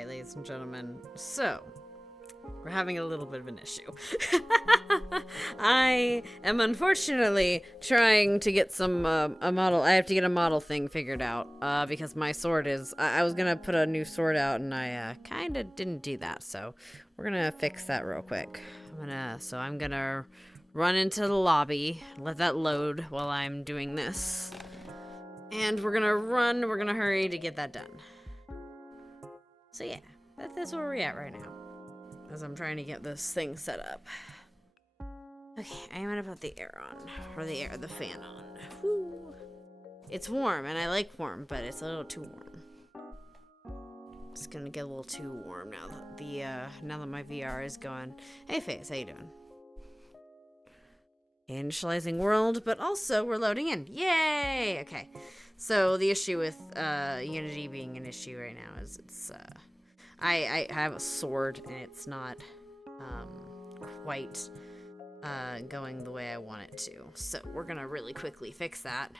Alright, ladies and gentlemen, so we're having a little bit of an issue. I am unfortunately trying to get some, a model. I have to get a model thing figured out, because my sword is, I was gonna put a new sword out and I, kinda didn't do that, so we're gonna fix that real quick. I'm gonna run into the lobby, let that load while I'm doing this. And we're gonna hurry to get that done. So yeah, that's where we're at right now. As I'm trying to get this thing set up. Okay, I'm gonna put the air on. Or the fan on. Woo. It's warm, and I like warm, but it's a little too warm. It's gonna get a little too warm now that now that my VR is going. Hey FaZe, how you doing? Initializing world, but also we're loading in. Yay! Okay. So the issue with Unity being an issue right now is it's I have a sword and it's not quite going the way I want it to. So we're gonna really quickly fix that.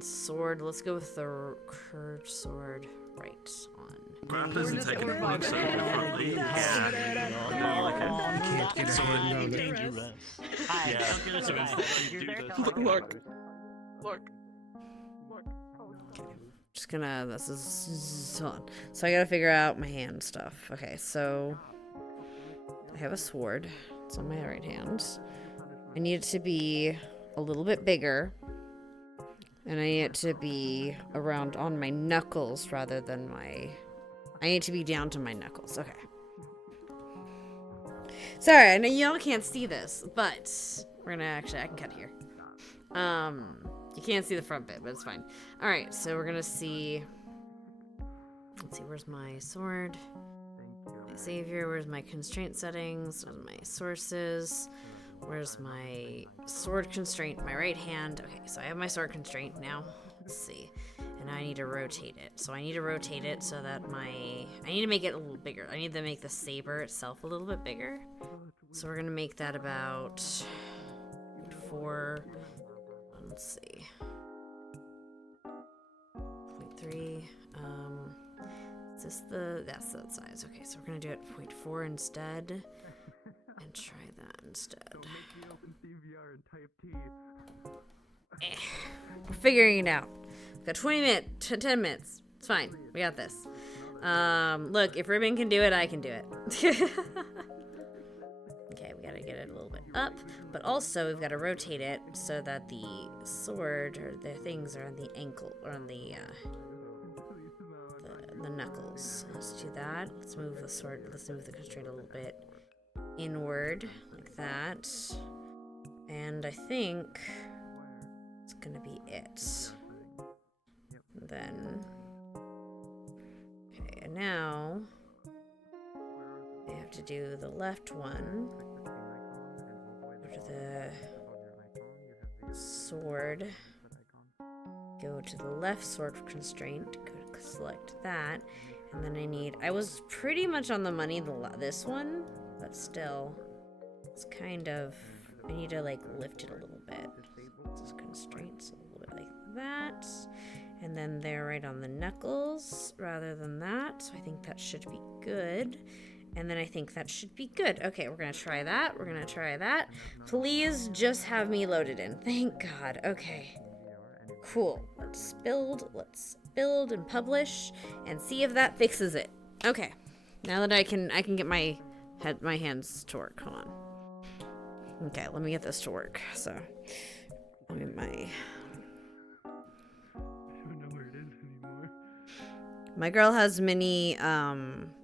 Sword, let's go with the curved sword right on. Graph isn't taking a look so differently. Look. Okay, just gonna, this is, hold on. So I gotta figure out my hand stuff. Okay, so I have a sword. It's on my right hand. I need it to be a little bit bigger. And I need it to be around on my knuckles rather than my... I need to be down to my knuckles. Okay. Sorry, I know y'all can't see this, but we're gonna actually... I can cut here. You can't see the front bit, but it's fine. Alright, so we're gonna see... Let's see, where's my sword? My savior, where's my constraint settings? Where's my sources? Where's my sword constraint? My right hand. Okay, so I have my sword constraint now. Let's see. And I need to rotate it. So I need to rotate it so that I need to make it a little bigger. I need to make the saber itself a little bit bigger. So we're gonna make that about 4. Let's see. 0.3. Is this that's that size. Okay, so we're gonna do it 0.4 instead. And try that instead. We're figuring it out. We've got 20 minutes, 10 minutes. It's fine. We got this. Look, if Ribbon can do it, I can do it. Okay, we gotta get it a little bit up, but also we've got to rotate it so that the sword or the things are on the ankle or on the knuckles. Let's do that. Let's move the sword. Let's move the constraint a little bit inward like that, and I think it's gonna be it. Then okay, and now I have to do the left one. Go to the sword, go to the left sword constraint, go to select that, and then I was pretty much on the money this one. But still, it's kind of, I need to like lift it a little bit. Just constraints a little bit like that. And then they're right on the knuckles rather than that. So I think that should be good. And then I think that should be good. Okay, we're gonna try that. We're gonna try that. Please just have me loaded in. Thank God. Okay. Cool. Let's build and publish and see if that fixes it. Okay. Now that I can get my hands to work. Hold on. Okay, let me get this to work. So, I don't know where it is anymore. My girl has many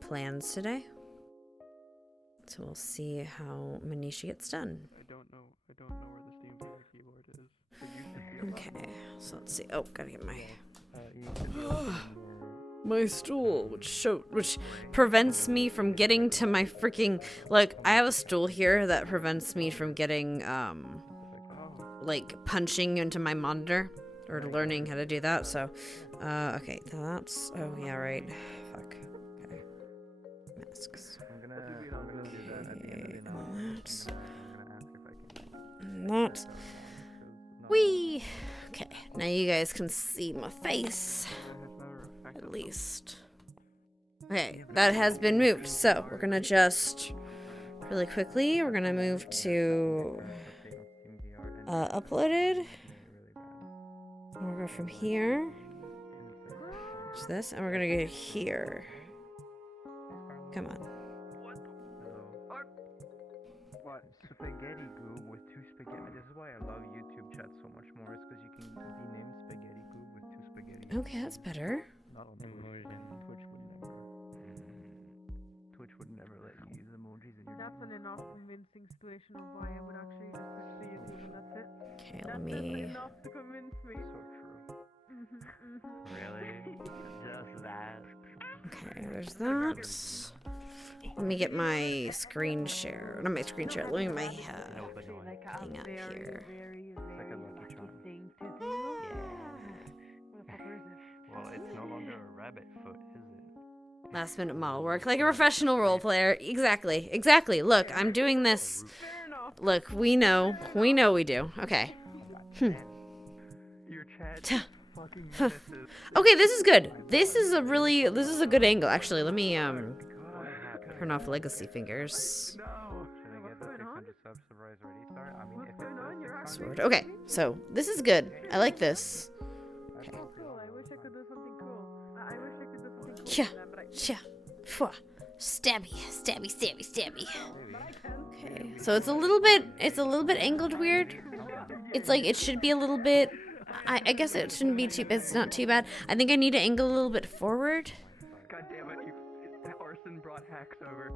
plans today, so we'll see how many she gets done. I don't know where the Steam Finger keyboard is. Okay, so let's see. Oh, gotta get my my stool, which prevents me from getting to my freaking, like, I have a stool here that prevents me from getting, like, punching into my monitor, or learning how to do that, so, okay, that's, oh, yeah, right, fuck, okay, masks, okay, that, whee, okay, now you guys can see my face. At least. Okay, that has been moved. So we're gonna just really quickly, we're gonna move to uploaded. And we'll go from here to this, and we're gonna go here. Come on. What? Spaghetti goo with two spaghetti. This is why I love YouTube chat so much more. It's because you can be named spaghetti goo with two spaghetti. Okay, that's better. Not on Twitch. Twitch would never let you use emojis in your That's an enough convincing situation of why I would actually just switch to YouTube and that's it. Okay, That's let me. enough to convince me. So true. Really? Just that? Okay, there's that. Let me get my screen share. Not my screen share. Let me get my No, but no. Like thing a up very, here. very, like a very lucky lucky charm. thing to do. What the fuck is it? Well, it's no longer a rabbit foot, is it? Last minute model work like a professional role player. Exactly. Exactly. Look, I'm doing this. Fair enough. Look, we know. We know we do. Okay. Your chat fucking menaces. Okay, this is good. This is a good angle. Actually, let me turn off legacy fingers. No. Should I get the 600 subs surprise ready start? I mean, if What's going on? You're it's actually Sword. Okay, so this is good. I like this. so cool. I wish I could do something cool. I wish I could do something cool. Yeah. than that, but I Cha. Fwa. Stabby. Stabby. Stabby. Stabby. Okay. So it's a little bit angled weird. It's like it should be a little bit. I guess it shouldn't be too. It's not too bad. I think I need to angle a little bit forward. God damn it, Arson brought hacks over.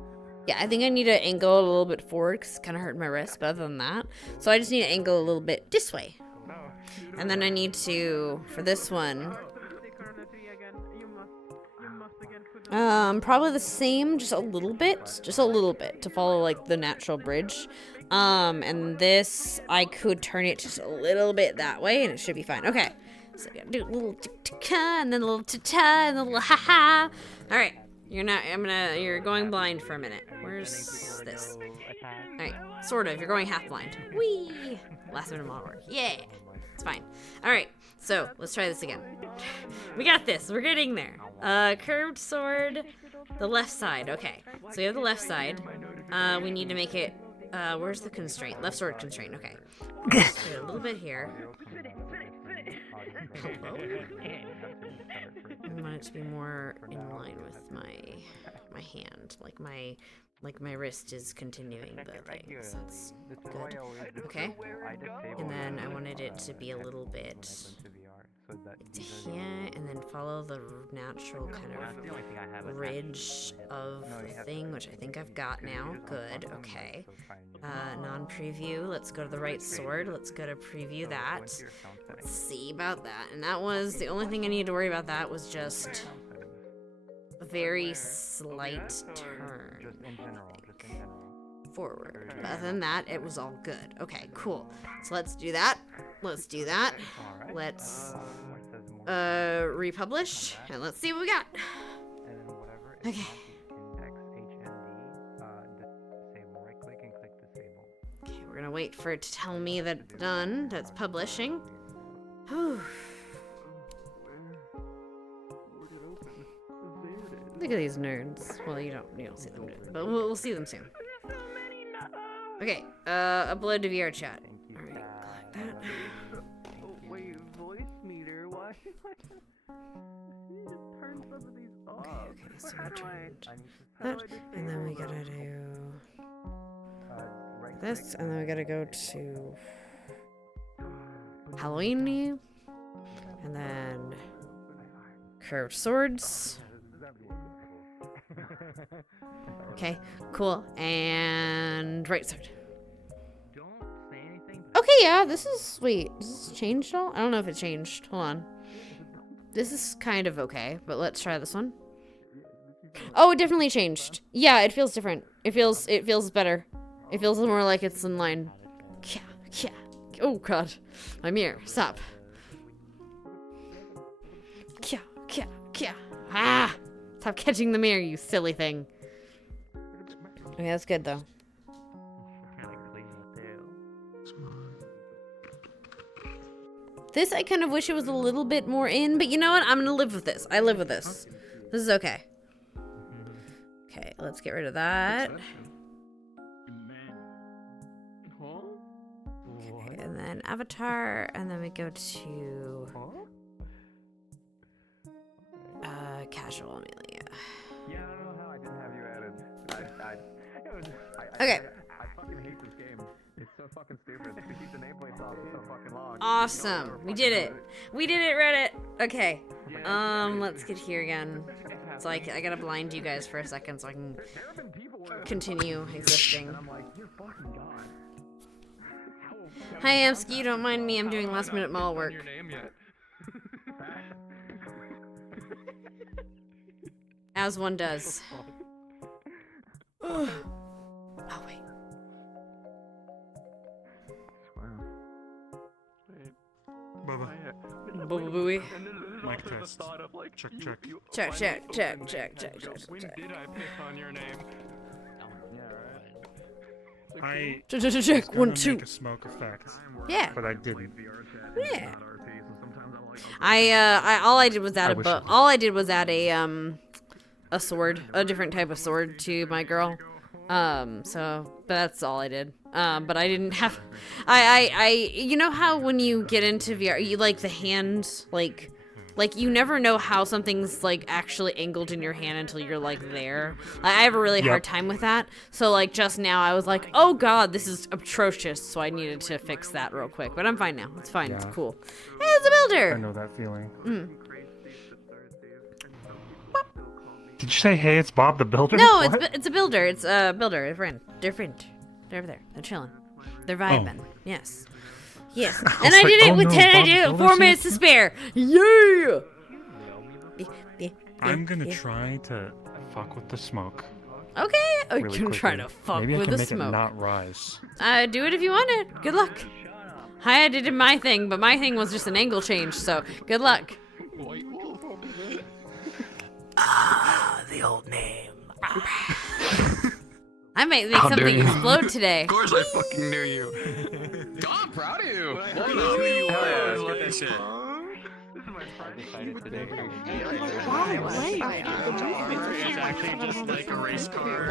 Yeah, I think I need to angle a little bit forward because it's kind of hurting my wrist. But other than that, so I just need to angle a little bit this way. No. And then I need to, for this one, stick her on a tree again. You must again put them. probably the same, just a little bit to follow like the natural bridge. And this, I could turn it just a little bit that way and it should be fine. Okay, so I gotta do a little ta-ta and then a little ta-ta and then a little ha-ha. All right, you're going blind for a minute. Where's this? All right, sort of, you're going half blind. Whee! Last minute model work. Yeah, it's fine. All right, so let's try this again. We got this, we're getting there. Curved sword, the left side, okay. So we have the left side. We need to make it, where's the constraint? Left sword constraint, okay. Just put it a little bit here. Hello? I want it to be more in line with my hand, like my wrist is continuing the thing, so that's good. Okay. And then I wanted it to be a little bit to here, and then follow the natural kind of ridge of the thing, which I think I've got now. Good, okay. Non-preview, let's go to the right sword. Let's go to preview that. Let's see about that. And that was, the only thing I needed to worry about that was just a very slight turn, I think, forward. But other than that, it was all good. Okay, cool. So let's do that. Let's do that. Let's republish, and let's see what we got. Okay. Okay, we're gonna wait for it to tell me that it's done, that's publishing. Whew. Look at these nerds. Well, you don't see them, but we'll see them soon. Okay, upload to VR chat. All right, collect that. Wait, voice meter? Why? You just turn some of these off. Okay, so How we do I? turned that, and then we gotta do this, and then we gotta go to Halloween, and then curved swords. Okay, cool, and right sword. Don't say anything. Okay, yeah, this is, wait, is this changed at all? I don't know if it changed. Hold on. This is kind of okay, but let's try this one. Oh, it definitely changed. Yeah, it feels different. It feels better. It feels more like it's in line. Yeah. Oh god. My mirror. Stop. Yeah. Ah! Stop catching the mirror, you silly thing. Okay, that's good though. This I kind of wish it was a little bit more in, but you know what? I'm gonna live with this. I live with this. This is okay. Okay, let's get rid of that. Okay, and then avatar, and then we go to casual Amelia. Yeah, I don't know how I didn't have you added. Okay. I fucking hate this game. It's so fucking stupid to keep the nameplates off. It's so fucking long. Awesome. We did it. We did it, Reddit. Okay. Let's get here again. It's like I gotta blind you guys for a second so I can continue existing. And I'm like, you're fucking gone. Hi, Amsky. Don't mind me. I'm doing last minute mall work. Your name yet? As one does. Oh, wait. Bubba. Booey booey. Mic test. Check, check. Check, check, check, check, check, check, When check. did I pick on your name? I Check, check, check, check. was 1, gonna 2. make a smoke effect, Yeah. but I didn't. Yeah. All I did was add all I did was add a sword, a different type of sword to my girl. But that's all I did. But I didn't have, you know how when you get into VR, you like the hand, like you never know how something's like actually angled in your hand until you're like there. I have a really hard time with that. So like just now I was like, oh god, this is atrocious. So I needed to fix that real quick. But I'm fine now. It's fine. It's Yeah. cool. Hey, it's a I builder. know that feeling. Mm. Did you say, hey, it's Bob the Builder? No, What? it's a builder. It's a builder. A friend. They're friend. They're over there. They're chilling. They're vibing. Yes. Yes. I And was I like, did it oh with no, 10 Bob I did it the with Builder's 4 here? minutes to spare. Yeah. I'm gonna try to fuck with the smoke. Okay. I Really can try quickly. to fuck Maybe with I can the make smoke. it not rise. Do it if you want it. Good luck. I did my thing, but my thing was just an angle change, so good luck. The old name. I might make something explode today. Of course I fucking knew you. God, I'm proud of you. Decided today. It's actually just like a race car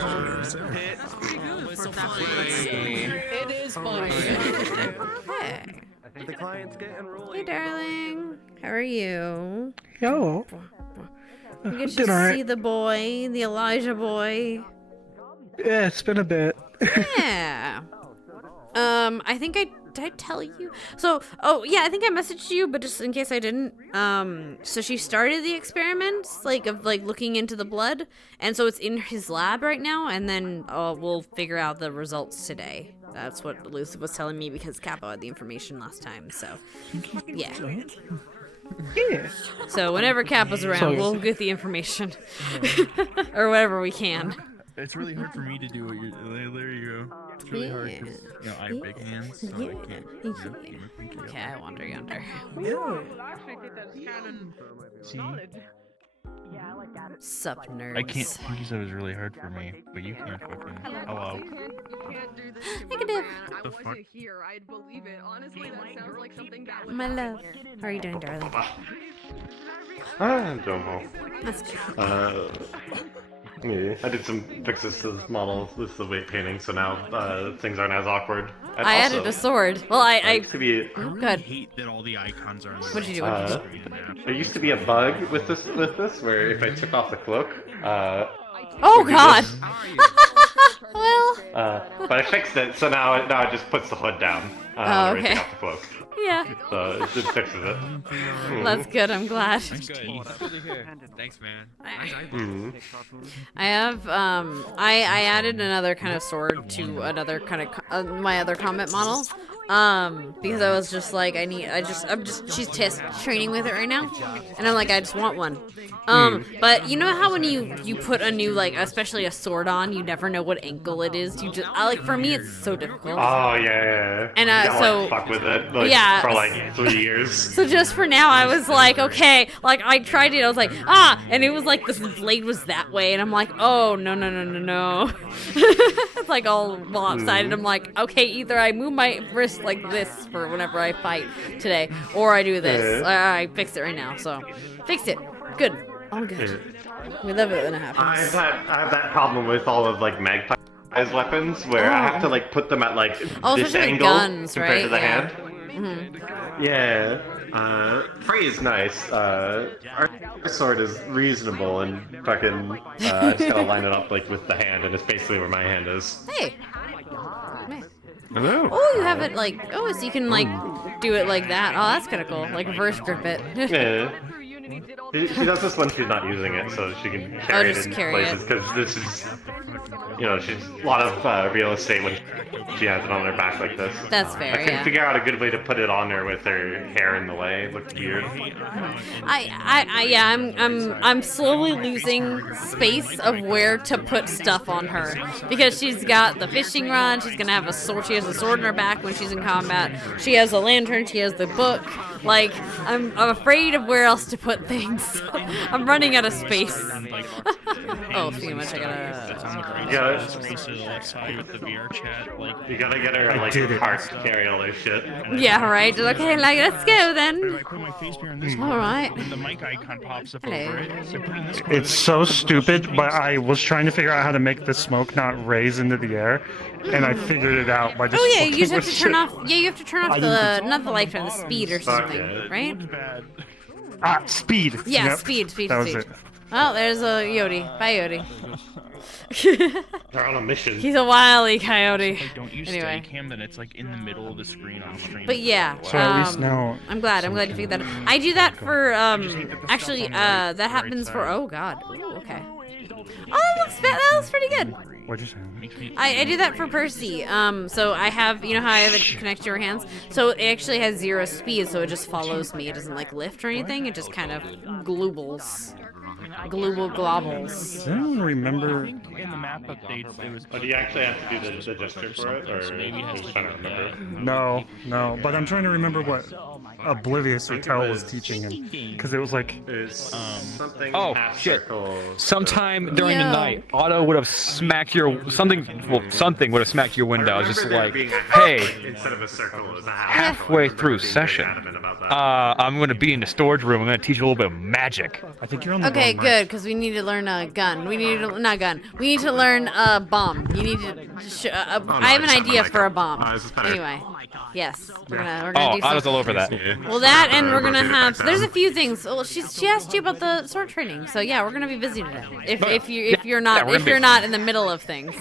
pit. It's so funny. It is funny. Hey. I think the client's getting rolling. Hey, darling. How are you? Yo. You get to see the boy, the Elijah boy. Yeah, it's been a bit. Yeah. I think did I tell you? So, oh yeah, I think I messaged you, but just in case I didn't. So she started the experiments, of looking into the blood, and so it's in his lab right now, and then we'll figure out the results today. That's what Lucy was telling me because Capo had the information last time. So, yeah. Yeah. So whenever Capo's around, we'll get the information, or whatever we can. It's really hard for me to do what you're. There you go. It's really hard because I have big hands, so I can't. Okay, I wander yonder. Well, actually, I think that's canon knowledge. Sup, nerds. I can't because it was really hard for me, but you can fucking. Hello. You can't do this. Negative. I The wasn't fuck? here. I'd believe it. Honestly, that sounds like something that would My happen. love. How are you doing, darling? I'm doing well. That's good. Yeah, I did some fixes to this model. This is the weight painting, so now things aren't as awkward. And I also, added a sword. Well, I used to be good. hate that all the icons are. What'd you do? What'd you do? there used to be a bug with this where if I took off the cloak, Oh do God. this. Well. But I fixed it, so now it just puts the hood down. Oh, whenever I okay. take off the cloak. Yeah. So it fixes it. That's good. I'm glad. Thanks, man. Mhm. I have I added another kind of sword to another kind of my other combat model. Because I was just like she's test training with it right now, and I'm like I just want one. But you know how when you put a new especially a sword on, you never know what angle it is. You just for me it's so difficult. Oh yeah. And, You gotta, so- fuck with it. yeah. For 3 years. So just for now, I was like, okay, I tried it. I was like, and it was like the blade was that way, and I'm like, oh no. It's like all lopsided. I'm like, okay, either I move my wrist like this for whenever I fight today, or I do this. I fixed it right now, so fixed it. Good. All good. We love it when it happens. I have that problem with all of like Magpie's weapons where I have to like put them at like this especially angle guns, compared right? to the Yeah. hand. Yeah. Free is nice. Our sword is reasonable and fucking I just gotta line it up like with the hand and it's basically where my hand is. Hey. Nice. Hello. Oh, you have it like, oh, so you can like do it like that. Oh, that's kind of cool. Like reverse grip it. Yeah. She does this when she's not using it, so she can carry just it in carry places. Because this is, you know, she's a lot of real estate when she has it on her back like this. That's fair. I couldn't Yeah. figure out a good way to put it on her with her hair in the way. It looked weird. I'm slowly losing space of where to put stuff on her because she's got the fishing rod. She's gonna have a sword. She has a sword in her back when she's in combat. She has a lantern. She has the book. Like I'm afraid of where else to put things. I'm running out of space. Oh, speaking of which, I You gotta get her like a cart to carry all her shit. Yeah, right. Okay, like let's go then. I put my face behind this All right. and the mic icon pops up Hello. over it. So put in this It's so stupid, but I was trying to figure out how to make the smoke not raise into the air, and I figured it out by just. Oh yeah, you fucking just have with to turn shit. off. Yeah, you have to turn off the not the lifetime, the speed or something, yeah. right? bad. Speed. Yeah, Yep. speed. That was speed. it. Oh, there's a Yodi. Bye, Yodi. They're on a mission. He's a wily coyote. Like, don't use Anyway. Steadicam, then it's like in the middle of the screen on stream. But yeah, So at least now. I'm glad you figured that out. I do that for actually that happens for oh god. Ooh, okay. Oh, that looks pretty good. What'd you say? I do that for Percy. So I have, you know how I have it connected to your hands? So it actually has 0 speed, so it just follows me. It doesn't like lift or anything. It just kind of globals. Globbles. Does anyone remember? In the map updates, it was. But do you actually have to do the gesture for it, or maybe it has just to trying to do remember? No. But I'm trying to remember what Oblivious or Tell was teaching him, because it was like. It's something Oh, half shit. circle. Sometime during Yo. the night, Otto would have smacked something would have smacked your window. I was just remember like, there being a half, hey, instead of a circle, it was a half. halfway I remember through being very session, adamant about that. I'm going to be in the storage room. I'm going to teach you a little bit of magic. I think you're on the Okay, wrong good, because we need to learn a gun. We need to not gun. We need to learn a bomb. You need to. I have an idea for a bomb. this is better. Anyway, yes, we're gonna Oh, do Otto's something. all over that. Well, that and we're gonna have. There's a few things. Well, she asked you about the sword training, so yeah, we're gonna be busy today. If you're not we're gonna be- not in the middle of things.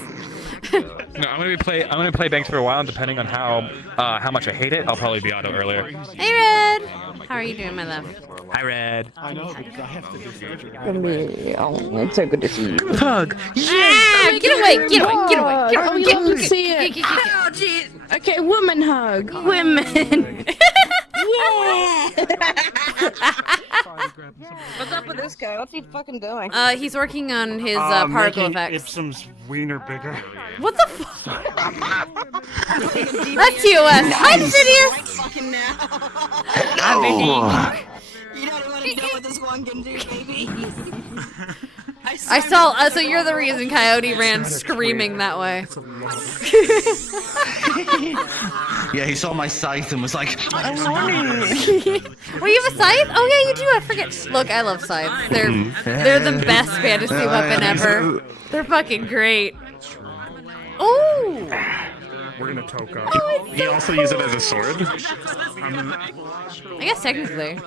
No, I'm going to play Banks for a while, and depending on how much I hate it, I'll probably be Otto earlier. Hey, Red. How are you doing, my love? Hi, Red. It's so good to see you. Hug. Ah, get away! Get away! Get away! Get away! Oh, you Get love to see it. Okay, woman hug. Women. What's up with this guy? What's he fucking doing? He's working on his particle making effects. Ipsum's wiener bigger. What the fuck? That's TOS. Hi, Insidious. Fucking now. You don't want to know what this one can do, baby. I saw. So you're the reason Coyote ran screaming that way. Yeah, he saw my scythe and was like, Well, you have a scythe? Oh yeah, you do. I forget. Look, I love scythes. They're the best fantasy weapon ever. They're fucking great. Oh. We're gonna toke up. Oh, it's You so also use it as a sword? I guess technically.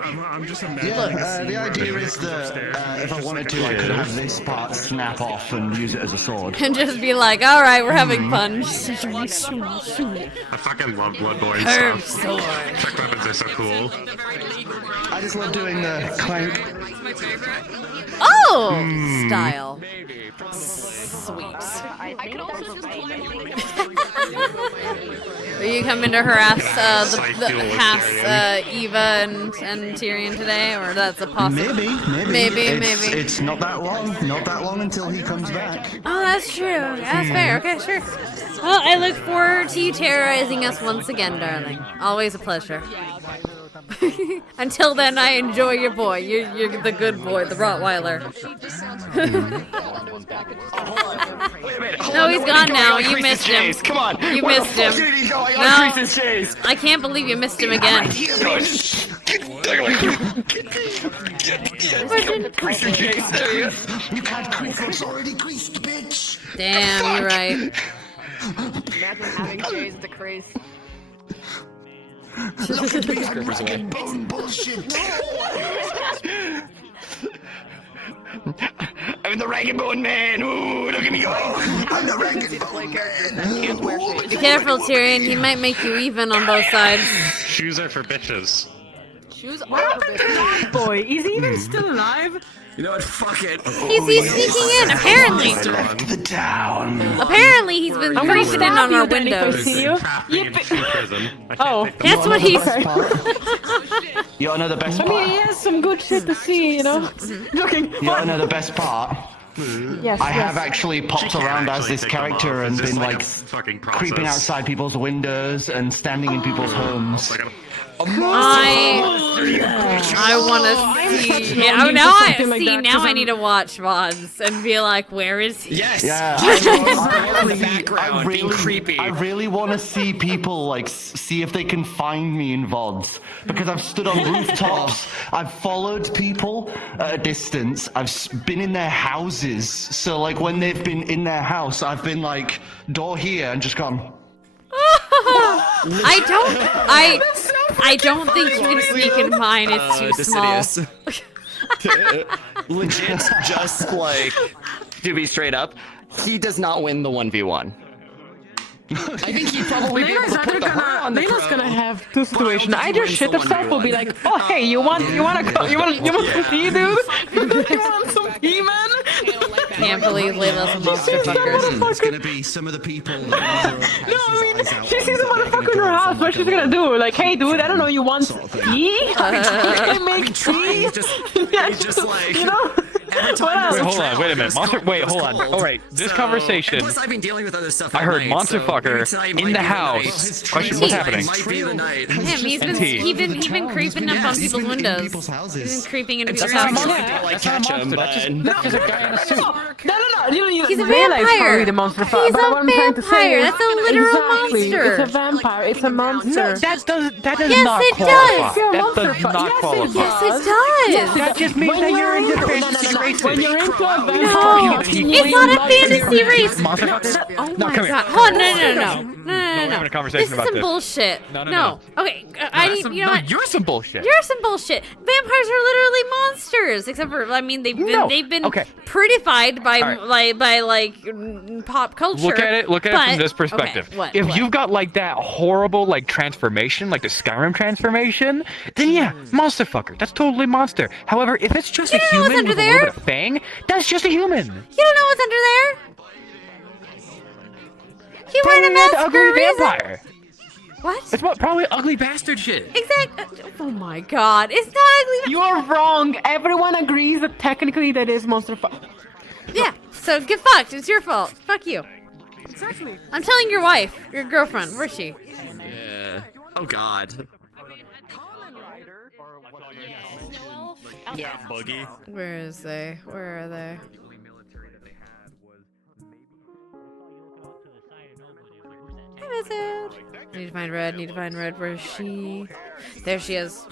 I'm just imagining. yeah, the idea is that if I wanted to, I could have this part snap off and use it as a sword. And just be like, all right, we're having fun. I fucking love Bloodborne Curved stuff. sword. Trick weapons are so cool. I just love doing the clank. Oh, style. Sweet. Are you coming to harass Eva and Tyrion today, or that's a possibility? Maybe. Maybe. It's not that long. Not that long until he comes back. Oh, that's true. That's fair. Okay, sure. Well, I look forward to you terrorizing us once again, darling. Always a pleasure. Until then, I enjoy your boy. You're the good boy, the Rottweiler. No, he's gone now. You missed him. Come on. You missed him. No, I can't believe you missed him again. You can't crease what's already creased, bitch. Damn, you're right. Imagine having chased the crease. Look at me, I'm rag and bone bullshit. I'm the rag and bone man. Ooh, look at me go. I'm the rag and bone man. Be careful, Tyrion. He might make you even on both sides. Shoes are for bitches. Shoes What happened to that boy? Is he even still alive? You know what? Fuck it. He's sneaking in, apparently. Left the town. Apparently, he's been creeping in on our windows. Oh, that's what he's. You wanna know the best I part? mean, he has some good shit to see, you know? Looking. You wanna know the best part? Yes, I have actually popped around as this character and been like creeping outside people's windows and standing in people's homes. I want to see. Yeah, now I like see. that, Now 'cause I I'm- need to watch VODs and be like, where is he? Yes. Yeah, I really want to see people like see if they can find me in VODs because I've stood on rooftops, I've followed people at a distance, I've been in their houses. So like when they've been in their house, I've been like door here and just gone. I don't think you can sneak in mine. It's too small. Legit, just like, to be straight up, he does not win the 1v1. I think he probably be able to put the hurt on the Lena's crow. gonna have two situations. Either wins shit the herself will be 1v1. like, oh hey, you want some tea, dude? You want some tea, man? Can't believe Layla's a monster fucker. It's gonna be some of the people. No, I mean, she sees a motherfucker in her house. What she's gonna do? Like, hey, dude, I don't know, you want tea? I make tea? Just like, you know? every time Wait, hold on. Wait a minute. Monster. Wait, hold on. All right. This conversation. Plus, I've been dealing with other stuff. I all heard night, monster so fucker maybe tonight might in be the night. house. Question, what's happening? Might be the night. Him, he's been creeping up on people's windows. He's been creeping into people's That's houses. not like catch him, but That's just a guy in a suit. No. You He's a realize vampire. probably the monster. He's but a what I'm trying to say vampire. is- That's a literal exactly. monster. It's a vampire. It's a monster. No, that does Yes, not it qualify. does. That does not qualify. Yes, it does. That just means that you're into fantasy races. When you're into a vampire, No, it's not a fantasy race. Monster fucker? Oh No, my come here. god. Hold on, no. We're having a conversation This is about some this. bullshit. No. Okay, I need. You know what? You're some bullshit. You're some bullshit. Vampires are literally monsters, except for I mean they've been Okay. prettified by Alright. pop culture. Look at it from this perspective. Okay, what? If you've got like that horrible like transformation, like the Skyrim transformation, then yeah, monster fucker. That's totally monster. However, if it's just a You don't know what's human under with a little there? bit of fang, that's just a human. You don't know what's under there. You wearing a Probably mask an for a ugly reason. vampire. What? It's probably ugly bastard shit. Exactly. Oh my god, it's not ugly. You are wrong. Everyone agrees that technically that is monster fuck. Yeah. So get fucked. It's your fault. Fuck you. Exactly. I'm telling your wife, your girlfriend. Where's she? yeah. Oh God. Yeah, boogie. Where is they? Where are they? Hi, Wizard. Need to find Red. Need to find Red. Where is she? There she is.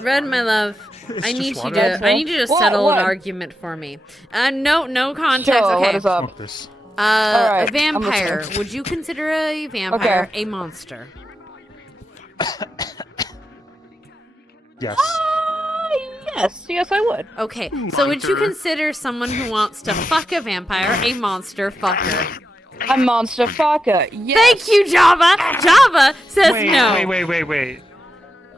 Red, my love. I need you to settle an argument for me. No context. Sure, Okay. what is up? A Alright, I'm vampire. listening. Would you consider a vampire a monster? Yes. Yes, I would. Okay, so would you consider someone who wants to fuck a vampire a monster fucker? A monster fucker. Yes. Thank you, Java. Java says no. Wait.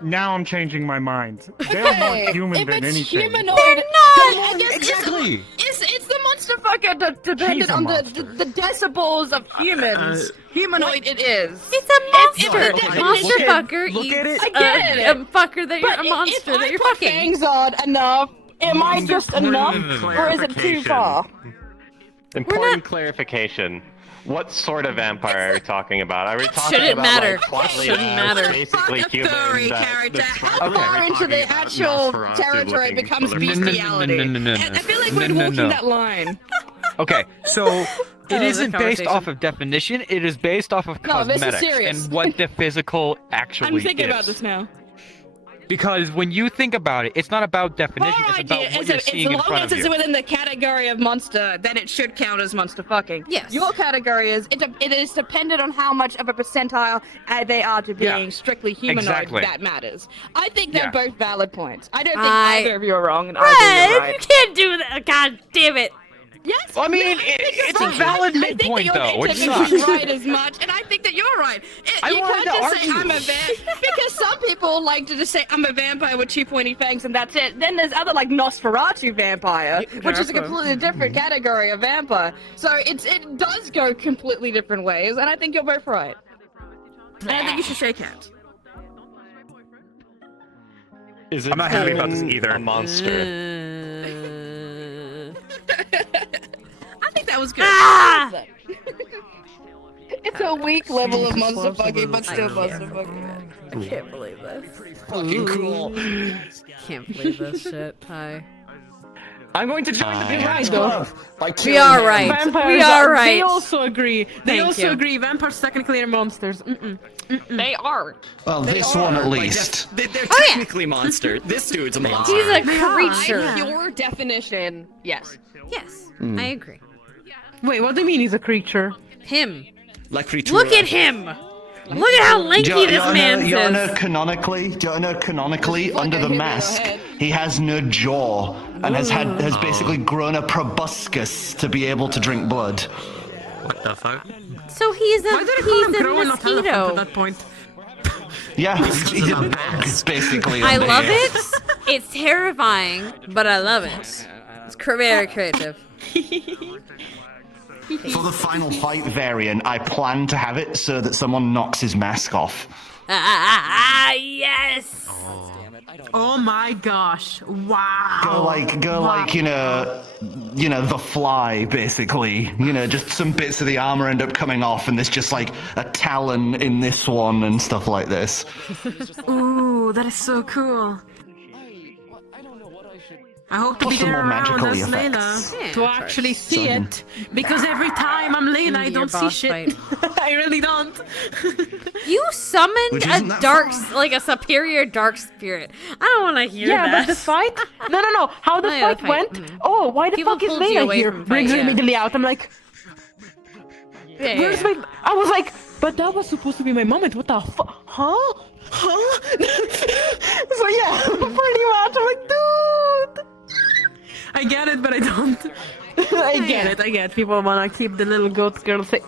Now I'm changing my mind. They're more human than anything. Humanoid, They're not. I guess Exactly. It's the monster fucker dependent She's a on monster. the decibels of humans. Humanoid it is. It's a monster. It's- Monster look fucker look eats at it. I get it. a fucker that you're But a monster if that I you're put fucking. fangs on enough, am I just enough, or is it too far? Important clarification. What sort of vampire are we talking about? Are we talking Shouldn't about matter. like Shouldn't matter. basically Fuck a human furry that, character. that's How far into the actual territory becomes bestiality? No. I feel like we're walking that line. Okay, so Oh, it isn't the based conversation. off of definition. It is based off of No, this is cosmetics serious. and what the physical actually I'm thinking is. about this now. Because when you think about it, it's not about definition, it's about what you're seeing in front of it's you. within the category of monster, then it should count as monster fucking. Yes. Your category is it is dependent on how much of a percentile they are to being strictly humanoid. Exactly. That matters. I think they're Yeah. both valid points. I don't think either of you are wrong, and Red, either you're right. you can't do that. God damn it. Yes. I mean, it's a valid midpoint, though, which sucks. Right as much, and I think that you're right. You can't just say I'm a vampire because some people like to just say I'm a vampire with two pointy fangs and that's it. Then there's other like Nosferatu vampire, which is a completely different category of vampire. So it does go completely different ways, and I think you're both right. And I think you should shake hands. Is it I'm not happy about this either. a monster? I think that was good. Ah! It's a weak level of monster fucking, but still monster fucking. I can't believe this. Fucking cool. Can't believe this shit. Hi. I'm going to join the Big Right, Rats though. Club. By We killing are him. right. Vampires We are They right. also agree. They Thank also you. agree. Vampires technically are monsters. They are. Well, They this are. one at Like, least. they're Oh, yeah. technically monster. This dude's a monster. He's a By creature. your definition, yes. Yes, Hmm. I agree. Wait, what do you mean he's a creature? Him. La creatura. Look at him. Look at how lanky this man you is. know canonically, under the mask, he has no jaw and has basically grown a proboscis to be able to drink blood. What the fuck? So he's Why did I call him a growing a elephant at mosquito. that point? Yeah, he's basically. I under love here. it. It's terrifying, but I love it. It's very creative. For the final fight variant, I plan to have it so that someone knocks his mask off. Yes. Oh my gosh! Wow. Go like you know, the Fly basically. Just some bits of the armor end up coming off, and there's just like a talon in this one and stuff like this. Ooh, that is so cool. I hope to be Some there more around magical as effects. Layla to actually see it, because every time I'm Layla, I don't see shit. I really don't. You summoned Which a isn't that dark, like a superior dark spirit. I don't want to hear Yeah, that. but the fight? No. How the Oh, yeah, fight the fight. went? Mm. Oh, why the People fuck is pulled you Layla away here? from the Brings fight, her yeah. immediately out. I'm like, Yeah, where's my? I was like, but that was supposed to be my moment. What the fuck? Huh? So yeah, pretty much. I'm like, dude. I get it, but I don't. I get it. People wanna keep the little goat girl thing.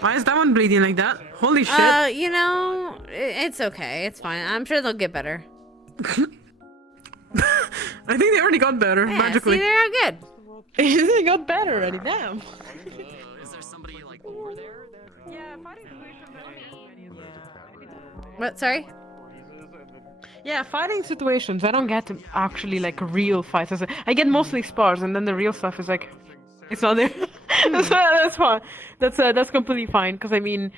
Why is that one bleeding like that? Holy shit. It's okay. It's fine. I'm sure they'll get better. I think they already got better, Yeah, magically. see, they're all good. They got better already, damn. Is there somebody like over there? Yeah, fighting situations. What? Sorry. Yeah, fighting situations. I don't get actually like real fights. I get mostly spars, and then the real stuff is like, it's not there. That's fine. That's completely fine. Because I mean,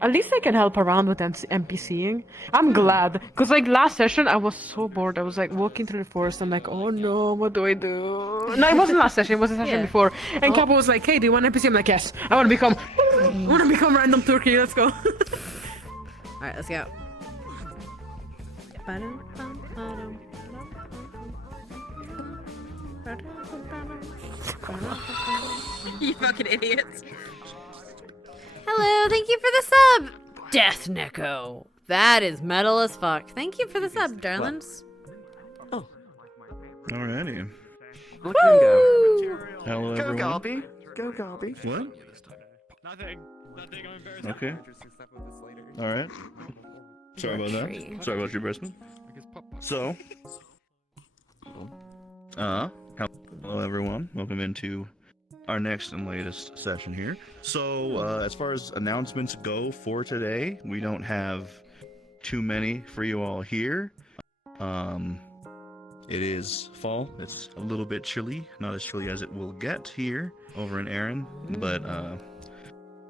at least I can help around with NPCing. I'm glad, because like last session I was so bored. I was like walking through the forest. I'm like, oh no, what do I do? No, it wasn't last session. It was the session before. And Kappa was like, hey, do you want NPC? I'm like, yes. I want to become random turkey. Let's go. All right, let's go. You fucking idiots. Hello, thank you for the sub, Death Neko. That is metal as fuck. Thank you for the sub, darlings. Alrighty. Look at him go. Woo! Hello, Go everyone. Gobby. Go Gobby. What? Nothing. I'm embarrassed. Okay. Alright. Sorry about Tree. that. Sorry about your embarrassment. So, hello everyone. Welcome into our next and latest session here. So, as far as announcements go for today, we don't have too many for you all here. It is fall. It's a little bit chilly. Not as chilly as it will get here over in Erin, but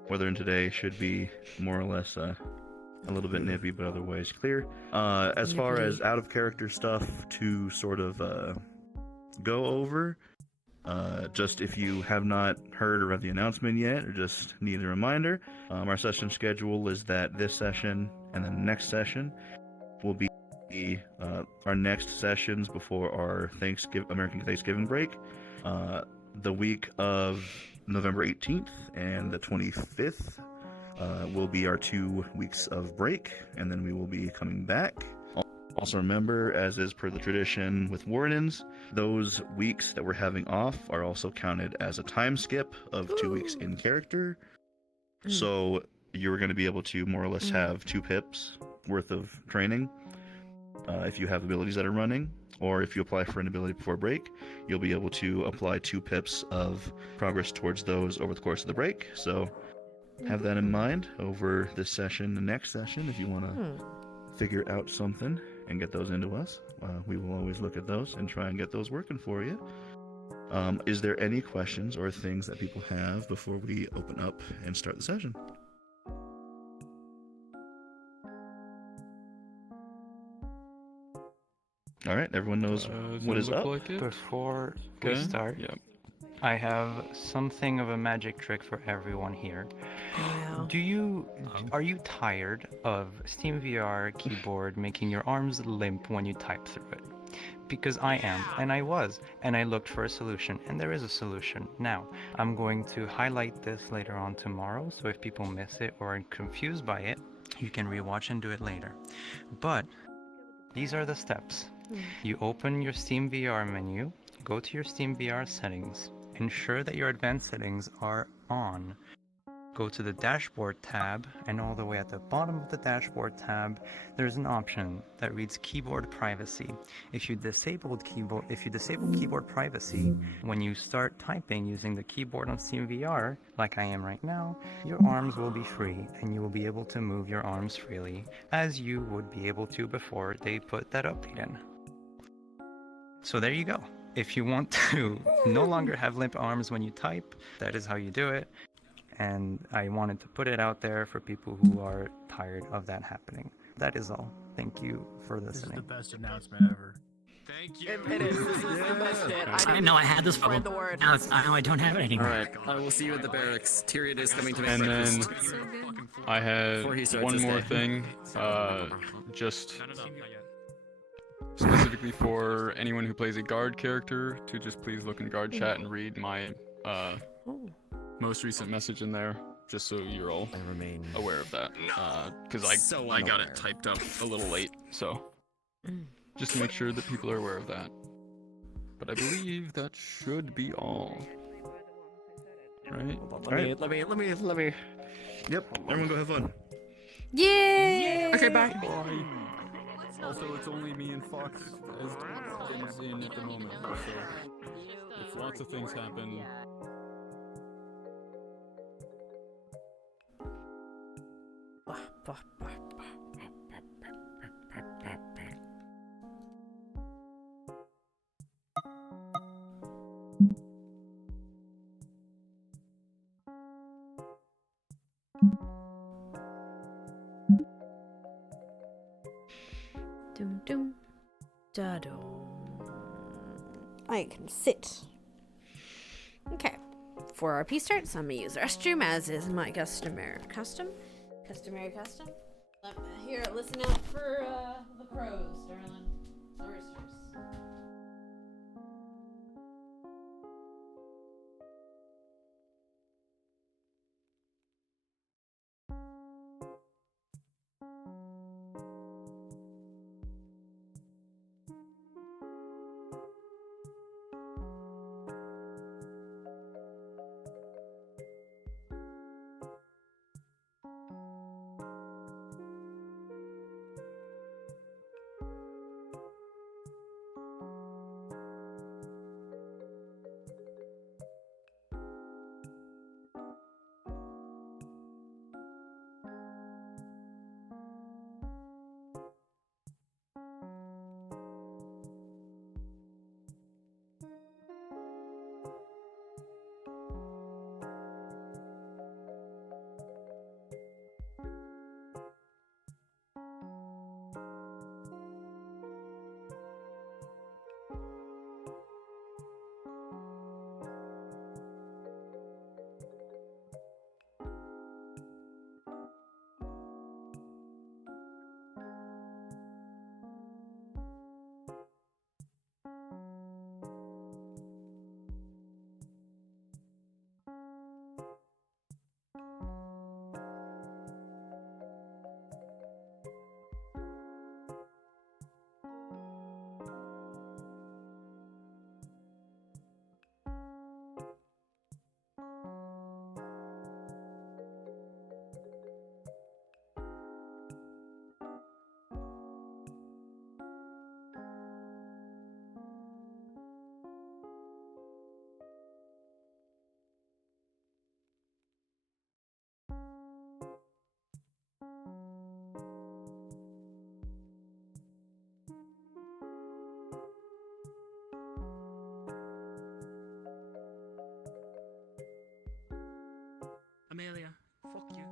weather in today should be more or less a little bit nippy, but otherwise clear. As far as out of character stuff to sort of go over, just if you have not heard or read the announcement yet, or just need a reminder, our session schedule is that this session and then the next session will be our next sessions before our American Thanksgiving break. The week of November 18th and the 25th will be our 2 weeks of break, and then we will be coming back. Also remember, as is per the tradition with Wardens, those weeks that we're having off are also counted as a time skip of 2 weeks in character. So you're going to be able to more or less have 2 pips worth of training if you have abilities that are running, or if you apply for an ability before break, you'll be able to apply 2 pips of progress towards those over the course of the break. So have that in mind over this session and next session if you want to figure out something and get those into us. We will always look at those and try and get those working for you. Is there any questions or things that people have before we open up and start the session? All right, everyone knows what is up. Before we start, I have something of a magic trick for everyone here. Are you tired of SteamVR keyboard making your arms limp when you type through it? Because I am, and I was, and I looked for a solution, and there is a solution. Now, I'm going to highlight this later on tomorrow, so if people miss it or are confused by it, you can rewatch and do it later. But these are the steps. You open your SteamVR menu, go to your SteamVR settings, ensure that your advanced settings are on. Go to the dashboard tab, and all the way at the bottom of the dashboard tab, there's an option that reads keyboard privacy. If you disable keyboard privacy, when you start typing using the keyboard on SteamVR, like I am right now, your arms will be free, and you will be able to move your arms freely, as you would be able to before they put that update in. So there you go. If you want to no longer have limp arms when you type, that is how you do it. And I wanted to put it out there for people who are tired of that happening. That is all. Thank you for listening. This is the best announcement ever. Thank you. It is. This is the best bit. I didn't know I had this problem. Now I don't have it anymore. Alright, I will see you at the barracks. Tyrion is coming to make And then breakfast. I had Before he starts one his more day. thing, just specifically for anyone who plays a guard character, to just please look in guard chat and read my most recent message in there, just so you're all aware of that. Because I got it typed up a little late, so just to make sure that people are aware of that. But I believe that should be all. Right? Let me. Yep, everyone go have fun. Yay! Okay, bye. Also, it's only me and Fox as things in at the moment, so if lots of things happen. Dum dum da dum. I can sit. Okay. For our P starts, I'm gonna use the restroom as is my customary custom. Here, listen out for the crows, darling. The roosters. Amelia, fuck you.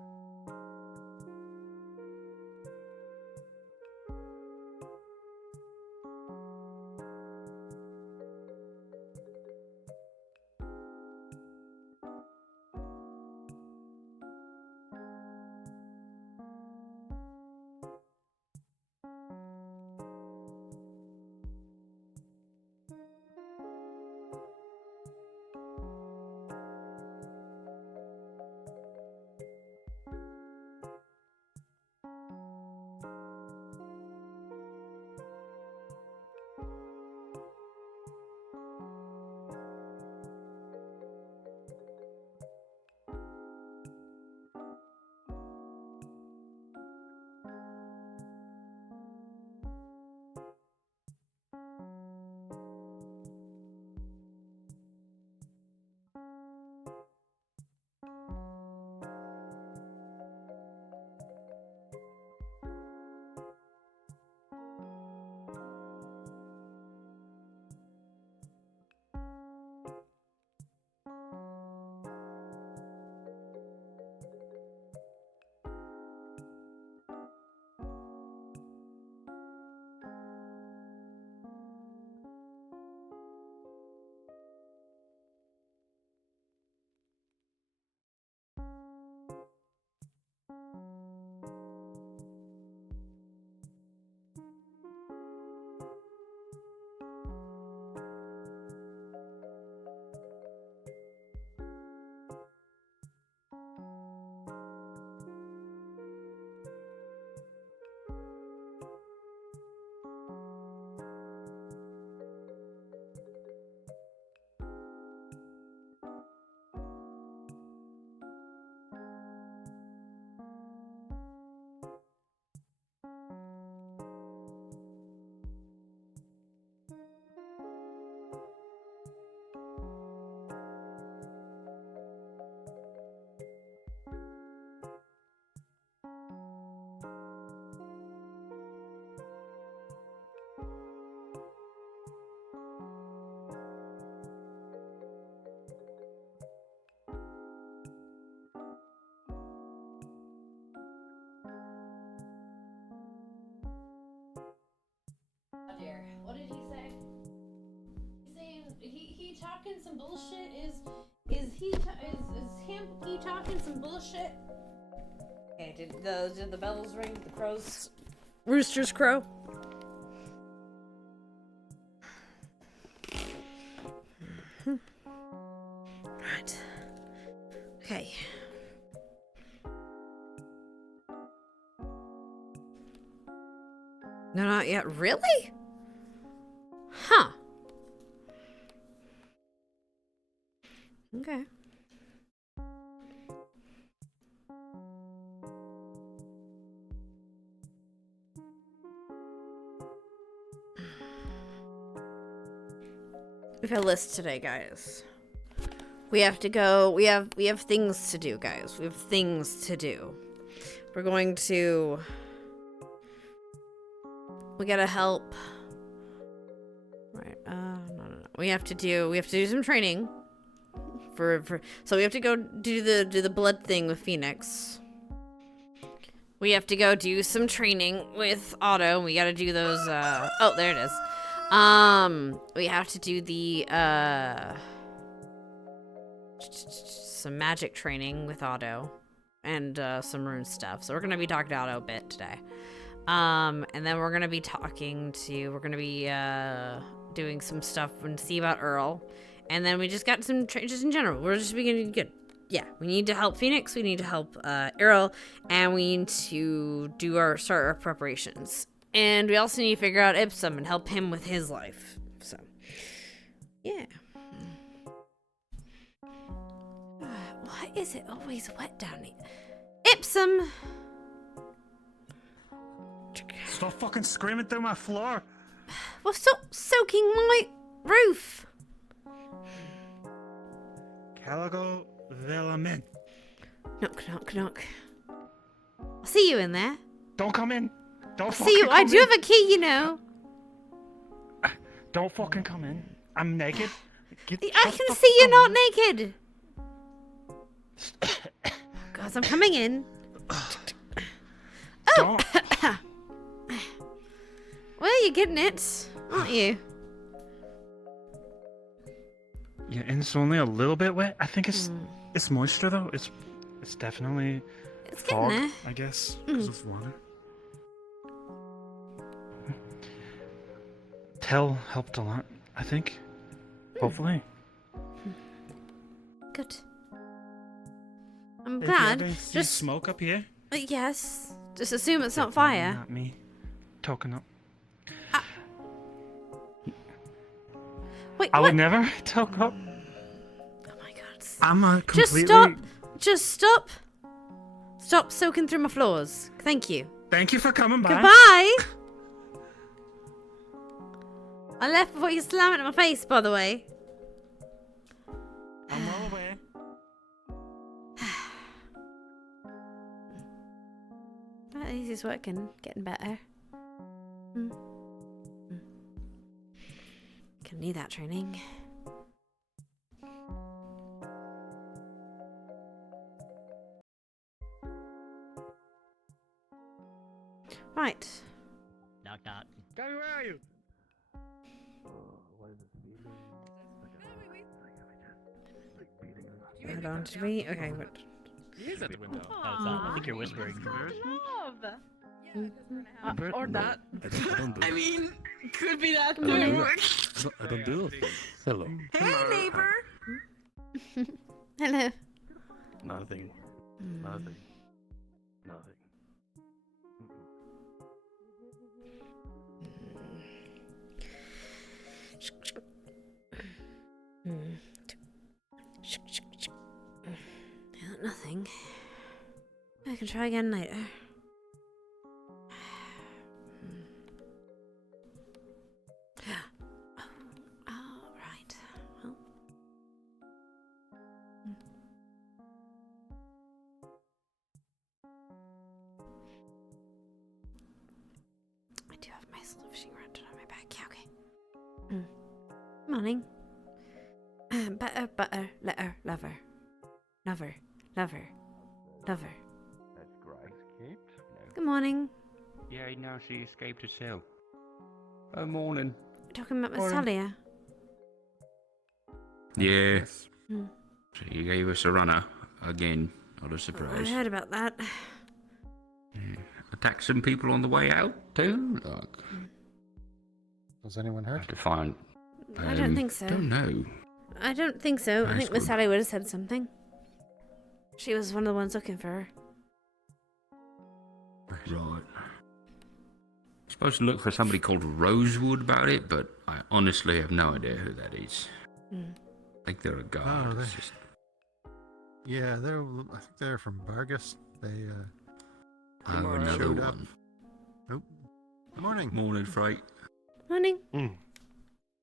What did he say? He's saying he talking some bullshit. Is he talking some bullshit? Okay, did the bells ring? Did the crows, roosters crow? Right. Okay. No, not yet. Really? Huh. Okay. We have a list today, guys. We have to go. We have things to do, guys. We have things to do. We're going to. We gotta help. Right. No. We have to do some training. So we have to go do the blood thing with Phoenix. We have to go do some training with Otto. We gotta do those. Oh, there it is. We have to do the some magic training with Otto and some rune stuff. So we're gonna be talking to Otto a bit today. And then we're gonna be doing some stuff and see about Earl. And then we just got some just in general. We're just beginning good. Yeah, we need to help Phoenix. We need to help Earl, and we need to start our preparations. And we also need to figure out Ipsum and help him with his life. So, yeah. Why is it always wet down here? Ipsum! Stop fucking screaming through my floor. Well, stop soaking my roof. Caligo Velamin. Knock, knock, knock. I'll see you in there. Don't come in. Don't see you. I do have a key, you know. Don't fucking come in. I'm naked. I can see you're not naked. God, I'm coming in. Oh! Well, you're getting it, aren't you? Yeah, and it's only a little bit wet. I think it's moisture though. It's definitely It's getting fog, there. I guess, because of water. Tell helped a lot, I think. Hopefully. Good. I'm If you glad. ever see Just smoke up here. yes. Just assume it's not fire. Not me. Token up. Wait, I what? would never talk up. Oh my God. I'm a Just completely. stop. Just stop. Stop soaking through my floors. Thank you. Thank you for coming by. Goodbye. I left before you slammed it in my face, by the way. I'm well aware. That easy's working. Getting better. Gonna need that training. Right. Knock knock. Gary, where are you? Hold on, did we? Okay, what? He is at the window. I think you're whispering. Love. Or that. I mean, could be that I don't too. I don't do those things. Hello. Hey, neighbor. Hello. Nothing. Nothing. Nothing. Nothing. I can try again later. Oh, right. Well. I do have my little fishing rod on my back. Yeah, okay. Morning. Butter, butter, letter, lover. Lover, lover, lover. That's great. Escaped? Good morning. Yeah, no, she escaped herself. Morning. Talking about Miss Morning. Talia. Yeah. Hmm. So you gave us a runner again. Not a I surprise. heard about that. Attacked some people on the way out too. Like, Was anyone hurt? have to find. I don't think so. Don't know. I don't think so. I That's think Miss good. Sally would have said something. She was one of the ones looking for her. Right. Supposed to look for somebody called Rosewood about it, but I honestly have no idea who that is. Mm. I think they're a guard. Oh, It's they- just- Yeah, I think they're from Burgess. They Oh, another showed up. one. Oh, morning. Morning, Freight. Morning.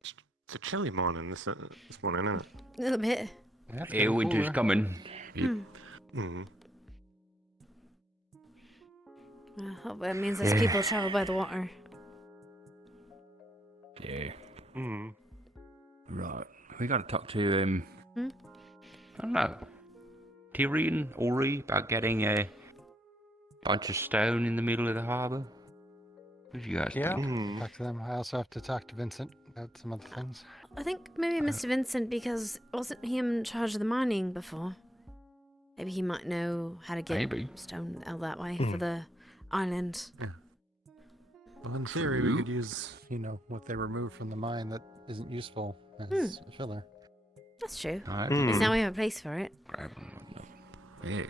It's a chilly morning this morning, isn't it? A little bit. Yeah, winter's coming. I hope that means as Yeah. people travel by the water. Yeah. Right. We got to talk to Hmm? I don't know, Tyrion, Ori, about getting a bunch of stone in the middle of the harbour. What do you guys Yeah, think? talk to them. I also have to talk to Vincent about some other things. I think maybe Mr. Vincent, because wasn't he in charge of the mining before? Maybe he might know how to get Maybe. stone out that way for the island. Well, in theory, we could use, what they removed from the mine that isn't useful as a filler. That's true. Alright. Because now we have a place for it. Grab them. Yeah.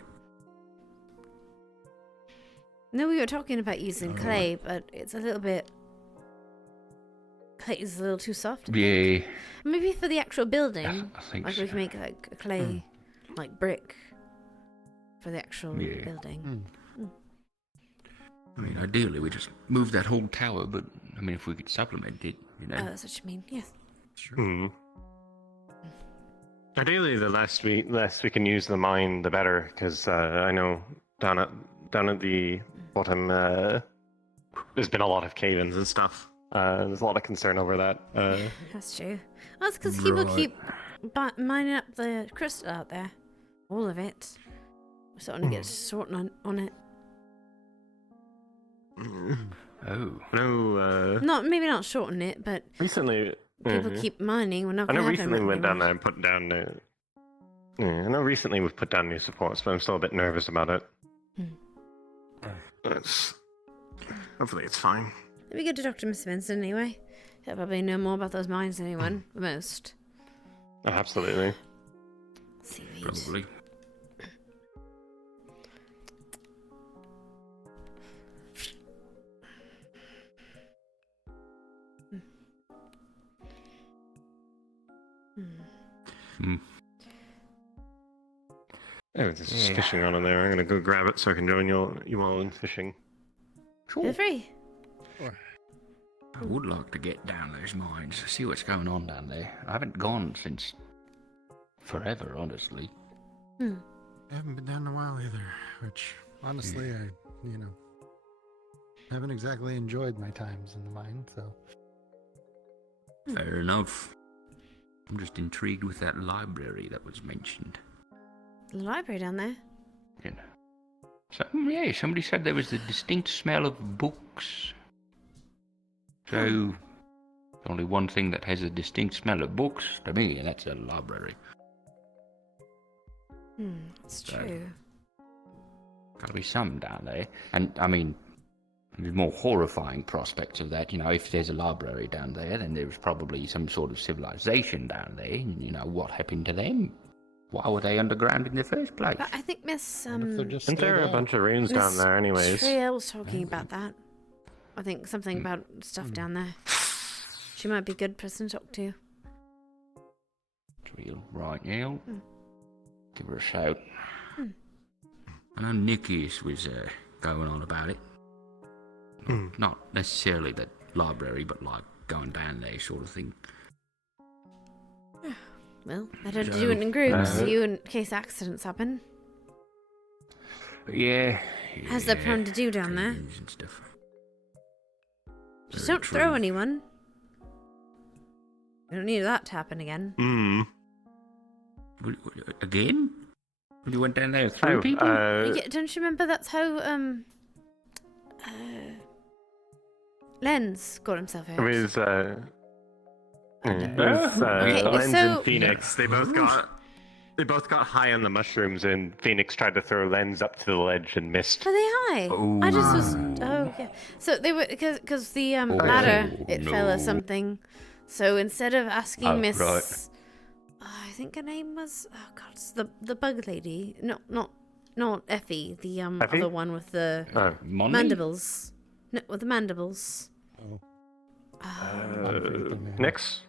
No, we were talking about using clay, but it's a little bit... Clay is a little too soft. Yeah. Maybe for the actual building. I think like so. we can make like a clay, like brick, for the actual Yeah. building. I mean, ideally, we just move that whole tower, but I mean, if we could supplement it, Oh, that's what you mean. Yes. Ideally, the less we can use the mine, the better. Because I know down at the bottom, there's been a lot of cave-ins and stuff. There's a lot of concern over that. That's true. Well, that's because people Right. keep mining up the crystal out there. All of it. We're starting to get sorting on it. Oh. No, Maybe not shorten it, but recently... people keep mining. We're not I going know to have them recently we went down anymore. there and put down I know recently we've put down new supports, but I'm still a bit nervous about it. Hopefully it's fine. It'd be good to talk to Mr. Vincent anyway. He'll probably know more about those mines than anyone, the most. Absolutely. Seaweed. Probably. Oh, there's fishing on in there. I'm gonna go grab it so I can join you all in fishing. Feel free. I would like to get down those mines, see what's going on down there. I haven't gone since forever, honestly. I haven't been down in a while either, which honestly, I haven't exactly enjoyed my times in the mine, so. Fair enough. I'm just intrigued with that library that was mentioned. The library down there? You know. Somebody said there was a distinct smell of books. So, only one thing that has a distinct smell of books to me, and that's a library. That's true. Gotta be some down there. And, I mean, the more horrifying prospects of that, if there's a library down there, then there's probably some sort of civilization down there. And, what happened to them? Why were they underground in the first place? But I think Miss Isn't there a bunch of runes down there anyways? Triel was talking about that. I think something about stuff down there. She might be a good person to talk to. Triel, right, yeah. Give her a shout. I know Nicky's was going on about it. Not necessarily the library, but like going down there sort of thing. Well, better to do it in groups, in case accidents happen. Yeah. How's there prone to do down there? And stuff. Just don't throw anyone. We don't need that to happen again. Again? You went down there with 3 people? Don't you remember that's how Lenz got himself hurt? It was Okay, Lens so- and Phoenix. They both got high on the mushrooms, and Phoenix tried to throw Lens up to the ledge and missed. Are they high? I just was. Oh, yeah. So they were because the ladder fell or something. So instead of asking Miss, right. I think her name was. Oh God, it's the bug lady. Not Effie. The Effie? other one with the Money? mandibles. No, with the mandibles. Nix?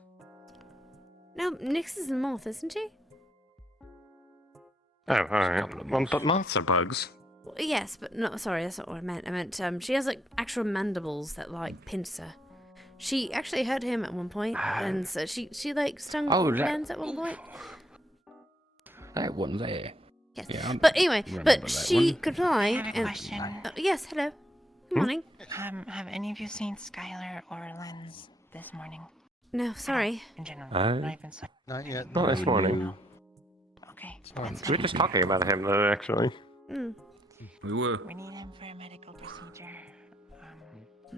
No, Nyx is a moth, isn't she? Oh, alright. Well, but moths are bugs. Well, yes, but no. Sorry, that's not what I meant. I meant she has like actual mandibles that like pinch her. She actually hurt him at one point, and so she like stung Lens at one point. That one there. Yes. Yeah, but anyway, remember but that she one. could fly. I have a question. Yes, hello. Good morning. Have any of you seen Skylar or Lens this morning? No, sorry. In general, not even so. Not yet. Not this morning. Okay. We were just talking about him, though, actually. We were. We need him for a medical procedure.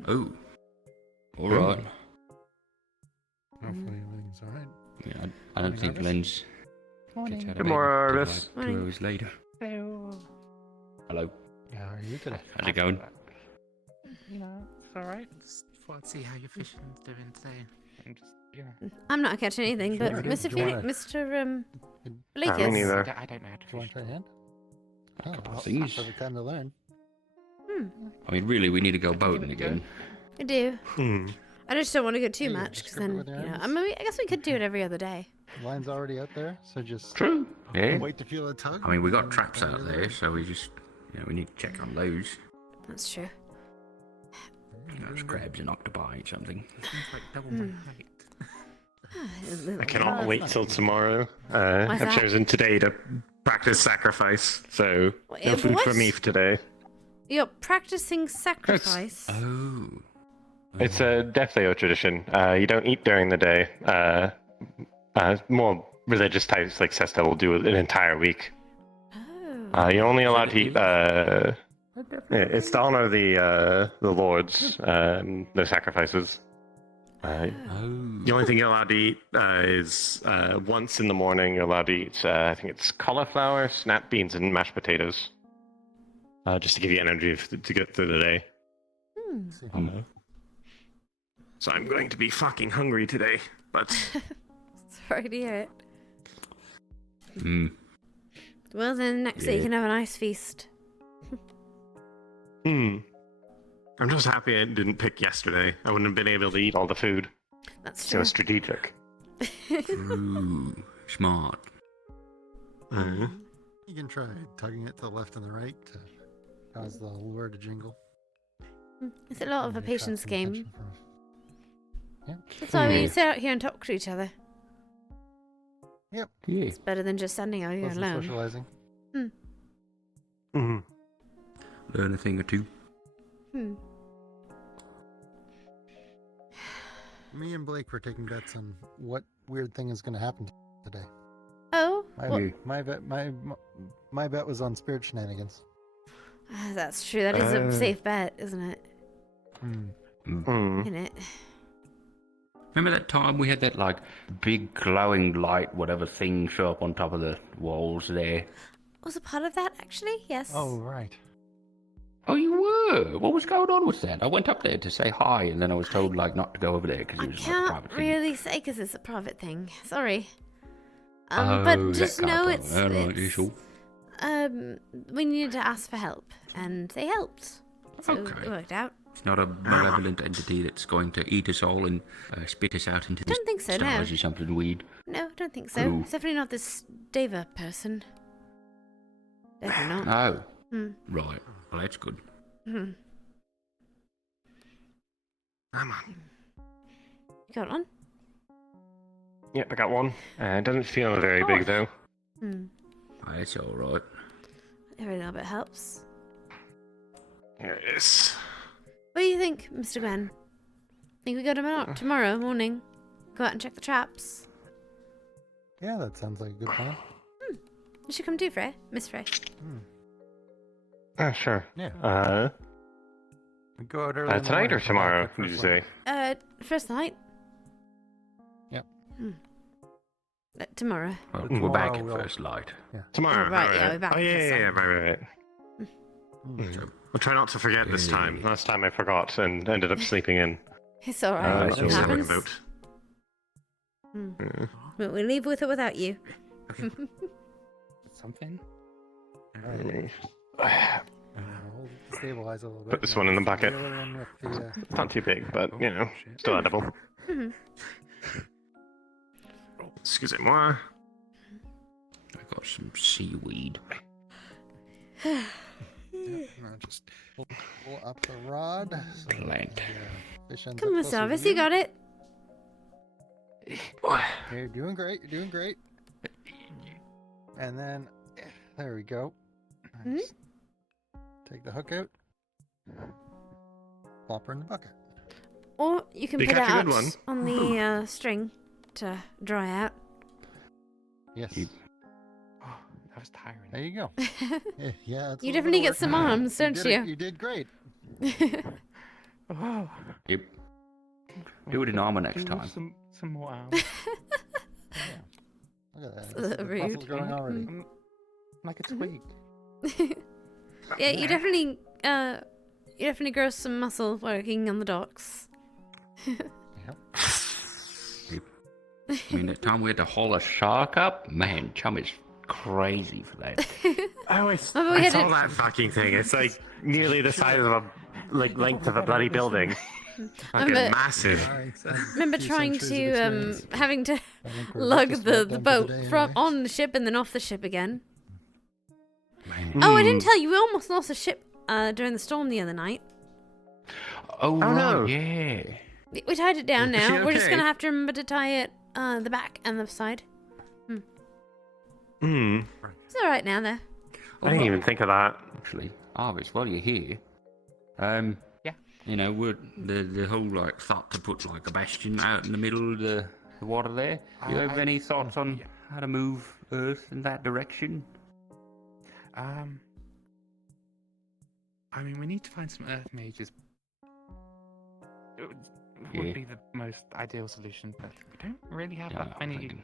Oh. Alright. Hopefully everything's alright. Yeah, I don't think Lens gets out of Good morning, bed Arvis. till, like 2 hours later. Hello. Hello. How are you today? How's it going? It's alright. Just want to see how your fishing's doing today. I'm just, I'm not catching anything, but Sure. Mr. Do you Phoenix, wanna- Mr. me Blakis. neither. I don't know how to Do you want fish. to try a hand? Oh, couple of well, things. perfect time to learn. I mean, really, we need to go boating again. I do. Hmm. I just don't want to go too Yeah, much, just because grip it then, with your I hands. mean, I guess we could do it every other day. The line's already out there, so just True. Yeah. wait to feel a tug. I mean, we got traps out there, so we just, we need to check on those. That's true. Those crabs and octopi or something. Seems like double my height. I cannot wait till tomorrow. Why's I've that? chosen today to practice sacrifice, so Wait, no food for what? me for today. You're practicing sacrifice. Oh. It's a Death Leo tradition. You don't eat during the day. More religious types like Sesta will do an entire week. Oh. You're only allowed to eat. It's to honor the lords, their sacrifices. The only thing you're allowed to eat is once in the morning. You're allowed to eat. I think it's cauliflower, snap beans, and mashed potatoes. Just to give you energy to get through the day. So I'm going to be fucking hungry today, but. Sorry to hear it. Hmm. Well, then next week you can have a nice feast. I'm just happy I didn't pick yesterday. I wouldn't have been able to eat all the food. That's true. So strategic. Ooh, smart. You can try tugging it to the left and the right to cause the lure to jingle. It's a lot of a Maybe patience attract some game. attention from- Yeah. That's why we sit out here and talk to each other. Yep. Yeah. It's better than just standing out here Wasn't alone. socializing. Learn a thing or two. Me and Blake were taking bets on what weird thing is going to happen today. Oh, My bet was on spirit shenanigans. That's true. That is a safe bet, isn't it? Isn't it? Remember that time we had that like big glowing light, whatever thing, show up on top of the walls there? Was a part of that actually? Yes. Oh, right. Oh, you were? What was going on with that? I went up there to say hi, and then I was told like not to go over there because it was like a Can't private thing. really say because it's a private thing. Sorry. Oh, but that just kind of know problem. it's, All right, it's you sure? we needed to ask for help, and they helped. So Okay. it worked out. It's not a malevolent entity that's going to eat us all and spit us out into the Don't think so, no. stars or something weird. No, I don't think so. Ooh. It's definitely not this Deva person. Definitely not. Oh, Hmm. right. Well, that's good. Hmm. Come on. You got one? Yep, I got one. It doesn't feel very big though. Hmm. Oh, that's all right. Every little bit helps. Here it is. What do you think, Mr. Gwen? Think we go tomorrow morning? Go out and check the traps. Yeah, that sounds like a good plan. You should come too, Frey. Miss Frey. Sure. Yeah. We go out early in the Tonight morning or for tomorrow? that Did you first say? First night. Yep. Tomorrow. Well, But we're back at tomorrow we'll- first light. Tomorrow. Oh, right, alright. yeah, we're back Oh, yeah, this yeah, time. right. I'll try not to forget this time. Last time I forgot and ended up sleeping in. It's alright. It It was like a happens. boat. But we leave with or without you. Something? Mm. Hold it to stabilize a little bit. Put this one in the bucket. Reel it in with the, It's not too big, but you know, still edible. Excusez-moi. I got some seaweed. yeah, just pull up the rod. So Plant. fish ends Come up on, closer Salvis, to you got it. You're doing great. You're doing great. And then, there we go. Just take the hook out. Plop her in the bucket. Or you can Did put you it catch a out good one? on the string to dry out. Yes. That was tiring. There you go. Yeah. That's a You little definitely bit get of some work. arms, don't did you? it. You did great. Oh, Yep. Do it in armor next time. Some more arms. Look at that. It's a little The muscles rude. growing already. I'm like a twig. Yeah, you definitely grow some muscle working on the docks. I mean, that time we had to haul a shark up, man, Chum is crazy for that. I Oh, I but we had saw to- that fucking thing. It's like nearly the size of a length of a bloody building. Fucking Remember- massive. Remember Few trying centuries to of experience. having to I think we're lug just the about done for boat day from anyway. on the ship and then off the ship again. Oh, I didn't tell you. We almost lost a ship during the storm the other night. Oh, right, no. yeah. We tied it down Is she now. We're just okay? gonna have to remember to tie it the back and the side. It's all right now, though. I didn't even think of that. Actually, Arvis, while you're here, yeah, you know, we're the whole like thought to put like a bastion out in the middle of the water there. Do you have any thoughts on how to move Earth in that direction? I mean, we need to find some earth mages. It would Yeah. be the most ideal solution, but we don't really have Yeah, that I'm many thinking.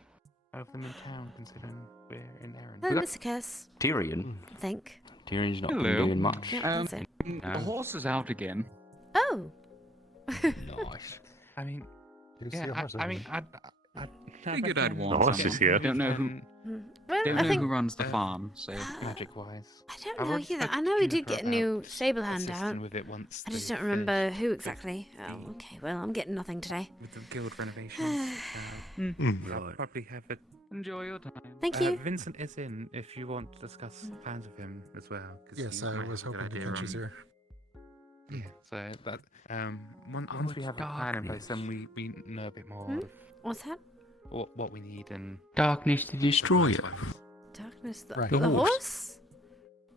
of them in town, considering we're in Erin. Oh, Mr. Curse, Tyrion. I think. Tyrion's not been Hello. doing much. Yep, that's it. The horse is out again. Oh. Nice. I mean, You see yeah, a horse I mean, again? I'd Figured I'd recommend want The horse someone. is here. Don't know who. Well, Don't I know think who runs the farm, so. magic-wise. I don't I've know already either. spoken I to know we did Juniper get a about new stable hand assisting out. with it once I just they don't remember finish who exactly. Oh, okay. Well, I'm getting nothing today. with the guild renovations. I'll probably have it. Enjoy your time. Thank you. Vincent is in if you want to discuss plans with him as well. 'cause Yes, he I might was have a good hoping idea Adventure's on- here. Yeah, so that once we it's have a plan in place, then darkness. we know a bit more Hmm? of What's that? what we need and Darkness the Destroyer. Darkness. Right. The The horse. horse?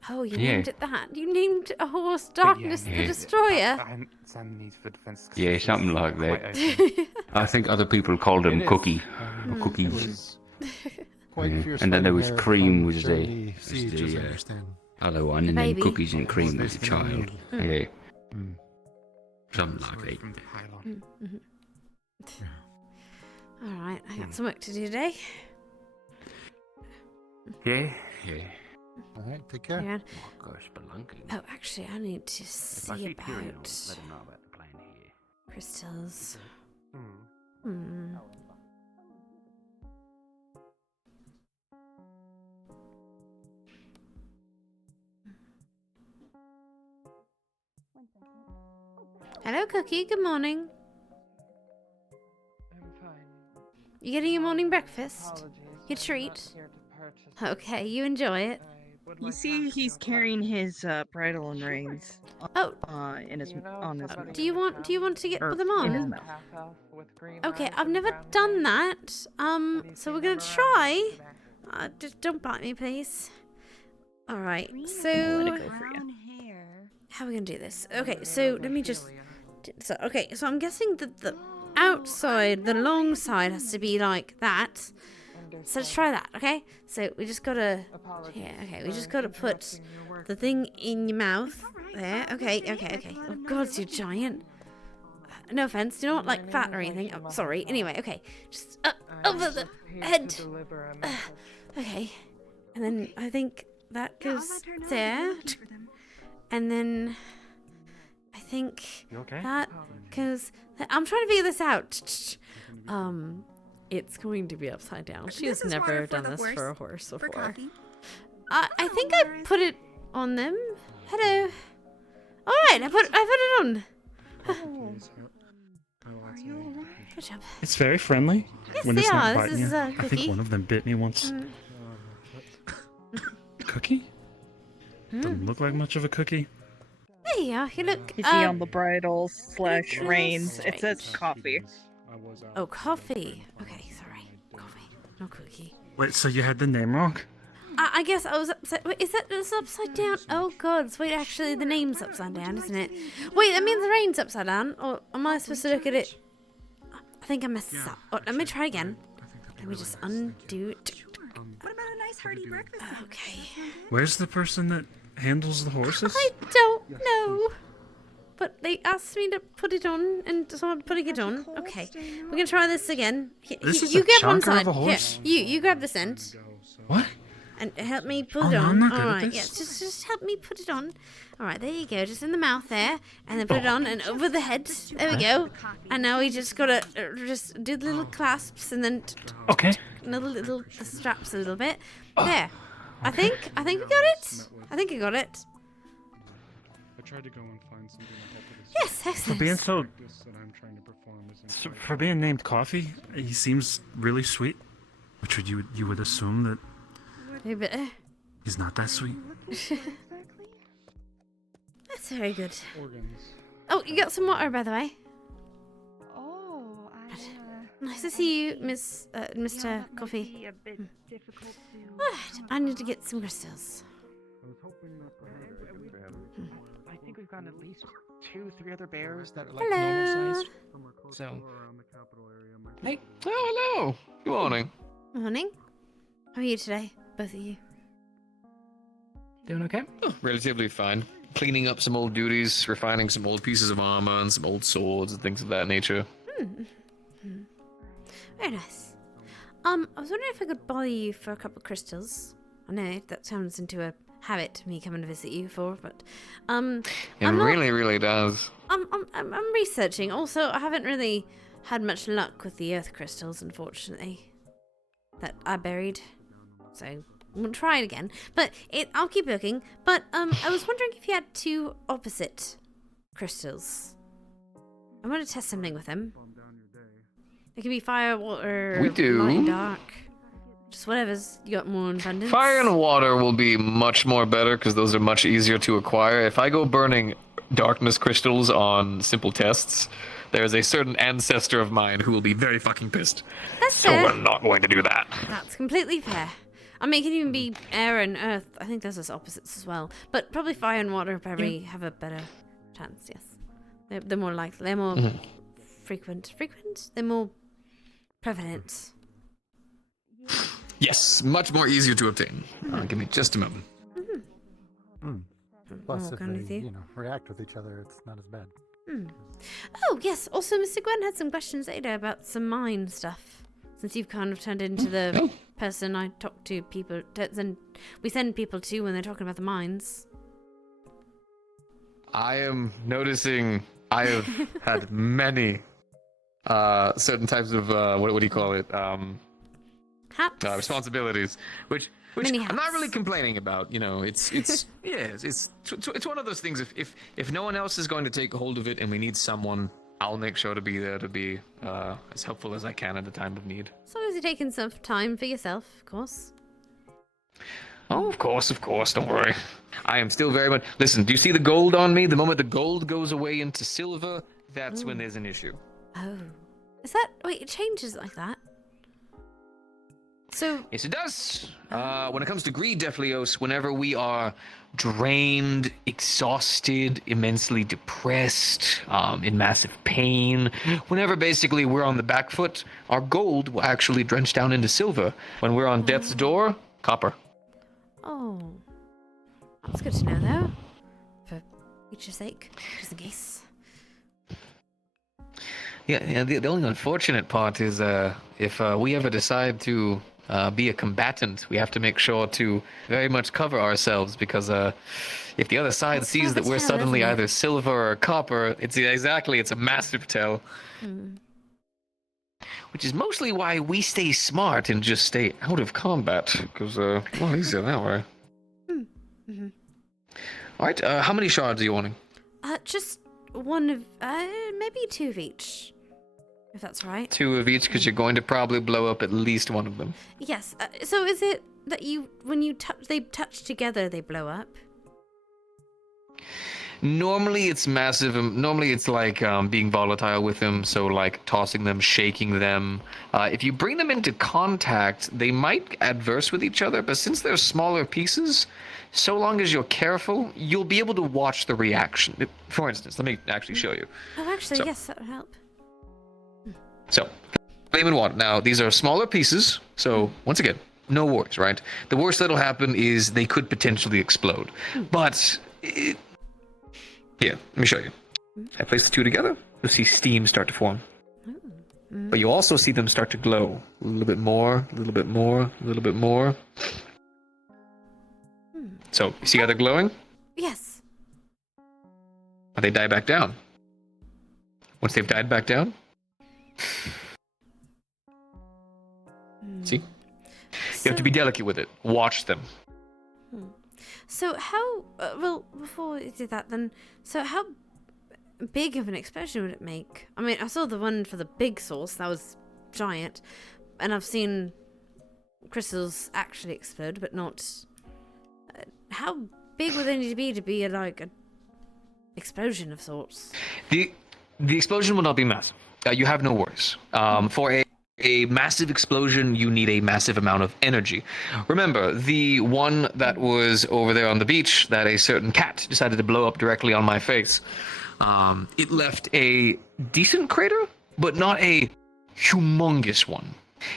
Oh, you Yeah. named it that. You named a horse But yeah, Darkness the Yeah. Destroyer. I understand the need for defense. 'cause Yeah, it's something like quite that. open. I think other people called him It is. Cookie. Or Hmm. Cookies. It was quite Yeah. fierce And then there fighting was there Cream from was during the- siege, was as the, I understand. Other one, and Baby. then Cookies and Cream was a Basically, child. Yeah. Mm. Something Sorry like that. from the pylon. All right, I got some work to do today. Yeah. Yeah. All right, take care. Yeah. Oh gosh, spelunking. Oh, actually, I need to If I see see Tyrion, I'll about let him know about the plan here. crystals. Hmm. Hmm. Hello, Cookie. Good morning. I'm fine. You getting your morning breakfast? Apologies. Your I'm treat? not here to purchase Okay, you enjoy it. You see, he's carrying his bridle and reins. Oh. In his on his. Do you want to get Or them in his on? mouth. Okay, I've never done that. So we're gonna try. Just don't bite me, please. All right. So how are we gonna do this? Okay, so let me just. So I'm guessing that the outside, the long side, has to be like that. So let's try that, okay? So we just gotta. Yeah, okay. We just gotta put the thing in your mouth. There. Okay. Oh God, you're giant. No offense. You're not like fat or anything. I'm sorry. Anyway, okay. Just over the head. Okay. And then I think that goes there. And then I think You okay? that goes. I'm trying to figure this out. It's going to be upside down. She has never done this for a horse before. I think I put it on them. Hello. All right, I put it on. Good job. It's very friendly Yes, when they it's not are. biting This is you. a I cookie. think one of them bit me once. Cookie? Doesn't look like much of a cookie. There you are. You look. You see on the bridle / reins, it says strange. coffee. Oh, coffee. Okay, sorry. Coffee, no cookie. Wait, so you had the name wrong? I guess I was upside. Wait, is that this upside down? Oh God! Wait, actually, the name's upside down, isn't it? Wait, that means the rain's upside down. Or am I supposed to look at it? I think I messed this up. Oh, let me try again. Let me just undo it. What about a nice hearty breakfast? Okay. Where's the person that handles the horses? I don't know. But they asked me to put it on, and so I'm putting it on. Okay, we're gonna try this again. This is You a grab one chunker of side. a horse? Here, you grab this end. What? And help me put Oh, it no, on. I'm not good at Alright, this. yes, just help me put it on. Alright, there you go, just in the mouth there. And then put it on and over the head. There we go. And now we just gotta just do the little clasps and then Okay. another little the straps a little bit. There. I think we got it. I think I got it. I tried to go and find something to help with Yes, For excellent. being so, that I'm trying to perform is for being named Coffee, he seems really sweet. Which would you would assume that Maybe better. he's not that sweet. That's very good. organs. Oh, you got some water, by the way. Oh, Nice to see you, Mr. Coffee. A bit difficult to. Alright, I need to get some crystals. I think we've gotten at least 2-3 other bears that are like Hello. normal sized. So. Hey, hello. Good morning. Morning. How are you today, both of you? Doing okay? Oh, relatively fine. Cleaning up some old duties, refining some old pieces of armor and some old swords and things of that nature. Very nice. I was wondering if I could bother you for a couple of crystals. I know that turns into a habit, me coming to visit you for, but It really does. I'm researching. Also, I haven't really had much luck with the earth crystals, unfortunately, that I buried. So I'm gonna try it again. But I'll keep looking. But I was wondering if you had two opposite crystals. I want to test something with them. It can be fire, water, We do. light and dark. Just whatever's you got more in abundance. Fire and water will be much more better because those are much easier to acquire. If I go burning darkness crystals on simple tests, there is a certain ancestor of mine who will be very fucking pissed. That's so fair. we're not going to do that. That's completely fair. I mean, it can even be air and earth. I think those are opposites as well. But probably fire and water probably have a better chance, yes. They're more likely. They're more frequent. They're more prevalent. Yes, much more easier to obtain. Give me just a moment. Plus, if kind of they, thing. react with each other, it's not as bad. Oh, yes. Also, Mr. Gwen had some questions later about some mine stuff. Since you've kind of turned into the person I talk to people, we send people to when they're talking about the mines. I am noticing I have had many certain types of what do you call it? Responsibilities, which I'm not really complaining about. It's yes, it's one of those things. If no one else is going to take hold of it and we need someone, I'll make sure to be there to be as helpful as I can at the time of need. As long as you're taking some time for yourself, of course. Oh, of course, don't worry. I am still very much... Listen, do you see the gold on me? The moment the gold goes away into silver, that's when there's an issue. Oh. Is that... Wait, it changes like that? So... Yes, it does. When it comes to greed, Deflios, whenever we are drained, exhausted, immensely depressed, in massive pain, whenever basically we're on the back foot, our gold will actually drench down into silver. When we're on death's door, copper. Oh. That's good to know, though. For future's sake, just in case. Yeah, the only unfortunate part is if we ever decide to be a combatant, we have to make sure to very much cover ourselves because if the other side sees that we're suddenly either silver or copper, it's a massive tell. Which is mostly why we stay smart and just stay out of combat, because, easier that way. Alright, how many shards are you wanting? Just one of, maybe two of each. If that's right. 2 of each, because you're going to probably blow up at least one of them. Yes, so is it that when you they touch together, they blow up? Normally it's massive. Normally it's like being volatile with them, so like tossing them, shaking them. If you bring them into contact, they might adverse with each other, but since they're smaller pieces, so long as you're careful, you'll be able to watch the reaction. For instance, let me actually show you. Oh, actually, yes, that would help. So, flame and water. Now, these are smaller pieces, so once again, no worries, right? The worst that'll happen is they could potentially explode. But... Here, let me show you. I place the 2 together, you'll see steam start to form. But you also see them start to glow. A little bit more, a little bit more, a little bit more. So, you see how they're glowing? Yes. They die back down. Once they've died back down... See? You have to be delicate with it. Watch them. So how, well, before we did that then, so how big of an explosion would it make? I mean, I saw the one for the big source, that was giant, and I've seen crystals actually explode, but not... how big would they need to be like an explosion of sorts? The explosion will not be massive. You have no worries. For a massive explosion, you need a massive amount of energy. Remember, the one that was over there on the beach that a certain cat decided to blow up directly on my face, it left a decent crater, but not a humongous one.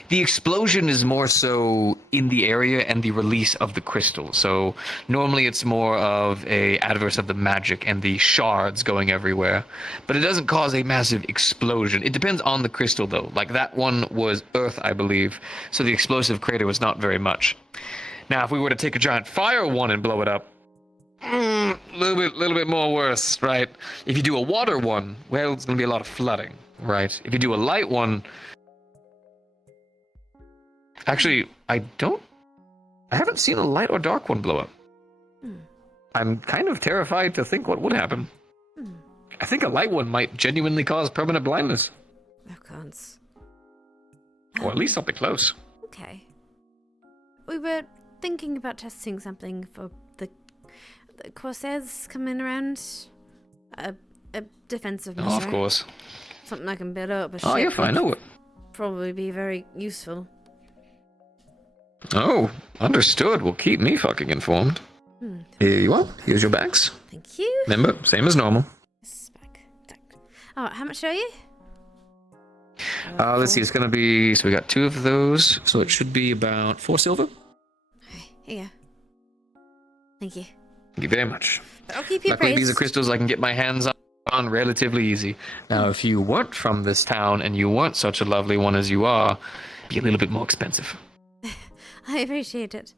The explosion is more so in the area and the release of the crystal. So normally it's more of a adverse of the magic and the shards going everywhere. But it doesn't cause a massive explosion. It depends on the crystal though. Like that one was earth, I believe. So the explosive crater was not very much. Now if we were to take a giant fire one and blow it up, a little bit more worse, right? If you do a water one, well, it's going to be a lot of flooding, right? If you do a light one, actually, I haven't seen a light or dark one blow up. I'm kind of terrified to think what would happen. I think a light one might genuinely cause permanent blindness. Oh, gods. Or at least something close. Okay. We were thinking about testing something for the Corsairs coming around. A defensive measure. Oh, of course. Something I can build up. A Oh, ship yeah, fine. I know it. Probably be very useful. Oh, understood. Well, keep me fucking informed. Here you are. Here's your bags. Thank you. Remember, same as normal. Oh, how much are you? Let's see. It's gonna be. So we got 2 of those. So it should be about 4 silver. Here you go. Thank you. Thank you very much. I'll keep you Luckily, appraised. these are crystals I can get my hands on relatively easy. Now, if you weren't from this town and you weren't such a lovely one as you are, it'd be a little bit more expensive. I appreciate it.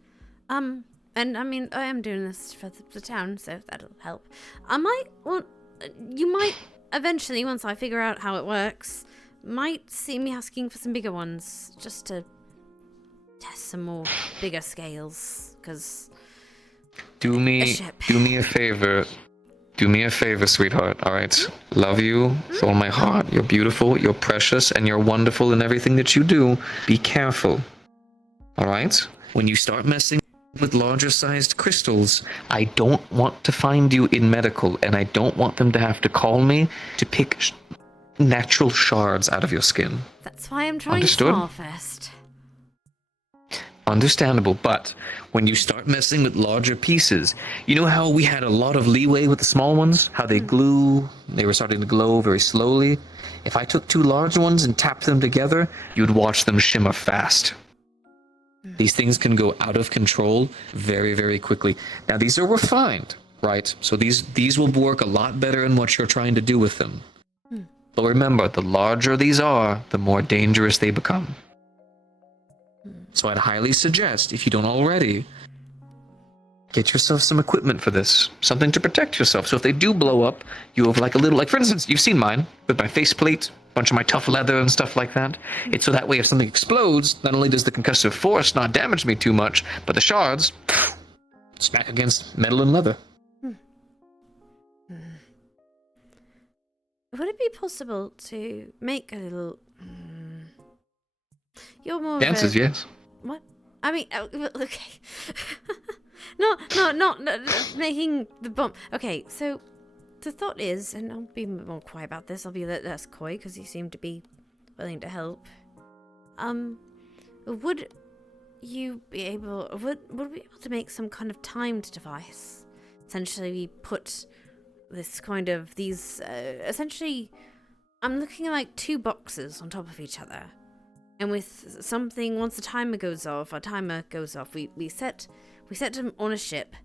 And I mean, I am doing this for the town, so that'll help. You might eventually, once I figure out how it works, might see me asking for some bigger ones, just to test some more bigger scales, because... Do me a favor. Do me a favor, sweetheart, alright? Love you with all my heart. You're beautiful, you're precious, and you're wonderful in everything that you do. Be careful. Alright? When you start messing with larger sized crystals, I don't want to find you in medical, and I don't want them to have to call me to pick natural shards out of your skin. That's why I'm trying Understood? small first. Understandable, but when you start messing with larger pieces, you know how we had a lot of leeway with the small ones? How they were starting to glow very slowly? If I took 2 large ones and tapped them together, you'd watch them shimmer fast. These things can go out of control very, very quickly. Now, these are refined, right? So these will work a lot better in what you're trying to do with them. But remember, the larger these are, the more dangerous they become. So I'd highly suggest, if you don't already, get yourself some equipment for this. Something to protect yourself. So if they do blow up, you have like a little, like for instance, you've seen mine with my faceplate, a bunch of my tough leather and stuff like that. It's so that way if something explodes, not only does the concussive force not damage me too much, but the shards smack against metal and leather. Would it be possible to make a little... You're more The answer is yes. What? I mean, okay. not making the bomb. Okay, so the thought is, and I'll be more quiet about this, I'll be less coy because you seem to be willing to help. Would we be able to make some kind of timed device? Essentially, we put this kind of essentially, I'm looking at like 2 boxes on top of each other. And with something, once the timer goes off, we set them on a ship,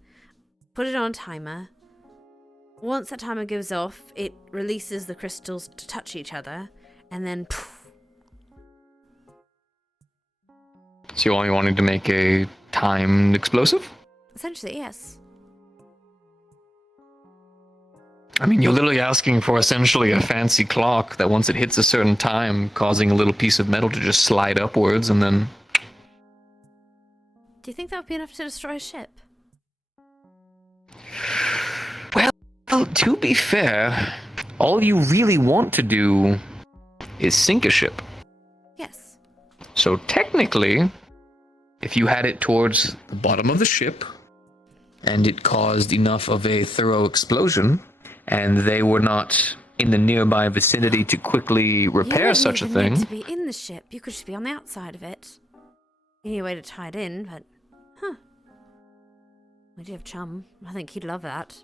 put it on timer. Once that timer goes off, it releases the crystals to touch each other, and then poof. So you only wanted to make a timed explosive? Essentially, yes. I mean, you're literally asking for essentially a fancy clock that once it hits a certain time, causing a little piece of metal to just slide upwards and then... Do you think that would be enough to destroy a ship? Well, to be fair, all you really want to do is sink a ship. Yes. So technically, if you had it towards the bottom of the ship, and it caused enough of a thorough explosion, and they were not in the nearby vicinity to quickly repair such a thing. You don't even need to be in the ship. You could just be on the outside of it. Any way to tie it in, but we do have Chum. I think he'd love that.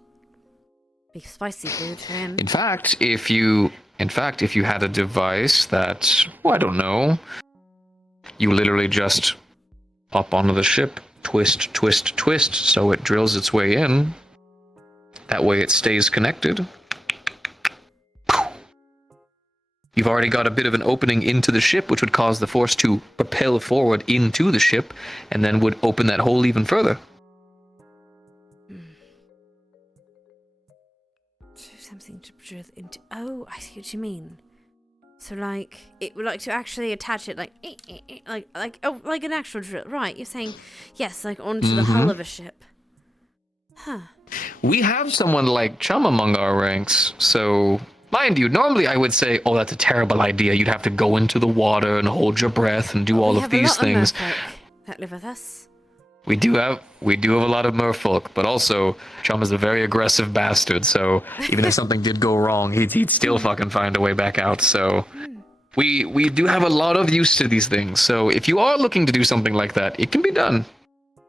Be spicy food for him. In fact, if you had a device that, well, I don't know, You literally just hop onto the ship, twist, twist, twist, so it drills its way in. That way it stays connected. You've already got a bit of an opening into the ship, which would cause the force to propel forward into the ship, and then would open that hole even further. Something to drill into. Oh, I see what you mean. So, like, it would like to actually attach it, like an actual drill. Right? You're saying, yes, like onto the hull of a ship. Huh. We have someone like Chum among our ranks, so mind you, normally I would say, oh, that's a terrible idea. You'd have to go into the water and hold your breath and do all of these things. That live with us. We do have a lot of merfolk, but also Chum is a very aggressive bastard. So even if something did go wrong, he'd still fucking find a way back out. So we do have a lot of use to these things. So if you are looking to do something like that, it can be done.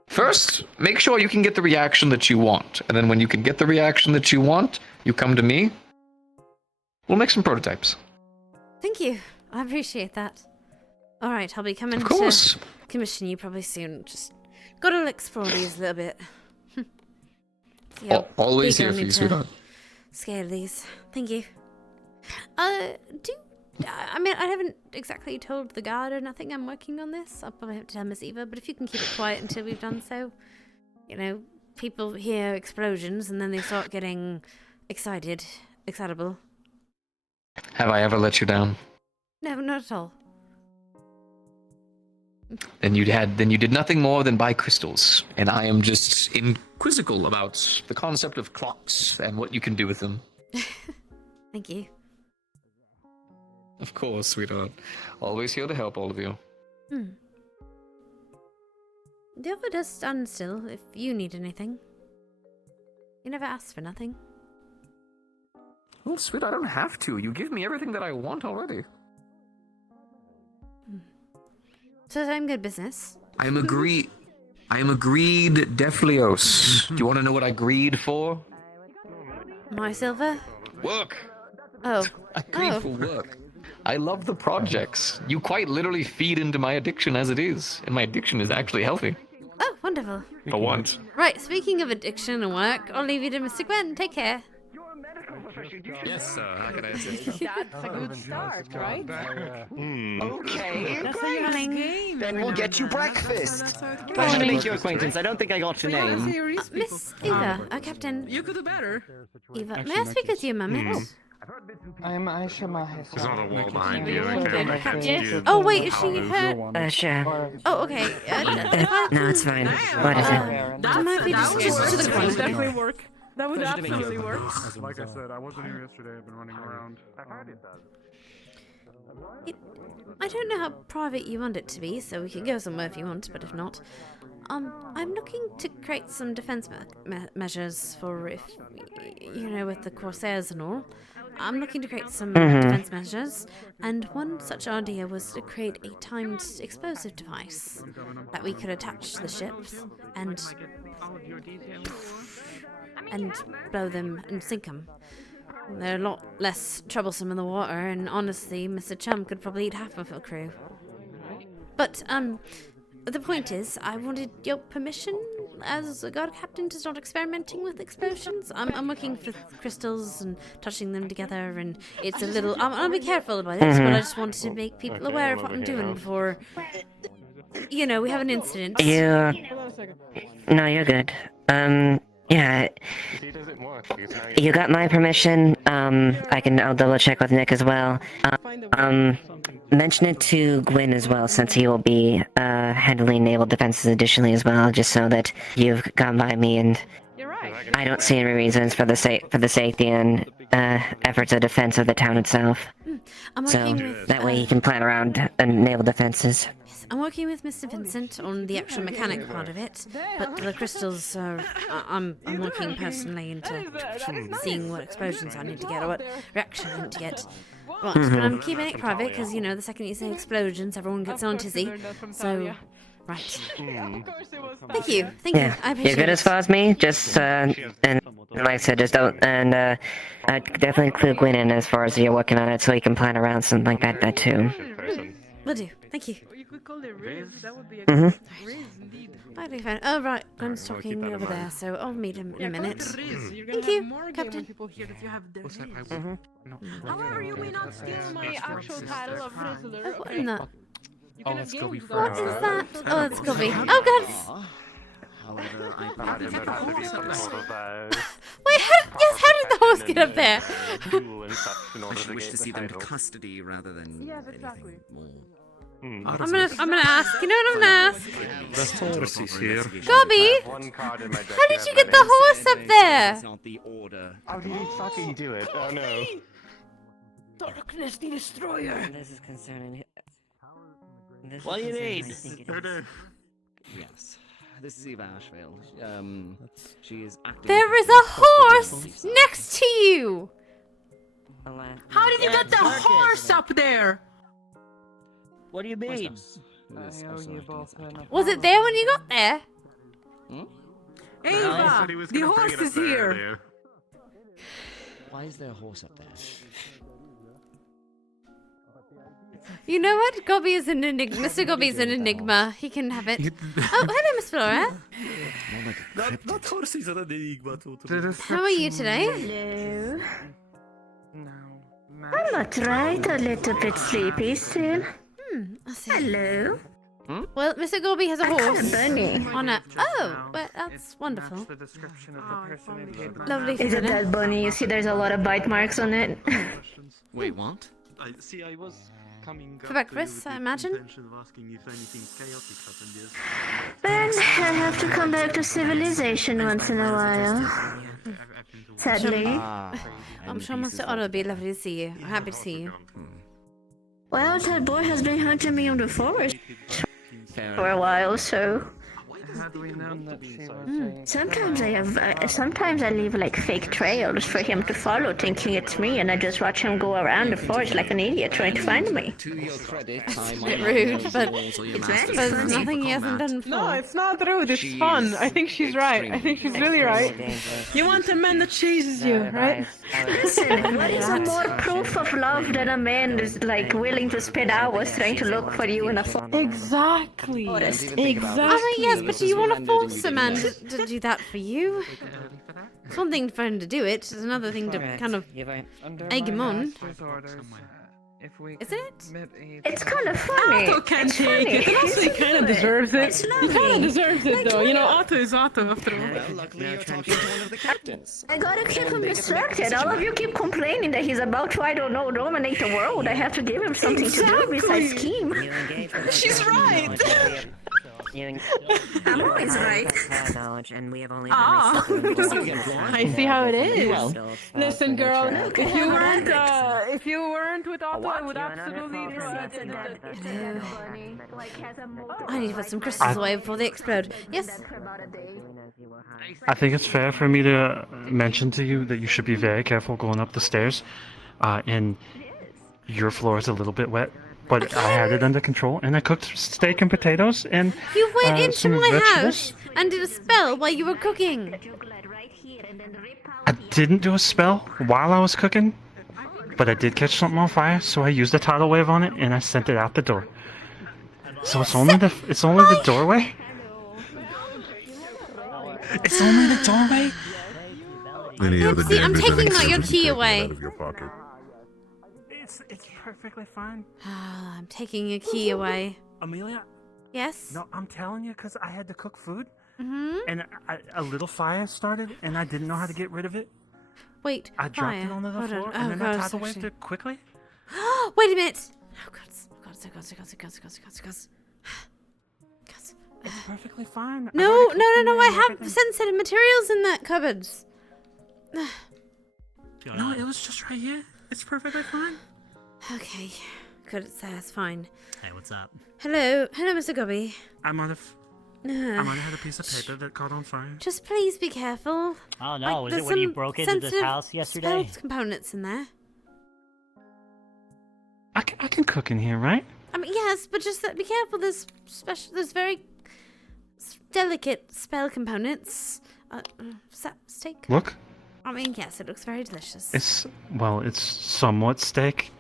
First, make sure you can get the reaction that you want, and then when you can get the reaction that you want, you come to me. We'll make some prototypes. Thank you. I appreciate that. All right, I'll be coming Of course. to commission you probably soon. Just gotta explore these a little bit. Always here for you, sweetheart. Scale these. Thank you. I mean, I haven't exactly told the guard or nothing. I'm working on this. I'll probably have to tell Miss Eva, but if you can keep it quiet until we've done so. You know, people hear explosions and then they start getting excitable. Have I ever let you down? No, not at all. Then you did nothing more than buy crystals, and I am just inquisical about the concept of clocks and what you can do with them. Thank you. Of course, sweetheart. Always here to help all of you. The offer does stand still if you need anything. You never asked for nothing. Well, sweet, I don't have to. You give me everything that I want already. So I'm good business. I am agreed, Deflios. Do you want to know what I greed for? My silver? Work. Oh. I greed for work. I love the projects. You quite literally feed into my addiction as it is, and my addiction is actually healthy. Oh, wonderful. For once. Right, speaking of addiction and work, I'll leave you to Mr. Gwen. Take care. Yes, sir. How can I assist? That's a good start, right? Okay, That's how you have to game. then we'll get you breakfast. Pleasure to make your acquaintance. I don't think I got your name. Miss Eva, Captain. You could do better. Eva, may I speak with you a moment? I'm Aisha Mahes. There's not a wall behind you. Captain? Oh, wait, is she hurt? Sure. Oh, okay. No, it's fine. What is it? That might be just to the corner. Definitely work. That would absolutely work. Like I said, I wasn't here yesterday. I've been running around. I don't know how private you want it to be, so we can go somewhere if you want, but if not. I'm looking to create some defense measures for if, you know, with the Corsairs and all. I'm looking to create some defense measures, and one such idea was to create a timed explosive device that we could attach to the ships and blow them and sink them. They're a lot less troublesome in the water, and honestly, Mr. Chum could probably eat half of a crew. But, the point is, I wanted your permission as a guard captain to start experimenting with explosions. I'm looking for crystals and touching them together, and it's a little... I'll be careful about it, but I just wanted to make people aware of what I'm doing before, you know, we have an incident. No, you're good. Yeah. You got my permission. I'll double check with Nick as well. Mention it to Gwyn as well, since he will be handling naval defenses additionally as well, just so that you've gone by me, and I don't see any reasons for the safety and efforts of defense of the town itself. So that way you can plan around naval defenses. I'm working with Mr. Vincent on the actual mechanic part of it, but the crystals are... I'm looking personally into seeing what explosions I need to get, or what reaction I need to get. Right, but I'm keeping it private, because, you know, the second you say explosions, everyone gets on tizzy. So, right. Thank you. Thank you. I appreciate You're good as far as me. Just, and like I said, just don't... And, definitely include Gwyn in as far as you're working on it, so you can plan around something like that too. Will do. Thank you. You could call it Riz. That would be a Mhm. good Riz, indeed. That'd be fine. Oh, right. Glenn's we'll keep talking that in over there, mind. so I'll meet him in a Yeah, call minute. it Riz. You're gonna Thank have you, more game Captain. when people hear that you have the What's that? Riz. However, you may not steal my actual title of Rizzler. Oh, what in the... You Oh, can let's have go games, before. though. What is that? Oh, it's Gubby. Oh, God! However, I Wait, how did the horse get up there? I should wish to see them in custody rather than Yes, exactly. more. I'm gonna ask. You know what I'm gonna ask? The horse is here. Gubby, how did you get the horse up there? Not the order. How did he fucking do it? Oh no. Darkness, the destroyer. This is concerning. This What do you concerning, need? I think it is. Yes. This is Eva Ashfield. She is acting. There is a horse next to you. How did you get the horse up there? What do you mean? Was it there when you got there? Ava, the horse is here. Why is there a horse up there? You know what? Gobby is an enigma. Mr. Gobby is an enigma. He can have it. Oh, hello, Miss Flora. That horse is an enigma, totally. How are you today? Hello. I'm not right. A little bit sleepy still. I see. Hello. Well, Mr. Gobby has a horse bunny. on a... Oh, well, that's wonderful. the description of the person who paid my Lovely Is it feeling. that bunny? You see there's a lot of bite marks on it. Wait, what? I was coming For breakfast, I imagine? Then I have to come back to civilization once in a while. Sadly. I'm sure Mr. Otto would be lovely to see you. I'm happy to see you. Well, that boy has been hunting me in the forest for a while, so Had we known that she was sometimes I leave like fake trails for him to follow, thinking it's me, and I just watch him go around the forest like an idiot trying to find me. To your credit, It's a bit rude, but there's nothing he hasn't done before. No, it's not rude. It's fun. I think she's right. I think she's really right. You want a man that chases you, right? Listen, what is more proof of love than a man is like willing to spend hours trying to look for you in a forest? Exactly. Exactly. I mean, yes, but do you want to force a man to do that for you? It's one thing for him to do it, it's another thing to kind of egg him on. Isn't it? It's kind of funny. Otto can't take it. And also, he kind of deserves it. He kind of deserves it, though. You know, Otto is Otto, after all. Luckily, you're talking to one of the captains. I gotta keep him distracted. All of you keep complaining that he's about to, I don't know, dominate the world. I have to give him something to do besides scheme. She's right. I'm always right. I see how it is. Listen, girl, if you weren't with Otto, I would absolutely I need to put some crystals away before they explode. Yes? I think it's fair for me to mention to you that you should be very careful going up the stairs. And your floor is a little bit wet, but I had it under control, and I cooked steak and potatoes and You went into some my vegetables. house and did a spell while you were cooking. I didn't do a spell while I was cooking, but I did catch something on fire, so I used a tidal wave on it and I sent it out the door. So it's only the doorway. It's only the doorway. Any other See, I'm damage, I taking think out your you key take away. Out of your pocket. It's perfectly fine. I'm taking your key away. Amelia? Yes? No, I'm telling you, because I had to cook food, Mm-hmm. and a little fire started, and I didn't know how to get rid of it. Wait, I dropped fire. it onto the Hold floor, on. and Oh, then God, I it's tidal waved actually- it quickly. Wait a minute! Oh, God. It's perfectly fine. No, I have sensitive materials in that cupboard. No, it was just right here. It's perfectly fine. Okay. Good, it's fine. Hey, what's up? Hello, Mr. Gubby. I might have had a piece of paper that caught on fire. Just please be careful. Oh no, was there's it when you some broke into this sensitive house yesterday? spell components in there. I can cook in here, right? I mean, yes, but just be careful. There's very delicate spell components. Steak. Look, I mean, yes, it looks very delicious. it's somewhat steak,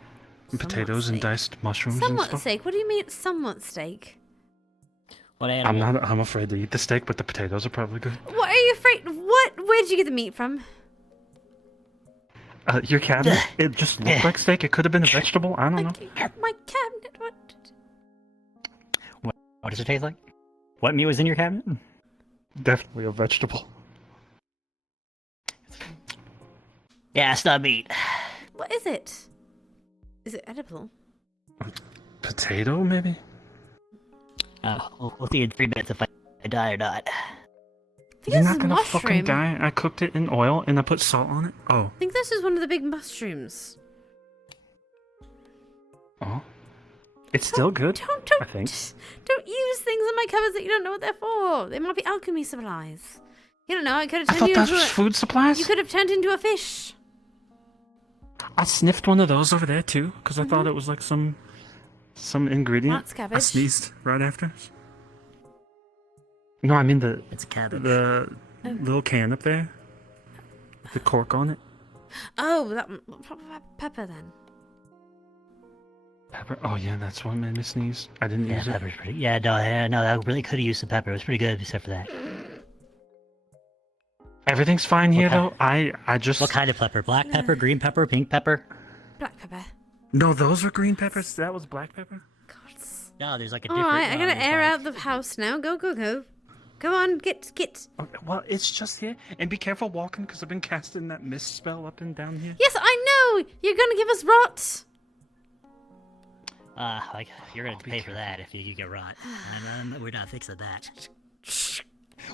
Potatoes and diced mushrooms and Somewhat stuff. steak. What do you mean, somewhat steak? What I'm not. I'm afraid to eat the steak, but the potatoes are probably good. What are you afraid? What? Where did you get the meat from? Your cabinet. It just looked like steak. It could have been a vegetable. I don't know. My cabinet. What? What does it taste like? What meat was in your cabinet? Definitely a vegetable. Yeah, it's not meat. What is it? Is it edible? Potato, maybe? We'll see in 3 minutes if I die or not. You're not gonna fucking die. I cooked it in oil and I put salt on it. Oh. I think this is one of the big mushrooms. Oh. It's still good. I think. Don't use things in my cupboards that you don't know what they're for. They might be alchemy supplies. You don't know. I could have turned thought you that into was food supplies? You could have turned into a fish. I sniffed one of those over there too, because I thought it was like some ingredient. That's cabbage. I sneezed right after. No, I mean it's cabbage. The little can up there, the cork on it. Oh, that pepper then. Pepper. Oh yeah, that's what made me sneeze. I didn't use it. Pepper's pretty. Yeah, no, I really could have used some pepper. It was pretty good, except for that. Everything's fine here though. I just. What kind of pepper? Black pepper, green pepper, pink pepper? Black pepper. No, those were green peppers. That was black pepper. No, there's like a All different. right, I gotta air out the house now. Go. Go on, get. Okay, well, it's just here, and be careful walking because I've been casting that mist spell up and down here. Yes, I know. You're gonna give us rot. Like you're gonna pay for that if you get rot, and we're not fixing that.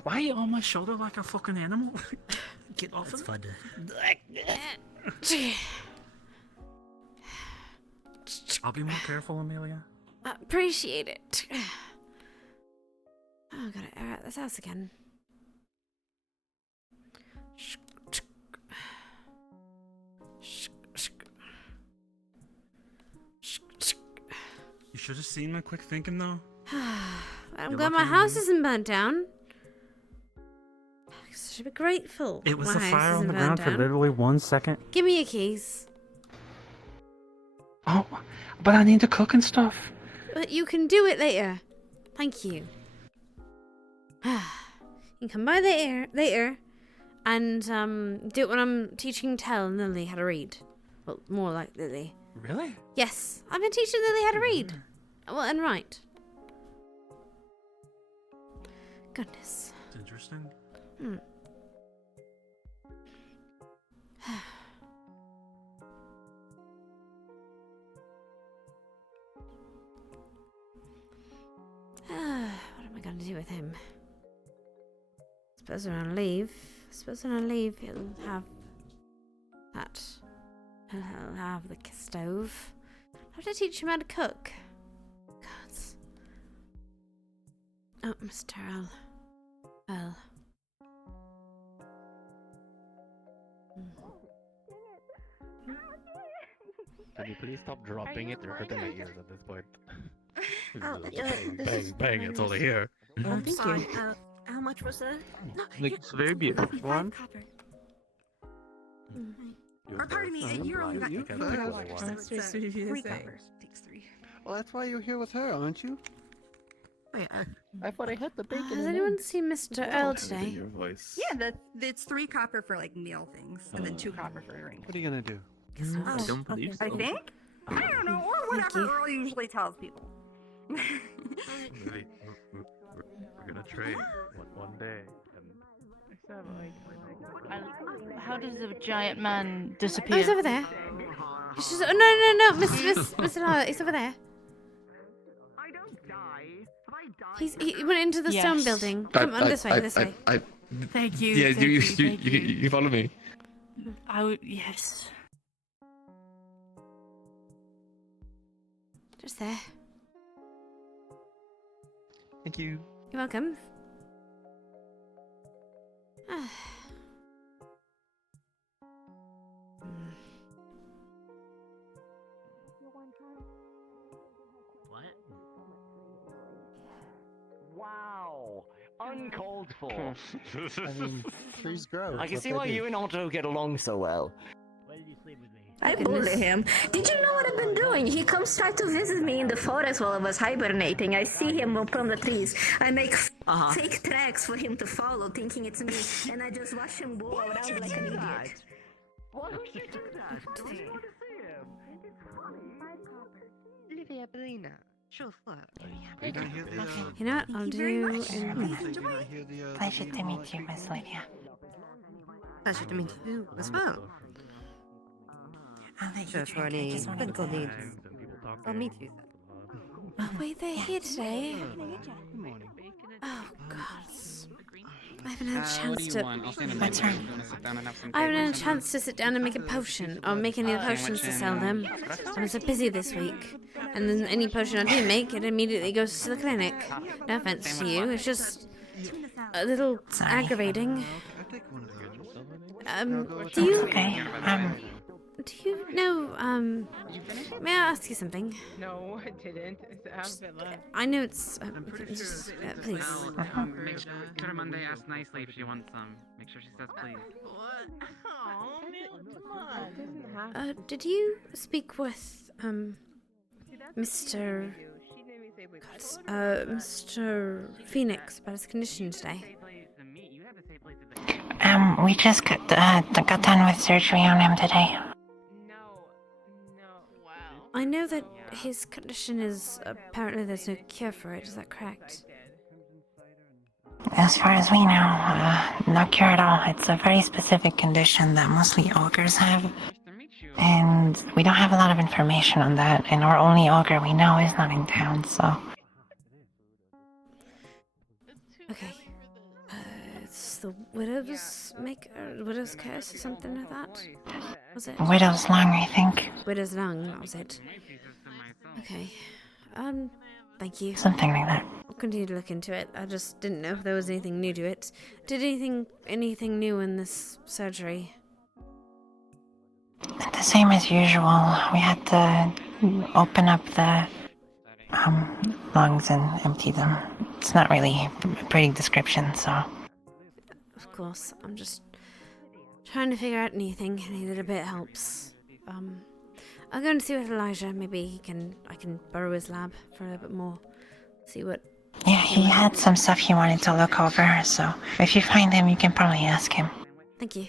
Why are you on my shoulder like a fucking animal? Get off It's of fun to. I'll be more careful, Amelia. Appreciate it. Oh, I gotta air out this house again. You should have seen my quick thinking though. I'm You're glad my lucky you house didn't. isn't burnt down. I should be grateful. It was my a house fire on isn't the burnt ground for down. literally 1 second. Give me your keys. Oh, but I need to cook and stuff. But you can do it later. Thank you. You can come by later and do it when I'm teaching Tell and Lily how to read. Well, more like Lily. Really? Yes, I've been teaching Lily how to read. Well, and write. Goodness. It's interesting. What am I going to do with him? Suppose when I leave. He'll have that. He'll have the stove. I have to teach him how to cook. Gods. Oh, Mr. Earl. Can you please stop dropping it? You're hurting my ears at this point. Bang, bang, it's all here. Oh, thank you. How much was that? No, It's very beautiful one. Or pardon me, a euro. You got could have- That's very sweet of you to 3 say. coppers. Takes 3. Well, that's why you're here with her, aren't you? Wait, I thought I had the bacon. Has anyone seen Mr. Earl today? voice. yeah, it's 3 copper for like meal things, and then 2 copper for drinks. What are you gonna do? I don't believe I so. think. I don't know, or whatever Earl usually tells people. Really, we're gonna trade one day. How does the giant man disappear? Oh, he's over there. He's just, no, Mr. Lala, he's over there. I don't die. Have I died? He went into the stone Yes. building. Come on, this way. Thank you. Yeah, thank you. you follow me. I would. Yes. Just there. Thank you. You're welcome. Wow, uncalled for. I mean, trees grow. I it's can what see they why do. you and Otto get along so well. Why did you sleep with me? I bully him. Did you know what I've been doing? He comes try to visit me in the forest while I was hibernating. I see him up on the trees. I make fake tracks for him to follow, thinking it's me, and I just watch him go around like an idiot. Why would you do that? Don't you want to see him? It's funny. Olivia Belina. Sure, flirt. You know what? I'll do. Pleasure to meet you, Miss Lydia. Pleasure to meet you as well. Sure, for any medical needs, I'll meet you then. Oh, wait, they're here today. Oh, God. I haven't had a chance to. I haven't had a chance to sit down and make a potion, or make any potions to sell them. I'm so busy this week. And then any potion I do make, it immediately goes to the clinic. No offense to you, it's just a little aggravating. Do you... Do you know, may I ask you something? No, I didn't. I know it's, please. Make sure Monday asks nicely if she wants some. Make sure she says please. Did you speak with, Mr. Mr. Phoenix about his condition today? We just got done with surgery on him today. I know that his condition is, apparently there's no cure for it, is that correct? As far as we know, no cure at all. It's a very specific condition that mostly ogres have. And we don't have a lot of information on that, and our only ogre we know is not in town, so... Okay. It's the Widow's Curse or something like that? Was it? Widow's Lung, I think. Widow's Lung, that was it. Okay. Thank you. Something like that. I'll continue to look into it. I just didn't know if there was anything new to it. Did anything new in this surgery? The same as usual. We had to open up the lungs and empty them. It's not really a pretty description, so... Of course, I'm just trying to figure out anything. Any little bit helps. I'll go and see with Elijah. Maybe I can borrow his lab for a little bit more. See what... Yeah, he had some stuff he wanted to look over, so if you find him, you can probably ask him. Thank you.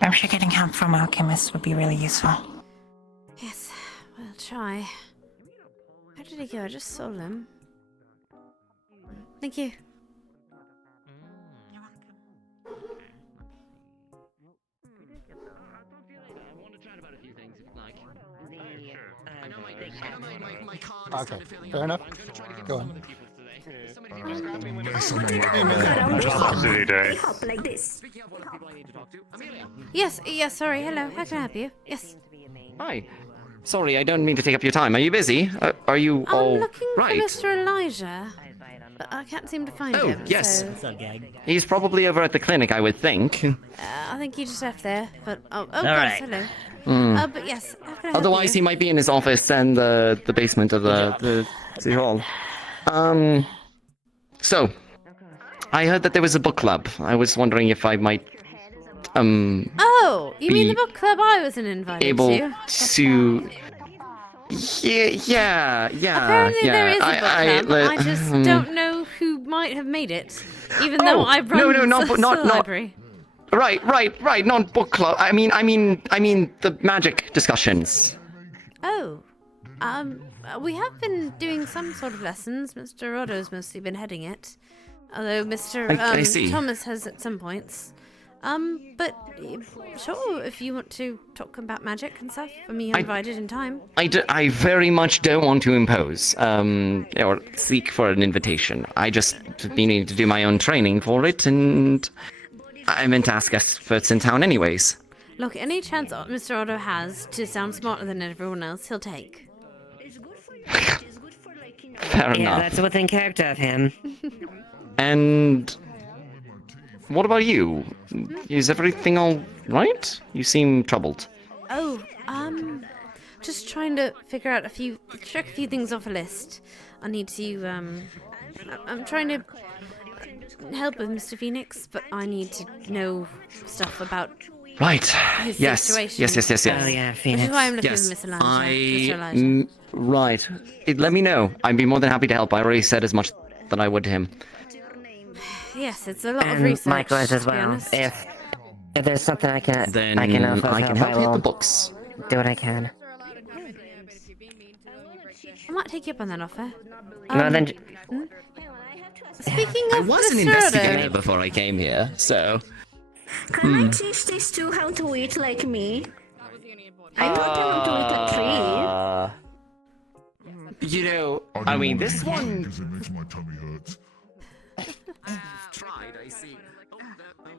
I'm sure getting help from alchemists would be really useful. Yes, we'll try. Where did he go? I just saw him. Thank you. Okay, fair enough. Go on. Like this. Yes, sorry, hello, how can I help you? Yes. Hi. Sorry, I don't mean to take up your time. Are you busy? Are you all I'm looking right? for Mr. Elijah, but I can't seem to find him. Yes. So... He's probably over at the clinic, I would think. I think he just left there, but... Oh, All gosh, right. hello. Mm. But yes, how can I help Otherwise, you? he might be in his office and the basement of the city hall. So, I heard that there was a book club. I was wondering if I might, Oh, you mean the book club I wasn't invited able to? Yeah. Apparently there is a book club. I just don't know who might have made it, even though I run the library. Right. Not book club. I mean the magic discussions. Oh, we have been doing some sort of lessons. Mr. Otto's mostly been heading it, although Mr. I see. Thomas has at some points. But sure, if you want to talk about magic and stuff, I mean, you're invited in time. I very much don't want to impose, or seek for an invitation. I just been needing to do my own training for it, and I meant to ask experts in town anyways. Look, any chance Mr. Otto has to sound smarter than everyone else, he'll take. Fair enough. Yeah, that's within character of him. And what about you? Is everything all right? You seem troubled. Oh, just trying to figure out check a few things off a list. I need to, I'm trying to help with Mr. Phoenix, but I need to know stuff about Right. His Yes. situation. Yes. Oh yeah, Which Phoenix. is why I'm looking Yes. for Miss Elijah. Mr. Elijah. Right. Let me know. I'd be more than happy to help. I already said as much that I would to him. Yes, it's a lot of And research. likewise as to be well. honest. If there's something I can Then also I can help, help you I with the will books. do what I can. I might take you up on that offer. Well then, Speaking I of was an the investigator soda, before I came here, so. Can I teach these two how to eat like me? I taught them how to eat a tree. You know, I mean, this one. Because it makes my tummy hurt. Tried, I see. Oh,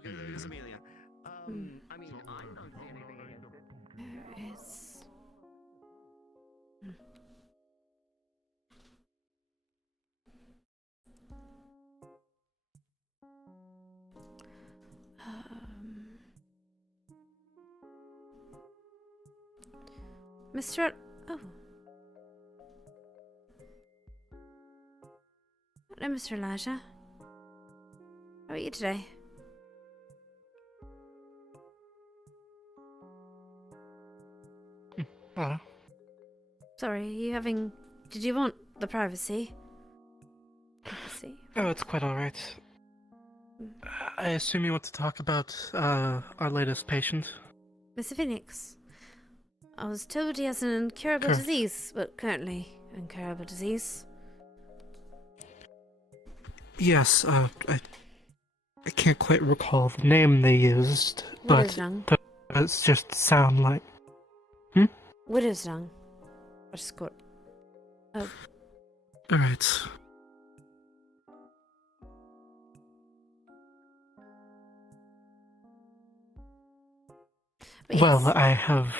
there's Amelia. I mean, I don't see anything against it. it's Mr. Oh. Hello, Mr. Elijah. How are you today? Hello. Sorry, are you having... Did you want the privacy? Oh, it's quite alright. I assume you want to talk about our latest patient? Mr. Phoenix, I was told he has an incurable Correct. disease, but currently incurable disease. Yes, I can't quite recall the name they used, Widow's but lung. it's just sound like... Widow's lung. I just got... Oh, Alright. Well, I have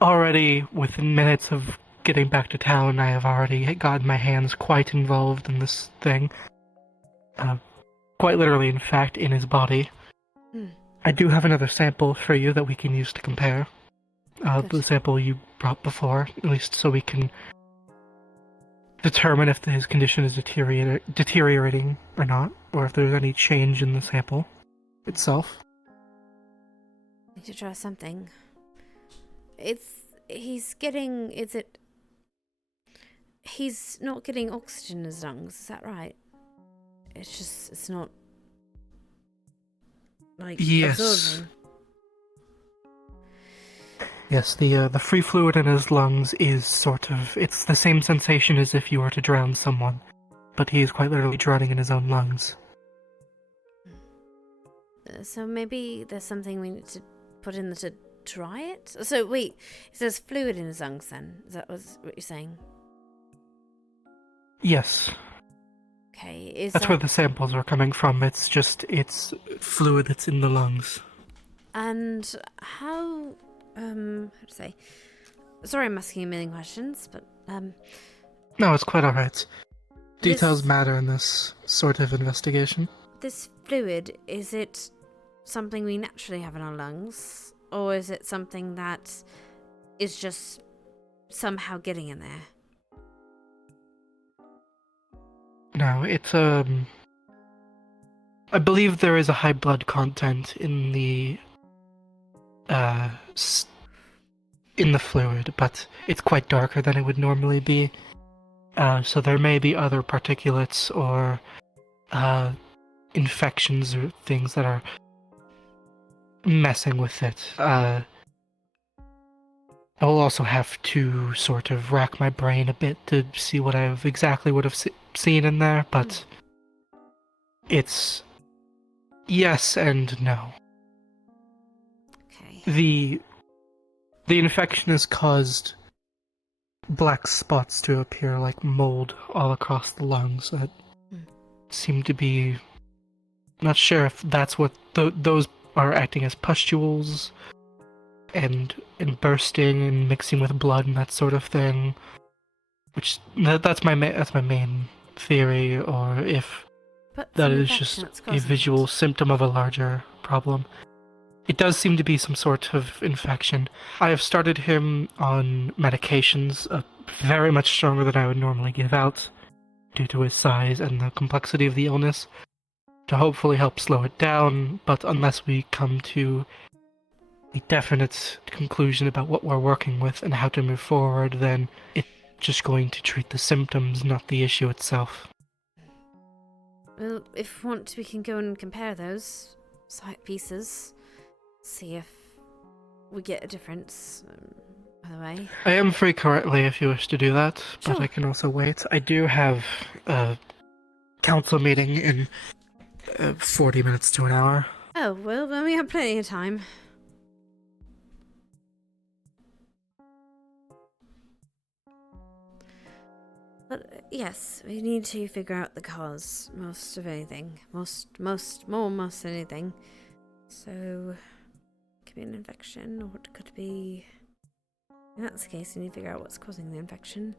already, within minutes of getting back to town, I have already gotten my hands quite involved in this thing. Quite literally, in fact, in his body. I do have another sample for you that we can use to compare. The sample you brought before, at least so we can determine if his condition is deteriorating or not, or if there's any change in the sample itself. need to try something. He's getting... Is it... He's not getting oxygen in his lungs, is that right? It's just... It's not... Like, Yes. absorbing. Yes, the free fluid in his lungs is sort of... It's the same sensation as if you were to drown someone, but he is quite literally drowning in his own lungs. So maybe there's something we need to put in to try it? So wait, there's fluid in his lungs then? Is that what you're saying? Yes. Okay, That's where the samples are coming from. It's fluid that's in the lungs. And how to say? Sorry, I'm asking a million questions, but No, it's quite alright. Details matter in this sort of investigation. this fluid, is it something we naturally have in our lungs, or is it something that is just somehow getting in there? No, it's I believe there is a high blood content in the fluid, but it's quite darker than it would normally be. So there may be other particulates or infections or things that are messing with it. I will also have to sort of rack my brain a bit to see what I exactly would have seen in there, but it's yes and no. Okay. The infection has caused black spots to appear like mold all across the lungs that seem to be... Not sure if that's what those are acting as pustules and bursting and mixing with blood and that sort of thing. Which that's my main theory, or if But that it's an is infection just that's a causing visual symptom of a larger problem. It does seem to be some sort of infection. I have started him on medications very much stronger than I would normally give out due to his size and the complexity of the illness. to hopefully help slow it down, but unless we come to a definite conclusion about what we're working with and how to move forward, then it's just going to treat the symptoms, not the issue itself. Well, if you want, we can go and compare those site pieces, see if we get a difference. By the way, I am free currently if you wish to do that, but Sure. I can also wait. I do have a council meeting in 40 minutes to an hour. oh well, then we have plenty of time. But yes, we need to figure out the cause most of anything, most anything. So, it could be an infection, or it could be. In that case, we need to figure out what's causing the infection.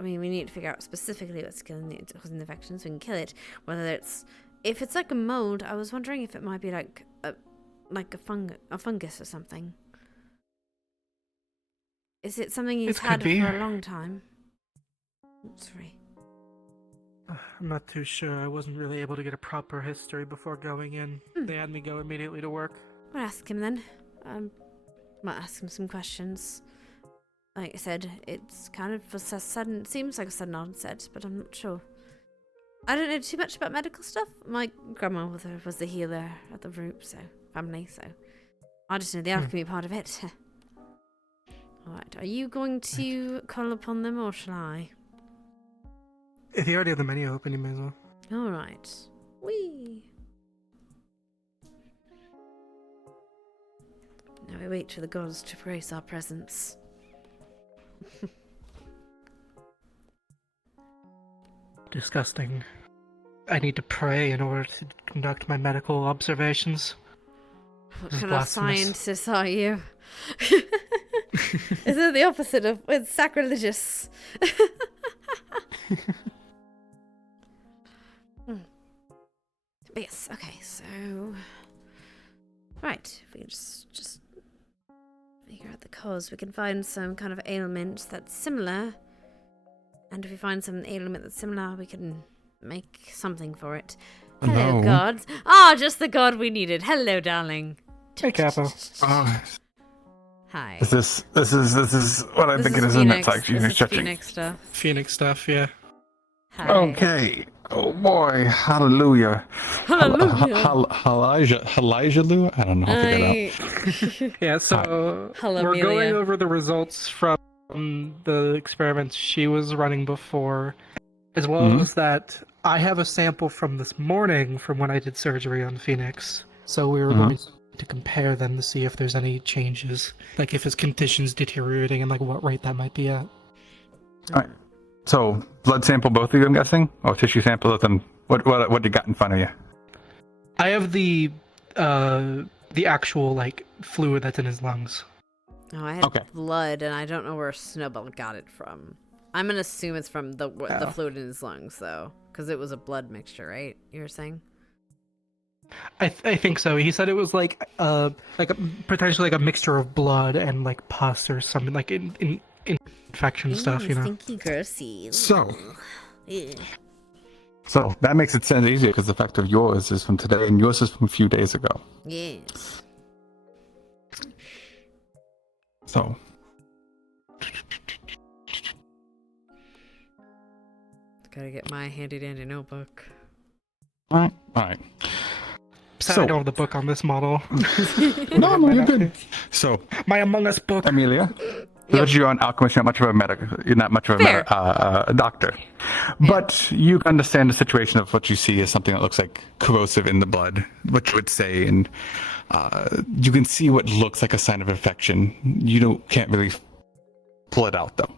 We need to figure out specifically what's causing the infection so we can kill it. Whether if it's like a mold, I was wondering if it might be like a fungus or something. Is it something he's had for a long time? Oops, sorry. I'm not too sure. I wasn't really able to get a proper history before going in. They had me go immediately to work. I'll ask him then. Might ask him some questions. Like I said, it's kind of a sudden. Seems like a sudden onset, but I'm not sure. I don't know too much about medical stuff. My grandma was the healer at the family, so I just know the alchemy part of it. Alright, are you going to call upon them or shall I? If you already have the menu open, you may as well. Alright. Whee! Now we wait for the gods to grace our presence. Disgusting. I need to pray in order to conduct my medical observations. What This is kind of blasphemous. scientist are you? Is it the opposite of it's sacrilegious? But yes, okay, so right, if we just figure out the cause, we can find some kind of ailment that's similar, and if we find some ailment that's similar, we can make something for it. Hello, Hello. gods. Ah, just the god we needed. Hello, darling. Hey, Capo. Oh, Hi. is this what I This think is it is, Phoenix. and that's actually This is checking. Phoenix stuff. Phoenix stuff, yeah. Hi. Okay. Oh boy, hallelujah. Hallelujah. Elijah, I don't know how to figure it out. Yeah, so Hello, we're going Amelia. over the results from the experiments she was running before, as well as that I have a sample from this morning from when I did surgery on Phoenix. So we were going to compare them to see if there's any changes, like if his condition's deteriorating and like what rate that might be at. All right. So, blood sample, both of you, I'm guessing, or tissue sample of them. What you got in front of you? I have the actual like fluid that's in his lungs. Oh, I had blood, and I don't know where Snowball got it from. I'm gonna assume it's from the fluid in his lungs, though, because it was a blood mixture, right? You were saying? I think so. He said it was like potentially like a mixture of blood and like pus or something, like in infection stuff, you know. Stinky, grossy. So. Ew. So that makes it sound easier because the fact of yours is from today and yours is from a few days ago. Yes. So. Gotta get my handy dandy notebook. All right. So I don't have the book on this model. No, you're good. So my Among Us book. Amelia, because you're an alchemist, you're not much of a doctor. But you understand the situation of what you see as something that looks like corrosive in the blood, what you would say, and you can see what looks like a sign of infection. You can't really pull it out though.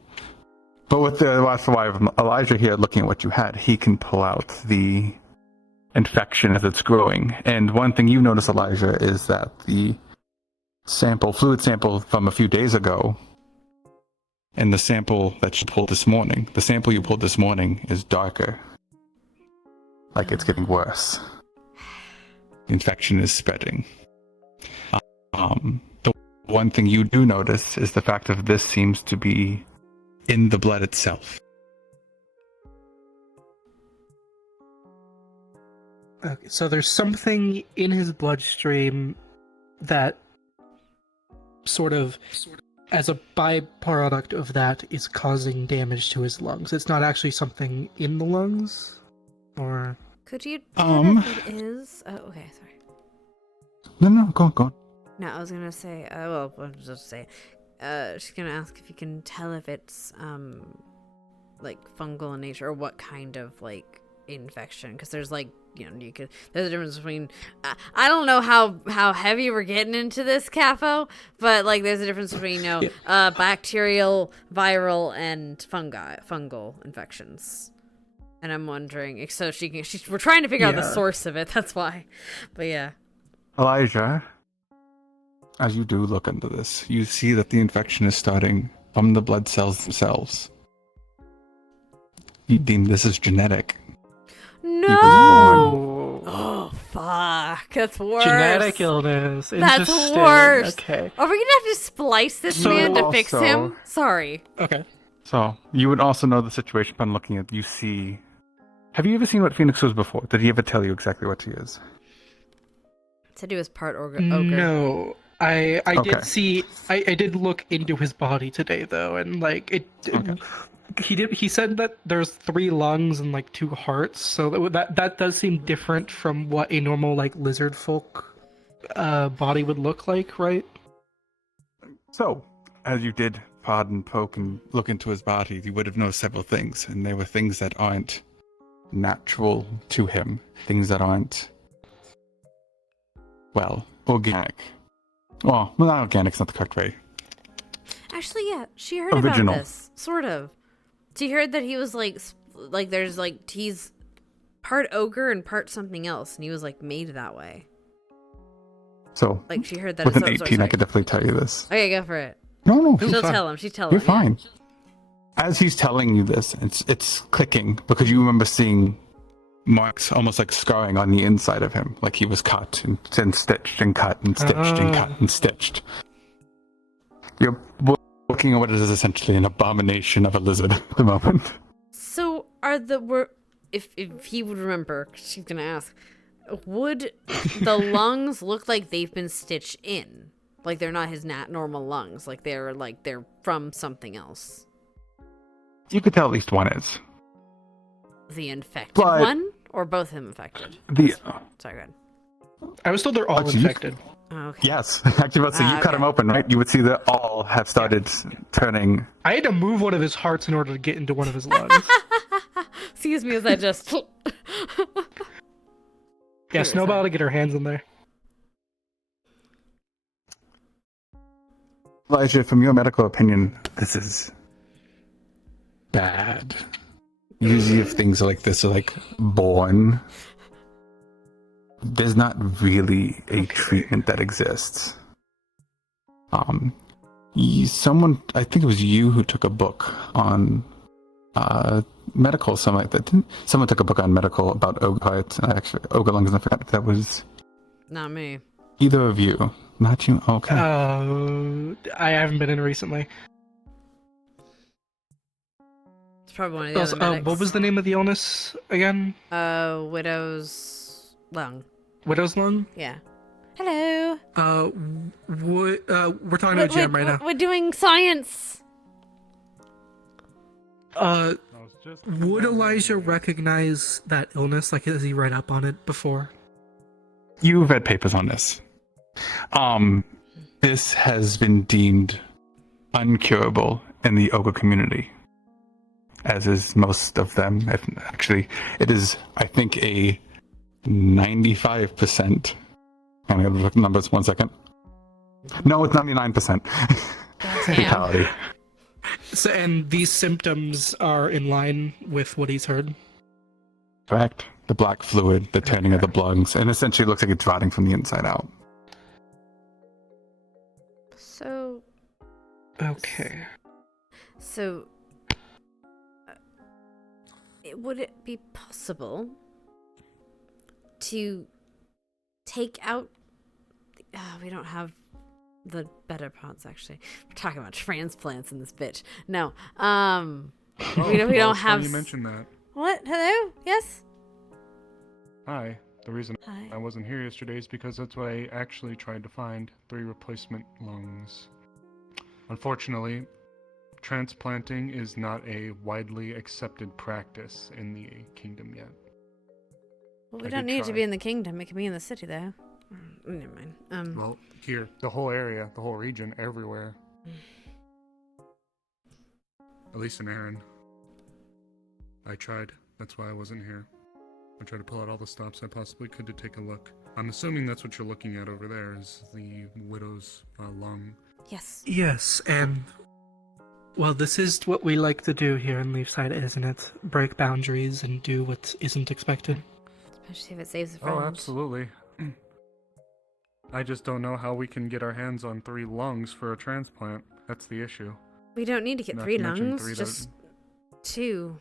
But with the last while of Elijah here looking at what you had, he can pull out the infection as it's growing. And one thing you notice, Elijah, is that the fluid sample from a few days ago and the sample that you pulled this morning, is darker. Like it's getting worse. The infection is spreading. The one thing you do notice is the fact that this seems to be in the blood itself. Okay, so there's something in his bloodstream that sort of, as a byproduct of that, is causing damage to his lungs. It's not actually something in the lungs, or... Could you tell if it is? Oh, okay, sorry. No, go on. No, I was gonna say, well, I'll just say, she's gonna ask if you can tell if it's, like, fungal in nature, or what kind of, like, infection, because there's, like, there's a difference between, I don't know how heavy we're getting into this, Capo, but, like, there's a difference between, bacterial, viral, and fungal infections. And I'm wondering, so we're trying to figure out the source of it, that's why. But yeah. Elijah, as you do look into this, you see that the infection is starting from the blood cells themselves. You deem this as genetic. No! Oh, fuck. That's worse. Genetic illness. That's Interesting. worse. Okay. Are we gonna have to splice this man to fix him? Sorry. Okay. So, you would also know the situation by looking at, you see... Have you ever seen what Phoenix was before? Did he ever tell you exactly what he is? Said he was part ogre. No. I did see... I did look into his body today, though, and, like, he said that there's 3 lungs and, like, 2 hearts, so that does seem different from what a normal, like, lizard folk body would look like, right? So, as you did prod and poke and look into his body, you would have noticed several things, and they were things that aren't natural to him, things that aren't, well, organic. Well, not organic's not the correct way. Actually, yeah, she heard Original. about this, sort of. She heard that he was like there's like he's part ogre and part something else, and he was like made that way. So, like she heard that. With an 18, I could definitely tell you this. Okay, go for it. No, she'll tell him. She'll tell him. You're fine. As he's telling you this, it's clicking because you remember seeing marks almost like scarring on the inside of him, like he was cut and stitched and cut and stitched and cut and stitched. You're looking at what is essentially an abomination of a lizard at the moment. So if he would remember, 'cause she's gonna ask, would the lungs look like they've been stitched in, like they're not his normal lungs, like they're from something else? You could tell at least one is. The infected one, or both of them infected? Sorry, go ahead. I was told they're all infected. Oh, okay. Yes, actually, let's say you cut him open, right? You would see that all have started turning. I had to move one of his hearts in order to get into one of his lungs. Excuse me as I just... Yeah, Snowball to get her hands in there. Elijah, from your medical opinion, this is bad. Usually if things like this are like born, there's not really a treatment that exists. Someone, I think it was you who took a book on medical, something like that. Someone took a book on medical about ogre hearts, actually ogre lungs, and I forgot if that was not me. Either of you. Not you? Okay. I haven't been in recently. It's probably one of the other medics. What was the name of the illness again? Widow's lung. Widow's lung? Yeah. Hello. We're talking about GM right now. We're doing science. Would Elijah recognize that illness? Like, has he read up on it before? You've read papers on this. This has been deemed uncurable in the ogre community, as is most of them. Actually, it is, I think, a 95%. I'm going to look at numbers 1 second. No, it's 99%. Fatality. So, and these symptoms are in line with what he's heard? Correct. The black fluid, the turning of the lungs, and essentially looks like it's rotting from the inside out. So... Okay. So... would it be possible to take out... we don't have the better pots, actually. We're talking about transplants in this bitch. No. We don't have... You mentioned that. What? Hello? Yes? Hi. The reason Hi. I wasn't here yesterday is because that's what I actually tried to find, 3 replacement lungs. Unfortunately, transplanting is not a widely accepted practice in the kingdom yet. Well, we I don't did need to try. be in the kingdom. It can be in the city, though. Never mind. Well, here, the whole area, the whole region, everywhere. At least in Aaron. I tried. That's why I wasn't here. I tried to pull out all the stops I possibly could to take a look. I'm assuming that's what you're looking at over there, is the widow's lung. Yes. Yes, and well, this is what we like to do here in Leafside, isn't it? Break boundaries and do what isn't expected. Especially if it saves a friend. Oh, absolutely. I just don't know how we can get our hands on 3 lungs for a transplant. That's the issue. We don't need to get Not 3 to mention lungs, 3 that- just 2.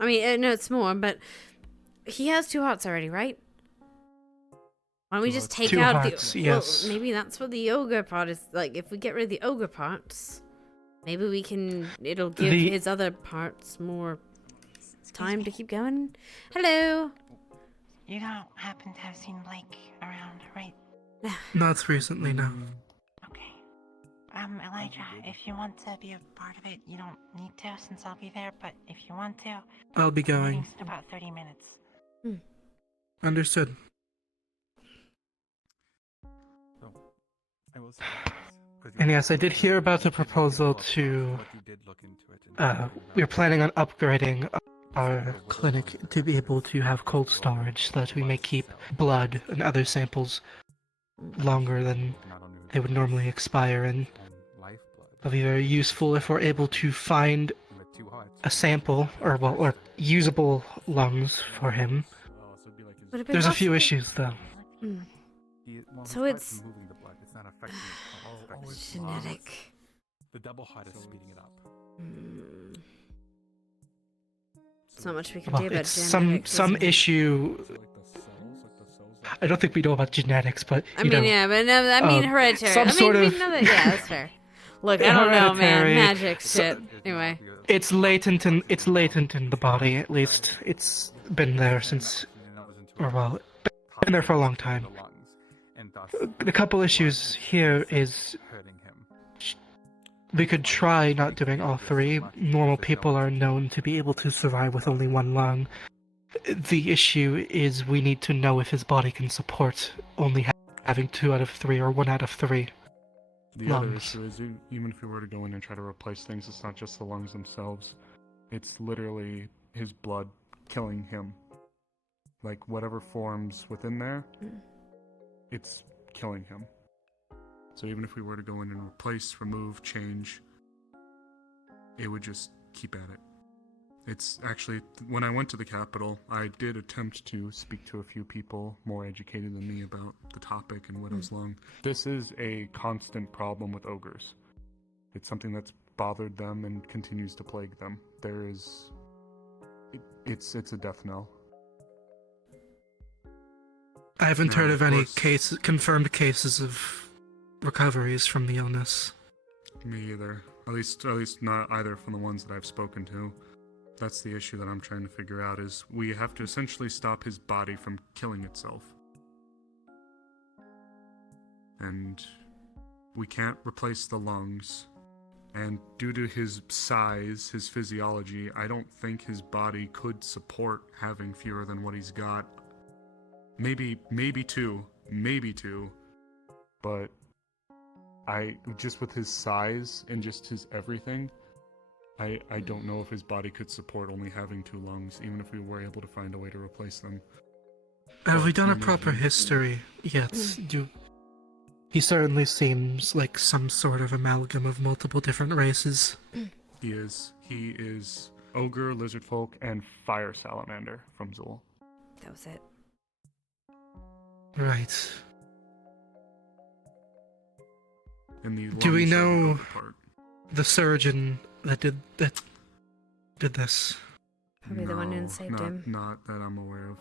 I mean, no, it's more, but he has 2 hearts already, right? Why don't we just take 2 out hearts, the... yes. Well, maybe that's what the ogre part is. Like, if we get rid of the ogre parts, maybe we can... It'll give his other parts more time to keep going. Hello! You don't happen to have seen Blake around, right? Not recently, no. Elijah, if you want to be a part of it, you don't need to since I'll be there, but if you want to... I'll be the going. meeting's in about 30 minutes. Understood. And yes, I did hear about the proposal to... we're planning on upgrading our clinic to be able to have cold storage so that we may keep blood and other samples longer than they would normally expire, and it'll be very useful if we're able to find a sample, or usable lungs for him. Would it be There's a few possible- issues, though. So it's... It's genetic. The double height is speeding it up. There's not much we can Well, do about it's genetics. some is there? issue. I don't think we know about genetics, but I you mean, know, yeah, but no, I mean hereditary. Some I mean, sort we of know that, yeah, that's fair. Look, I don't know, man. hereditary- Magic so- shit. Anyway. It's latent in the body. At least it's been there since, or well, been there for a long time. The couple issues here is we could try not doing all 3. Normal people are known to be able to survive with only 1 lung. The issue is we need to know if his body can support only having 2 out of 3 or 1 out of 3 The other lungs. issue is even if we were to go in and try to replace things, it's not just the lungs themselves. It's literally his blood killing him. Like, whatever forms within there, it's killing him. So even if we were to go in and replace, remove, change, it would just keep at it. It's actually, when I went to the capital, I did attempt to speak to a few people more educated than me about the topic and widow's lung. This is a constant problem with ogres. It's something that's bothered them and continues to plague them. There is... it's a death knell. I haven't Now, heard of any course- confirmed cases of recoveries from the illness. Me either. At least not either from the ones that I've spoken to. That's the issue that I'm trying to figure out, is we have to essentially stop his body from killing itself. And we can't replace the lungs. And due to his size, his physiology, I don't think his body could support having fewer than what he's got. Maybe 2. But just with his size and just his everything, I don't know if his body could support only having 2 lungs, even if we were able to find a way to replace them. Have we done a But, proper history yet? He certainly seems like some sort of amalgam of multiple different races. He is ogre, lizard folk, and fire salamander from Zool. That was it. Right. And the Do we lungs are the know ogre part. the surgeon that did this? Probably the one who saved him. Not that I'm aware of.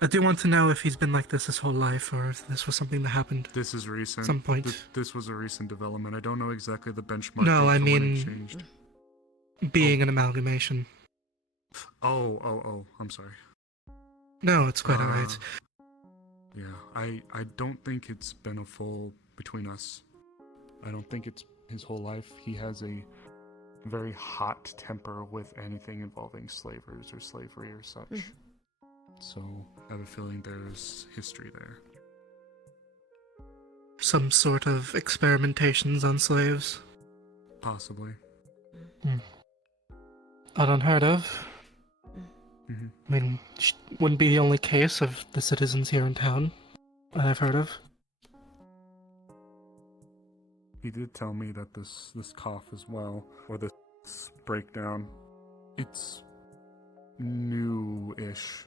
I do want to know if he's been like this his whole life, or if this was something that happened. This is recent. Some point. This was a recent development. I don't know exactly the benchmark. No, date I for when it mean changed. being an amalgamation. Oh, I'm sorry. No, it's quite alright. Yeah, I don't think it's been a full between us. I don't think it's his whole life. He has a very hot temper with anything involving slavers or slavery or such. So I have a feeling there's history there. Some sort of experimentations on slaves. Possibly. Not unheard of. Mm-hmm. I mean, wouldn't be the only case of the citizens here in town that I've heard of. He did tell me that this cough as well, or this breakdown, it's new-ish.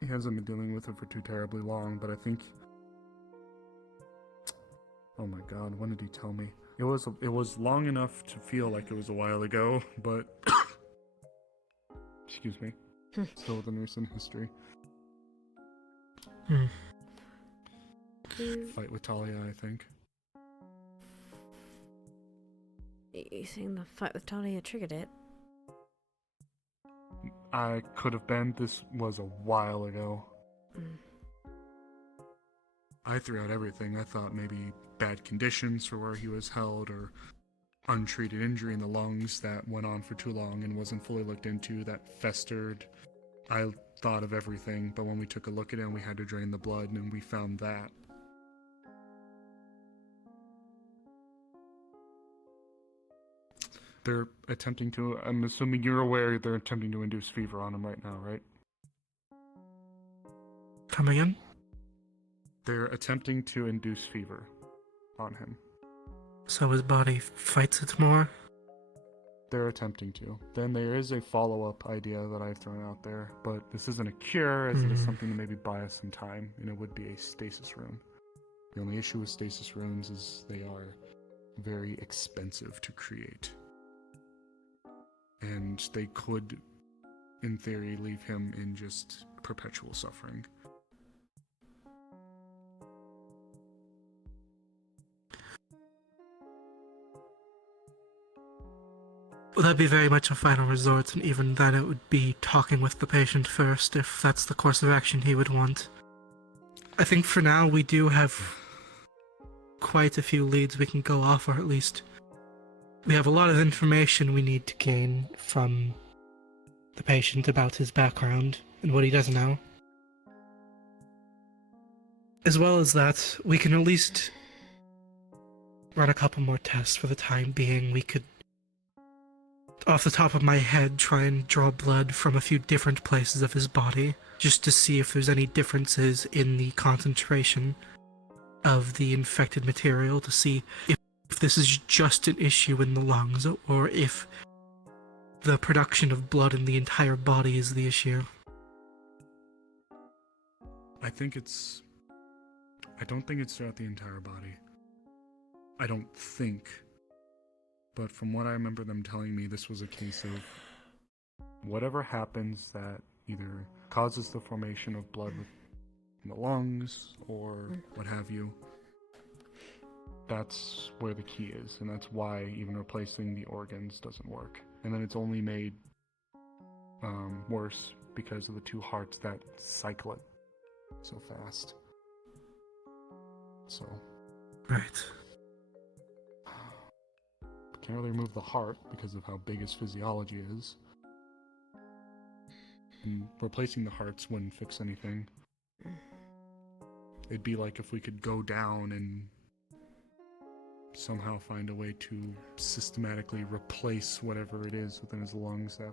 He hasn't been dealing with it for too terribly long, but I think... Oh my god, when did he tell me? It was long enough to feel like it was a while ago, but... Excuse me. Still with a recent history. Fight with Talia, I think. You saying the fight with Talia triggered it? I could have been. This was a while ago. I threw out everything. I thought maybe bad conditions for where he was held, or untreated injury in the lungs that went on for too long and wasn't fully looked into, that festered. I thought of everything, but when we took a look at it and we had to drain the blood and we found that. They're attempting to, I'm assuming you're aware they're attempting to induce fever on him right now, right? Come again? They're attempting to induce fever on him. So his body fights it more? They're attempting to. Then there is a follow-up idea that I've thrown out there, but this isn't a cure, as it is something to maybe buy us some time, and it would be a stasis room. The only issue with stasis rooms is they are very expensive to create. And they could, in theory, leave him in just perpetual suffering. Well, that'd be very much a final resort, and even then it would be talking with the patient first, if that's the course of action he would want. I think for now we do have quite a few leads we can go off, or at least we have a lot of information we need to gain from the patient about his background and what he does know. As well as that, we can at least run a couple more tests for the time being. We could, off the top of my head, try and draw blood from a few different places of his body, just to see if there's any differences in the concentration of the infected material, to see if this is just an issue in the lungs, or if the production of blood in the entire body is the issue. I don't think it's throughout the entire body. I don't think. But from what I remember them telling me, this was a case of whatever happens that either causes the formation of blood in the lungs or what have you. That's where the key is, and that's why even replacing the organs doesn't work. And then it's only made worse because of the two hearts that cycle it so fast. So. Right. Can't really remove the heart because of how big his physiology is. And replacing the hearts wouldn't fix anything. It'd be like if we could go down and somehow find a way to systematically replace whatever it is within his lungs that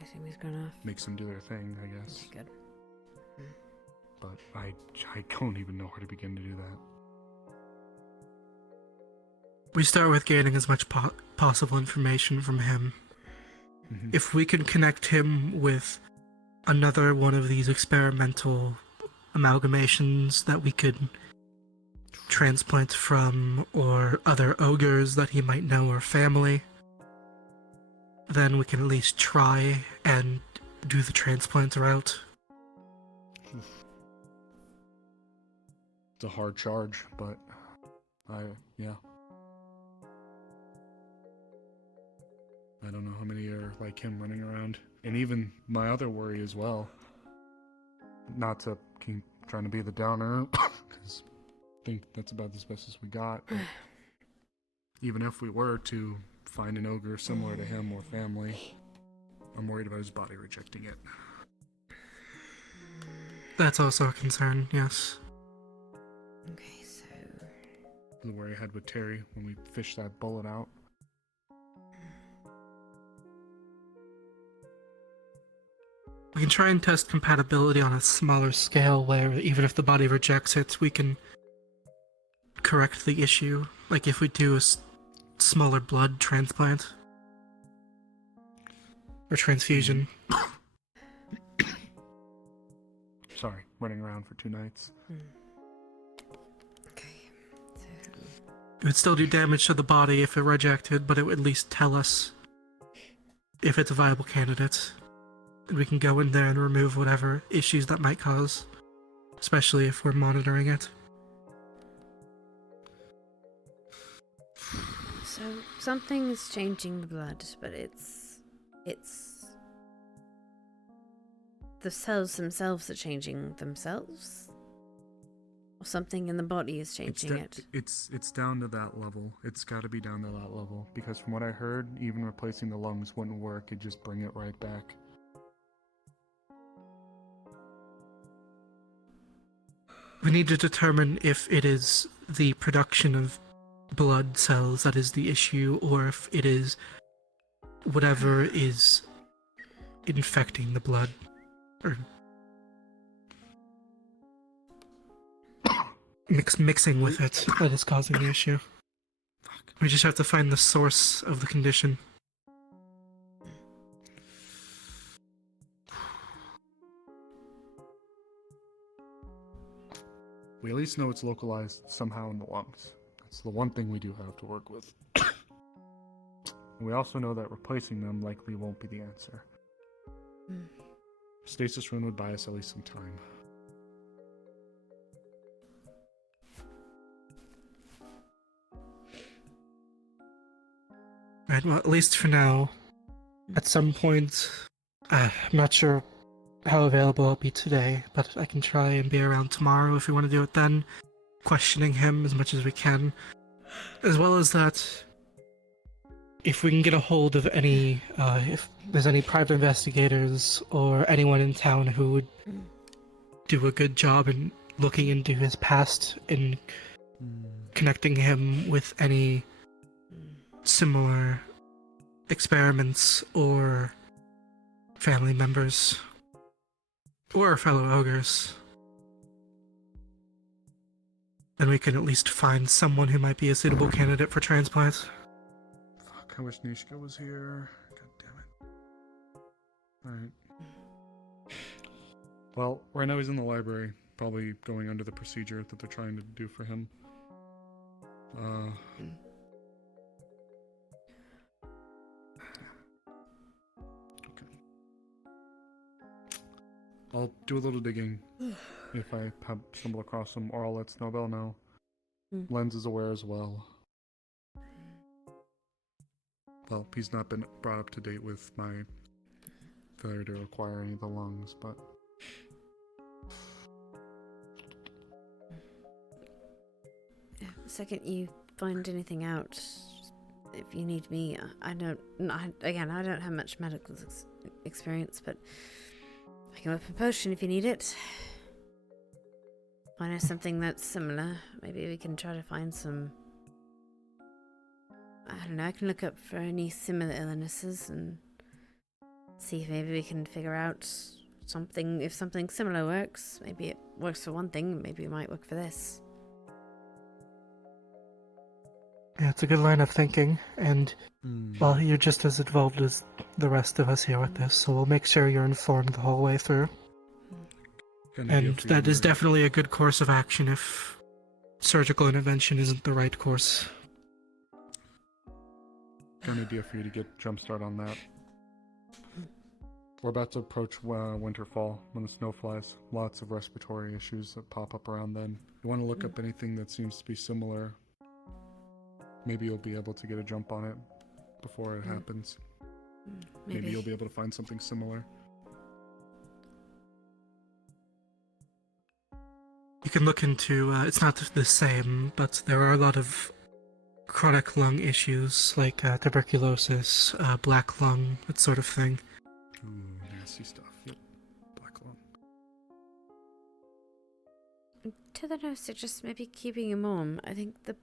I think he's gonna makes them do their thing, I guess. Good. But I don't even know where to begin to do that. We start with gaining as much possible information from him. If we can connect him with another one of these experimental amalgamations that we could transplant from, or other ogres that he might know or family, then we can at least try and do the transplant route. It's a hard charge, but yeah. I don't know how many are like him running around. And even my other worry as well, not to keep trying to be the downer, because I think that's about as best as we got. But even if we were to find an ogre similar to him or family, I'm worried about his body rejecting it. That's also a concern, yes. Okay, so... The worry I had with Terry when we fished that bullet out. We can try and test compatibility on a smaller scale where even if the body rejects it, we can correct the issue. Like if we do a smaller blood transplant. Or transfusion. Sorry, running around for 2 nights. It would still do damage to the body if it rejected, but it would at least tell us if it's a viable candidate. And we can go in there and remove whatever issues that might cause, especially if we're monitoring it. So something is changing the blood, but it's the cells themselves are changing themselves, or something in the body is changing it. It's down to that level. It's got to be down to that level, because from what I heard, even replacing the lungs wouldn't work. It'd just bring it right back. We need to determine if it is the production of blood cells that is the issue, or if it is whatever is infecting the blood. Or mixing with it that is causing the issue. We just have to find the source of the condition. We at least know it's localized somehow in the lungs. That's the one thing we do have to work with. We also know that replacing them likely won't be the answer. Stasis rune would buy us at least some time. Right, well, at least for now, at some point, I'm not sure how available I'll be today, but I can try and be around tomorrow if we want to do it then, questioning him as much as we can. As well as that, if we can get a hold of any, if there's any private investigators or anyone in town who would do a good job in looking into his past and connecting him with any similar experiments or family members or fellow ogres, then we can at least find someone who might be a suitable candidate for transplant. Fuck, I wish Nishka was here. God damn it. Alright. Well, right now he's in the library, probably going under the procedure that they're trying to do for him. I'll do a little digging if I stumble across him, or I'll let Snowbell know. Lens is aware as well. Well, he's not been brought up to date with my failure to acquire any of the lungs, but... The second you find anything out, if you need me, I don't have much medical experience, but I can whip a potion if you need it. If I know something that's similar, maybe we can try to find some... I don't know, I can look up for any similar illnesses and see if maybe we can figure out something. If something similar works, maybe it works for one thing, maybe it might work for this. Yeah, it's a good line of thinking, and well, you're just as involved as the rest of us here with this, so we'll make sure you're informed the whole way through. And that is definitely a good course of action if surgical intervention isn't the right course. Got an idea for you to get jump start on that. We're about to approach winterfall when the snow flies. Lots of respiratory issues that pop up around then. You want to look up anything that seems to be similar. Maybe you'll be able to get a jump on it before it happens. Maybe you'll be able to find something similar. You can look into, it's not the same, but there are a lot of chronic lung issues like tuberculosis, black lung, that sort of thing. Ooh, nasty stuff. Yep. Black lung. To the nurse, just maybe keeping him warm. I think the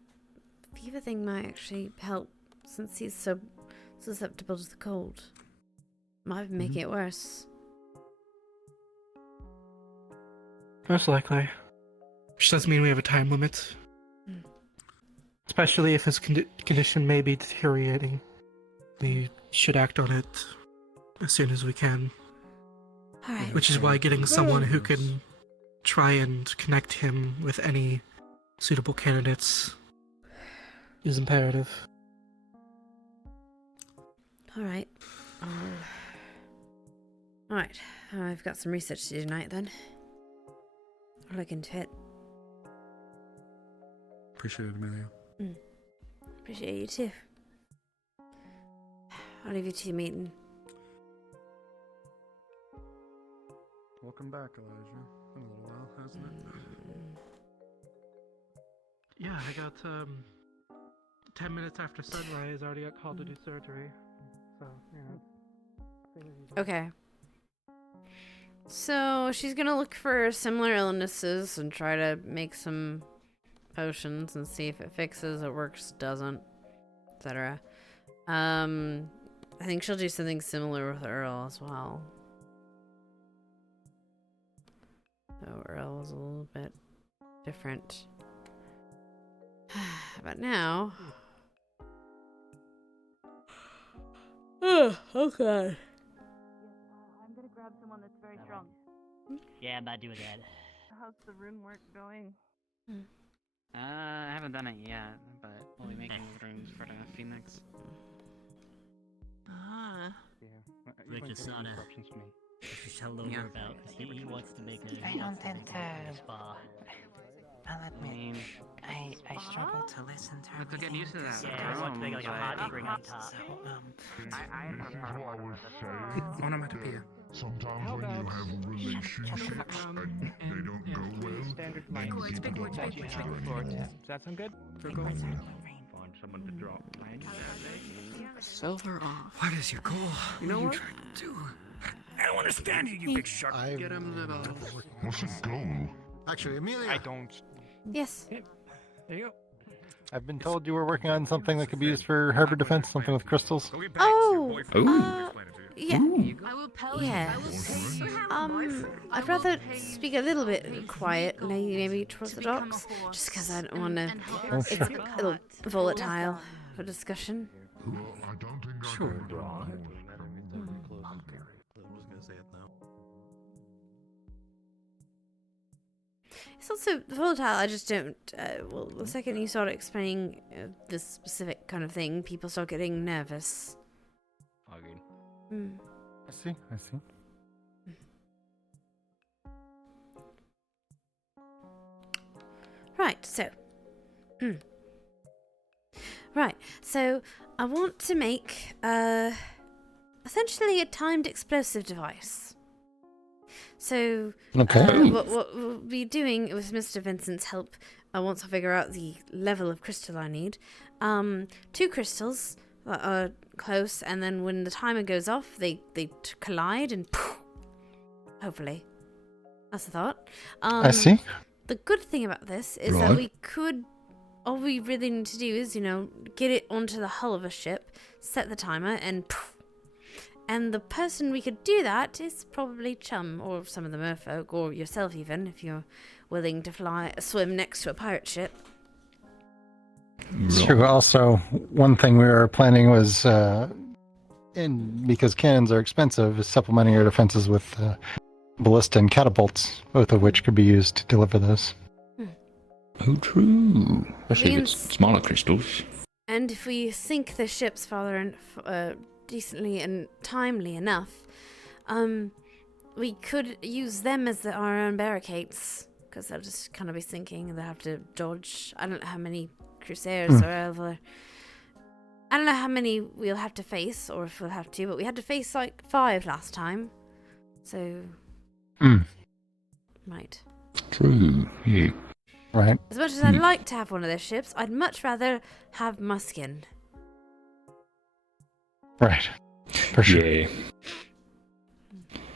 fever thing might actually help since he's so susceptible to the cold. Might make it worse. Most likely. Which does mean we have a time limit. Especially if his condition may be deteriorating. We should act on it as soon as we can. Alright. Which is why getting someone who can try and connect him with any suitable candidates is imperative. Alright. Alright. I've got some research to do tonight then. I'll look into it. Appreciate it, Amelia. Appreciate you too. I'll leave you to your meeting. Welcome back, Elijah. Been a little while, hasn't it? Yeah, I got 10 minutes after sunrise, I already got called to do surgery. So, Okay. So she's gonna look for similar illnesses and try to make some potions and see if it fixes, it works, doesn't, etc. I think she'll do something similar with Earl as well. So Earl is a little bit different. But now... okay. I'm gonna grab someone that's very strong. Yeah, I'm about doing that. How's the rune work going? I haven't done it yet, but we'll be making runes for the Phoenix. Ah. Rick just saw the tell over about because he wants to make a I don't tend to. spa. I'll admit, I struggle to listen to I have to get used to that. Yeah, he wants to make like a hot spring on top. So, Onomatopoeia. Sometimes when you have relationships and they don't go well, Standard then people Does that sound good? For gold? Find someone to drop. Silver off. What is your goal? You know what? I don't understand you, you big shark. Get him the ball. What's his goal? Actually, Amelia. I don't. Yes. There you go. I've been told you were working on something that could be used for harbor defense, something with crystals. Oh! Yeah. I will tell Yeah. I'd rather speak a little bit quiet, maybe towards the docks, just because I don't want to. It's a little volatile for discussion. Sure. It's also volatile. I just don't. Well, the second you start explaining this specific kind of thing, people start getting nervous. I see. Right, so. Right, so I want to make essentially a timed explosive device. So, Okay. what we'll be doing with Mr. Vincent's help, once I figure out the level of crystal I need, 2 crystals that are close, and then when the timer goes off, they collide and poof, hopefully. That's the thought. I see. The good thing about this is that we could... All we really need to do is, get it onto the hull of a ship, set the timer, and poof. And the person we could do that is probably Chum, or some of the merfolk, or yourself even, if you're willing to swim next to a pirate ship. It's true. Also, one thing we were planning was, because cannons are expensive, is supplementing your defenses with ballista and catapults, both of which could be used to deliver those. Oh, true. Especially if it's smaller crystals. And if we sink the ships farther and decently and timely enough, we could use them as our own barricades, because they'll just kind of be sinking and they'll have to dodge. I don't know how many crusaders or other I don't know how many we'll have to face, or if we'll have to, but we had to face like 5 last time. So. Right. True. Yeah. Right. As much as I'd like to have one of those ships, I'd much rather have Muskin. Right. For sure. Yeah.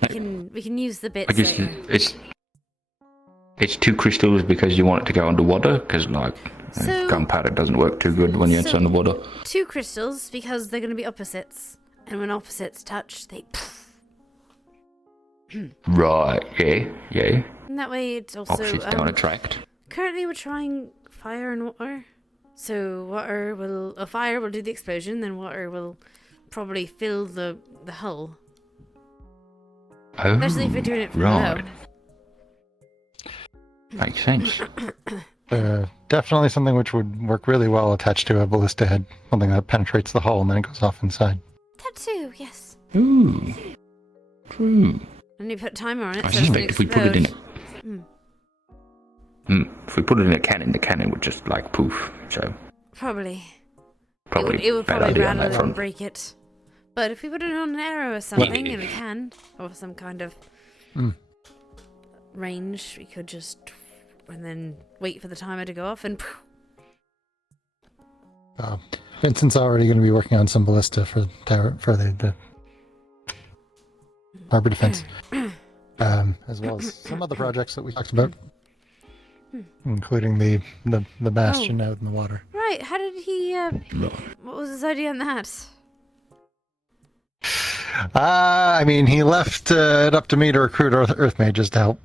We can use the bits I guess later. it's 2 crystals because you want it to go underwater, because gunpowder doesn't work too good when it's underwater. 2 crystals because they're going to be opposites, and when opposites touch, they. Right. Yeah. And that way, it's also. Opposites don't attract. Currently, we're trying fire and water. So fire will do the explosion, then water will probably fill the hull. Oh, especially if we're doing it from right. below. Makes sense. Definitely something which would work really well attached to a ballista head. Something that penetrates the hull and then it goes off inside. That too, yes. Ooh. True. And you put timer on it. I so suspect if we put it in it. Mm. If we put it in a cannon, the cannon would just poof. So. Probably. Probably. It would bad probably idea on that rattle front. and break it. But if we put it on an arrow or something, and we can, or some kind of range, we could just, and then wait for the timer to go off and. Vincent's already going to be working on some ballista for the harbor defense, as well as some other projects that we talked about, including the bastion out in the water. Right, how did he, what was his idea on that? I mean, he left it up to me to recruit Earth mages to help.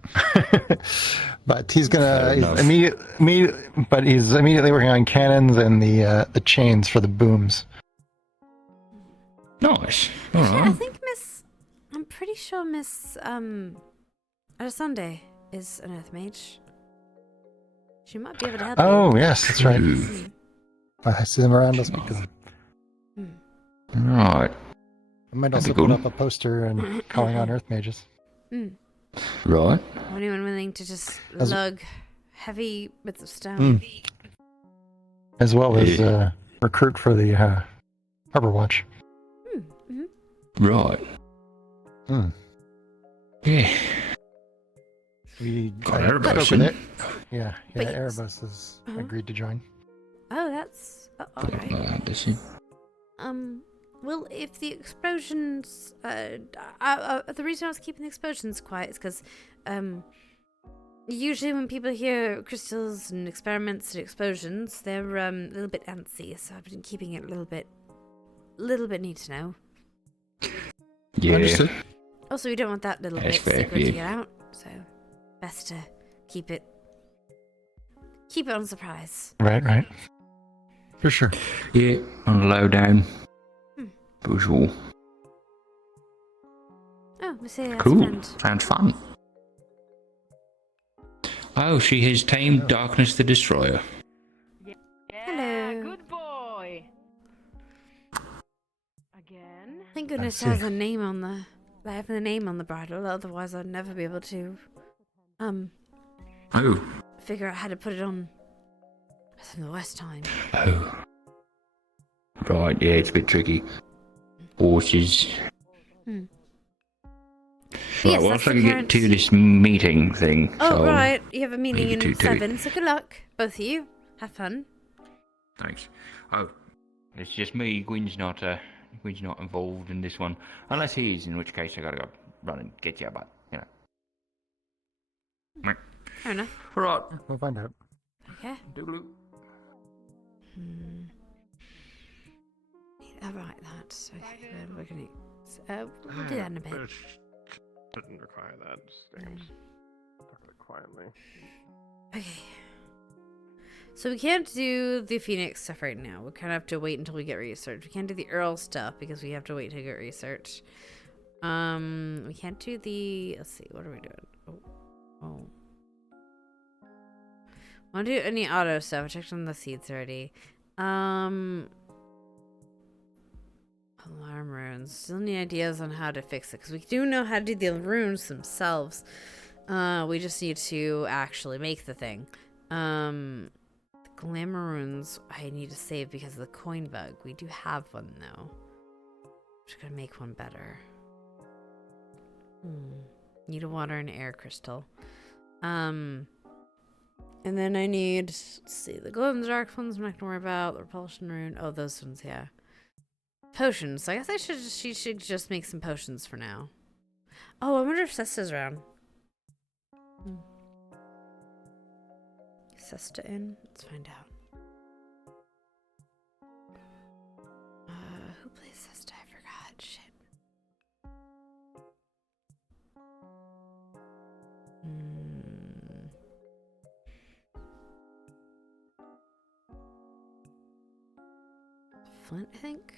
But he's immediately working on cannons and the chains for the booms. Nice. I think I'm pretty sure Miss Sunday is an Earth mage. She might be able to help you. Oh yes, that's right. I see them around us because. Right. I might also put up a poster and calling on Earth mages. Right. Anyone willing to just lug heavy bits of stone? As well as recruit for the Harbor Watch. Right. Yeah. We got Airbus. spoke with it. Yeah, Airbus has agreed to join. Oh, that's alright. Well, if the explosions, the reason I was keeping the explosions quiet is because, usually when people hear crystals and experiments and explosions, they're a little bit antsy. So I've been keeping it a little bit need to know. Yeah. Understood. Also, we don't want that little That's bit fair, secret yeah. to get out, so best to keep it on surprise. Right. For sure. Yeah, on the low down. Usual. Oh, we see that's Cool. friend. Sounds fun. Oh, she has tamed Darkness the Destroyer. Hello. Good boy. Again. Thank goodness there's a name on the. I have the name on the bridle. Otherwise, I'd never be able to. Figure out how to put it on. From the West time. Oh. Right. Yeah, it's a bit tricky. Horses. Right, Yes, well, that's I the can get current- to this meeting thing. Oh, so right. You have a meeting leave in you two to it. 7, so good luck, both of you. Have fun. Thanks. Oh, it's just me. Gwyn's not involved in this one, unless he is, in which case I gotta go run and get you. But Fair enough. All right. We'll find out. Okay. Doodaloo. Alright, that's okay. We're gonna. We'll do that in a bit. Didn't require that. Just talk it quietly. Okay. So we can't do the Phoenix stuff right now. We kind of have to wait until we get research. We can't do the Earl stuff because we have to wait to get research. We can't do the. Let's see. What are we doing? Oh. Want to do any auto stuff? I checked on the seeds already. Alarm runes. Still need ideas on how to fix it because we do know how to do the runes themselves. We just need to actually make the thing. The glamour runes I need to save because of the coin bug. We do have one though. Just gotta make one better. Need a water and air crystal. And then I need, let's see, the glow in the dark ones I'm not gonna worry about. The repulsion rune. Oh, those ones, yeah. Potions. I guess she should just make some potions for now. Oh, I wonder if Sesta's around. Sesta in? Let's find out. Who plays Sesta? I forgot. Shit. Flint, I think?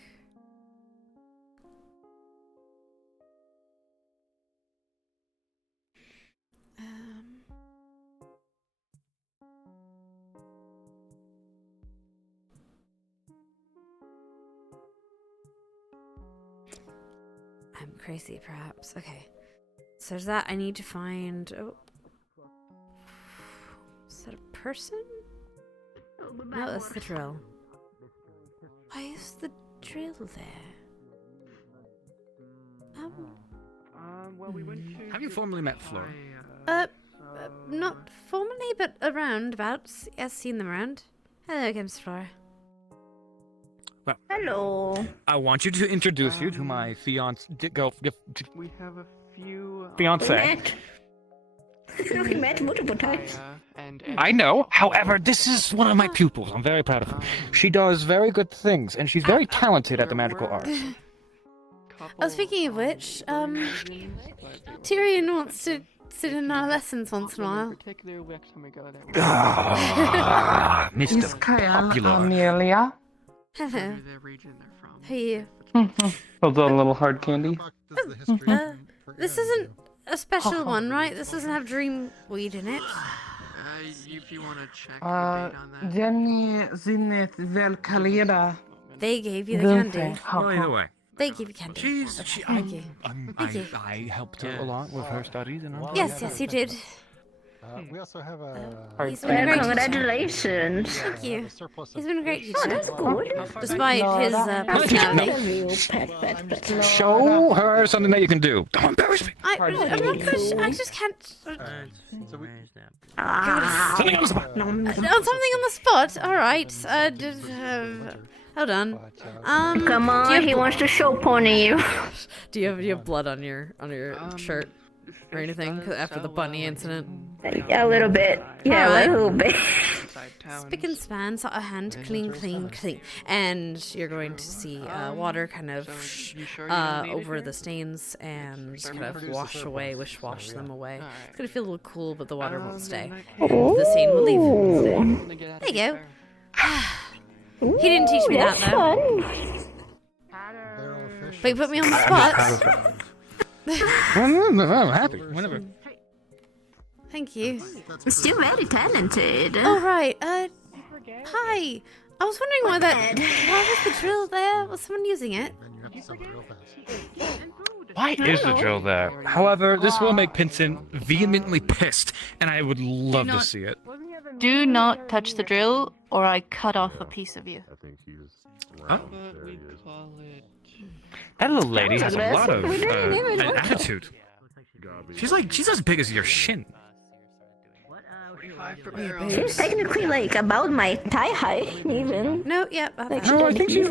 I'm crazy, perhaps. Okay. So there's that. I need to find... Oh. Is that a person? No, that's the drill. Why is the drill there? Well, we went to... Have you formally met Flora? Not formally, but around about. I've seen them around. Hello, Games Flora. Well, hello. I want you to introduce you to my fiance. We have a few... Fiance. We met multiple times. I know. However, this is one of my pupils. I'm very proud of her. She does very good things, and she's very talented at the magical arts. Oh, speaking of which, Tyrion wants to sit in our lessons once in a while. Mr. Popular. Amelia. Hello. How are you? Hold on, a little hard candy. This isn't a special one, right? This doesn't have dream weed in it. If you want to check the date on that. Jenny Zinnet Velkalera. They gave you the candy. Well, either way. They gave you candy. Thank you. Thank you. I helped her a lot with her studies and all. Yes, you did. We also have a... He's been a great teacher. Congratulations. Thank you. He's been a great teacher. Oh, that's good. Despite his personality. Show her something that you can do. Don't embarrass me. I'm not gonna. I just can't. Something on the spot. Something on the spot. All right. Hold on. Come on, he wants to show pony you. Do you have blood on your shirt or anything after the bunny incident? A little bit. Yeah, Alright. a little bit. Spick and span, so a hand, clean, clean, clean. And you're going to see water kind of over the stains and kind of wash them away. It's going to feel a little cool, but the water won't stay. The stain will leave. There you go. He didn't teach me that, though. But he put me on the spot. I'm happy. Whenever. Thank you. You're still very talented. Oh, right. Hi. I was wondering why was the drill there? Was someone using it? Why is the drill there? However, this will make Pinson vehemently pissed, and I would love to see it. Do not touch the drill, or I cut off a piece of you. Huh? That little lady has a lot of an attitude. She's as big as your shin. She's technically like about my thigh height, even. No, yeah. No, I think she's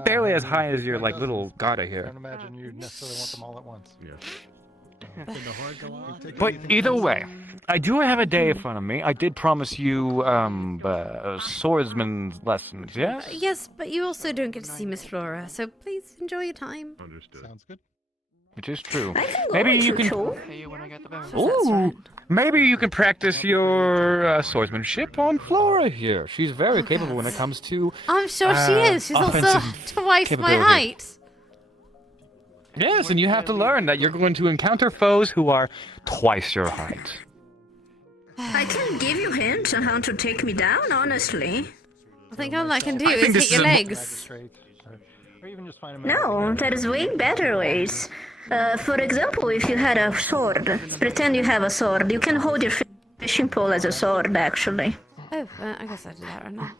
barely as high as your little Gata here. I don't imagine you necessarily want them all at once. But either way, I do have a day in front of me. I did promise you swordsman's lessons, yeah? Yes, but you also don't get to see Miss Flora, so please enjoy your time. Understood. Sounds good. Which is true. Maybe you can. Ooh, maybe you can practice your swordsmanship on Flora here. She's very capable when it comes to. I'm sure she is. She's also twice my height. Yes, and you have to learn that you're going to encounter foes who are twice your height. I can give you hints on how to take me down, honestly. I think all I can do is hit your legs. No, there is way better ways. For example, if you had a sword, pretend you have a sword. You can hold your fishing pole as a sword, actually. Oh. Oh, I guess I did that right now.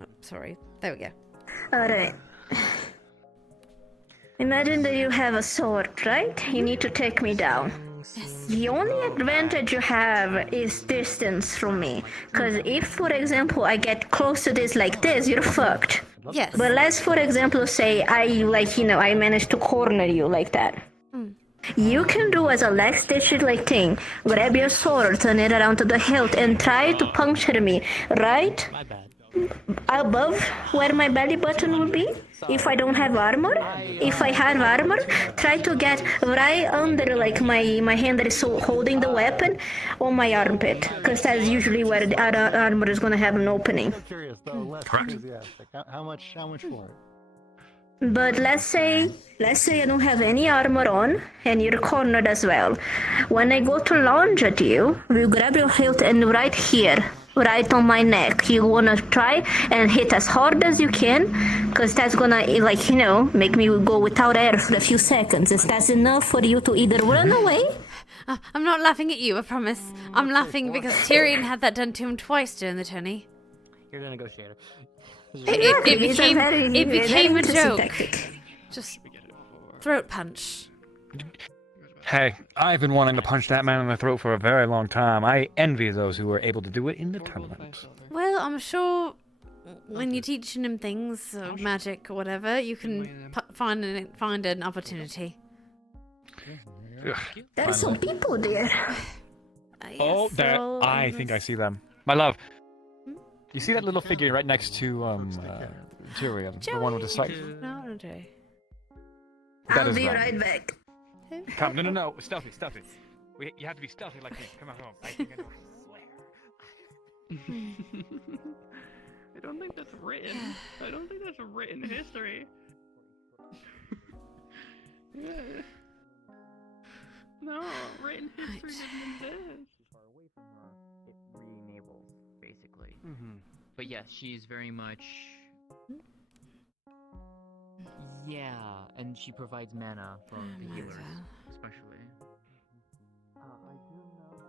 Oh, sorry. There we go. Alright. Imagine that you have a sword, right? You need to take me down. Yes. The only advantage you have is distance from me. Because if, for example, I get close to this like this, you're fucked. Yes. But let's, for example, say I managed to corner you like that. You can do as a last-ditch like thing. Grab your sword, turn it around to the hilt, and try to puncture me, right? My bad. Above where my belly button would be. If I don't have armor, if I have armor, try to get right under like my hand that is holding the weapon on my armpit, because that's usually where the armor is gonna have an opening. I'm curious though, less enthusiastic. How much for it? But let's say I don't have any armor on and you're cornered as well. When I go to lunge at you, you grab your hilt and right here, right on my neck, you wanna try and hit as hard as you can, because that's gonna make me go without air for a few seconds. Is that enough for you to either run away? I'm not laughing at you, I promise. I'm laughing because Tyrion had that done to him twice during the tourney. You're the negotiator. It became a joke. Tactic. Just throat punch. Hey, I've been wanting to punch that man in the throat for a very long time. I envy those who were able to do it in the tournament. Well, I'm sure when you're teaching him things, magic or whatever, you can find an opportunity. There are some people there. Oh, there! I think I see them. My love, you see that little figure right next to Tyrion, the one with the scythe? No, okay. I'll be right back. Come, no, stealthy. You have to be stealthy like this. Come on home. I think I know. I don't think that's written. I don't think that's written history. Yeah. No, written history didn't exist. Far away from her, it re-enables, basically. But yes, she's very much. Yeah, and she provides mana for the healers, especially. I do know that.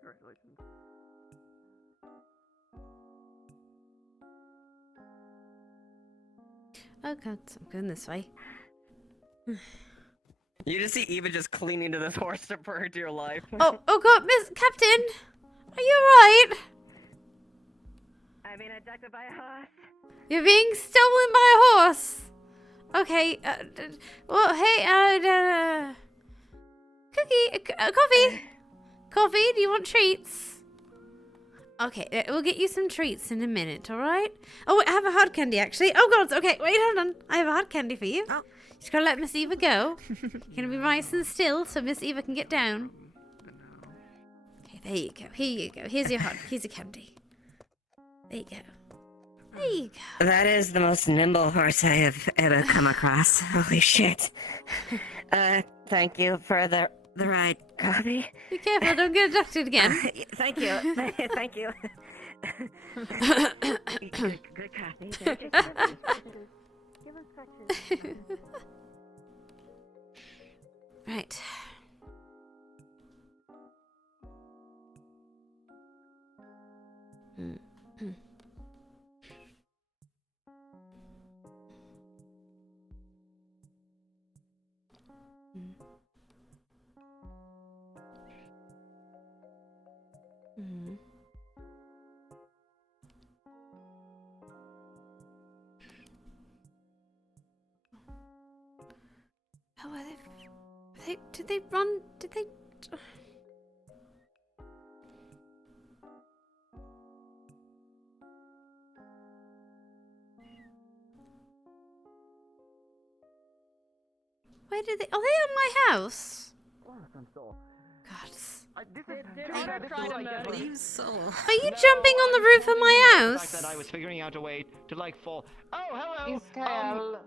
Congratulations. Oh god, I'm going this way. You just see Eva just clinging to this horse for her dear life. Oh god, Miss Captain! Are you alright? I've been abducted by a horse. You're being stolen by a horse! Okay, well, hey, coffee! Coffee, do you want treats? Okay, we'll get you some treats in a minute, alright? Oh, wait, I have a hard candy, actually. Oh god, okay, wait, hold on. I have a hard candy for you. Oh. Just gotta let Miss Eva go. You're gonna be nice and still so Miss Eva can get down. Okay, there you go. Here you go. Here's your candy. There you go. There you go. That is the most nimble horse I have ever come across. Holy shit. Thank you for the ride, coffee. Be careful, don't get abducted again. Thank you. Thank you. Good coffee. Good coffee. Give us scratches. Right. Oh, are they? Did they run? Did they? Where did they? Are they on my house? God. I believe so. Are you jumping on the roof of my house? That I was figuring out a way to fall. Oh, hello.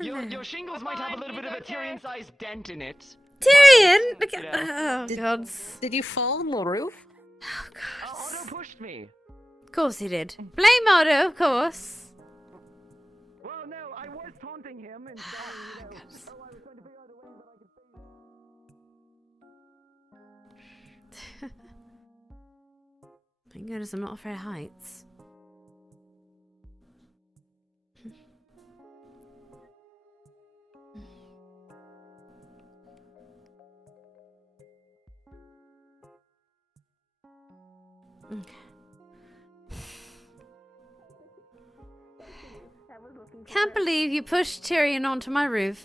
Your shingles might have a little bit of a Tyrion-sized dent in it. Tyrion! Look at, oh, God. Did you fall on the roof? Oh, God. Otto pushed me. Of course he did. Blame Otto, of course. him and saying, you know, oh, I was going to figure out a way that I could Thank goodness I'm not afraid of heights. Okay. Can't believe you pushed Tyrion onto my roof.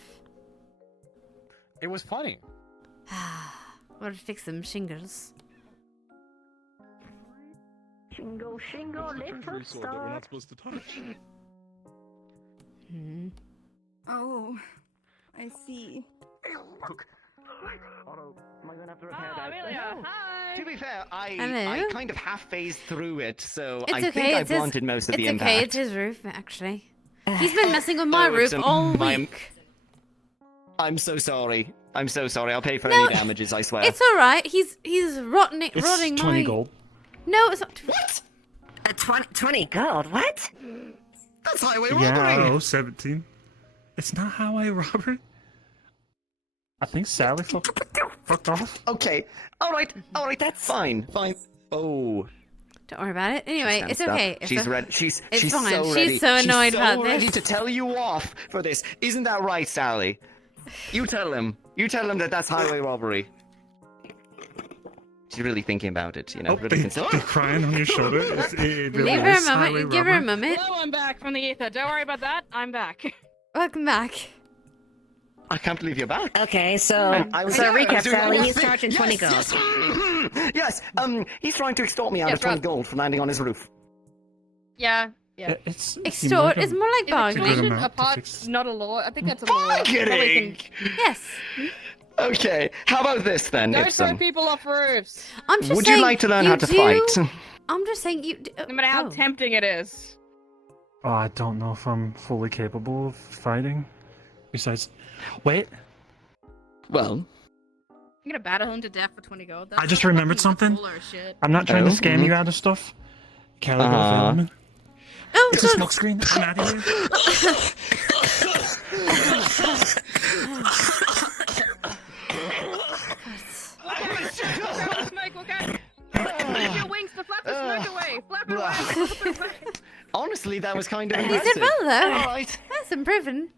It was funny. What to fix them shingles? Shingle, shingle, little sword that we're star. not supposed to touch. Oh, I see. Otto, am I going to have to repair Ah, that? Amelia, hi! To be fair, Hello? I kind of half phased through it, so It's I okay. think I It's his, blunted most of the it's impact. okay. It's his roof, actually. He's been messing with my Oh, roof it's all my- week. I'm so sorry. I'm so sorry. I'll pay for No, any damages, I swear. It's all right. He's rotting It's 20 my. gold. No, it's not. What? 20 gold? What? That's highway Yeah, robbery. 17. It's not highway robbery. I think Sally fucked off. Okay. All right. That's fine. Fine. Oh. Don't worry about it. Anyway, Stand it's up. okay. She's ready. She's It's fine. so She's ready. so annoyed She's about so ready this. to tell you off for this. Isn't that right, Sally? You tell him. You tell him that that's highway robbery. She's really thinking about it, you know. Really They're crying on your shoulder. It really Leave her a is highway moment. Give her a robbery. moment. Hello, I'm back from the ether. Don't worry about that. I'm back. Welcome back. I can't believe you're back. Okay, so I was recap, doing Sally, the he's thing. charging 20 gold. Yes. He's trying to extort me out Yeah, of 20 right. gold for landing on his roof. Yeah. Yeah. Extort is more like bargaining. Inflation apart, not a law. I think that's a law. Bargaining! Yes. Okay. How about this then, Don't throw Ipsum? people off roofs. I'm just Would saying. you like to learn how to fight? I'm just saying you. No matter how tempting it is. Oh, I don't know if I'm fully capable of fighting. Besides, wait. Well, I'm gonna battle him to death for 20 gold. I just remembered something. I'm not trying to scam you out of stuff. Caliber Velleman. Oh, it's a smokescreen. I'm out of Use your wings to flap the smoke away. Flap it away. honestly, that was kind of He impressive. did well though. All right. That's improving.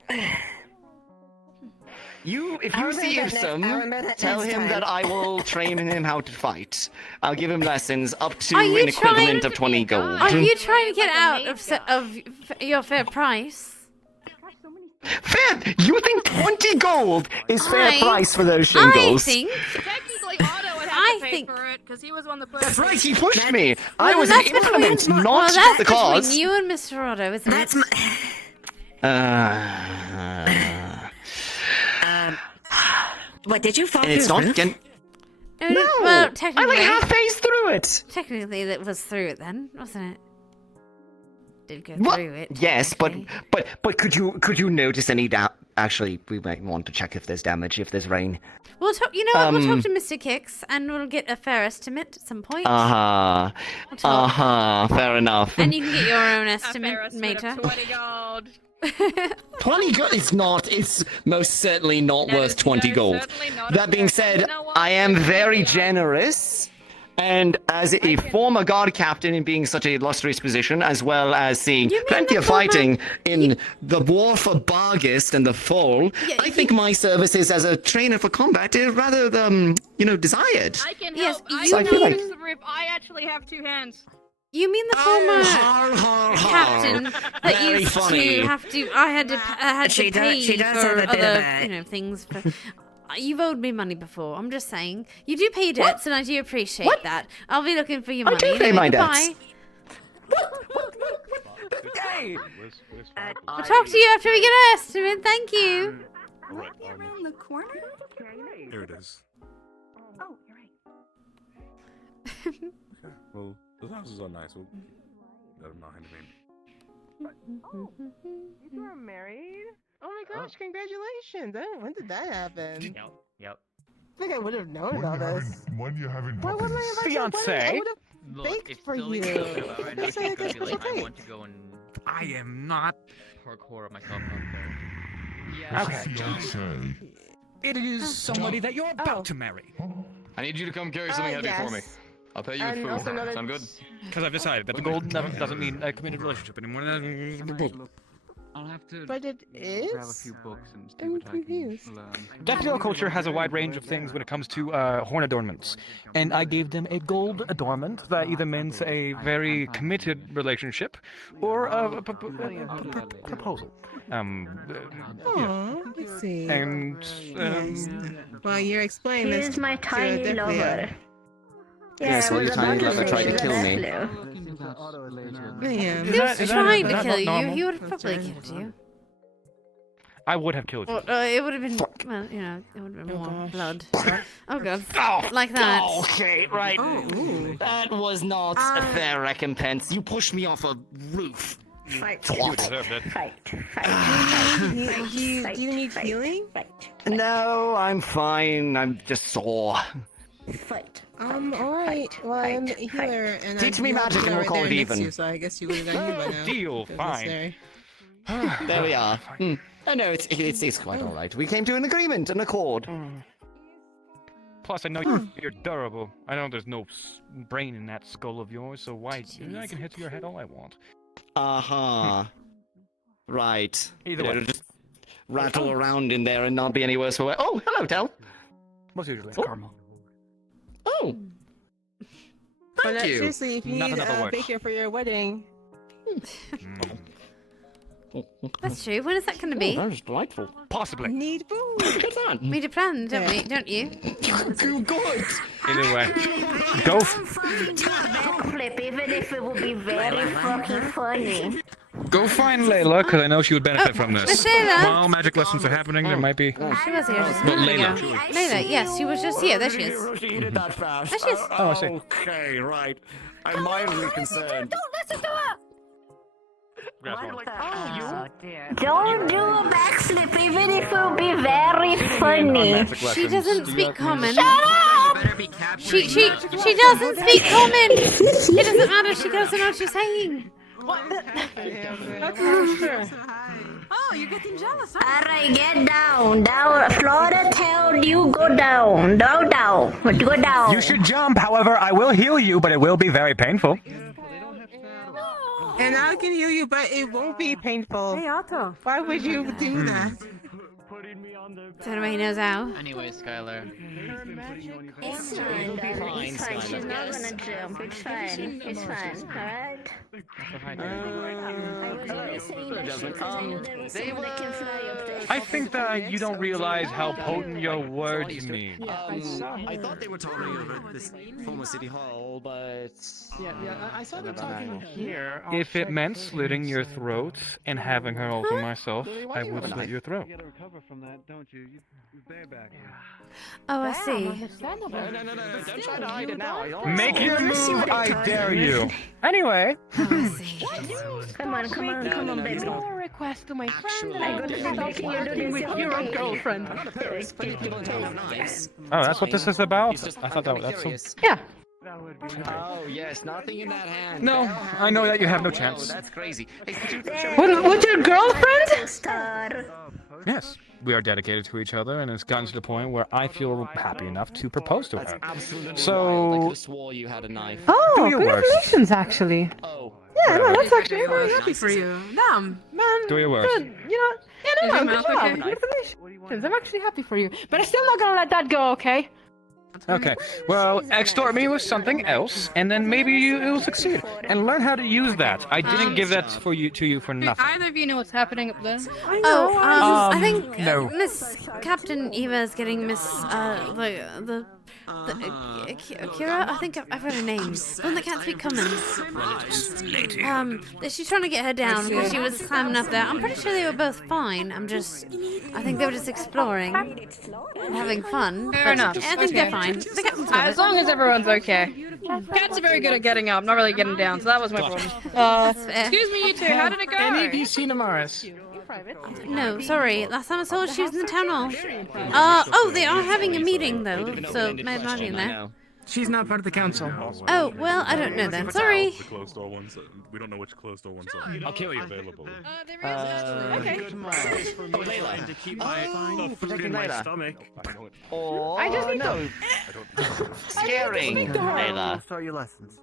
If you I'll see remember that I'll remember Ipsum, that tell next him time. that I will train him how to fight. I'll give him lessons up to Are you an equivalent trying- of 20 gold. Are you trying to get out of your fair price? Fair? You think 20 gold is fair I- price for those I shingles? think. Technically, Otto would have to pay for it because he was one that pushed. That's right, he pushed me. I Well, was an that's between- implement, well, not that's the cause. between you and Mr. Otto, isn't it? What, did you fall through It's the not roof? getting... No. Well, I technically. like half phased through it. Technically, that was through it then, wasn't it? Did go What? through it. Yes, but could you notice any Actually, we might want to check if there's damage, if there's rain. We'll talk. You know what? We'll talk to Mr. Kicks, and we'll get a fair estimate at some point. Fair enough. And you can get your own estimate, Mater. 20 gold. 20 gold? It's not. It's most certainly not worth 20 gold. That being said, I am very generous. And as a former guard captain in being such an illustrious position, as well as seeing plenty of fighting in the War for Bargist and the Fall, I think my services as a trainer for combat are rather, desired. I can Yes, help. I you can feel help like- fix the roof. I actually have 2 hands. You mean the former captain that Very used funny. to have to? I had to She does- pay she does for have a bit of other, a- things. For, you've owed me money before. I'm just saying. You do pay debts, and I do appreciate that. I'll be looking for your money. do pay my debts. Goodbye. I'll talk to you after we get an estimate. Thank you. Alright, Around the corner? here it is. Oh, you're right. Okay, well, those houses are nice. We'll let them know how to name. Oh, you are married? Oh my gosh, congratulations! When did that happen? Yep. I think I would have known about this. When you having Why wouldn't I have Fiance? I would have Look, baked it's for still you. right now. It's like, It's gonna be like, I okay. want to go and I am not. parkour myself up there. Okay. It is somebody that you're about to marry. I need you to come carry something heavy for me. I'll pay you with food. Sound good? Because I've decided that the gold doesn't mean a committed relationship anymore. I'll have to. But it is. Grab a few books and see I'm what I can confused. learn. Daffodil culture has a wide range of things when it comes to horn adornments, and I gave them a gold adornment that either means a very committed relationship or a proposal. Yeah. Let's see. And well, you're explaining this. Here's my tiny definitely lover. Yes, well, your tiny lover tried to kill me. Yeah. He was trying to kill you. He would have probably killed you. I would have killed you. It would have been, well, you know, it would have been more blood. Oh god. Like that. Okay, right. Oh, that was not a fair recompense. You pushed me off a roof. Fight. You deserved it. Fight. Do you need healing? No, I'm fine. I'm just sore. Fight. Alright. Well, I'm a healer, and Teach me magic and we'll call it even. You, so I guess you would have got healed by now. Deal, fine. There we are. Oh no, it's quite all right. We came to an agreement, an accord. Plus, I know you're durable. I know there's no brain in that skull of yours, so why? I can hit to your head all I want. Right. Either way, just rattle around in there and not be any worse for wear. Oh, hello, Tel. Most usually it's caramel. Oh. Thank you. Seriously, if you Nothing need ever a works. baker for your wedding. That's true. When is that going to be? That was delightful. Possibly. Need food. Good on. We need a plan, don't you? Good. Either way, go. Backflip, even if it would be very fucking funny. Go find Layla, because I know she would benefit from this. Miss Layla? While magic lessons are happening, there might be. She was here just a But minute ago. Layla. Layla, yes, she was just here. There she is. She did that fast. There she is. Oh, I see. Okay, right. I'm mildly concerned. Don't listen to her! Oh, dear. Don't do a backflip, even if it will be very funny. She doesn't speak common. Shut up! She doesn't speak common. It doesn't matter. She doesn't know what she's saying. Oh, you're getting jealous, Alright, get down. Down. Flora tell you go down. Go down. Go down. You should jump. However, I will heal you, but it will be very painful. And I can heal you, but it won't be painful. Hey, Otto. Why would you do that? So anyway, he knows how. Anyway, Skylar. It's fine, darling. It's fine. She's not gonna jump. It's fine. It's fine. Alright? I was only saying that shit because I knew there was someone that can fly up there. I think that you don't realize how potent your words mean. I thought they were talking about this former city hall, but I saw them talking Here, if it meant slitting your throat and having her alter myself, I would slit your throat. You gotta recover from that, don't you? You bareback. Oh, I see. no, don't try to hide it now. Make your move, I dare you. Anyway. Come on, baby. Your request to my friend. I gotta be making you do this with your own girlfriend. Oh, that's what this is about? I thought that's Yeah. Oh, yes, nothing in that hand. No, I know that you have no chance. That's crazy. What's your girlfriend? Yes, we are dedicated to each other, and it's gotten to the point where I feel happy enough to propose to her. Absolutely wild. I So, could have swore you had a knife. Oh, Do your worst. congratulations, actually. Oh. Yeah, no, that's actually I'm very happy for you. Damn. Man, do your worst. good. You know, yeah, no, Is your good mouth job. okay? Congratulations. I'm actually happy for you. But I'm still not gonna let that go, okay? Okay, well, extort me with something else, and then maybe you'll succeed. And learn how to use that. I didn't give that to you for Do nothing. either of you know what's happening up there? Oh, I think no. Miss Captain Eva is getting Miss the Kira. I think I've heard her name. The one that can't speak common. She's trying to get her down because she was climbing up there. I'm pretty sure they were both fine. I think they were just exploring and having fun. Fair enough. I think they're fine. The captain's got As it. long as everyone's okay. Cats are very good at getting up, not really getting down, so that was my problem. Excuse me, you two, how did it go? Any of you seen Amaris? No, sorry. Last time I saw her, she was in the town hall. Oh, they are having a meeting though, so maybe not in there. She's not part of the council. Oh, well, I don't know then. Sorry. The closed door ones. We don't know which closed door ones are I'll kill you. available. Okay. Oh, Layla. To keep my food in my stomach. Oh, I just need no. Scaring, Layla. Start your lessons.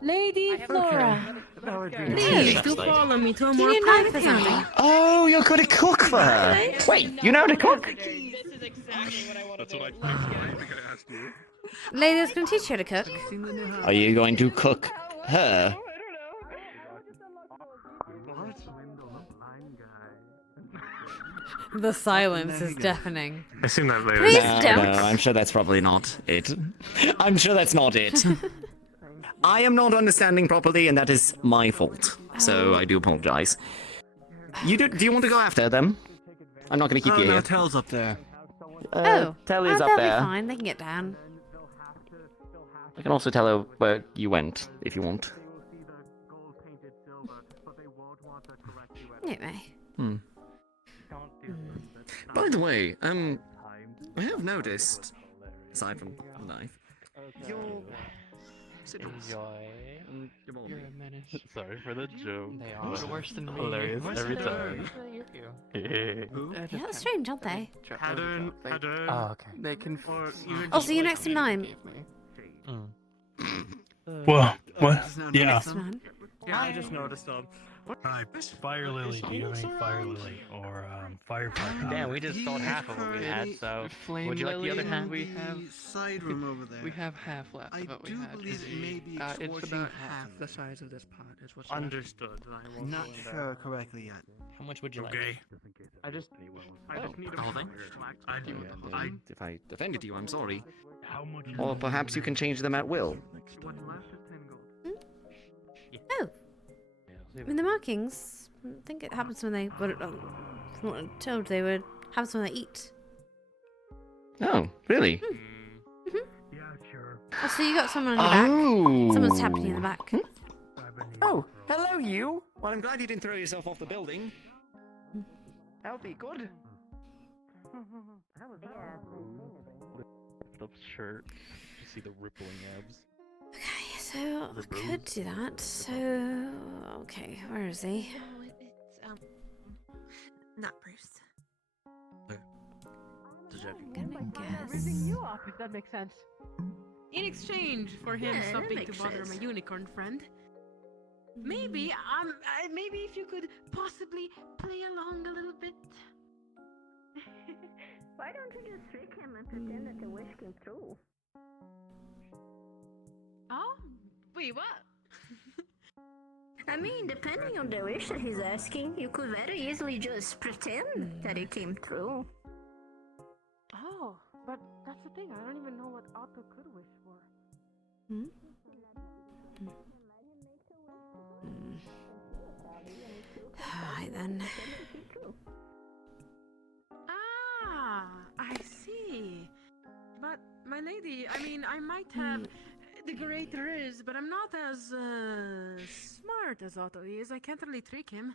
Lady Flora. Please do follow me to a more private area. Oh, you're going to cook for her. Wait, you know how to cook? That's what I asked you. Ladies can teach you how to cook. Are you going to cook her? The silence is deafening. I seen that later. Please No, don't. I'm sure that's probably not it. I'm sure that's not it. I am not understanding properly, and that is my fault. So I do apologize. Do you want to go after them? I'm not going to keep you here. Tel's up there. Telly's up they'll there. be fine. They can get down. I can also tell her where you went, if you want. Anyway. By the way, I have noticed, aside from the knife, your sigils. You're a menace. Sorry for the joke. They are worse than me. Hilarious every time. Yeah, that's strange, aren't they? Pattern. Oh, okay. They can. I'll see you next to 9. Well, what? Yeah. Next man. Yeah, I just noticed. Fire Lily. Do you have any Fire Lily or Firefighter? Damn, we just stole half of what we had. So, would you like the other half? We have side room over there. We have half left of what we had. believe it may be It's scorching about hot. half the size of this pot. Is what's Understood. I'm not sure correctly yet. How much would you like? I just need a The whole thing? I If I offended you, I'm sorry. How much? Or perhaps you can change them at will. Oh. I mean, the markings, I think it happens when they, from what I'm told, they would happens when they eat. Oh, really? Yeah, sure. Oh, so you got someone on your Oh. back. Someone's tapping you in the back. Oh, hello, you. Well, I'm glad you didn't throw yourself off the building. That'll be good. up shirt. You see the rippling abs. Okay, so I could do that. So, okay, where is he? Not Bruce. Gonna guess. Ripping you off, if that makes sense. In exchange for him Yeah, that stopping to makes bother sense. my unicorn friend, maybe maybe if you could possibly play along a little bit. Why don't you just trick him and pretend that the wish came true? Oh, wait, what? I mean, depending on the wish that he's asking, you could very easily just pretend that it came true. Oh, but that's the thing. I don't even know what Otto could wish for. Alright then. Ah, I see. But my lady, I mean, I might have the great riz, but I'm not as smart as Otto is. I can't really trick him.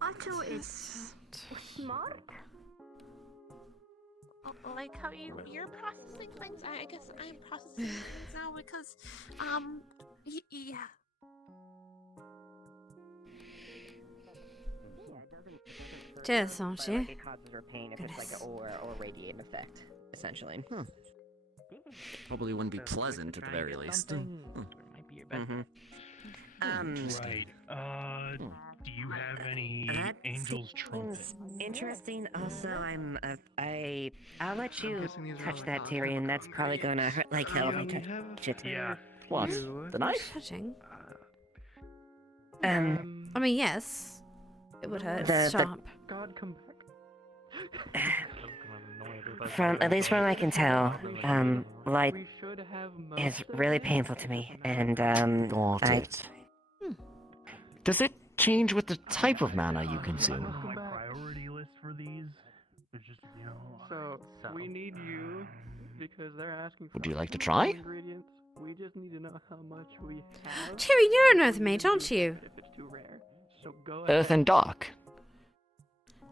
Otto is smart? Like how you're processing things. I guess I'm processing things now because yeah. Cheers, aren't you? It causes her pain if it's like an aura or radiating effect, essentially. Probably wouldn't be pleasant at the very least. Might be your best. Right. Do you have any Angel's Trumpet? Interesting. Also, I'll let you touch that, Tyrion. That's probably gonna hurt like hell if I touch it. Yeah. What? The knife? Touching? Um. I mean, yes. It would hurt. The- It's the- sharp. God, come back. At least from what I can tell, light is really painful to me, and Got it. Does it change with the type of mana you consume? My priority list for these is just, you know. So we need you because they're asking. Would you like to try? Ingredients. We just need to know how much we have. Cherry, you're an earth mage, aren't you? If it's too rare. So go ahead. Earth and dark.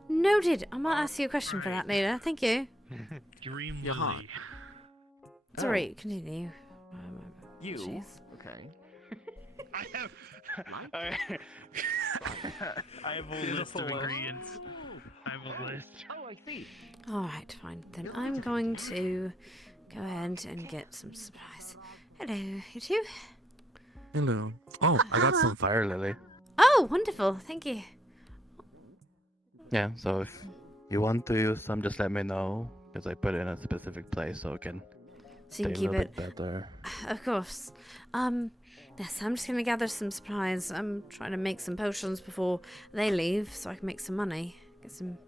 Noted. I might ask you a question for that later. Thank you. Dream Lily. Sorry, continue. You? Jeez. Okay. I have a list of ingredients. I have a list. Oh, I see. Alright, fine. Then I'm going to go ahead and get some supplies. Hello, you two. Hello. Oh, I got some fire lily. Oh, wonderful. Thank you. Yeah, so if you want to use some, just let me know, because I put it in a specific place so it can So you stay can a keep little it. bit better. Of course. Yes, I'm just gonna gather some supplies. I'm trying to make some potions before they leave so I can make some money. Get some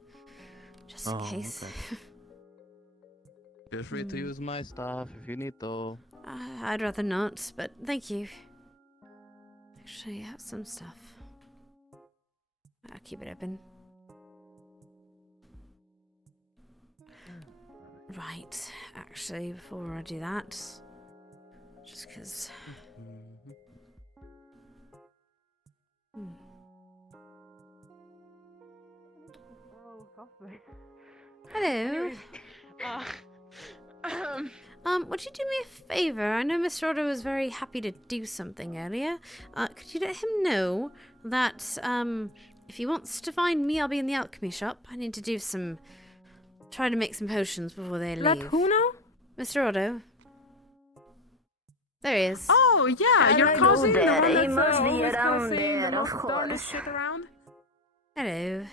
just in case. Okay. Feel free to use my stuff if you need to. I'd rather not, but thank you. Actually, I have some stuff. I'll keep it open. Right, actually, before I do that, just because. Hello. Would you do me a favor? I know Mr. Otto was very happy to do something earlier. Could you let him know that, if he wants to find me, I'll be in the alchemy shop. I need to do some... Try to make some potions before they leave. Let who know? Mr. Otto. There he is. Oh, yeah, your I know cousin, the that. one He that's must be always around saying there, the of most dumbest course. shit around. Hello.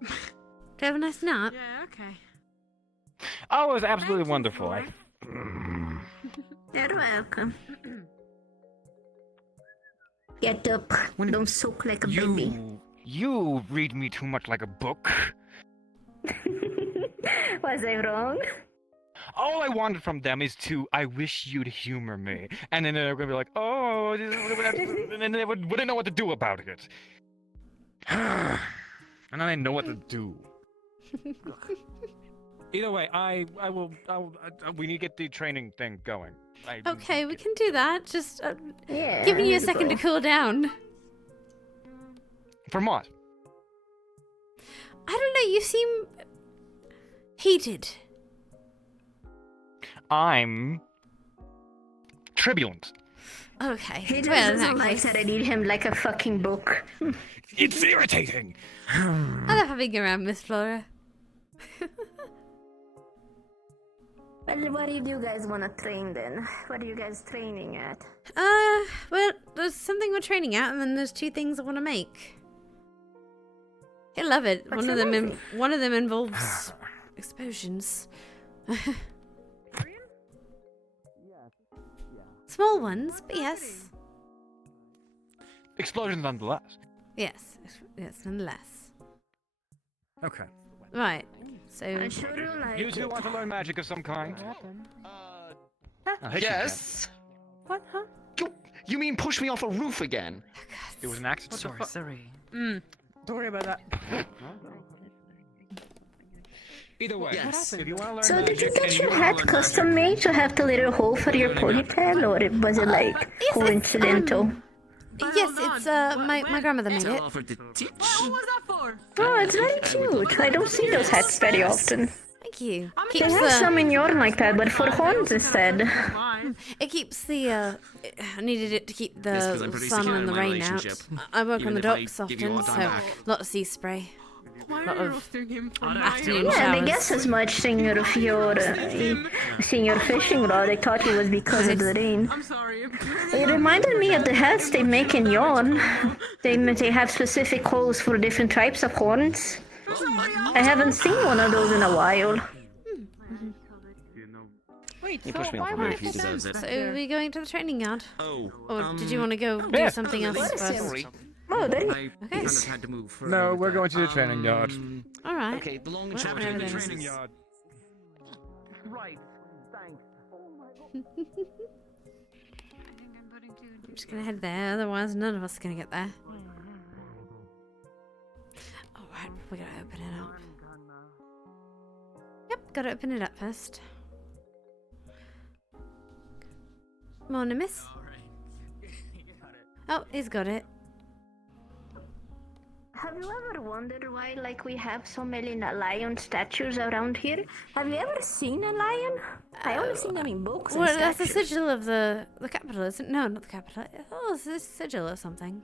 Do you have a nice nap? Yeah, okay. Oh, it was absolutely wonderful. You're welcome. Get up. Don't soak like a baby. You read me too much like a book. Was I wrong? All I wanted from them is I wish you'd humor me. And then they're gonna be like, oh, and then they wouldn't know what to do about it. And then I know what to do. Either way, we need to get the training thing going. Okay, we can do that. Just yeah, giving you a second to cool down. From what? I don't know, you seem heated. I'm tribulent. Okay. He just well, in doesn't that like case, that I read him like a fucking book. It's irritating. I love having you around, Miss Flora. Well, what do you guys want to train then? What are you guys training at? Well, there's something we're training at, and then there's two things I want to make. He'll love it. What's One of them involves explosions. Small ones, but yes. Explosions nonetheless. Yes, nonetheless. Okay. Right. So. I sure do like You two it. want to learn magic of some kind? Yes. What? Huh? You mean push me off a roof again? It was an accident. Sorry. Don't worry about that. Either way, Yes. if you want to learn So magic did you get and your wanna hat learn custom made to have the little hole for your ponytail, or was it like coincidental? Yes, it's my grandmother made it. What was that for? Oh, it's very cute. I don't see those hats very often. Thank you. They have some in your like that, but for horns instead. It keeps the. I needed it to keep Yes, 'cause the I'm pretty sun secure and the in my rain out. relationship. I work Even on the if I docks give you often, all so time back. a lot of sea spray. Why Lot are you of roasting him for afternoon Yeah, showers. I guess as much seeing your fishing rod. I thought it was because of the rain. I'm sorry. It reminded me of the hats they make in yarn. They have specific holes for different types of horns. I haven't seen one of those in a while. Wait, You so pushed me off why a would roof, it he deserves it. So are we going to the training yard? Oh. Or did you want to go do yeah. something else first? Sorry. Oh, there I kind of had to move further. No, with we're that. going to the training yard. All right. Okay, the long and Well, short whatever of it then. is- Training yard. Right. Thanks. I'm just gonna head there, otherwise none of us are gonna get there. Alright, we gotta open it up. Yep, gotta open it up first. Morning, miss. Oh, he's got it. have you ever wondered why, like, we have so many lion statues around here? Have you ever seen a lion? I only seen them in books and Well, that's the statues. sigil of the capital, isn't it? No, not the capital. Oh, it's a sigil or something.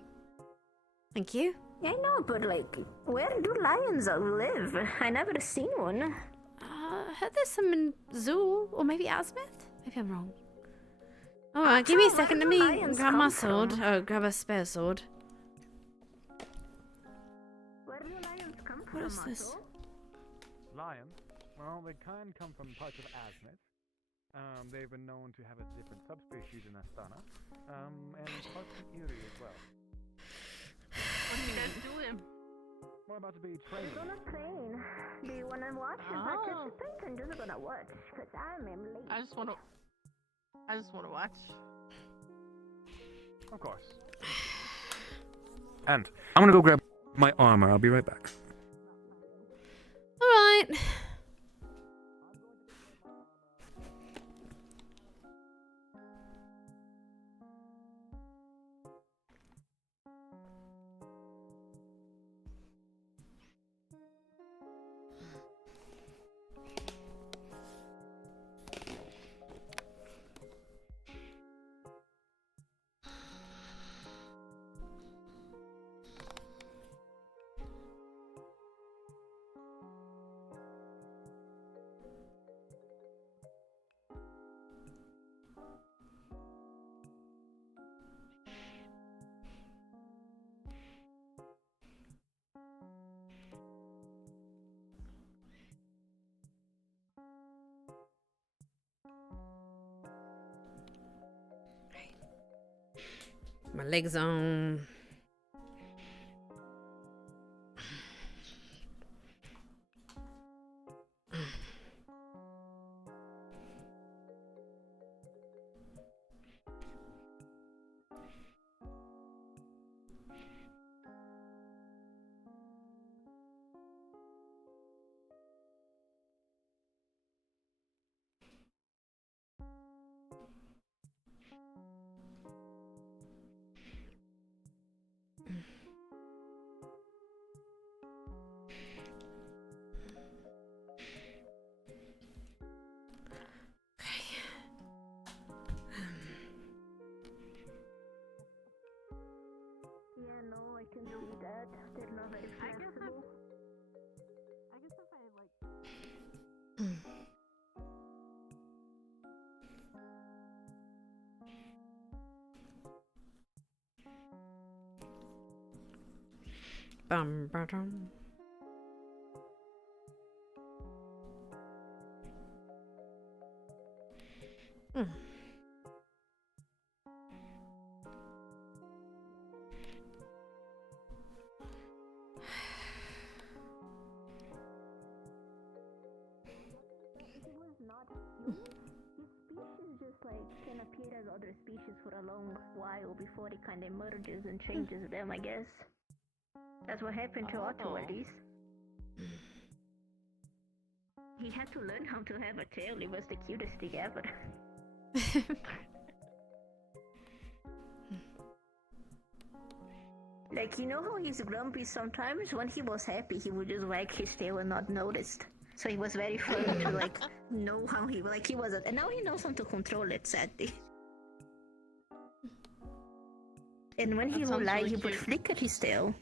Thank you. I know, but, like, where do lions live? I never seen one. I heard there's some in Zoo, or maybe Asmith? Maybe I'm wrong. Alright, give me a second. Let me grab my sword. Oh, grab a spare sword. Where do lions come What is this? Lions? Well, they can come from parts of Asmith. They've been known to have a different subspecies in Astana, and parts of Erie as well. What are you guys doing? We're about to be training. We're gonna train. Do you wanna watch and participate? I'm just gonna watch, because I'm late. I just wanna watch. Of course. And I'm gonna go grab my armor. I'll be right back. Alright. My legs on. Yeah, no, I can see that. They're not very flexible. I guess if I like. Bum, ba-dum. Just like can appear as other species for a long while before it kind of merges and changes them, I guess. That's what happened to Otto, at least. He had to learn how to have a tail. It was the cutest thing ever. Like, you know how he's grumpy sometimes? When he was happy, he would just wag his tail and not notice. So it was very fun to like know how he wasn't, and now he knows how to control it, sadly. And when he would lie, he would flick at his tail.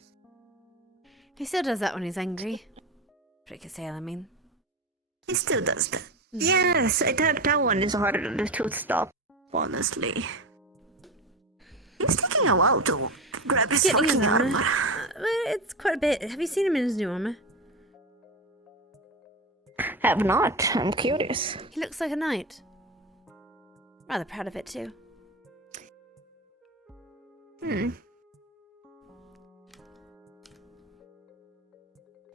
He still does that when he's angry. Flick his tail, I mean. He still does that. Yes, that one is harder to stop, honestly. It's taking a while to grab his fucking armor. It's quite a bit. Have you seen him in his new armor? Have not. I'm curious. He looks like a knight. Rather proud of it too. I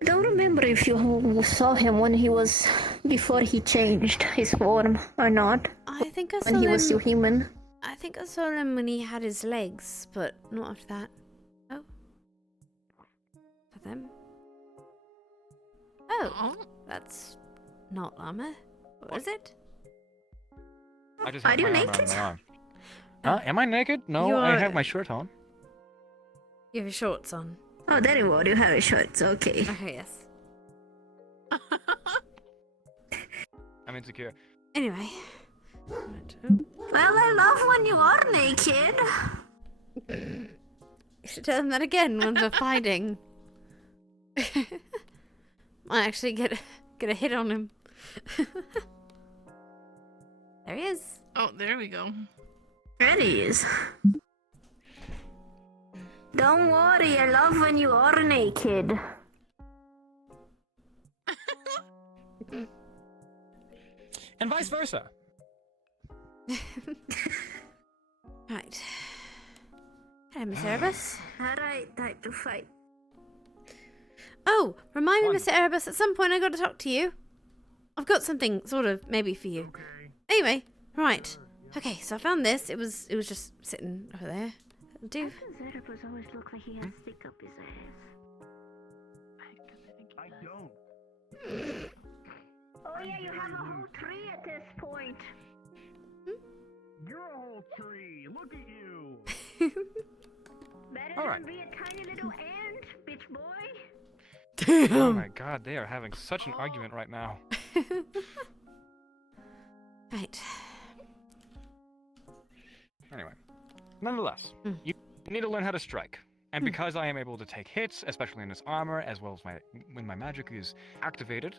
don't remember if you saw him when he was before he changed his form or not. I think I saw him when he was still human. I think I saw him when he had his legs, but not after that. Oh, for them. Oh, that's not armor. What is it? I just have my armor on my arm. Am I naked? No, I have my shirt on. You have your shorts on. Oh, there you are. You have a shorts. Okay. Okay, yes. I'm insecure. Anyway. Well, I love when you are naked. You should tell him that again when we're fighting. Might actually get a hit on him. There he is. Oh, there we go. There he is. Don't worry, I love when you are naked. And vice versa. Right. Hello, Miss Erebus. Alright, time to fight. Oh, remind me, Mr. Erebus, at some point I got to talk to you. I've got something sort of maybe for you. Anyway, right. Okay, so I found this. It was just sitting over there. It'll do. Erebus always look like he has stick up his ass. I don't. Oh yeah, you have a whole tree at this point. You're a whole tree. Look at you. Better All than right. be a tiny little ant, bitch boy. Oh my god, they are having such an argument right now. Right. Anyway, nonetheless, you need to learn how to strike. And because I am able to take hits, especially in this armor, as well as when my magic is activated,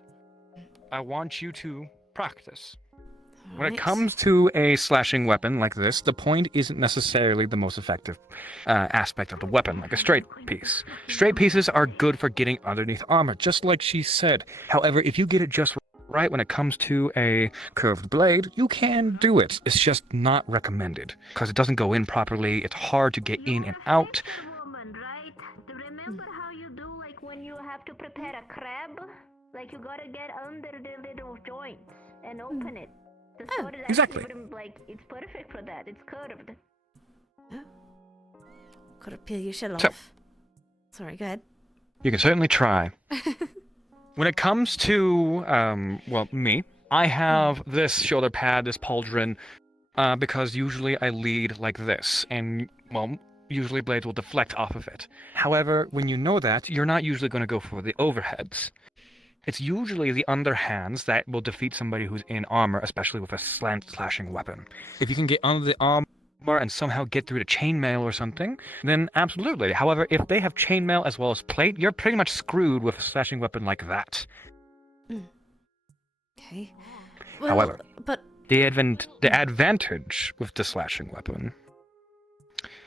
I want you to practice. When it comes to a slashing weapon like this, the point isn't necessarily the most effective aspect of the weapon, like a straight piece. Straight pieces are good for getting underneath armor, just like she said. However, if you get it just right when it comes to a curved blade, you can do it. It's just not recommended, because it doesn't go in properly, it's hard to get in and out. Woman, right? Remember how you do like when you have to prepare a crab? Like you gotta get under the little joints and open it. The sword is exactly. actually like it's perfect for that. It's curved. Gotta peel your shell off. So, sorry, go ahead. You can certainly try. When it comes to, well, me, I have this shoulder pad, this pauldron, because usually I lead like this, and, well, usually blades will deflect off of it. However, when you know that, you're not usually going to go for the overheads. It's usually the underhands that will defeat somebody who's in armor, especially with a slashing weapon. If you can get under the armor and somehow get through the chainmail or something, then absolutely. However, if they have chainmail as well as plate, you're pretty much screwed with a slashing weapon like that. Okay. Well, However, but the advantage with the slashing weapon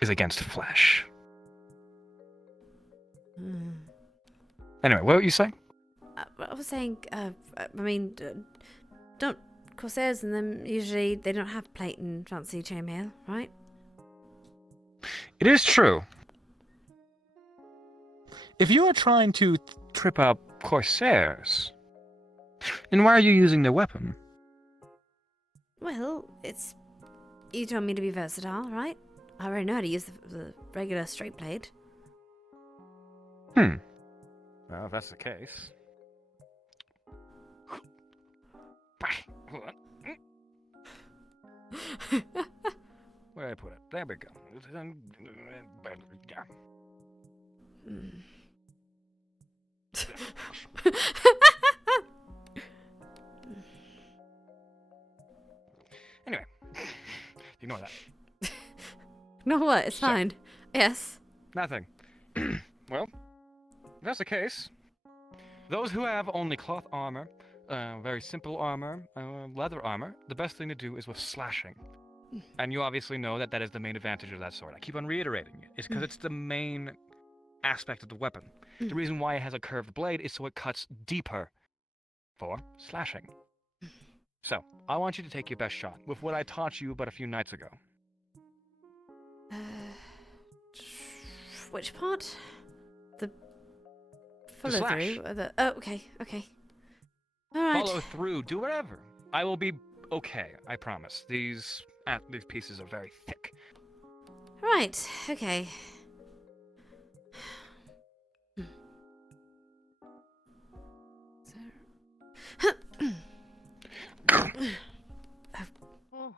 is against flesh. Anyway, what were you saying? I was saying, I mean, don't Corsairs and them usually they don't have plate and fancy chainmail, right? It is true. If you are trying to trip up Corsairs, then why are you using their weapon? Well, it's you told me to be versatile, right? I already know how to use the regular straight blade. Well, if that's the case. Where did I put it? There we go. Anyway, ignore that. No, what? It's fine. Yes. Nothing. Well, if that's the case, those who have only cloth armor, very simple armor, leather armor, the best thing to do is with slashing. And you obviously know that that is the main advantage of that sword. I keep on reiterating it. It's because it's the main aspect of the weapon. The reason why it has a curved blade is so it cuts deeper for slashing. So, I want you to take your best shot with what I taught you but a few nights ago. Which part? The The follow slash. through? Or oh, okay. All right. Follow through, do whatever. I will be okay, I promise. These pieces are very thick. Right. Okay.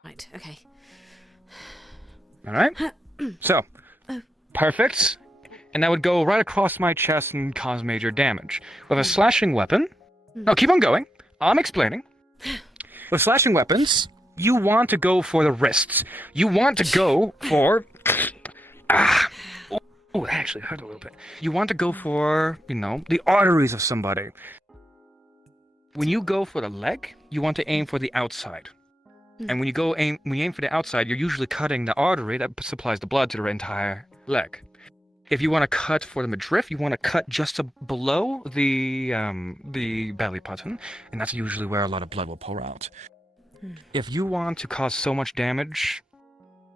Right. Okay. All right. So, perfect. and that would go right across my chest and cause major damage. With a slashing weapon... No, keep on going. I'm explaining. With slashing weapons, you want to go for the wrists. You want to go for... Oh, that actually hurt a little bit. You want to go for, the arteries of somebody. When you go for the leg, you want to aim for the outside. And when you aim for the outside, you're usually cutting the artery that supplies the blood to the entire leg. If you want to cut for the midriff, you want to cut just below the belly button, and that's usually where a lot of blood will pour out. If you want to cause so much damage,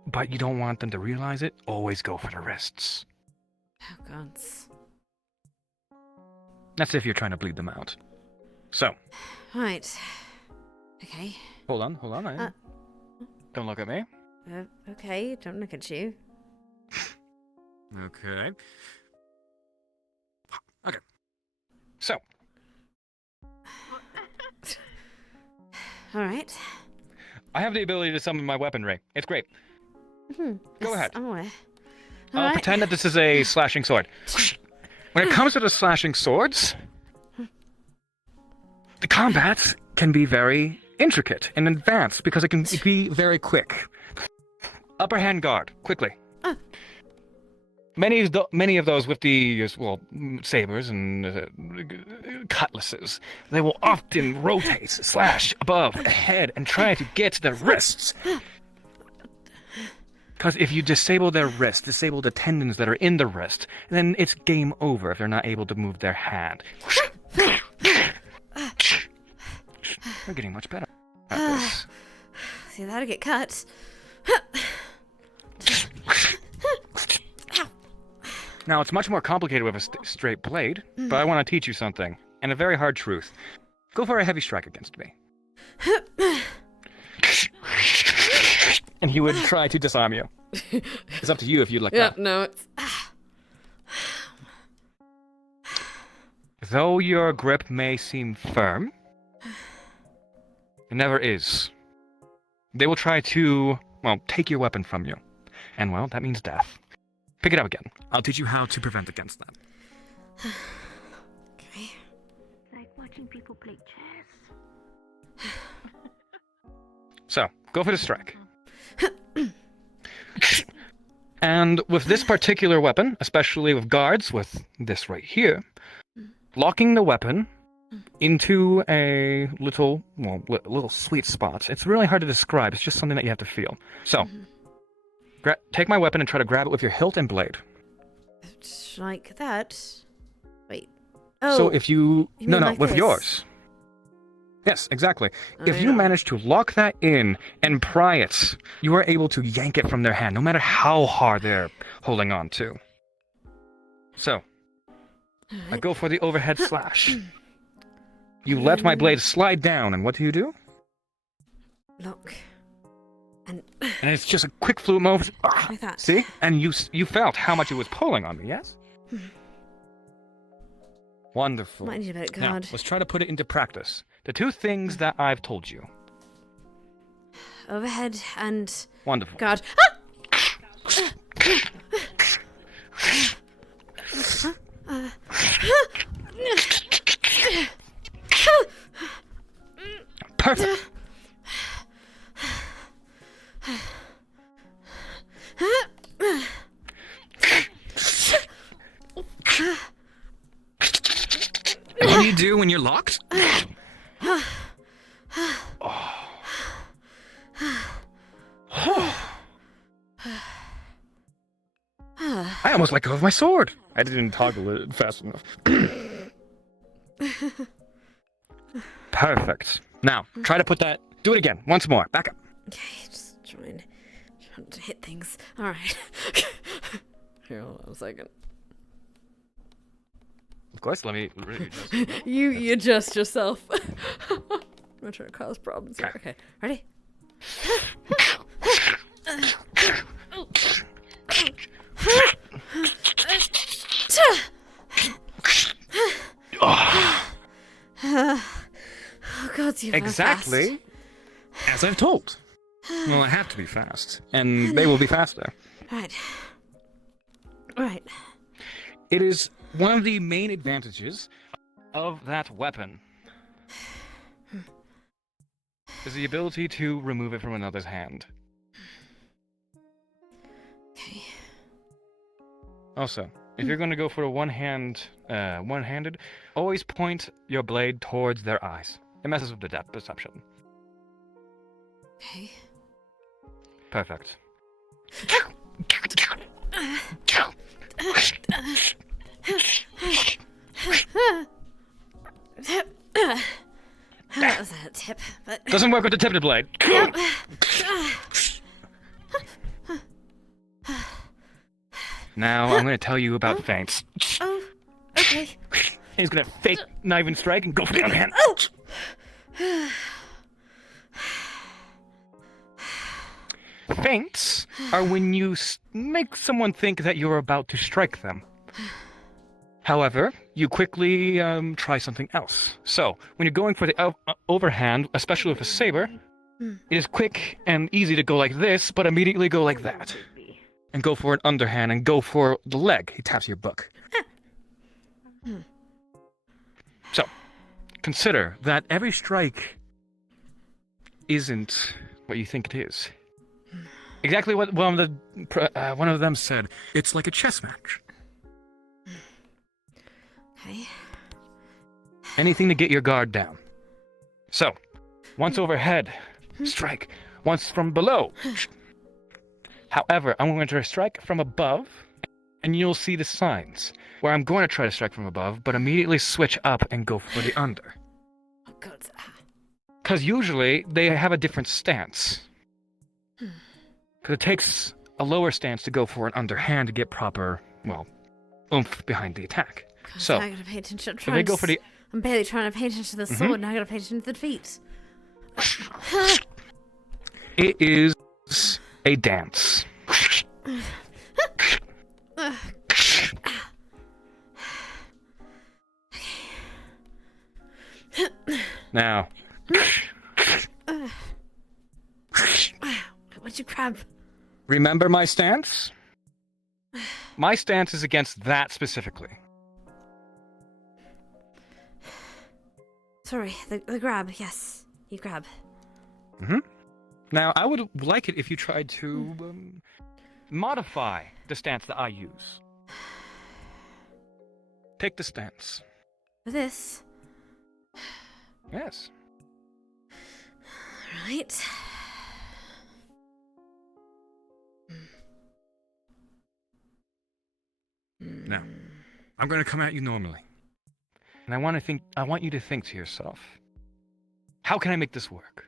but you don't want them to realize it, always go for the wrists. Oh, gods. That's if you're trying to bleed them out. So. Right. Okay. Hold on. Don't look at me. Okay, don't look at you. Okay. Okay. So. All right. I have the ability to summon my weaponry. It's great. Go ahead. I'll pretend that this is a slashing sword. When it comes to the slashing swords, the combat can be very intricate and advanced because it can be very quick. Upper hand guard, quickly. Many of those with the sabers and cutlasses, they will often rotate, slash above, ahead, and try to get to their wrists. Because if you disable their wrist, disable the tendons that are in the wrist, then it's game over if they're not able to move their hand. We're getting much better at this. See, that'll get cut. Now, it's much more complicated with a straight blade, but I want to teach you something, and a very hard truth. Go for a heavy strike against me. And he would try to disarm you. It's up to you if you'd let go. Yeah, no, it's... Though your grip may seem firm, it never is. They will try to, take your weapon from you. And, that means death. Pick it up again. I'll teach you how to prevent against that. Okay. Like watching people play chess. So, go for the strike. And with this particular weapon, especially with guards, with this right here, locking the weapon into a little sweet spot. It's really hard to describe. It's just something that you have to feel. So, take my weapon and try to grab it with your hilt and blade. Like that? Wait. Oh. So if you... No, like with this? yours. Yes, exactly. If you know. manage to lock that in and pry it, you are able to yank it from their hand, no matter how hard they're holding on to. So, I go for the overhead slash. You let my blade slide down, and what do? Look. And it's just a quick fluid move. Like that. See? And you felt how much it was pulling on me, yes? Wonderful. Might need a bit of Now, guard. let's try to put it into practice. The two things that I've told you. Overhead and... Wonderful. Guard. Perfect. What do you do when you're locked? I almost let go of my sword. I didn't toggle it fast enough. Perfect. Now, try to put that... Do it again. Once more. Back up. Okay, just trying to hit things. Alright. Here, hold on a second. Of course, let me readjust. You adjust yourself. I'm not trying to cause problems here. Okay, ready? Oh God, you're exactly as I've told. Well, I have to be fast, and they will be faster. Right. Right. It is one of the main advantages of that weapon. Is the ability to remove it from another's hand. Okay. Also, if you're going to go for a one-handed, always point your blade towards their eyes. It messes with the depth perception. Okay. Perfect. That was a tip, but Doesn't work with the tipped blade. Yep. Now I'm going to tell you about feints. Oh, okay. He's going to fake knife and strike and go for the other hand. Feints are when you make someone think that you're about to strike them. However, you quickly try something else. So, when you're going for the overhand, especially with a saber, it is quick and easy to go like this, but immediately go like that. And go for an underhand and go for the leg. He taps your book. So, consider that every strike isn't what you think it is. Exactly what one of them said. It's like a chess match. Okay. Anything to get your guard down. So, once overhead, strike. Once from below. However, I'm going to strike from above, and you'll see the signs, where I'm going to try to strike from above, but immediately switch up and go for the under. Oh, God. Because usually, they have a different stance. Because it takes a lower stance to go for an underhand to get proper, well, oomph behind the attack. So, I gotta pay attention. if they go for the... I'm barely trying to pay attention to the sword, and I gotta pay attention to the feet. It is a dance. Now. What'd you grab? Remember my stance? My stance is against that specifically. Sorry, the grab, yes. You grab. Now, I would like it if you tried to modify the stance that I use. Take the stance. This? Yes. Right. Now, I'm going to come at you normally. And I want you to think to yourself, how can I make this work?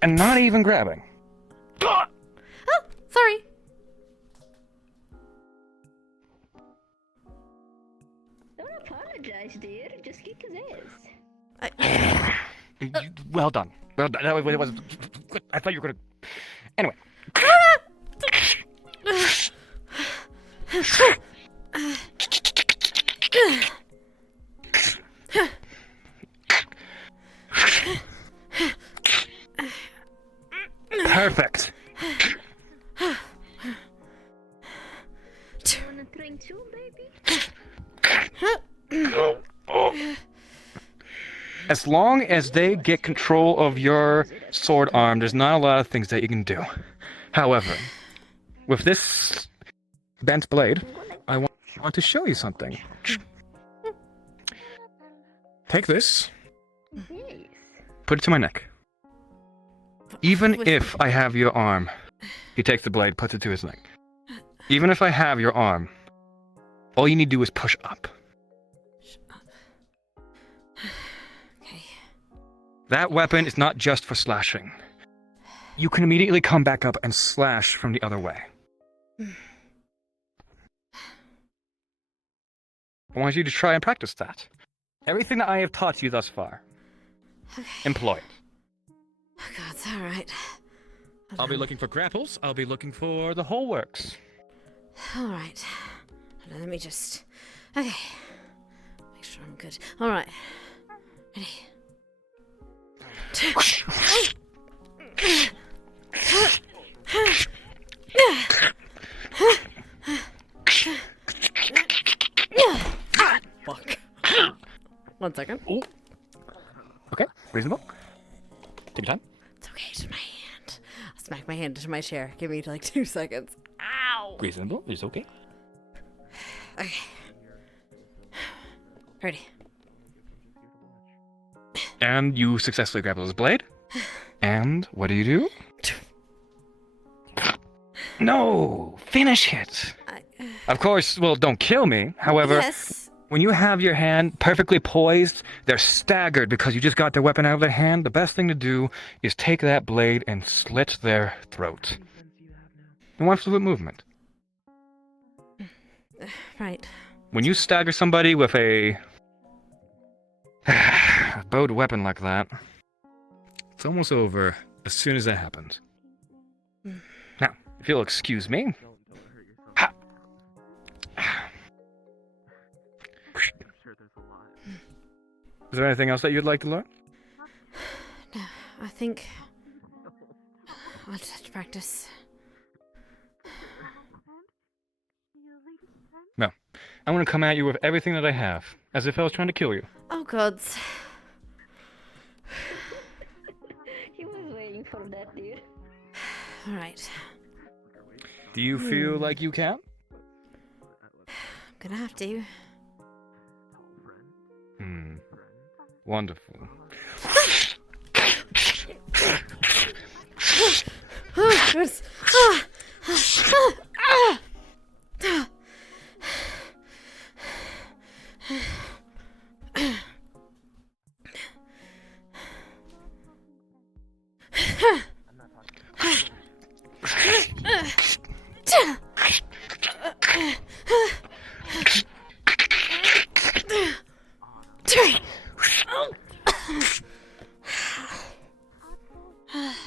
And not even grabbing. Oh, sorry. Don't apologize, dear. Just kick his ass. Well done. Well done. It was. I thought you were gonna. Anyway. Perfect. Wanna drink too, baby? As long as they get control of your sword arm, there's not a lot of things that you can do. However, with this bent blade, I want to show you something. Take this. Put it to my neck. Even if I have your arm, he takes the blade, puts it to his neck. Even if I have your arm, all you need to do is push up. Okay. That weapon is not just for slashing. You can immediately come back up and slash from the other way. I want you to try and practice that. Everything that I have taught you thus far, employ it. Oh, God, it's alright. I'll be looking for grapples. I'll be looking for the whole works. Alright. Let me just... Okay. Make sure I'm good. All right. Ready. Fuck. 1 second. Ooh. Okay, reasonable. Take your time. It's okay, it's my hand. I'll smack my hand into my chair. Give me like 2 seconds. Ow! Reasonable. It's okay. Okay. Ready. And you successfully grapple his blade. And what do? No! Finish it! Of course, well, don't kill me. However, yes. When you have your hand perfectly poised, they're staggered because you just got their weapon out of their hand. The best thing to do is take that blade and slit their throat. In one fluid movement. Right. When you stagger somebody with a bowed weapon like that, it's almost over as soon as that happens. Now, if you'll excuse me. Ha! Is there anything else that you'd like to learn? No, I think I'll just have to practice. No. I'm gonna come at you with everything that I have, as if I was trying to kill you. Oh gods. He was waiting for that, dude. Alright. Do you feel like you can? I'm gonna have to. Wonderful. Oh, goodness.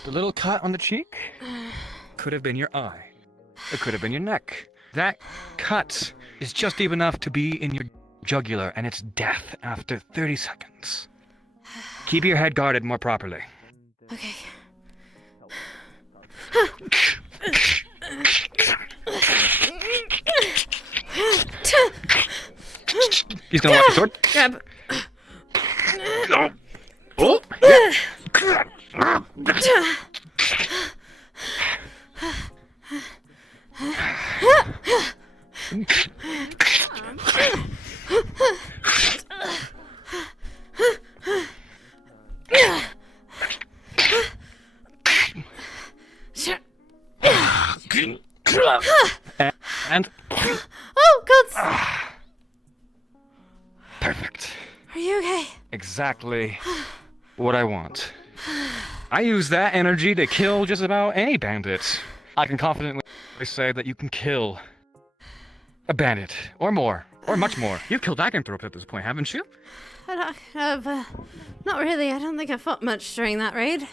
The little cut on the cheek could have been your eye. It could have been your neck. That cut is just deep enough to be in your jugular, and it's death after 30 seconds. Keep your head guarded more properly. Okay. He's gonna walk the sword. Grab. Oh! Yeah. And oh god. Perfect. Are you okay? Exactly what I want. I use that energy to kill just about any bandit. I can confidently say that you can kill a bandit, or more, or much more. You've killed Lycanthrope at this point, haven't you? Not really. I don't think I fought much during that raid.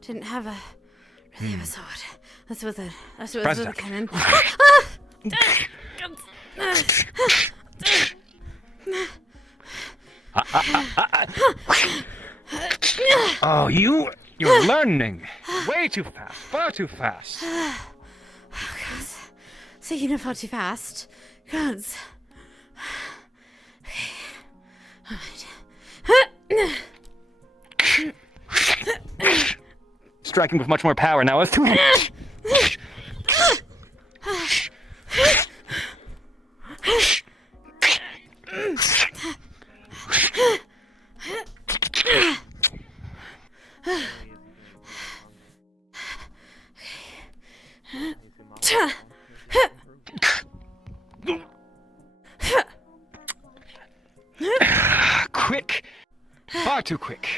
Didn't have a sword. That's with a cannon. Oh, you're learning way too fast, far too fast. Oh, God. Speaking of far too fast, gods. Striking with much more power now with two hands. Quick. Far too quick.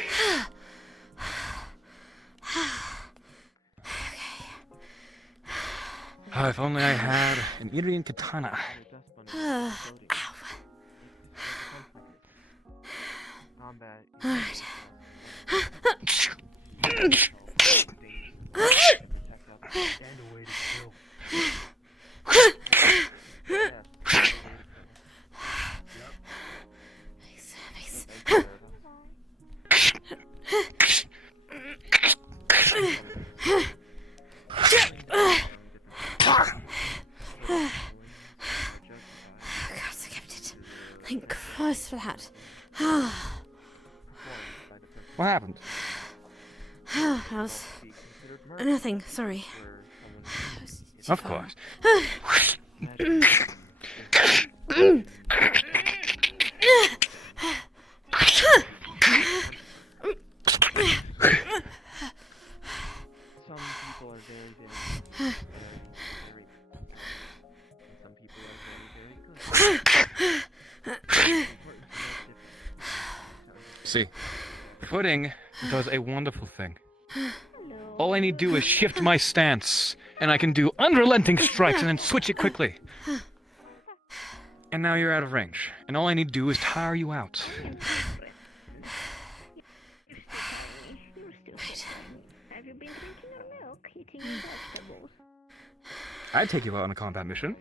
Oh, if only I had an Irian katana. Ow. Alright. Thank Christ for that. What happened? That was nothing. Sorry. Of course. Some people are very, very some people are very, very good. See, footing does a wonderful thing. All I need to do is shift my stance, and I can do unrelenting strikes and then switch it quickly. And now you're out of range, and all I need to do is tire you out. Have you been drinking your milk, eating your vegetables? I'd take you out on a combat mission.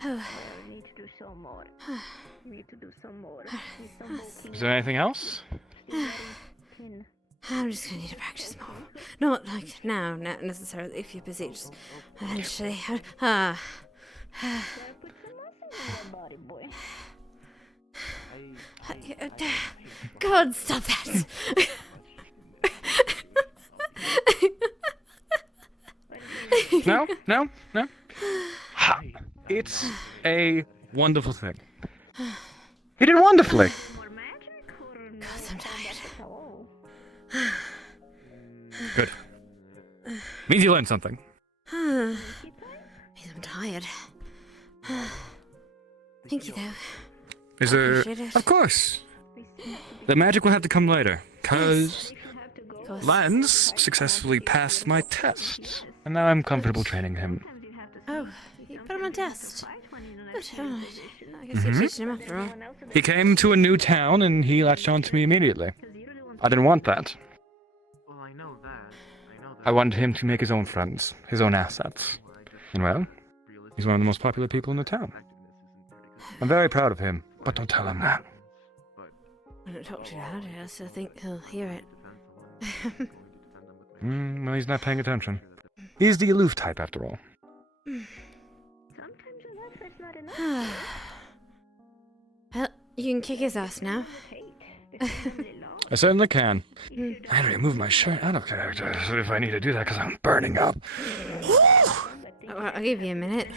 I need to do some more. Need to do some more. Need some walking. Is there anything else? I'm just gonna need to practice more. Not like now, not necessarily if you're busy, just eventually. God, stop that! No. Ha. It's a wonderful thing. You did wonderfully. God, I'm tired. Good. Means you learned something. Means I'm tired. Thank you, though. Is there... appreciate it. Of course. The magic will have to come later, because Lance successfully passed my test, and now I'm comfortable training him. Oh, you put him on test. Good. Alright. I guess you're teaching him after all. He came to a new town, and he latched on to me immediately. I didn't want that. Well, I know that. I wanted him to make his own friends, his own assets. And well, he's one of the most popular people in the town. I'm very proud of him, but don't tell him that. I don't talk too loud, else I think he'll hear it. Well, he's not paying attention. He's the aloof type, after all. Well, you can kick his ass now. I certainly can. Henry, move my shirt out of character if I need to do that, because I'm burning up. I'll give you a minute.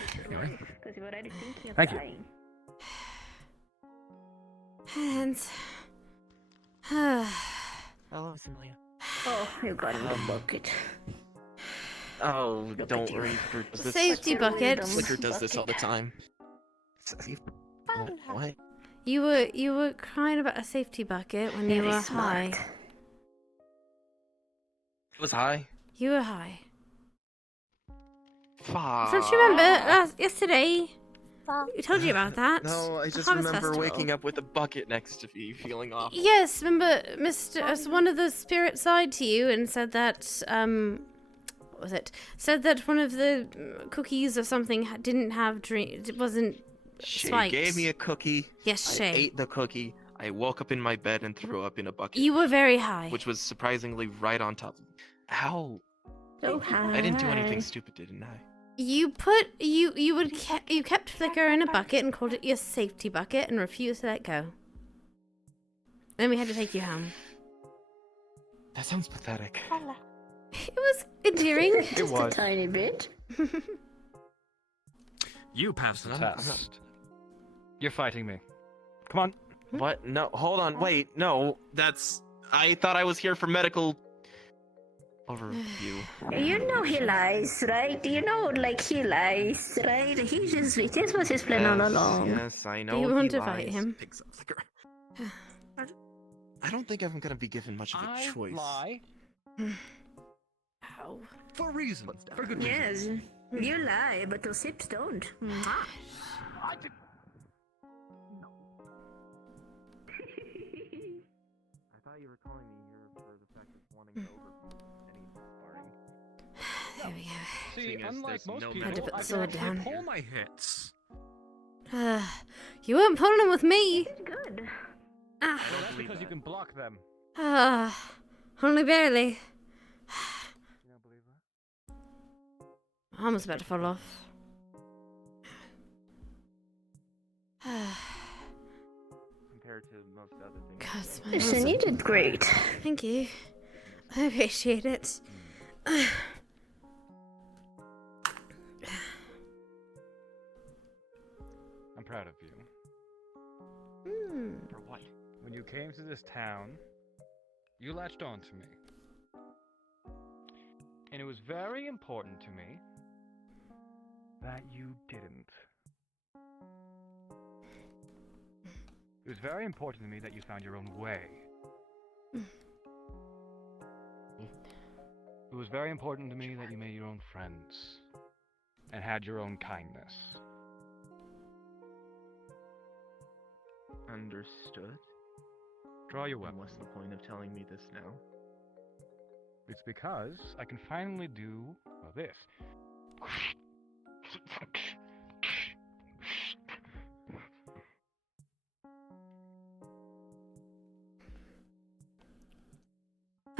Thank you. Hands. Hello, Amelia. Oh, you got him a bucket. Oh, don't worry. Flicker does this. Safety bucket. Flicker does this all the time. What? You were crying about a safety bucket when you were high. It was high. You were high. Fuck. Don't you remember yesterday? We told you about that. No, I just Harvest remember Festival. waking up with a bucket next to me, feeling awful. Yes, remember, one of the spirits lied to you and said that what was it? Said that one of the cookies or something didn't have it wasn't She spiked. gave me a cookie. Yes, I Shay. ate the cookie. I woke up in my bed and threw up in a bucket. You were very high. Which was surprisingly right on top of me. How? So high. I didn't do anything stupid, didn't I? You kept Flicker in a bucket and called it your safety bucket and refused to let go. Then we had to take you home. That sounds pathetic. It was endearing. It was. A tiny bit. You passed the I'm test. not- You're fighting me. Come on. What? No, hold on. Wait, no. I thought I was here for medical overview. You know he lies, right? You know, like, he lies, right? This was his plan all along. Yes, I know. Do you he want to lies. fight him? Picks up Flicker. I don't think I'm gonna be given much of a choice. Lie. Ow. For reasons. For good Yes, reasons. you lie, but the sips don't. Mwah. I thought you were calling me here for the fact of wanting to overview any sparring. There we go. See, Seeing as unlike there's most no people, Had to put the I sword can actually down. pull my hits. You weren't pulling them with me. Good. Well, that's because you can block them. Only barely. You don't believe that? Arm was about to fall off. compared to most other things. God, so- my Listen, you did great. Thank you. I appreciate it. I'm proud of you. For what? When you came to this town, you latched on to me. And it was very important to me that you didn't. It was very important to me that you found your own way. It was very important to me that you made your own friends and had your own kindness. Understood. Draw your And weapon. what's the point of telling me this now? It's because I can finally do, well, this.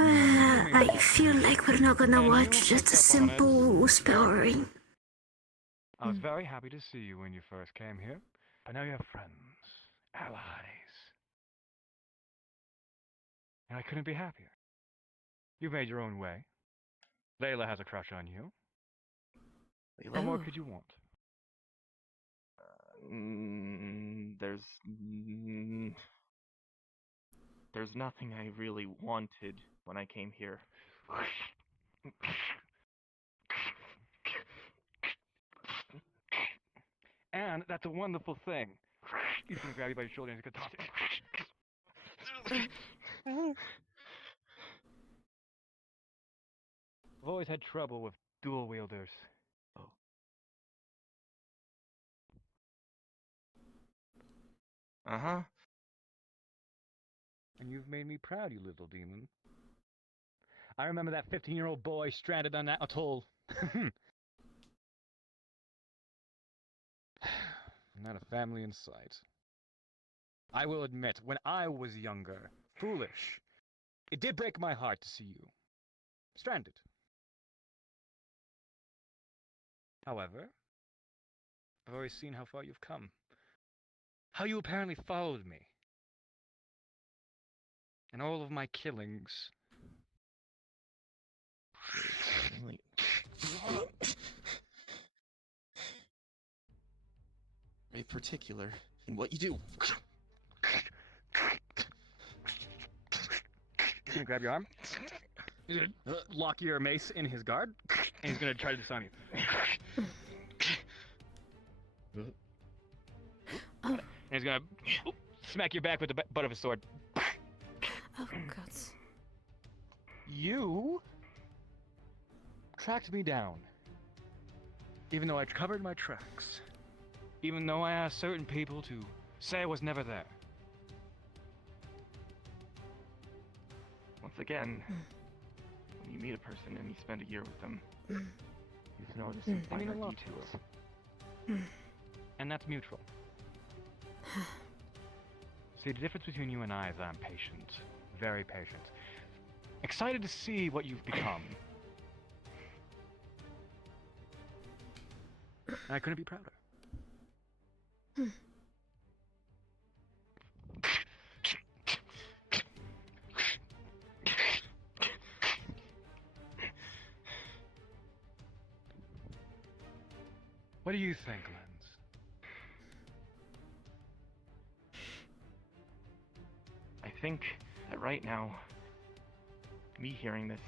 I feel like we're not gonna watch just a simple spell ring. I was very happy to see you when you first came here, but now you have friends, allies. And I couldn't be happier. You've made your own way. Layla has a crush on you. What more could you want? There's nothing I really wanted when I came here. And that's a wonderful thing. He's gonna grab you by your shoulder and he's gonna toss it. I've always had trouble with dual wielders. Oh. Uh-huh. And you've made me proud, you little demon. I remember that 15-year-old boy stranded on that atoll. Not a family in sight. I will admit, when I was younger, foolish, it did break my heart to see you stranded. However, I've always seen how far you've come. How you apparently followed me. And all of my killings. Very particular in what you do. He's gonna grab your arm. He's gonna lock your mace in his guard, and he's gonna try to disarm you. And he's gonna smack your back with the butt of his sword. Oh, God. You tracked me down, even though I covered my tracks. Even though I asked certain people to say I was never there. Once again, when you meet a person and you spend a year with them, you notice some I mean finer a lot details. And that's mutual. See, the difference between you and I is I'm patient. Very patient. Excited to see what you've become. And I couldn't be prouder. What do you think, Lens? I think that right now, me hearing this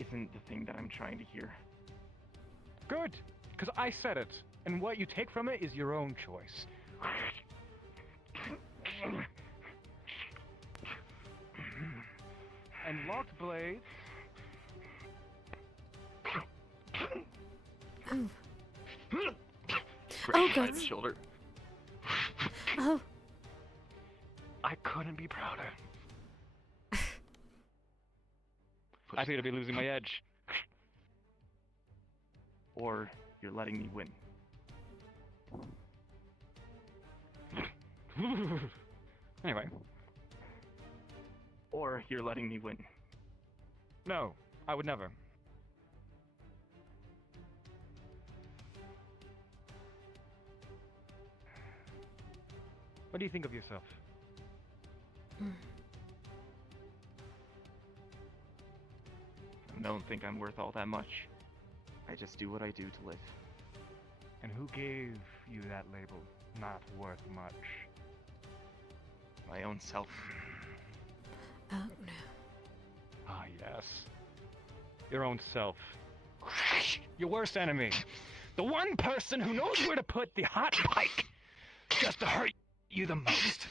isn't the thing that I'm trying to hear. Good, because I said it, and what you take from it is your own choice. And locked blades. Oh. Grab God. by the shoulder. Oh. I couldn't be prouder. I appear to be losing my edge. Or you're letting me win. Anyway. Or you're letting me win. No, I would never. What do you think of yourself? I don't think I'm worth all that much. I just do what I do to live. And who gave you that label? Not worth much. My own self. Oh no. Ah, yes. Your own self. Your worst enemy. The one person who knows where to put the hot pike just to hurt you the most.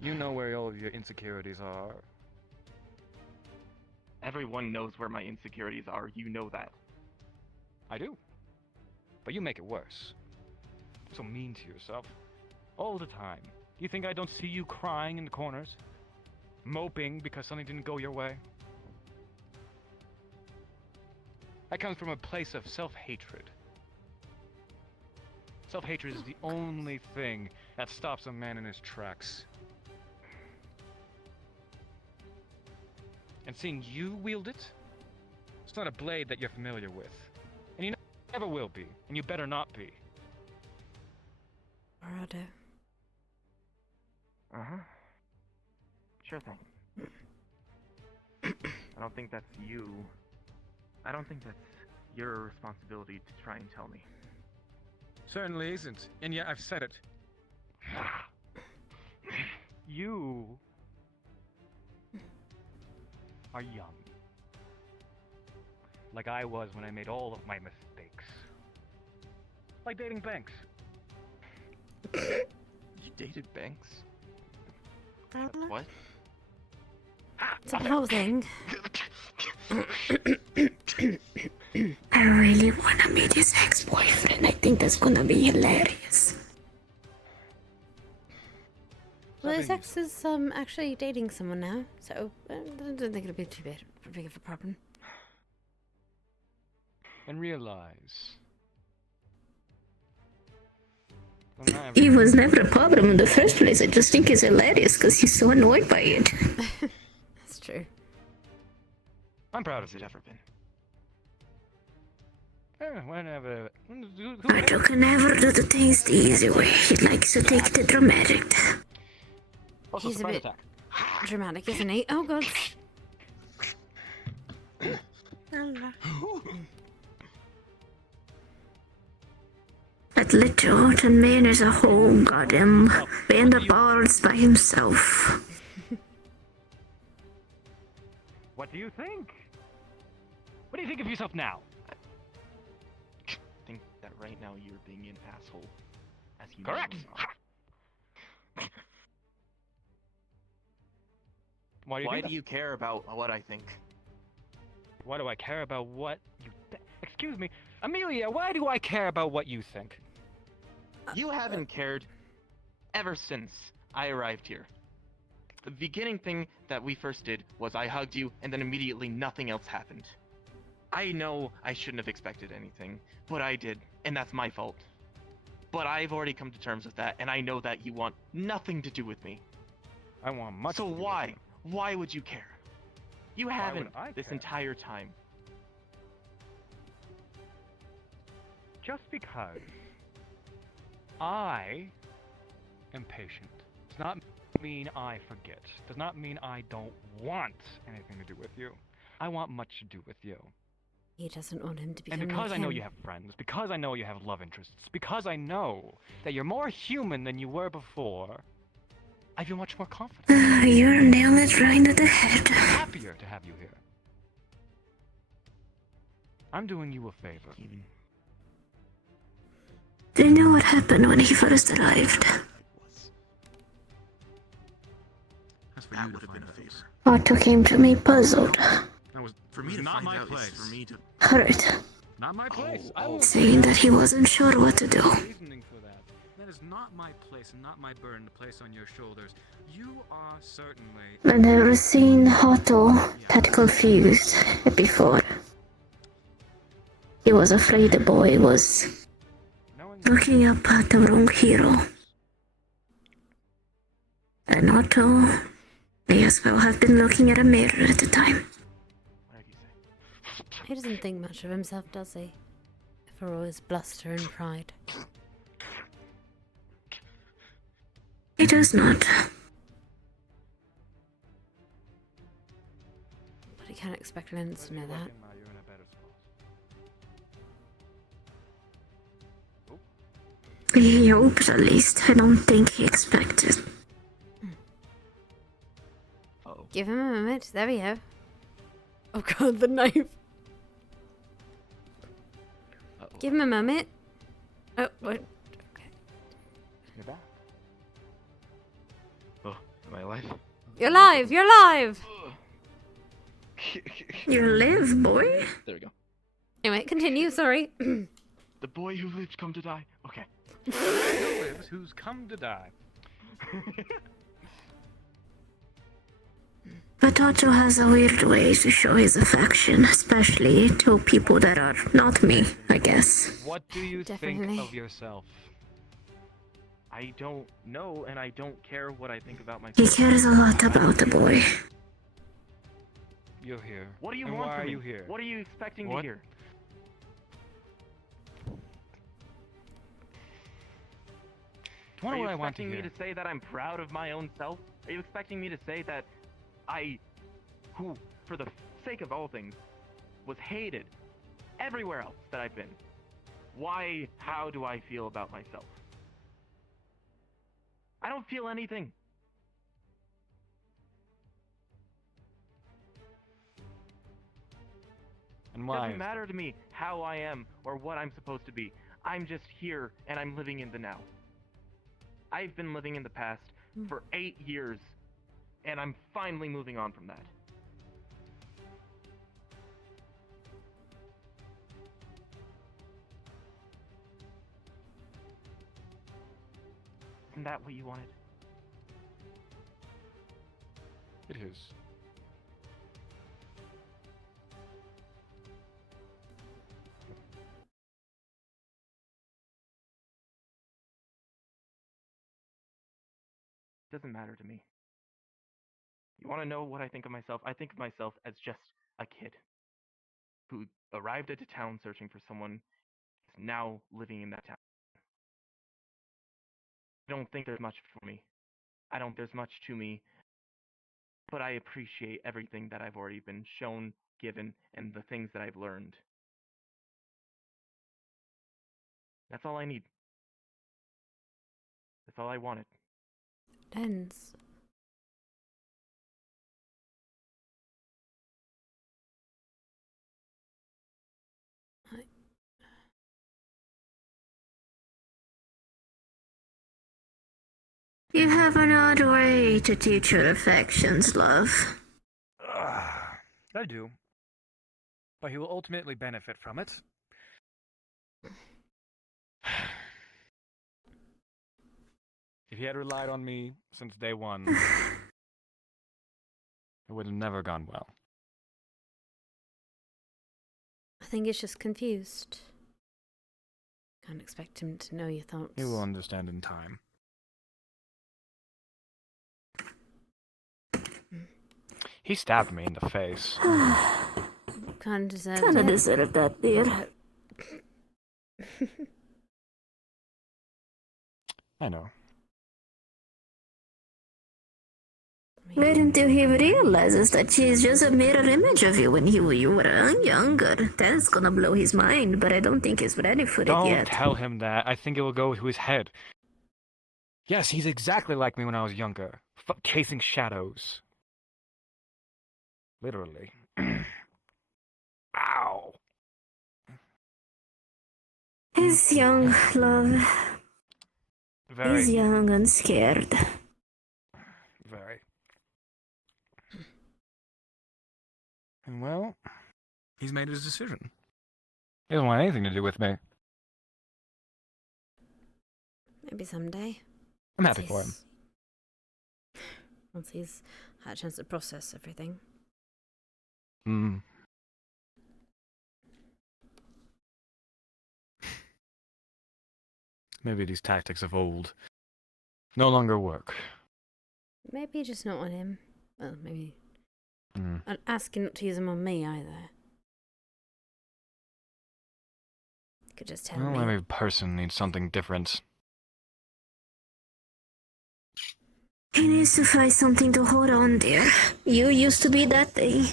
You know where all of your insecurities are. Everyone knows where my insecurities are. You know that. I do. But you make it worse. So mean to yourself. All the time. Do you think I don't see you crying in the corners? Moping because something didn't go your way? That comes from a place of self-hatred. Self-hatred is the only thing that stops a man in his tracks. And seeing you wield it, it's not a blade that you're familiar with. And you never will be, and you better not be. Alright. Uh-huh. Sure thing. I don't think that's you. I don't think that's your responsibility to try and tell me. Certainly isn't, and yet I've said it. You are young. Like I was when I made all of my mistakes. Like dating Banks. You dated Banks? What? Supposing. I really wanna meet his ex-boyfriend. I think that's gonna be hilarious. Well, his ex is actually dating someone now, so I don't think it'll be too big of a problem. And realize. It was never a problem in the first place. I just think it's hilarious because he's so annoyed by it. That's true. I'm proud of it ever been. Whenever. Otto can never do the things the easy way. He likes to take the dramatic. Also, He's a bit dramatic, isn't he? Oh god. That little Orton man as a whole got him in the balls by himself. What do you think? What do you think of yourself now? I think that right now you're being an asshole. As you Correct. Why do you care about what I think? Why do I care about what you Excuse me. Amelia, why do I care about what you think? You haven't cared ever since I arrived here. The beginning thing that we first did was I hugged you, and then immediately nothing else happened. I know I shouldn't have expected anything, but I did, and that's my fault. But I've already come to terms with that, and I know that you want nothing to do with me. I want much. So why? Why would you care? You haven't this care? entire time. Just because I am patient does not mean I forget. Does not mean I don't want anything to do with you. I want much to do with you. He doesn't want him to become And because like I know him. you have friends, because I know you have love interests, because I know that you're more human than you were before, I feel much more confident. You're nailing it right to the head. Happier to have you here. I'm doing you a favor. Do you know what happened when he first arrived? That's for you to find out. Otto came to me puzzled, That was for me to Not find my out. place. For me to. hurt, Not my place. saying that he wasn't sure what to do. Reasoning for that. That is not my place and not my burden to place on your shoulders. You are certainly. I've never seen Otto that confused before. He was afraid the boy was looking up at the wrong hero. And Otto may as well have been looking at a mirror at the time. He doesn't think much of himself, does he? For all his bluster and pride. He does not. But he can't expect Lenz to know that. He hoped, at least. I don't think he expected. Give him a moment. There we go. Oh god, the knife. Give him a moment. Oh, what? Okay. You're back. Oh, am I alive? You're live! You're live! You live, boy? There we go. Anyway, continue, sorry. The boy who lived come to die. Okay. Who lives who's come to die. But Otto has a weird way to show his affection, especially to people that are not me, I guess. What do you think of yourself? I don't know, and I don't care what I think about myself. He cares a lot about the boy. You're here. What do you And want why from are me? you here? What are you expecting What? to hear? Do you Are know you what I want to expecting me hear? to say that I'm proud of my own self? Are you expecting me to say that I, who, for the sake of all things, was hated everywhere else that I've been? How do I feel about myself? I don't feel anything. And It why? doesn't matter to me how I am or what I'm supposed to be. I'm just here and I'm living in the now. I've been living in the past for 8 years, and I'm finally moving on from that. Isn't that what you wanted? It is. Doesn't matter to me. You want to know what I think of myself? I think of myself as just a kid who arrived at a town searching for someone who's now living in that town. I don't think there's much for me. I don't think there's much to me, but I appreciate everything that I've already been shown, given, and the things that I've learned. That's all I need. That's all I wanted. Lenz. You have an odd way to teach your affections, love. I do. But he will ultimately benefit from it. If he had relied on me since day one, it would have never gone well. I think he's just confused. Can't expect him to know your thoughts. He will understand in time. He stabbed me in the face. Kinda deserved Kinda it. deserved that, dear. I know. Wait until he realizes that she's just a mirror image of you when you were younger. That's gonna blow his mind, but I don't think he's ready for it Don't yet. tell him that. I think it will go to his head. Yes, he's exactly like me when I was younger. Chasing shadows. Literally. Ow. He's young, love. Very. He's young and scared. Very. And well, he's made his decision. He doesn't want anything to do with me. Maybe someday. I'm happy for him. Once he's had a chance to process everything. Hmm. Maybe these tactics of old no longer work. Maybe just not on him. Well, maybe. Hmm. I'd ask him not to use them on me either. could just tell Well, me. every person needs something different. He needs to find something to hold on, dear. You used to be that thing.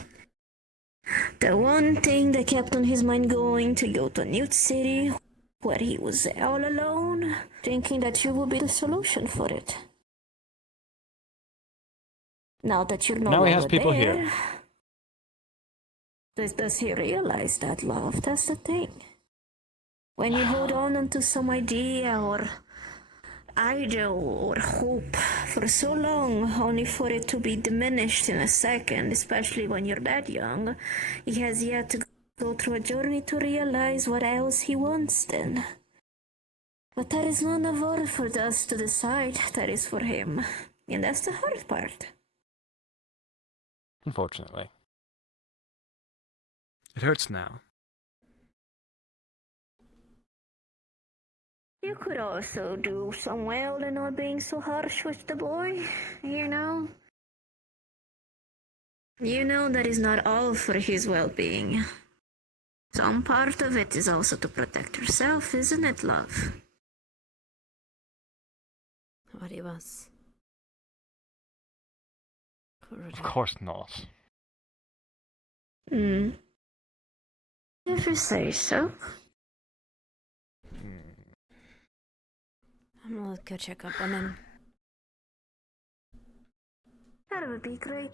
The one thing that kept on his mind going to go to a new city where he was all alone, thinking that you would be the solution for it. Now that you're no Now he longer has people there, here. does he realize that, love? That's the thing. When you hold on to some idea or ideal or hope for so long, only for it to be diminished in a second, especially when you're that young, he has yet to go through a journey to realize what else he wants then. But that is none of us for us to decide. That is for him. And that's the hard part. Unfortunately. It hurts now. You could also do some well in not being so harsh with the boy, you know? You know that is not all for his well-being. Some part of it is also to protect yourself, isn't it, love? What he was. Of course not. If you say so. I'm gonna go check up on him. That would be great.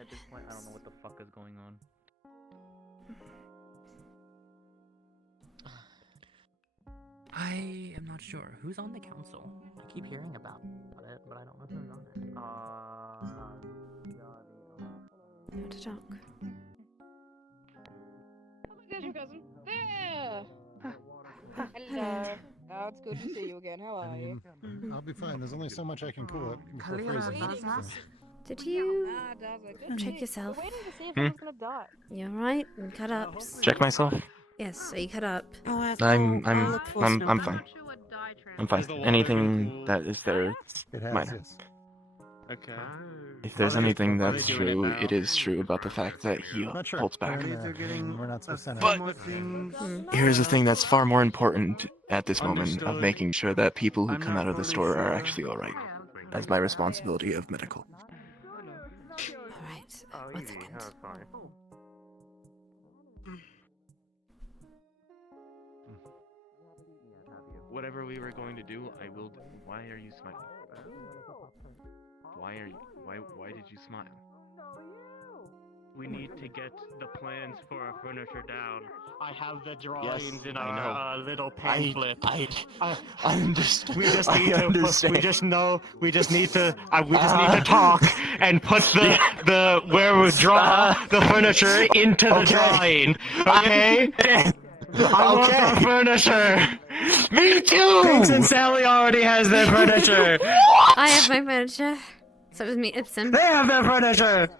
At this point, I don't know what the fuck is going on. I am not sure. Who's on the council? I keep hearing about it, but I don't know who's on it. How to talk. Oh my gosh, your cousin. There! Hello. Oh, it's good to see you again. How are you? I'll be fine. There's only so much I can pull up before freezing. Did you check yourself? You alright? Cut up. Check myself. Yes, so you cut up. I'm fine. I'm fine. Anything that is there, It has, minor. yes. Okay. If there's anything that's true, it is true about the fact that he Not sure. holds back. We're not supposed to But here's the thing that's far more important at this moment of making sure that people who come out of the store are actually alright. As my responsibility of medical. Alright, 1 second. Whatever we were going to do, I will do. Why are you smiling? Why did you smile? We need to get the plans for our furniture down. I have the Yes, drawings in I our know. little pamphlet. I understand. We just I need to. understand. We just need to talk and put the where we draw the furniture into the drawing. Okay. I want our furniture. Me too. Thanks, and Sally already has their furniture. I have my furniture. So does me Ipsum. They have their furniture.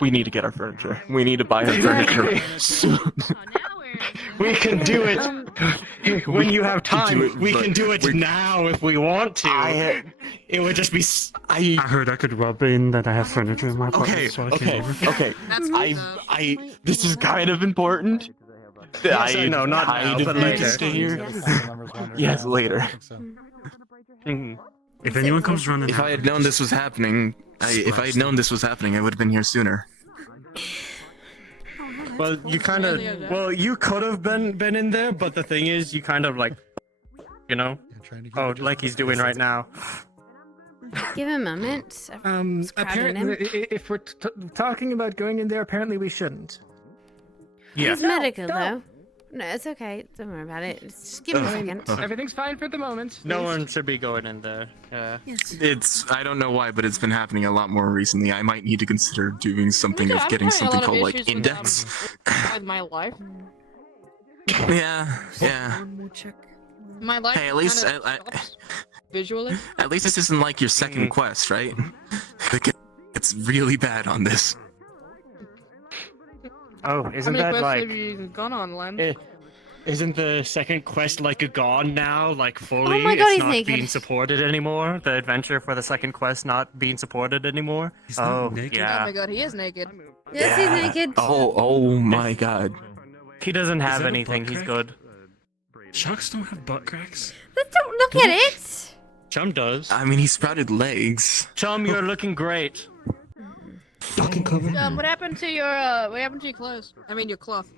We need to get our furniture. We need to buy our furniture soon. We can do it when you have time. We can do it now if we want to. It would just be. I heard I could rub in that I have furniture in my apartment, so I came over. Okay. This is kind of important. Yes, I know, not now, but later. Stay here. Yes, later. If anyone comes running, if I had known this was happening, I would have been here sooner. Well, you kind of. Well, you could have been in there, but the thing is, you kind of like, you know. Oh, like he's doing right now. Give him a moment. Everyone's crowding him. Apparently, if we're talking about going in there, apparently we shouldn't. Yeah. He's medical, though. No, it's okay. Don't worry about it. Just give him a second. Everything's fine for the moment. No one should be going in there. I don't know why, but it's been happening a lot more recently. I might need to consider doing something of getting something called like index. With my life. Yeah. My life. Hey, at least visually. At least this isn't like your second quest, right? It gets really bad on this. Oh, How isn't many that quests like? have you gone on, Len? Isn't the second quest like gone now? Like fully? Oh my God, it's he's not naked. being supported anymore. The adventure for the second quest not being supported anymore. not naked? Oh yeah. my god, he is naked. Yes, he's naked. Oh my god. He doesn't have that a anything. butt He's crack? good. Sharks don't have butt cracks. But don't look at it. Chum does. I mean, he sprouted legs. Chum, you're looking great. Fucking covered. What happened to your clothes? I mean your cloth.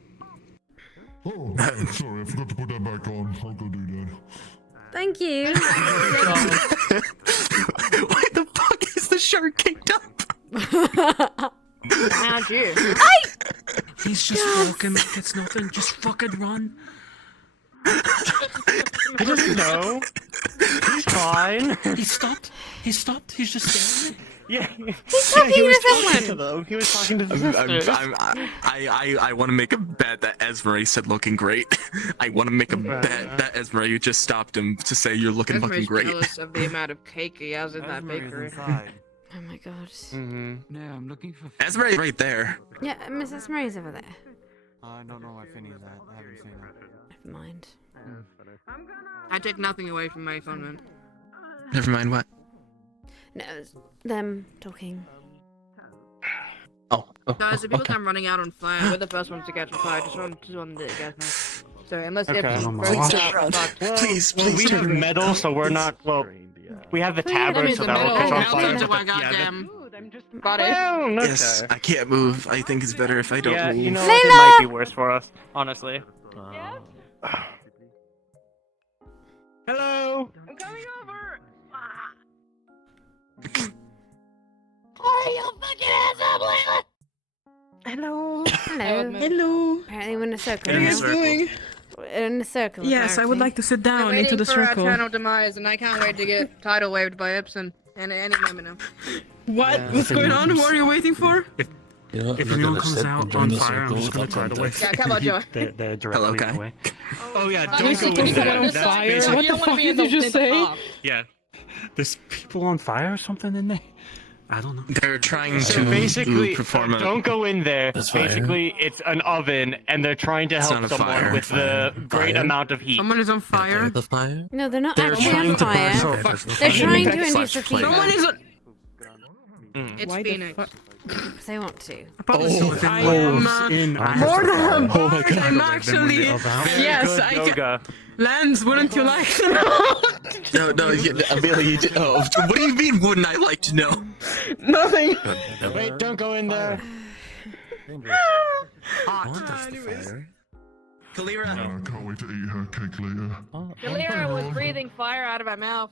Oh, sorry, I forgot to put that back on. I'll go do that. Thank you. Why the fuck is the shark kicked up? How'd you? He's just walking like it's nothing. Just fucking run. He doesn't know. He's fine. He stopped. He's just staring. Yeah. He's talking he was to someone. talking to them. He was talking to the sisters. I want to make a bet that Esmeralda said looking great. I want to make a bet that Esmeralda just stopped him to say you're looking fucking great. jealous of the amount of cake he has in that bakery. Oh my god. Mm-hmm. Yeah, I'm looking for. Esmeralda's right there. Yeah, Mrs. Murray's over there. I don't know where Finney's at. I haven't seen her. Never mind. I take nothing away from my phone, man. Never mind what. No, it's them talking. Oh. Guys, if you look, I'm running out on fire. We're the first ones to catch on fire. Just want to get guys know. Sorry, unless if Please, Well, we have metal, so we're not. Well, we have the tabard, so that will catch on fire. Goddamn. Well, okay. Yes, I can't move. I think it's better if I don't Yeah, move. you know what? It might be worse for us, honestly. Hello. I'm coming over. Oh, you fucking asshole, Layla! Hello. Hello. Hello. Apparently we're in a circle What are you now. guys doing? We're in a circle. Yes, I would like to sit down into the circle. We're waiting for our demise, and I can't wait to get tidal waved by Ibsen and any moment now. What? What's going on? Who are you waiting for? If anyone comes out on fire, I'm just gonna try to wait. Yeah, come on, Joe. They're directly away. Oh yeah, don't go in there. on That's fire? basically- What the fuck did you just say? Yeah. There's people on fire or something in there? I don't know. They're trying So to basically, perform a... don't go in there. That's fire. Basically, it's an oven, and they're trying to It's help not a someone fire. with the great amount of heat. Someone is on fire. The fire? No, they're not They're actually trying on to fire. burn- They're trying to induce Slash a flame. fever. Someone is on. It's Why the Phoenix. fuck? Because they want to. I am more than Oh my god. I'm actually. Yes, I can. Yoga. Lance, wouldn't you like to know? No, Amelia, you did... Oh, what do you mean, wouldn't I like to know? Nothing. Wait, don't go in there. Kalira. I can't wait to eat her cake later. Galera was breathing fire out of my mouth.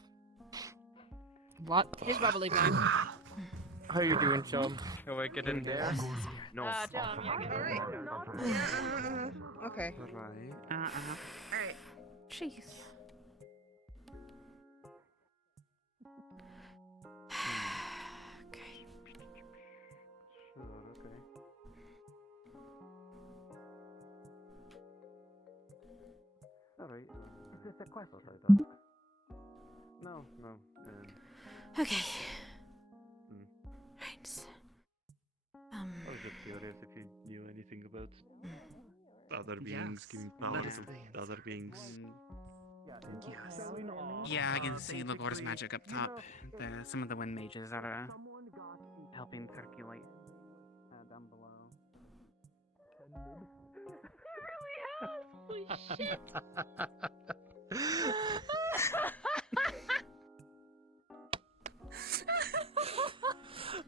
What? He's probably fine. How you doing, chum? Shall we get in there? No. Okay. Alright. Jeez. Okay. Alright. Is this a question? No. Okay. Hmm. Right. I was just curious if you knew anything about other beings giving power to other beings. Yes. Yeah, I can see Lagora's magic up top. Some of the wind mages are helping circulate down below. Holy shit!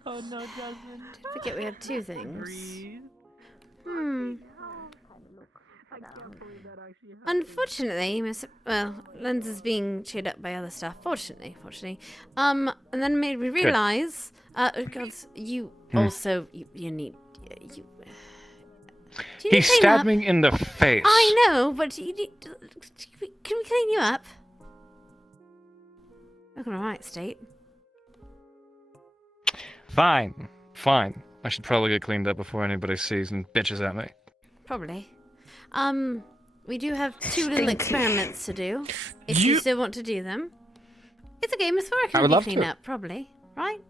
Oh no, Jasmine. Don't forget we had two things. Unfortunately, Lens is being chewed up by other stuff. Fortunately. And then made me realise, because you also you need you. Do you He need clean stabbed up? me in the face. I know, but you need, can we clean you up? Look in a right state. Fine. I should probably get cleaned up before anybody sees and bitches at me. Probably. We do have two little experiments to do. If you still want to do them. It's okay, Miss Flora I can would be love clean to. up, probably. Right?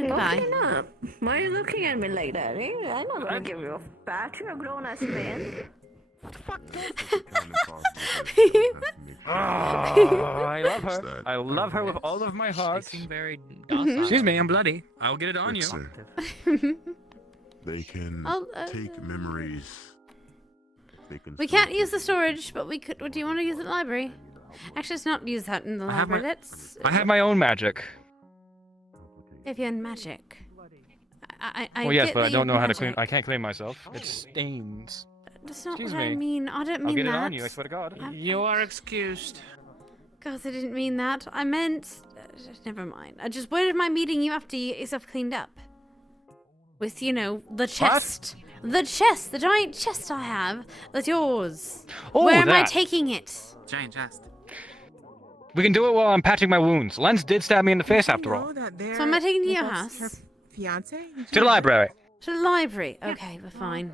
Goodbye. Okay, no. Why are you looking at me like that? I'm not gonna give you a bat. You're a grown-ass man. I love her. I love her with all of my heart. They seem very docile. Excuse me, I'm bloody. I'll get it on you. They can take memories. They can We can't use the storage, but we could. Do you want to use the library? Actually, let's not use that in the library. Let's. I have my own magic. If you're in magic. I Well, yes, get but that I you're don't know how to magic. clean. I can't clean myself. It stains. That's not Excuse what me. I mean. I don't mean I'll get that. it on you. I swear to God. You are excused. God, I didn't mean that. I meant. Never mind. I just. Where am I meeting you after you get yourself cleaned up? With, you know, the chest. The chest. The giant chest I have. That's yours. Oh, Where am I that. taking it? Giant chest. We can do it while I'm patching my wounds. Lens did stab me in the face after all. So am I taking it to your house? Fiance? To the library. To the library. Okay, we're fine.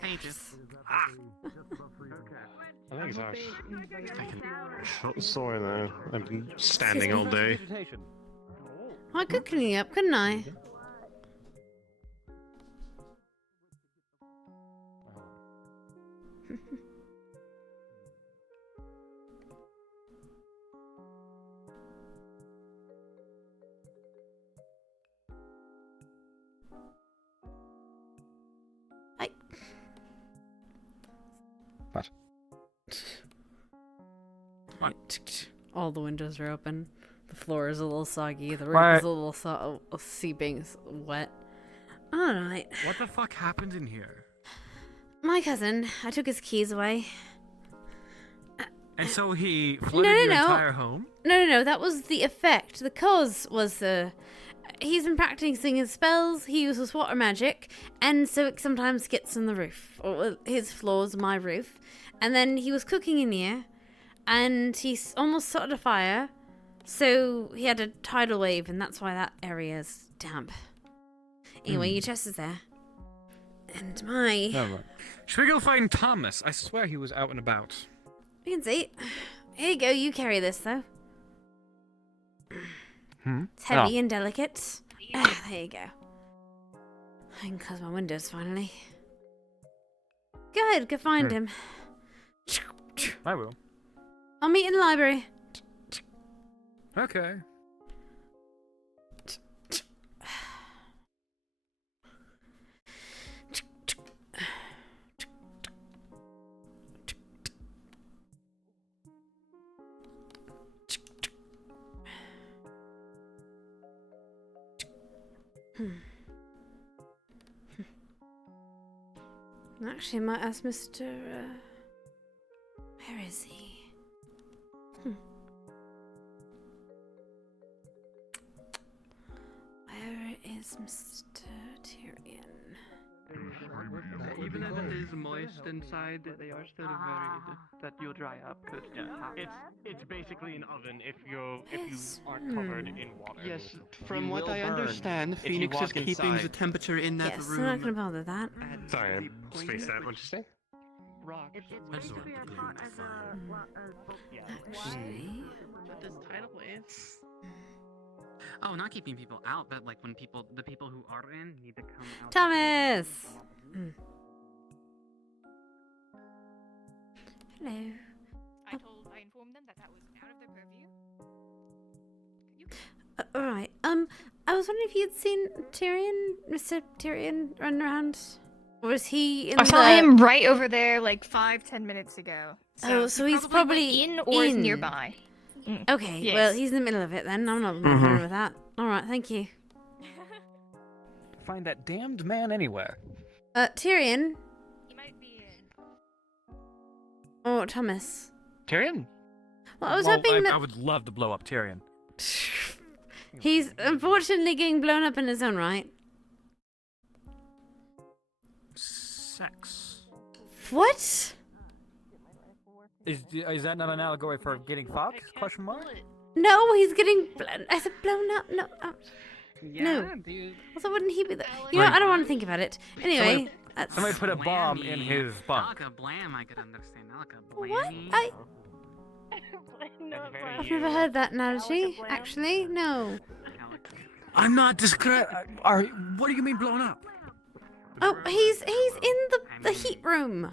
Pages. I think it's actually sorry though. I've been standing all day. I could clean you up, couldn't I? What? All the windows are open. The floor is a little soggy. The roof What? is a little seeping wet. Alright. What the fuck happened in here? My cousin, I took his keys away. And so he flooded your entire home? No, that was the effect. The cause was he's been practicing his spells, he uses water magic, and so it sometimes gets on the roof. Or his floor's my roof. And then he was cooking in here, and he almost started a fire, so he had a tidal wave, and that's why that area is damp. Anyway, your chest is there. And my... Oh, right. Should we go find Thomas? I swear he was out and about. You can see. Here you go, you carry this, though. It's heavy and delicate. Ah, there you go. I can close my windows, finally. Good, go find him. I will. I'll meet in the library. Okay. Actually, I might ask Mr. Where is he? Where is Mr. Tyrion? Even if it is moist inside, they are still varied. That you'll dry up. It's basically an oven if you aren't covered in water. Yes, from what I understand, Phoenix is keeping the temperature in that Yes, room. I'm not gonna bother that. Sorry, I spaced out. What'd you say? Rock. It's basically a pot as a Actually, But this tidal waves. Oh, not keeping people out, but like when the people who are in need to come out. Thomas! Hello. I informed them that was out of their purview. Alright, I was wondering if you'd seen Tyrion, Mr. Tyrion, running around? Or was he in I saw him right over there like 5-10 minutes ago. So he's probably in or is nearby. Okay, Yes. well, he's in the middle of it then. I'm not bothering with that. Alright, thank you. Find that damned man anywhere. Tyrion? He might be Or Thomas? Tyrion? Well, I was hoping that... I would love to blow up Tyrion. He's unfortunately getting blown up in his own right. Sex. What? Is that not an allegory for getting fucked? Question mark? No, he's getting blown... I said blown up, no. Yeah, no. dude. Also, wouldn't he be the... You know, I don't want to think about it. Anyway... Somebody put a bomb in his bunk. Like a blam, I could understand. Like a What? blammy. I've never heard that analogy, actually. No. I'm not what do you mean blown up? Oh, he's in the heat room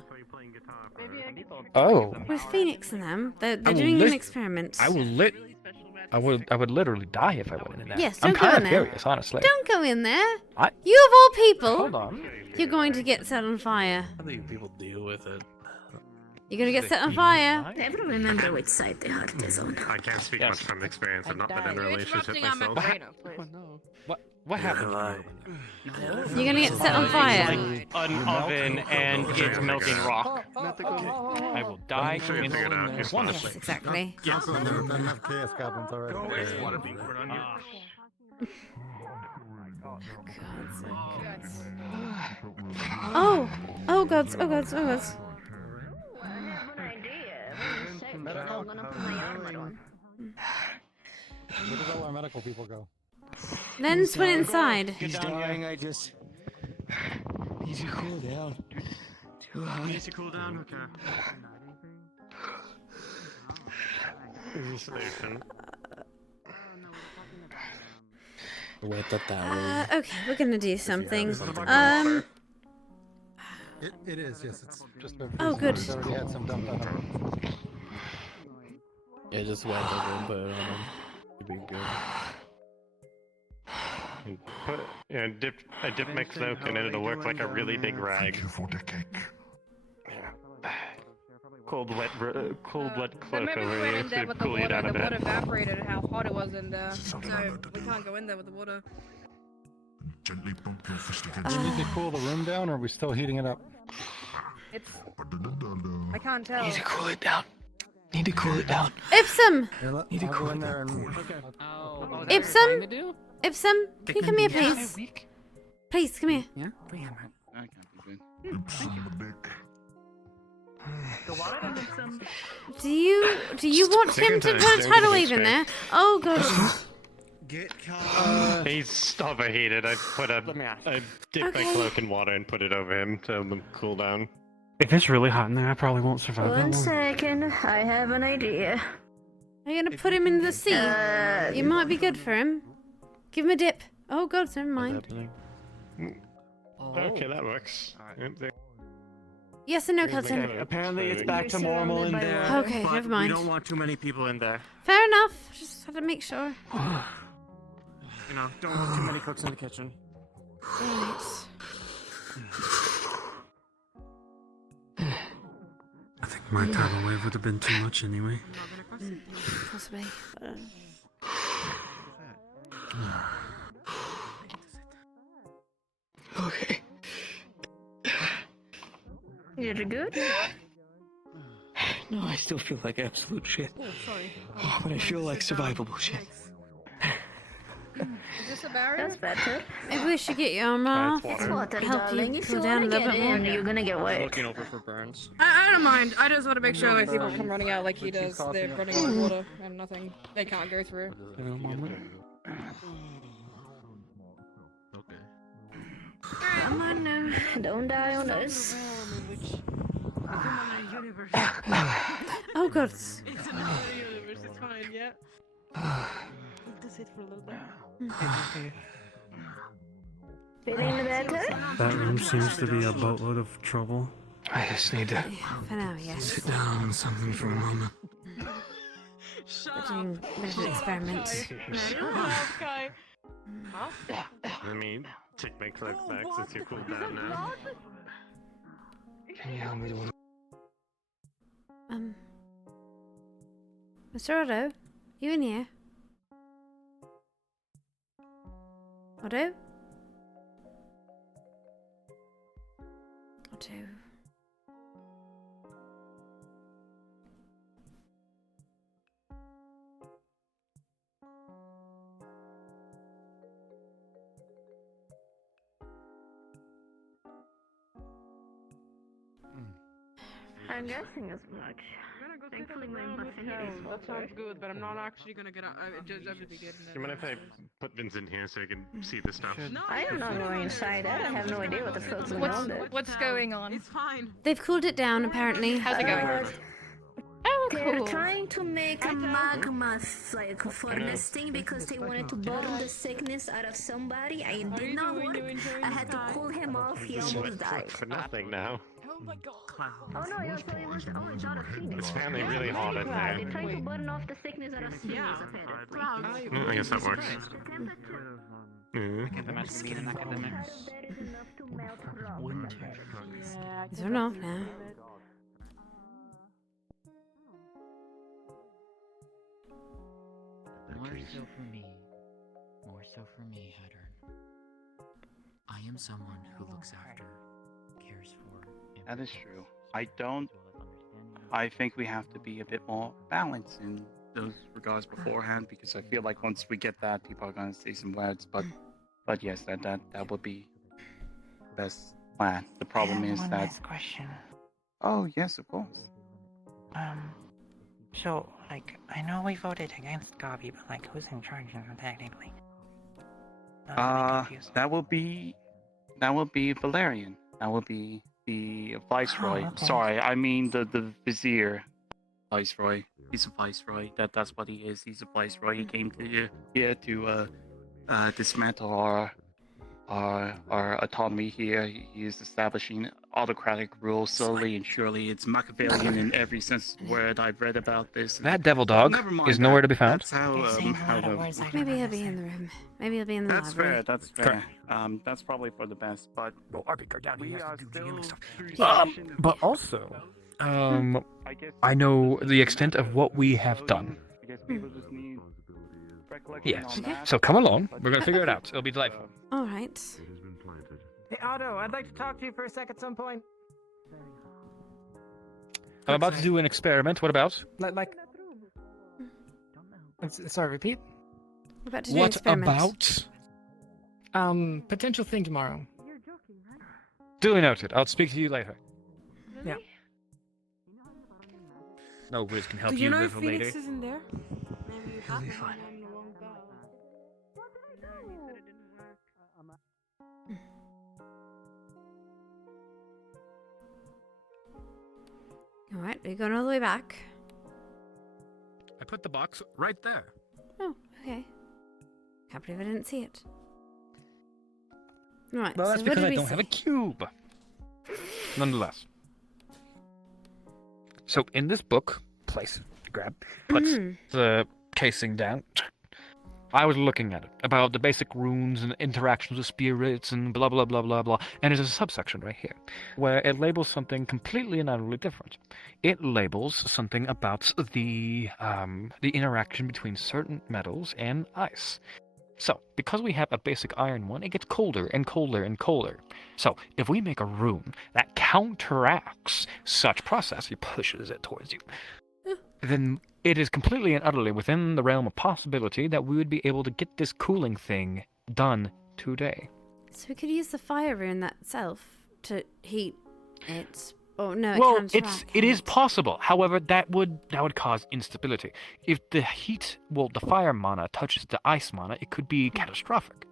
Oh. with Phoenix and them. They're doing an experiment. I would literally die if I went in there. Yes, I'm don't go kind in of there. curious, honestly. Don't go in there. I- You of all people. Hold on. You're going to get set on fire. I think people deal with it. You're gonna get set on fire. Never remember which side the heart is on. I can't speak much from experience. I've not been in a relationship myself. What happened? You're gonna get set on fire. An oven and it's melting rock. I will die instantly. Yes, exactly. Yes. Enough chaos goblins already. Oh! Oh gods! Oh gods! Oh gods! Where did all our medical people go? Lens went inside. He's dying. I just need to cool down. Too high. Need to cool down, okay. Solution. Wait, that Okay, we're gonna do something. It is, yes. It's just been. Oh, good. It's already had some dumped on it. Yeah, just whack it and put it on him. It'd be good. I dip mix milk and it'll work like a really big rag. Cold wet cloak over here to cool you down a The water bit. evaporated how hot it was in there. So we can't go in there with the water. Gently bump your fist Do we need to cool the room down, or are we still heating it up? It's... I can't tell. Need to cool it down. Need to cool it down. Ipsum! Need to cool it down. Ipsum! Ipsum! Can you come here, please? Please, come here. Yeah? Do you want him to put a tidal wave in there? Oh god. He's overheated. I dipped my Okay. cloak in water and put it over him to help him cool down. If it's really hot in there, I probably won't survive that One long. second, I have an idea. Are you gonna put him in the sea? You might be good for him. Give him a dip. Oh god, never mind. Okay, that works. Yes and no, Cousin. Apparently it's back to normal in there. Okay, but never mind. We don't want too many people in there. Fair enough. Just had to make sure. You know, don't want too many cooks in the kitchen. Right. I think my tidal wave would have been too much anyway. Possibly. Okay. You're good? No, I still feel like absolute shit. Oh, sorry. But I feel like survivable shit. Is this a barrier? That's better. Maybe we should get your armor off. It's water, Help darling. you If cool you down a wanna little get bit more. in, you're gonna get wet. Looking over for burns. I don't mind. I just want to make sure like people come running out like he does. They're running out of water and nothing. They can't go through. Come on now. Don't die on us. Oh god. It's another universe, it's fine, yeah. We'll sit for a little bit. Feeling better? That room seems to be a boatload of trouble. I just need to For now, yes. sit down on something for a moment. We're doing a bit of an experiment. Okay. Let me take my cloak back since you're cooled down now. Can you help me to... Mr. Otto, you in here? Otto? Otto. I'm guessing as much. Thankfully, my muffin is That sounds good, but I'm not actually gonna get out. Just everything good. Do you mind if I put Vince in here so he can see the stuff? I am not going inside. I have no idea what the fuck's going on there. What's going on? It's fine. They've cooled it down, apparently. How's it going? Oh, They're cool. trying to make a magma like furnace thing because they wanted to burn the sickness out of somebody. It did not work. I had to cool him off. He almost died. For nothing now. Oh no, yeah, so it was out of Phoenix. It's apparently really hot in They're there. trying to burn off the sickness out of Phoenix, apparently. I guess that works. I can't imagine being an academic. Is there enough now? More so for me, Hattern. I am someone who looks after, cares for. That is true. I think we have to be a bit more balanced in those regards beforehand, because I feel like once we get that, people are gonna say some words. But yes, that would be the best plan. The problem is one that. last question. Oh yes, of course. So, like, I know we voted against Gabi, but, like, who's in charge of it technically? That will be Valerian. That will be the Viceroy. Oh, okay. Sorry, I mean the Vizier Viceroy. He's a Viceroy. That's what he is. He's a Viceroy. He came to here to dismantle our autonomy here. He is establishing autocratic rule slowly and surely. It's Machiavellian in every sense of the word. I've read about this. That devil dog Never mind is that. nowhere to be found. That's how Maybe he'll be in the room. Maybe he'll be in the That's library. fair. That's fair. That's probably for the best. But we are still But also, I know the extent of what we have done. Yes. So come along. We're gonna figure it out. It'll be delightful. All right. Hey, Otto, I'd like to talk to you for a sec at some point. I'm about to do an experiment. What about? Sorry, repeat? We're about to do an experiment. About? Potential thing tomorrow. Duly noted. I'll speak to you later. Yeah. No Wiz can help Do you you know if little lady. Phoenix isn't there? He'll be fine. All right, are you going all the way back? I put the box right there. Oh, okay. Can't believe I didn't see it. All right. Well, that's so what because did I we don't see? have a cube. Nonetheless. So in this book, puts the casing down. I was looking at it about the basic runes and interactions with spirits and blah blah blah blah blah, and there's a subsection right here where it labels something completely and utterly different. It labels something about the interaction between certain metals and ice. So, because we have a basic iron one, it gets colder and colder and colder. So, if we make a rune that counteracts such process, it pushes it towards you, then it is completely and utterly within the realm of possibility that we would be able to get this cooling thing done today. So we could use the fire rune that itself to heat it. Oh no, Well, it it is possible. However, that would cause instability. If the fire mana touches the ice mana, it could be catastrophic.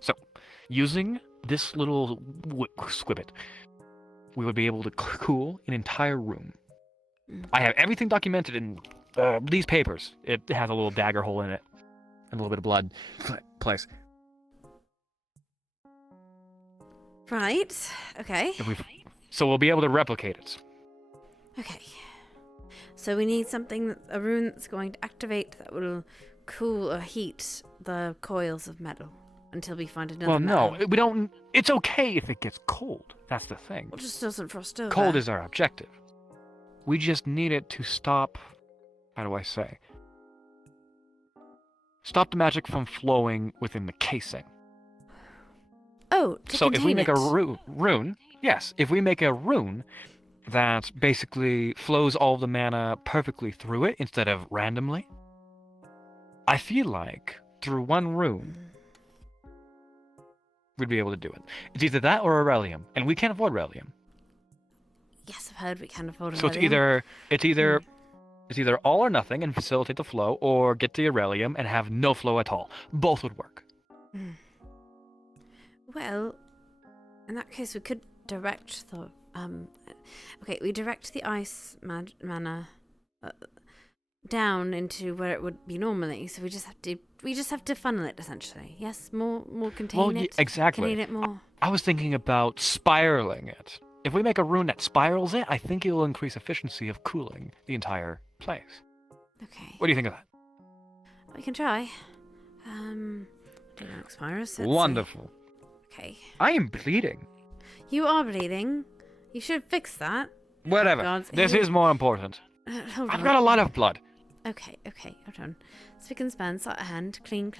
So, using this little squibbit, we would be able to cool an entire room. I have everything documented in these papers. It has a little dagger hole in it and a little bit of blood place. Right. Okay. So we'll be able to replicate it. Okay. So we need something, a rune that's going to activate that will cool or heat the coils of metal until we find another. Well, no, metal. we don't. It's okay if it gets cold. That's the thing. Well, just doesn't frost over. Cold is our objective. We just need it to stop. How do I say? Stop the magic from flowing within the casing. Oh, so if we make a rune, yes, if we make a rune that basically flows all the mana perfectly through it instead of randomly, I feel like through one rune we'd be able to do it. It's either that or Aurelium, and we can't afford Aurelium. Yes, I've heard we can't afford. So it's either all or nothing and facilitate the flow, or get the Aurelium and have no flow at all. Both would work. Well, in that case, we could direct the Okay, we direct the ice mana down into where it would be normally. So we just have to funnel it essentially. Yes, more contain it. Exactly. Contain it more. I was thinking about spiraling it. If we make a rune that spirals it, I think it will increase efficiency of cooling the entire place. Okay. What do you think of that? We can try. Do not expire. Wonderful. Okay. I am bleeding. You are bleeding. You should fix that. Whatever. God. This is more important. Hold I've on. got a lot of blood. Okay. Hold on. Spick and span, sleight of hand, clean.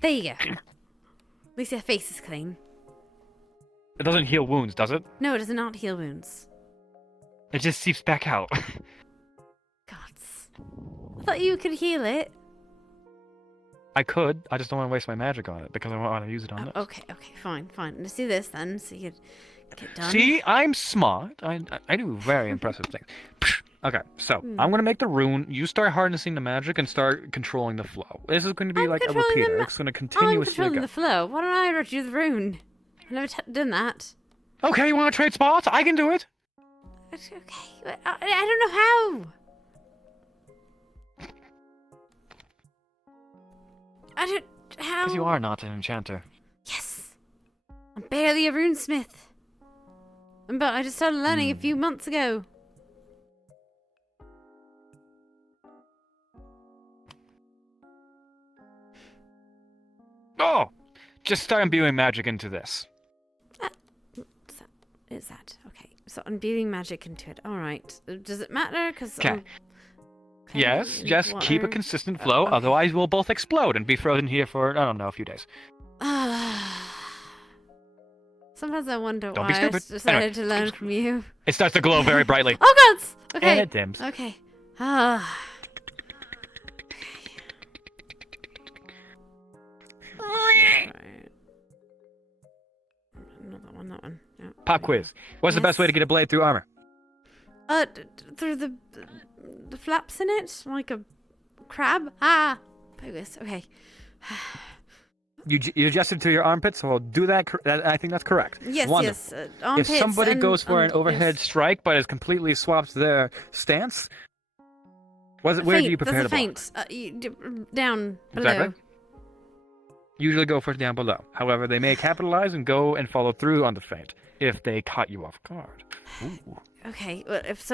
There you go. At least your face is clean. It doesn't heal wounds, does it? No, it does not heal wounds. It just seeps back out. Gods. I thought you could heal it. I could. I just don't want to waste my magic on it because I want to use it on this. Okay, fine. Let's do this then, so you get done. See, I'm smart. I do very impressive things. Okay, so I'm going to make the rune. You start harnessing the magic and start controlling the flow. This is going to be like a repeater. It's going to continuously I'm controlling go. the flow. Why don't I do the rune? I've never done that. Okay, you want to trade spots? I can do it. Okay, but I don't know how. How? Because you are not an enchanter. Yes. I'm barely a runesmith. But I just started learning a few months ago. Oh! Just start imbuing magic into this. Is that? Okay. So imbuing magic into it. Alright. Does it matter? Because Okay. Yes, just keep a consistent flow, otherwise we'll both explode and be frozen here for, I don't know, a few days. Sometimes I wonder Don't why be I stupid. decided to learn from you. It starts to glow very brightly. Oh gods! Okay. And it dims. Okay. Not that one. Yeah. Pop quiz. What's the best way to get a blade through armor? Through the flaps in it, like a crab. Focus. Okay. You adjusted to your armpits, so I'll do that. I think that's correct. Yes, Wonderful. yes. If Armpits somebody and- goes for an overhead yes. strike but has completely swapped their stance, where do you prepare That's a to block? feint. Down below. Exactly. Usually go for down below. However, they may capitalize and go and follow through on the feint if they caught you off guard. Ooh. Okay. Well, if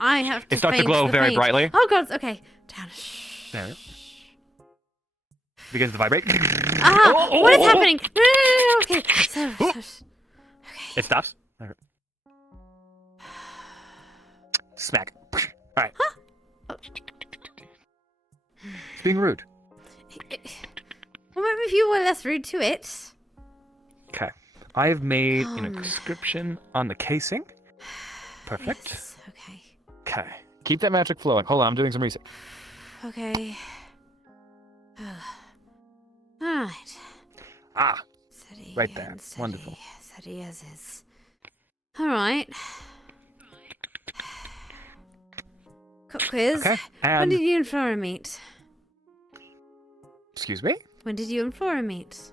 I have to. It starts to feint glow the very feint- brightly. Oh god. Okay. Down. There we go. Begins to vibrate. What is happening? No. Okay. So. It stops. Okay. Smack. Alright. It's being rude. Well, maybe if you were less rude to it. Okay. I've made an inscription on the casing. Perfect. Yes, okay. Okay. Keep that magic flowing. Hold on, I'm doing some research. Okay. Alright. Steady Right there. and steady, Wonderful. Steady as is. Alright. Quick quiz. Okay, When and- did you and Flora meet? Excuse me? When did you and Flora meet?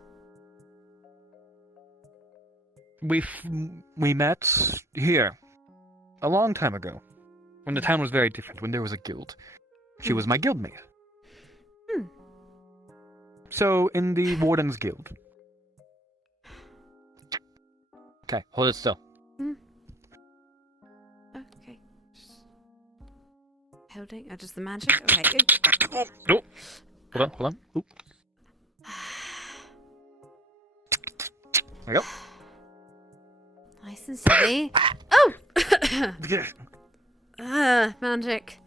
We met here a long time ago, when the town was very different, when there was a guild. She was my guildmate. So, in the Wardens Guild. Okay, hold it still. Okay. Holding. Just the magic? Okay, good. Oh. Hold on. Oop. There we go. Nice and steady. Oh! Magic.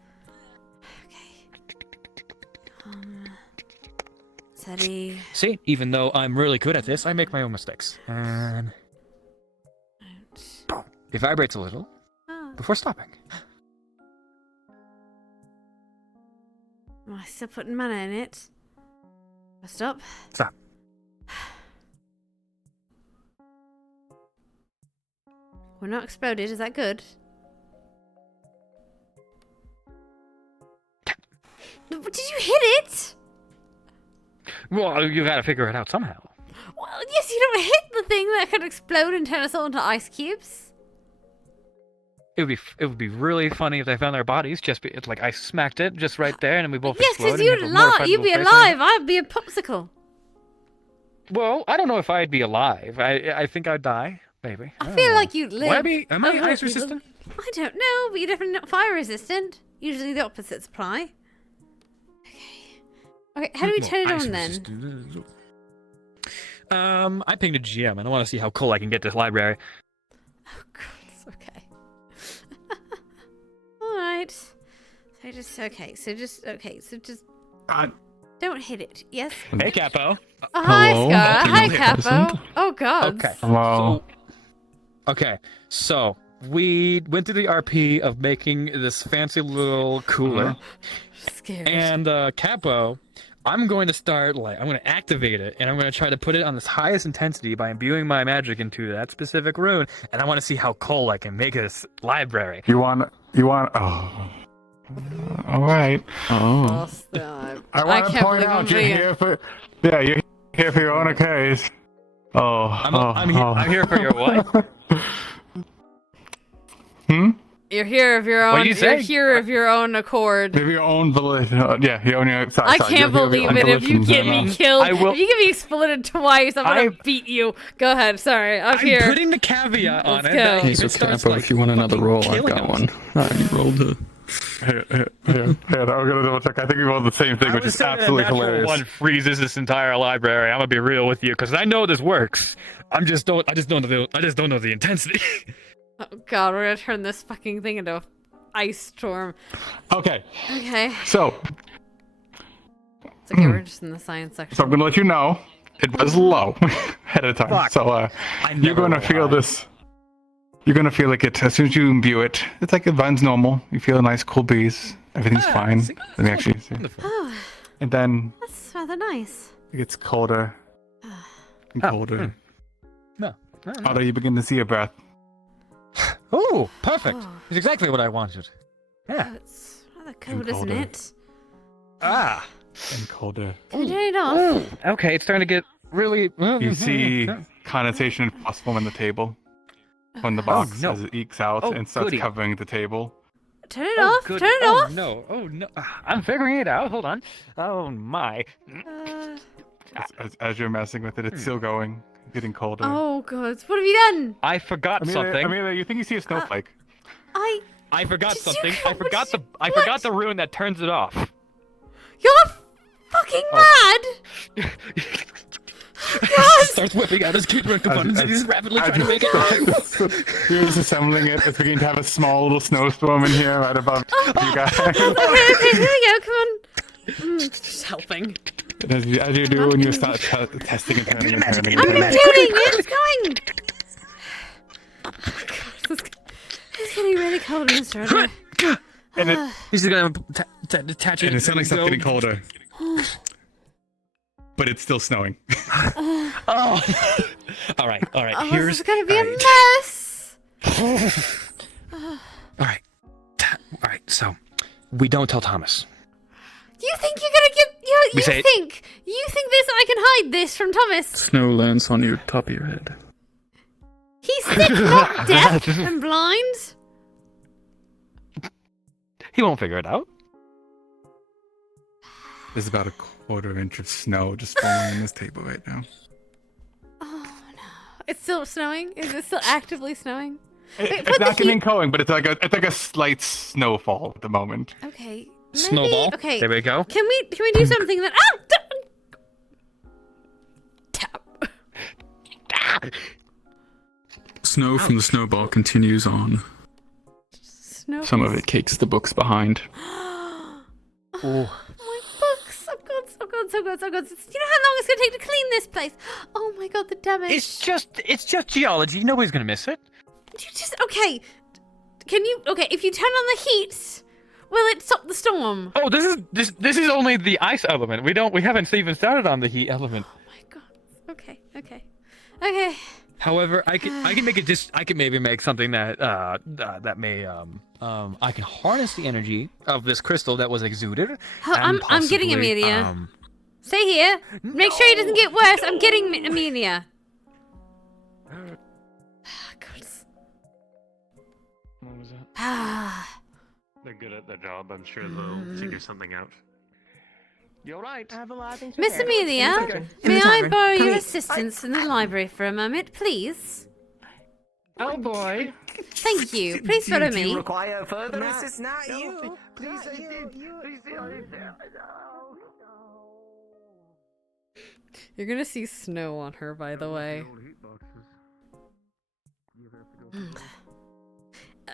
Steady. See, even though I'm really good at this, I make my own mistakes. And boom. It vibrates a little before stopping. Am I still putting mana in it? Stop. Stop. We're not exploded. Is that good? Did you hit it? Well, you gotta figure it out somehow. Well, Yes, you don't hit the thing that could explode and turn us all into ice cubes. It would be really funny if they found their bodies. It's like I smacked it just right there, and then we both Yes, explode. because you'd be alive. I'd be a popsicle. Well, I don't know if I'd be alive. I think I'd die. Maybe. I feel like you'd live. Am I ice resistant? I don't know, but you're definitely not fire resistant. Usually the opposites apply. Okay, how do we turn it on then? I pinged a GM, and I want to see how cool I can get this library. Oh god, okay. Alright. So just don't hit it. Yes? Hey, Capo. Oh, hi, Scar. Hi, Capo. Oh god. Okay. Hello. Okay, so we went through the RP of making this fancy little cooler. Scared. And Capo, I'm going to activate it, and I'm going to try to put it on this highest intensity by imbuing my magic into that specific rune, and I want to see how cool I can make this library. You want, oh. Alright. Oh. I want to point out you're here for your own case. Oh. I'm here for your what? You're here of your own. What do you say? You're here of your own accord. Maybe your own volition. Yeah, your own. Sorry, I can't believe it. If you get me killed, if you get me exploded twice, I'm gonna beat you. Go ahead. Sorry, I'm here. I'm putting the caveat on it. Go. Hey, so Capo, if you want another roll, I've got one. I already rolled it. I'm gonna double check. I think we rolled the same thing, which is absolutely hilarious. One freezes this entire library. I'm gonna be real with you because I know this works. I just don't know the intensity. Oh god, we're gonna turn this fucking thing into an ice storm. Okay. Okay. So. It's okay, we're just in the science section. So I'm gonna let you know it was low ahead of time. Fuck. So you're gonna feel this. You're gonna feel like it as soon as you imbue it. It's like it runs normal. You feel a nice cool breeze. Everything's fine. Let me actually see. Oh, And then that's rather nice. it gets colder and colder. No. Although you begin to see your breath. Oh, perfect. It's exactly what I wanted. Yeah. Oh, it's rather cold, isn't it? Ah. And colder. Can we turn it off? Okay, it's starting to get really. You see condensation and frost form on the table when the box as it ekes out and starts covering the table. Turn it off. Turn it off. No. Oh no. I'm figuring it out. Hold on. Oh my. As you're messing with it, it's still going, getting colder. Oh god, what have you done? I forgot something. Amelia, you think you see a snowflake? I forgot something. I forgot the rune that turns it off. You're fucking mad! He starts whipping out his keyboard components and he's rapidly trying to make it. You're just assembling it. It's beginning to have a small little snowstorm in here right above you guys. Okay, here we go, come on. Just helping. As you do when you start testing and turning and turning. I'm doing it! It's going! Oh my god, it's getting really cold in this room. And he's gonna attach it. And it suddenly starts getting colder. But it's still snowing. All right. Oh, Here's this is gonna be a mess. All right. So we don't tell Thomas. You think you're gonna get? You think this? I can hide this from Thomas? Snow lands on your top of your head. He's sick, not deaf and blind. He won't figure it out. There's about a quarter-inch of snow just falling on this table right now. Oh no! It's still snowing. Is it still actively snowing? It's not getting going, but it's like a slight snowfall at the moment. Okay. Snowball. Okay. There we go. Can we do something that? Tap. Snow from the snowball continues on. Snow. Some of it cakes the books behind. Oh, my books! Oh god, so good, so good, so good. Do you know how long it's gonna take to clean this place? Oh my god, the damage. It's just geology. Nobody's gonna miss it. Okay. Can you? Okay, if you turn on the heat, will it stop the storm? Oh, this is only the ice element. We haven't even started on the heat element. Oh my god. Okay. However, I can make it I can maybe make something that that may I can harness the energy of this crystal that was exuded. I'm getting Amelia. Stay here. Make sure he doesn't get worse. I'm getting Amelia. They're good at their job. I'm sure they'll figure something out. You're right. I have a lot of things Miss prepared. Amelia, In may the I tavern. borrow Come your here. assistance in the library for a moment, please? Oh boy. Thank you. Please follow Do you me. require further Not assistance? you. Please, Not I you. did. You. Please, You're gonna see snow on her, by the way.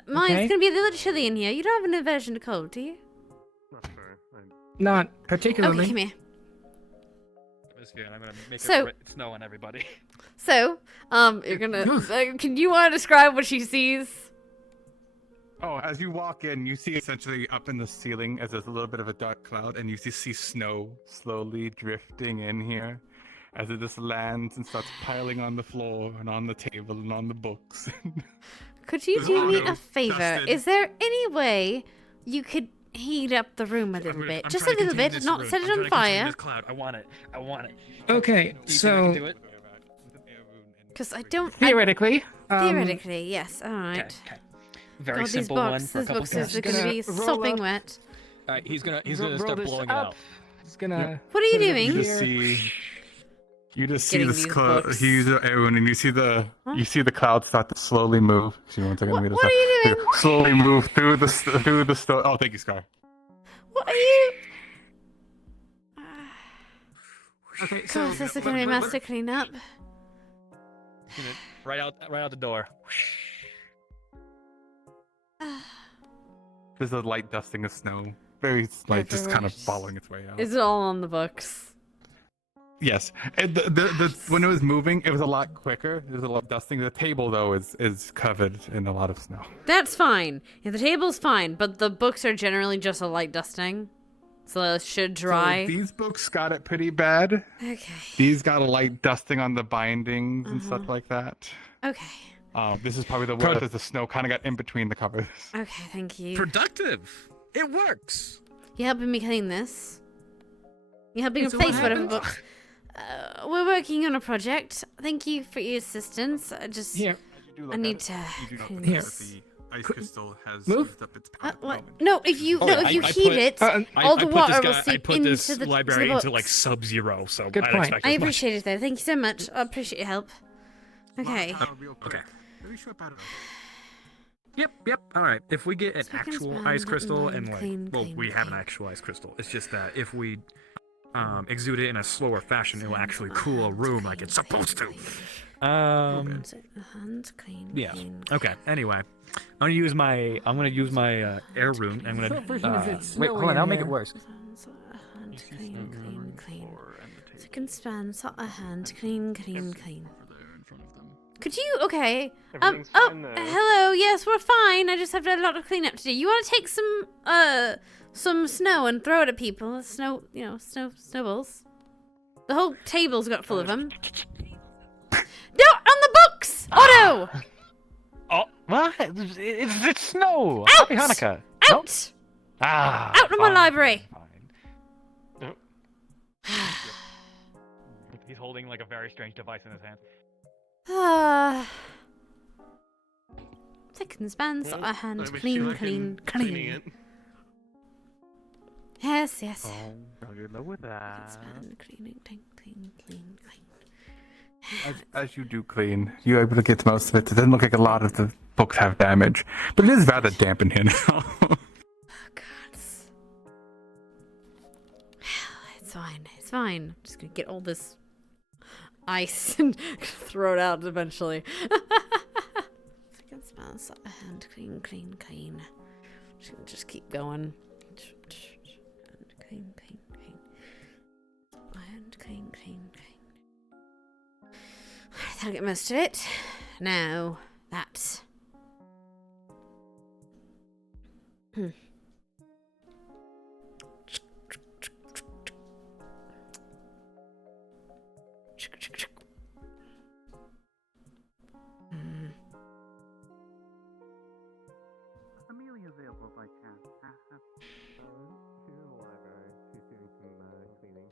Mine, Okay. it's gonna be a little chilly in here. You don't have an aversion to cold, do you? Not particularly. Okay, come here. I'm gonna make So- it snow on everybody. So, you're gonna. Can you want to describe what she sees? Oh, as you walk in, you see essentially up in the ceiling as there's a little bit of a dark cloud, and you see snow slowly drifting in here as it just lands and starts piling on the floor and on the table and on the books. Could you There's do me snow a favor? dusted. Is there any way you could heat up the room a little bit? Just a little bit, not set it on fire. This cloud. I want it. I want it. Okay, Do you think I so can do it? Because I don't. theoretically, Theoretically, yes. All right. Okay. Very God, these simple one boxes, for a couple these boxes are seconds. gonna be Gonna roll sopping up. wet. All right, he's gonna roll start this blowing it up. out. It's gonna. What are you put it up doing? You here. just see. You just see Getting the these cloud. books. You use everyone, and you see the cloud start to slowly move. See, one second, let me just- What are you doing? Slowly move through the store. Oh, thank you, Scar. What are you? Okay, so God, this is gonna be a mess to clean up. Right out the door. There's a light dusting of snow, very slight, just kind of following its way out. Is it all on the books? Yes, and when it was moving, it was a lot quicker. There was a lot of dusting. The table though is covered in a lot of snow. That's fine. Yeah, the table's fine, but the books are generally just a light dusting, so it should dry. So these books got it pretty bad. Okay. These got a light dusting on the bindings and stuff like that. Okay. This is probably the worst because the snow kind of got in between the covers. Okay, thank you. Productive. It works. You helping me clean this? You helping So what replace whatever happened? books? We're working on a project. Thank you for your assistance. Here. I need to. clean Here. this. The ice crystal has Move. used up its power. What? No, if you Oh, if you I heat put- it, I all the put water this will guy- I seep put into this the library to the into like books. sub-zero, so Good I'd point. expect I as much. appreciate it, though. Thank you so much. I appreciate your help. Okay. Okay. Very short battle. Yep. All right. If we get an Speaking of actual spam, ice button crystal line, and like, clean, well, clean, we have an clean. actual ice crystal. It's just that if we exude it in a slower fashion, it will actually cool a room like it's supposed to. Hands clean. Yeah. Clean, Okay. Anyway, I'm gonna use my air rune. I'm gonna Wait, hold on. That'll make it worse. Hand clean. Second span, sort of hand clean. Could you? Okay. Everything's Oh. fine there. Hello. Yes, we're fine. I just have a lot of cleanup to do. You want to take some snow and throw it at people? Snow, snowballs. The whole table's got full of them. No, on the books, Otto. Oh, what? It's snow. Out! Happy Hanukkah. Out! Ah. Out of my fine. library. He's holding like a very strange device in his hand. Second span, sort of hand I wish you clean. luck in cleaning it. Yes. Good luck with that. Span, clean. As you do clean, you're able to get most of it. It doesn't look like a lot of the books have damage, but it is rather damp in here now. It's fine. I'm just gonna get all this ice and throw it out eventually. Second span, sort of hand clean. Just gonna keep going. Hand clean. That'll get most of it. Now, that. Amelia available by chance? She's in the library. She's doing some cleaning.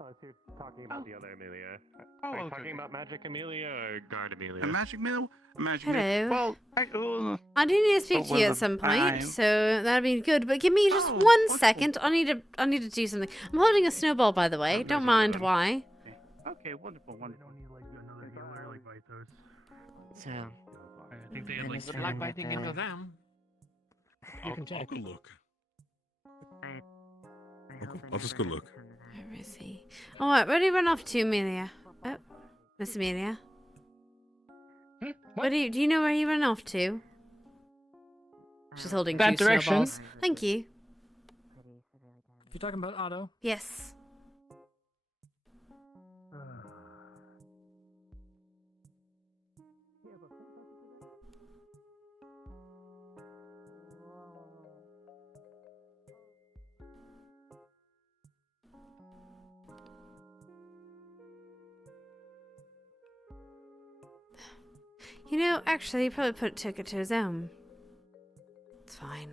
Oh, you're talking about the other Amelia. Oh, Are you okay. talking about Magic Amelia or Guard Amelia? A magic mill? A magic Hello. mill? Well, I do need to speak to you at some point, so that'd be good. But give me just 1 second. I need to do something. I'm holding a snowball, by the way. Don't mind why. Okay, wonderful, wonderful. So, I think they had, like, Good luck biting into them. you can check. Good luck. I'll just go look. Where is he? All right, where do you run off to, Amelia? Oh, Miss Amelia. Where do you know where he ran off to? She's holding That two direction. snowballs. Thank you. You're talking about Otto? Yes. You know, actually, he probably took it to his own. It's fine.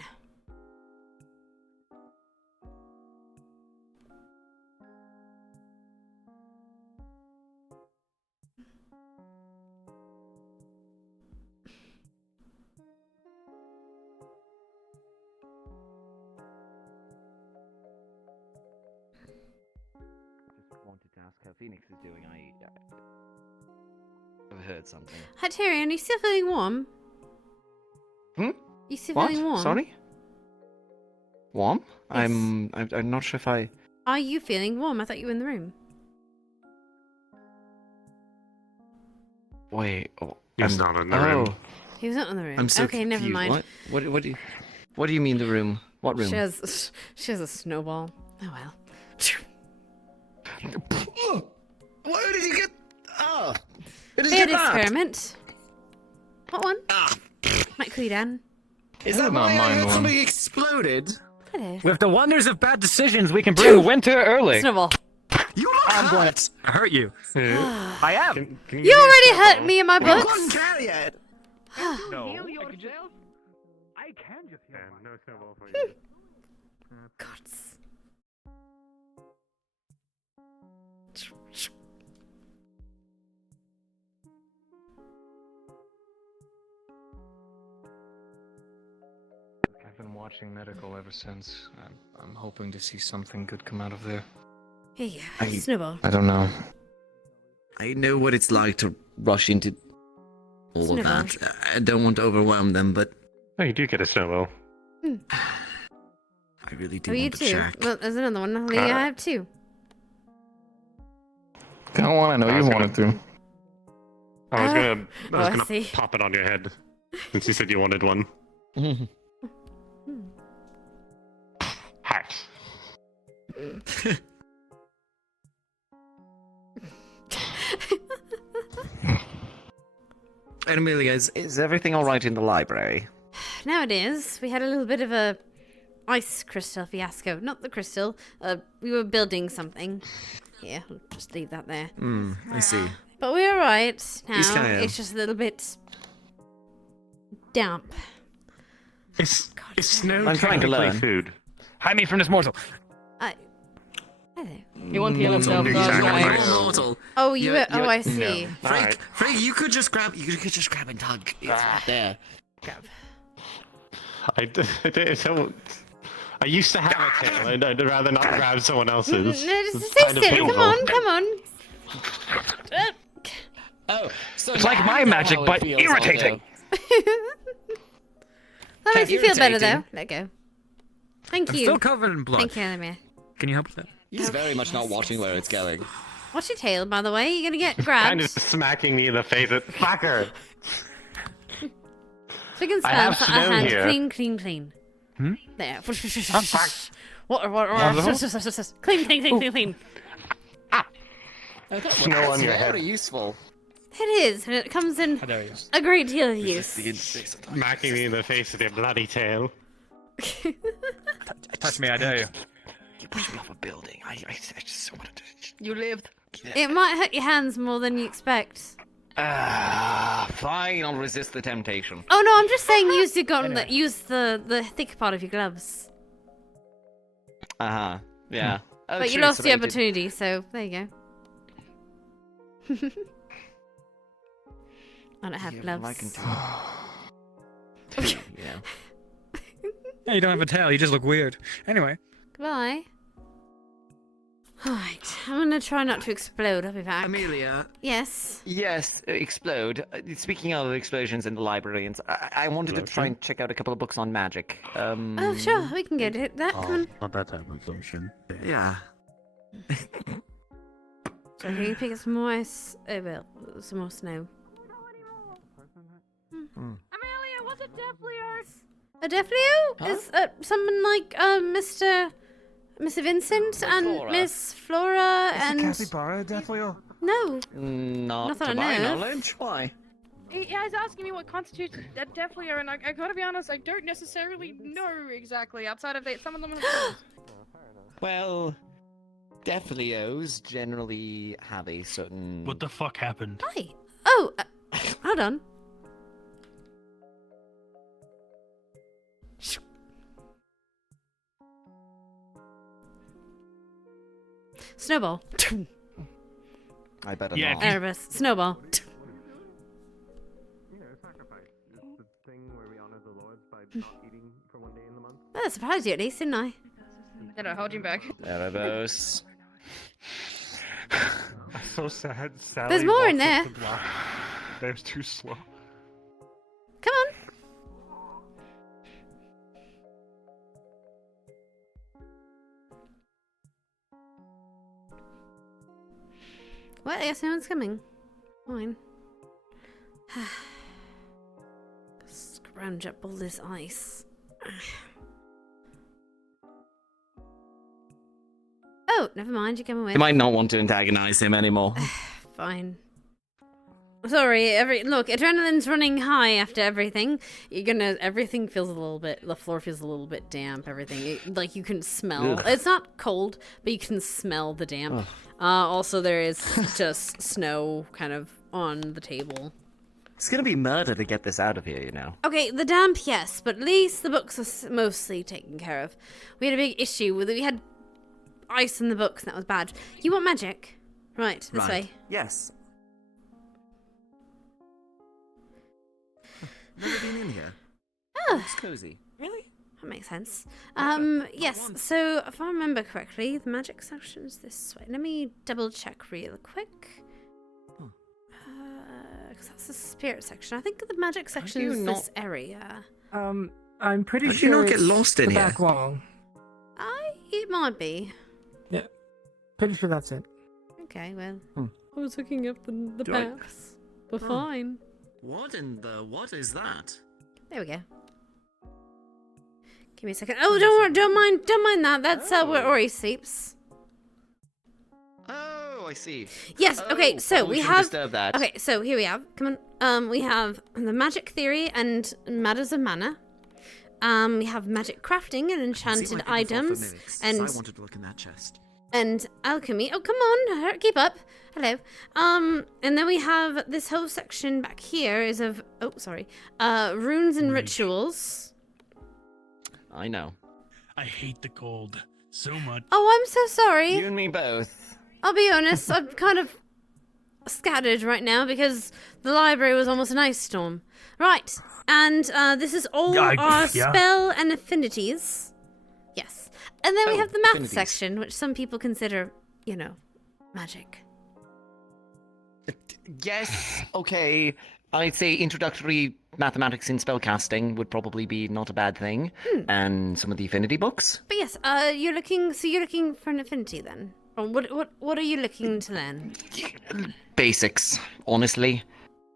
Just wanted to ask how Phoenix is doing. I've heard something. Hi, Tyrion, are you still feeling warm? You still What? feeling warm? Sorry? Warm? Yes. I'm not sure if I... Are you feeling warm? I thought you were in the room. Wait, He's not in the room. He was not in the room. I'm so okay, never confused. mind. What do you mean the room? What room? She has a snowball. Oh well. Where did you get... Oh! Where did you Failed get that? experiment. What one? Might clue Dan. Is that why I heard something exploded? Hello. With the wonders of bad decisions, we can bring winter early. Snowball. You look I'm going to hurt you. I am. You already hurt me in my You books. couldn't carry it! No. I can just heal No snowball for you. Gods. I've been watching medical ever since. I'm hoping to see something good come out of there. Here you go. Snowball. I don't know. I know what it's like to rush into all of Snowball. that. I don't want to overwhelm them, but Oh, you do get a snowball. I really do Oh, you want to too. check. Well, there's another one. I have two. Come on, I know you wanted to. I was I gonna see. pop it on your head since you said you wanted one. Hat. And Amelia, is everything alright in the library? Now it is. We had a little bit of a ice crystal fiasco. Not the crystal. We were building something. Here, I'll just leave that there. I see. But we're alright now. Yes, I am. It's just a little bit damp. Is snow I'm trying to technically learn. food? Hide me from this mortal. Hello. He won't heal himself. Mortal. Oh, oh, I see. Frank, you could just grab and tug. It's right there. I used to have a tail. I'd rather not grab someone else's. No, just It's stay kind of still. Come painful. on. Oh, so It's now like I my know magic, how it but feels, irritating. That makes you feel better, irritating. though. Let go. Thank I'm you. still covered in blood. Thank you, Amelia. Can you help with that? He's very much not watching where it's going. Watch your tail, by the way. You're gonna get Kind grabbed. of smacking me in the face. Fucker. So you can I have smell our snow hand. here. Clean. Hmm? There. fuck. Water. Clean. I thought Snow on that's your very head. useful. It is, and it comes in How dare you. a great deal of use. Smacking me in the face with your bloody tail. Touch me, I dare you. You pushed me off a building. I just wanted to... You lived. It might hurt your hands more than you expect. Fine, I'll resist the temptation. Oh no, I'm just saying use your use the thick part of your gloves. Uh-huh. Yeah. Oh, But you true, lost so the they did- opportunity, so there you go. I don't have Yeah, gloves. well, I can do. You know. Yeah, you don't have a tail. You just look weird. Anyway. Goodbye. Alright, I'm gonna try not to explode. I'll be back. Amelia. Yes. Yes, explode. Speaking of explosions in the library, and I wanted to try and check out a couple of books on magic. Oh, sure, we can get it. That come on. Not that type of explosion. Yeah. So can you pick up some more ice? Well, some more snow. Amelia, what's a Deflier? A Defleo Huh? is someone like Mr. Vincent and Flora. Miss Flora and Capybara Defleo? no. Not Not that to I my know. knowledge. Why? Yeah, he's asking me what constitutes a Deflier, and I gotta be honest, I don't necessarily know exactly. Outside of that, some of them have. Well, Defleos generally have a certain. What the fuck happened? Hi. Oh, hold on. Snowball. I better Yeah, not. Erebus. Snowball. Well, that surprised you at least, didn't I? Did I hold you back? Erebos. That's so sad. Sally There's more in walks there. up the block. There's too slow. Come on. Well, I guess no one's coming. Fine. Scrounge up all this ice. Oh, never mind. You come away. You might not want to antagonize him anymore. Fine. Sorry, look, adrenaline's running high after everything. Everything feels a little bit, the floor feels a little bit damp, everything. Like you can smell. Ugh. It's not cold, but you can smell the damp. Ugh. Also there is just snow kind of on the table. It's gonna be murder to get this out of here, you know. Okay, the damp, yes, but at least the books are mostly taken care of. We had a big issue with it. We had ice in the books, and that was bad. You want magic? Right, this way. Yes. Never been in here. Oh. It's cozy. Really? That makes sense. Yes, so if I remember correctly, the magic section is this way. Let me double check real quick. Because that's the spirit section. I think the magic section you is not- this area. I'm pretty How'd sure you not get it's lost in the here? back wall. It might be. Yeah, pretty sure that's it. Okay, well. Hmm. I was looking up the Do I- paths. We're Oh. fine. What in the... what is that? There we go. Give me a second. Oh, don't mind that. That's where Ori sleeps. Oh, I see. Yes. Okay. So we we shouldn't have. disturb that. Okay. So here we have. Come on. We have the magic theory and matters of mana. We have magic crafting and enchanted items and I wanted to look in that chest. and alchemy. Oh, come on, keep up. Hello. And then we have this whole section back here is of runes and rituals. I know. I hate the cold so much. Oh, I'm so sorry. You and me both. I'll be honest, I'm kind of scattered right now because the library was almost an ice storm. Right, and this is all our yeah. spell and affinities. Yes. And then we Oh, have the math affinities. section, which some people consider, magic. Yes, okay. I'd say introductory mathematics in spellcasting would probably be not a bad thing. And some of the affinity books. But yes, you're looking for an affinity then? Or what are you looking to then? Basics, honestly.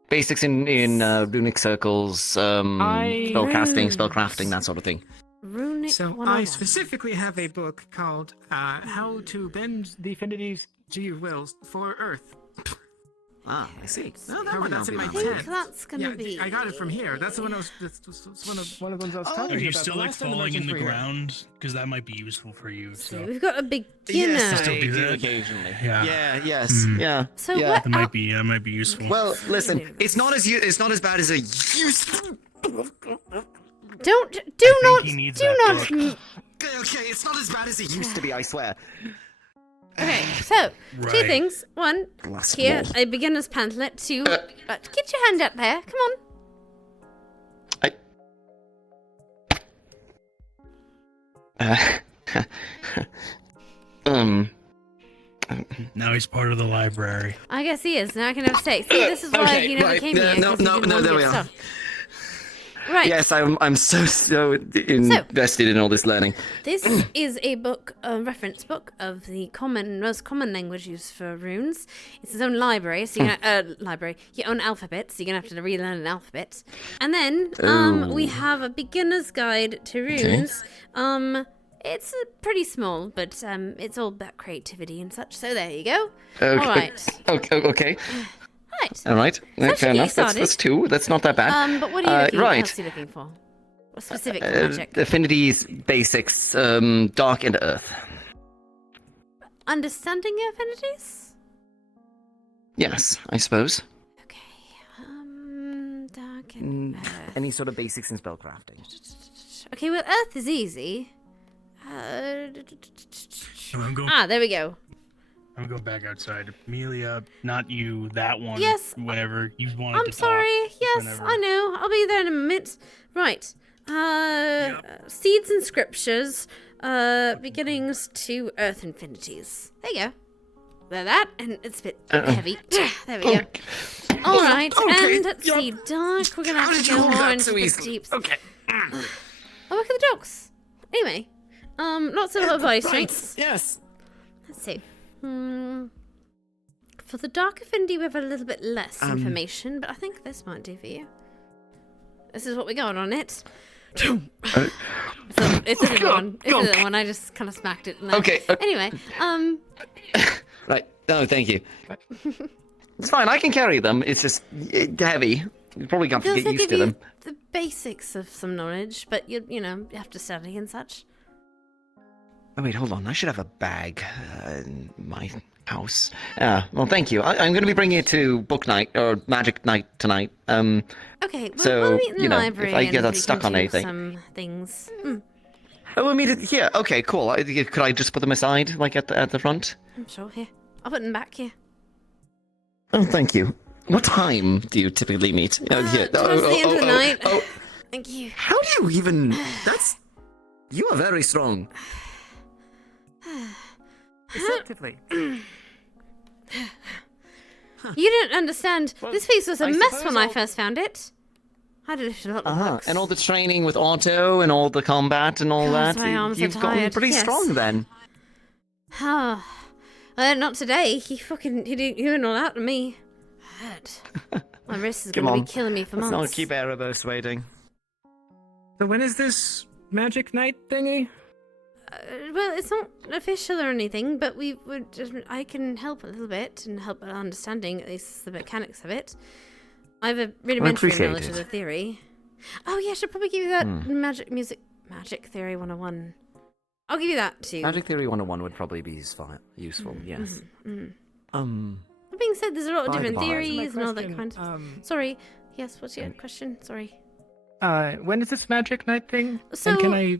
Basics in runic circles, spellcasting, spellcrafting, that sort of thing. Runic So 101. I specifically have a book called How to Bend the Affinities to Your Wills for Earth. Ah, I see. Oh, that's in my I think tent. that's gonna be. I got it from here. That's the one I was. That's one of the ones I was talking Are about. you The still like last time the falling in merchants the were here. ground? Because that might be useful for you. So We've got a beginner. Yes, Still I do do that? occasionally. Yeah. Yeah, yes, Mm. yeah. So yeah. what? that might be useful. Well, listen, it's not as bad as a Do not he needs do that not. book. Okay, it's not as bad as it used to be, I swear. Okay, so two Right. things. One, Glass here, wall. a beginner's pamphlet. Two, get your hand up there. Come on. Now he's part of the library. I guess he is. Now I can have steak. See, this is why he never came here. 'cause he didn't want to there we get are. stuff. Right. Yes, I'm so invested in all this learning. This is a book, a reference book of the most common language used for runes. It's its own library, so you're gonna, your own alphabet, so you're gonna have to relearn an alphabet. And then we have a beginner's guide to runes. It's pretty small, but it's all about creativity and such. So there you go. Okay. All right. Okay. Right. All right. So Fair enough. That's two. That's not that bad. But what are you looking, right. else are you looking for? What specific magic? Affinities, basics, dark and earth. Understanding your affinities? Yes, I suppose. Dark and earth. Any sort of basics in spellcrafting. Okay, well, earth is easy. I'm going, there we go. I'm going back outside. Amelia, not you, that one. Yes. Whenever you wanted I'm to sorry. talk. Yes, whenever. I know. I'll be there in a minute. Right. Seeds and scriptures. Beginnings to earth infinities. There you go. There that, and it's a bit heavy. There we go. All right, and let's see. Dark. We're gonna have to go on into the deeps. Okay. Oh, look at the dogs. Anyway, lots of low body strengths. Yes. Let's see. For the dark affinity, we have a little bit less information, but I think this might do for you. This is what we got on it. So it's a little one. It's a little one. I just kind of smacked it. Okay. Anyway, Right. No, thank you. It's fine. I can carry them. It's just heavy. You probably can't does get it used give to you them. the basics of some knowledge, but you have to study and such. Oh wait, hold on. I should have a bag in my house. Well, thank you. I'm going to be bringing it to book night or magic night tonight. Okay, well, so we'll meet in the library if I get and stuck we can on do anything. some things. Oh, we'll meet it here. Okay, cool. Could I just put them aside, like at the front? I'm sure. Here, I'll put them back here. Oh, thank you. What time do you typically meet? Here. Towards the end of the night. Thank you. How do you even? You are very strong. Deceptively. You don't understand. This piece was a I mess suppose when I first found it. I did a lot of books. And all the training with Otto and all the combat and all God, that. my arms are You've gotten tired. pretty Yes. strong then. Not today. He went all out to me. Hurt. My wrist is Come going to on. be killing me for Let's months. not keep Erebos waiting. So when is this magic night thingy? Well, it's not official or anything, but I can help a little bit and help with understanding at least the mechanics of it. I have a rudimentary appreciate knowledge of it. the theory. Oh yeah, I should probably give you that magic theory 101. I'll give you that too. Magic Theory 101 would probably be useful, yes. That being said, there's a lot of By the different by. theories So and my all that question, kind of. Sorry. Yes. What's your question? Sorry. When is this magic night thing? So, and can I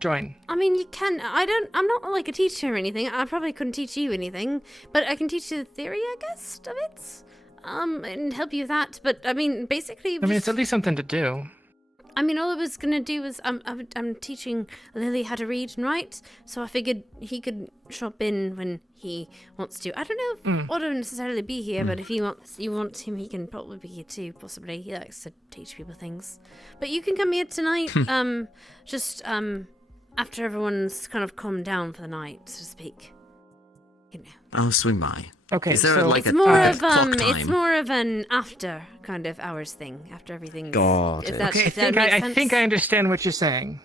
join? I mean, you can. I'm not like a teacher or anything. I probably couldn't teach you anything, but I can teach you the theory, I guess, of it. And help you with that. But I mean, basically. I mean, it's at least something to do. I mean, all I was gonna do was I'm teaching Lily how to read and write, so I figured he could shop in when he wants to. I don't know if Otto will necessarily be here, but if you want him, he can probably be here too. Possibly, he likes to teach people things. But you can come here tonight. Just after everyone's kind of calmed down for the night, so to speak. You know. I'll swing by. Okay, Is there so like It's a more of clock time? it's more of an after kind of hours thing. After everything's. Got it. Okay, If that makes I sense? think I understand what you're saying.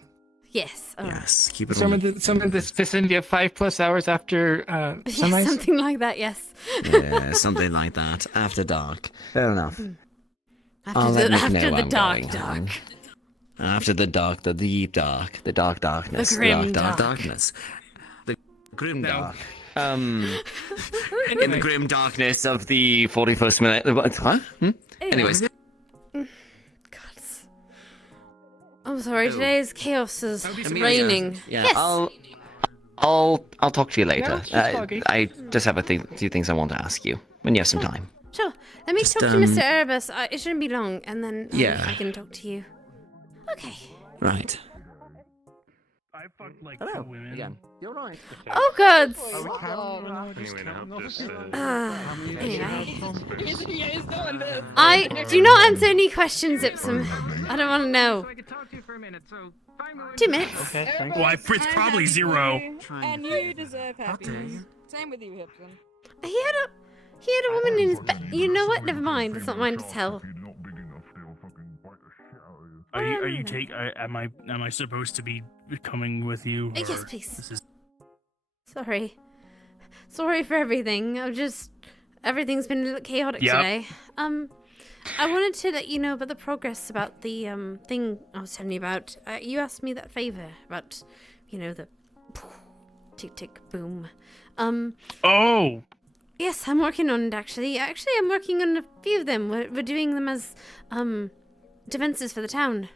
Yes. All right. Yes, keep it Some on. in this vicinity of 5+ hours after Yes, sunrise. something like that. Yes. Yeah, something like that. After dark. Fair enough. After the dark. After the dark, the deep dark, the dark darkness, The grim dark dark. darkness, the grim dark. In the grim darkness of the 41st minute. Huh? Anyways. I'm sorry. Today's chaos is Amelia, raining. Yeah, Yes. I'll talk to you later. No, she's foggy. I just have few things I want to ask you when you have some time. Sure. Let me talk to Mr. Erebus. It shouldn't be long, and then Yeah. I can talk to you. Okay. Right. I fucked like Hello. 2 women. Again. You're right. Oh, good. Anyway, now just Anyway. I do not answer any questions, Ipsum. I don't want to know. 2 minutes. Okay, thank you. Well, it's probably 0. And you deserve happiness. Same with you, Hipson. He had a woman in his bed. You know what? Never mind. It's not mine to tell. Are you am I supposed to be coming with you? Yes, or please. This is... Sorry. Sorry for everything. Everything's been a little chaotic today. I wanted to let you know about the progress about the thing I was telling you about. You asked me that favor about, the tick tick boom. Oh. Yes, I'm working on it actually. Actually, I'm working on a few of them. We're doing them as defenses for the town.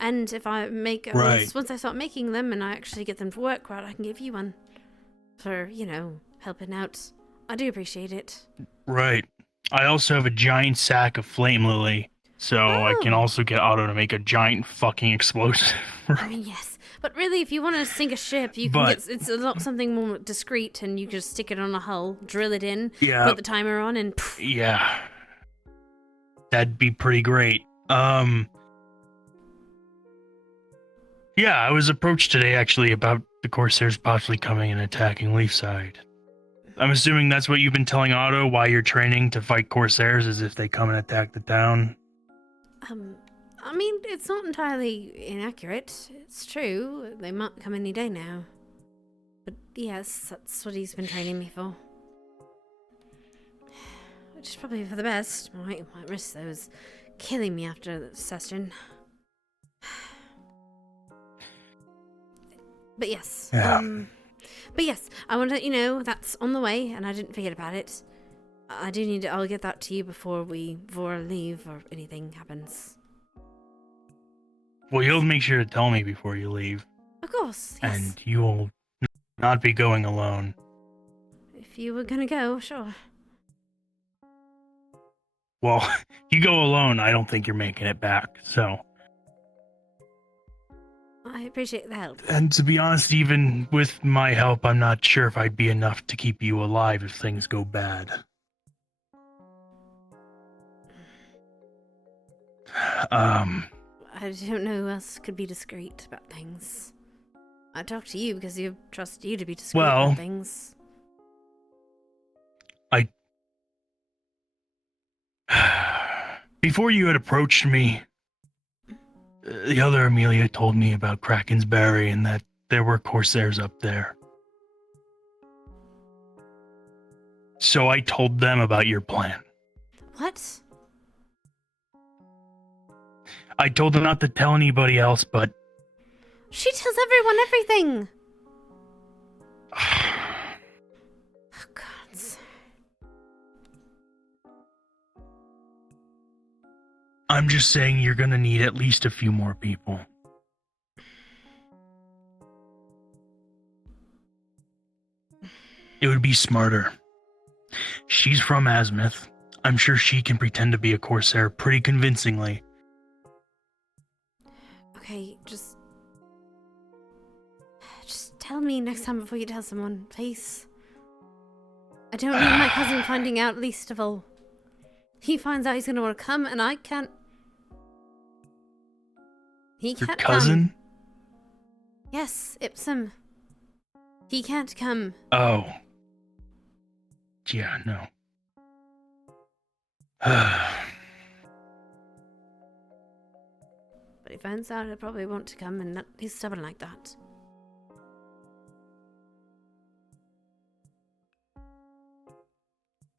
And if I make once I start making them and I actually get them to work right, I can give you one for helping out. I do appreciate it. Right. I also have a giant sack of flame lily, so I can also get Otto to make a giant fucking explosive. I mean, yes, but really, if you want to sink a ship, you can get something more discreet, and you just stick it on a hull, drill it in, put the timer on, and yeah, that'd be pretty great. Yeah, I was approached today actually about the Corsairs possibly coming and attacking Leafside. I'm assuming that's what you've been telling Otto while you're training to fight Corsairs, is if they come and attack the town. I mean, it's not entirely inaccurate. It's true. They might come any day now. But yes, that's what he's been training me for. Which is probably for the best. Might risk those killing me after the session. But yes. But yes, I want to let you know that's on the way, and I didn't forget about it. I'll get that to you before we leave or anything happens. Well, you'll make sure to tell me before you leave. Of course, yes. And you will not be going alone. If you were gonna go, sure. Well, you go alone, I don't think you're making it back, so... I appreciate the help. And to be honest, even with my help, I'm not sure if I'd be enough to keep you alive if things go bad. I don't know who else could be discreet about things. I talk to you because you trust you to be discreet about things. Before you had approached me, the other Amelia told me about Kraken's Berry and that there were Corsairs up there. So I told them about your plan. What? I told them not to tell anybody else, but... She tells everyone everything! Oh, God. I'm just saying you're gonna need at least a few more people. It would be smarter. She's from Azimuth. I'm sure she can pretend to be a Corsair pretty convincingly. Okay, just tell me next time before you tell someone, please. I don't need my cousin finding out least of all. He finds out he's gonna want to come, and I can't. He can't come. Your cousin? Yes, Ipsum. He can't come. Oh. Yeah, no. But he finds out I probably want to come, and he's stubborn like that.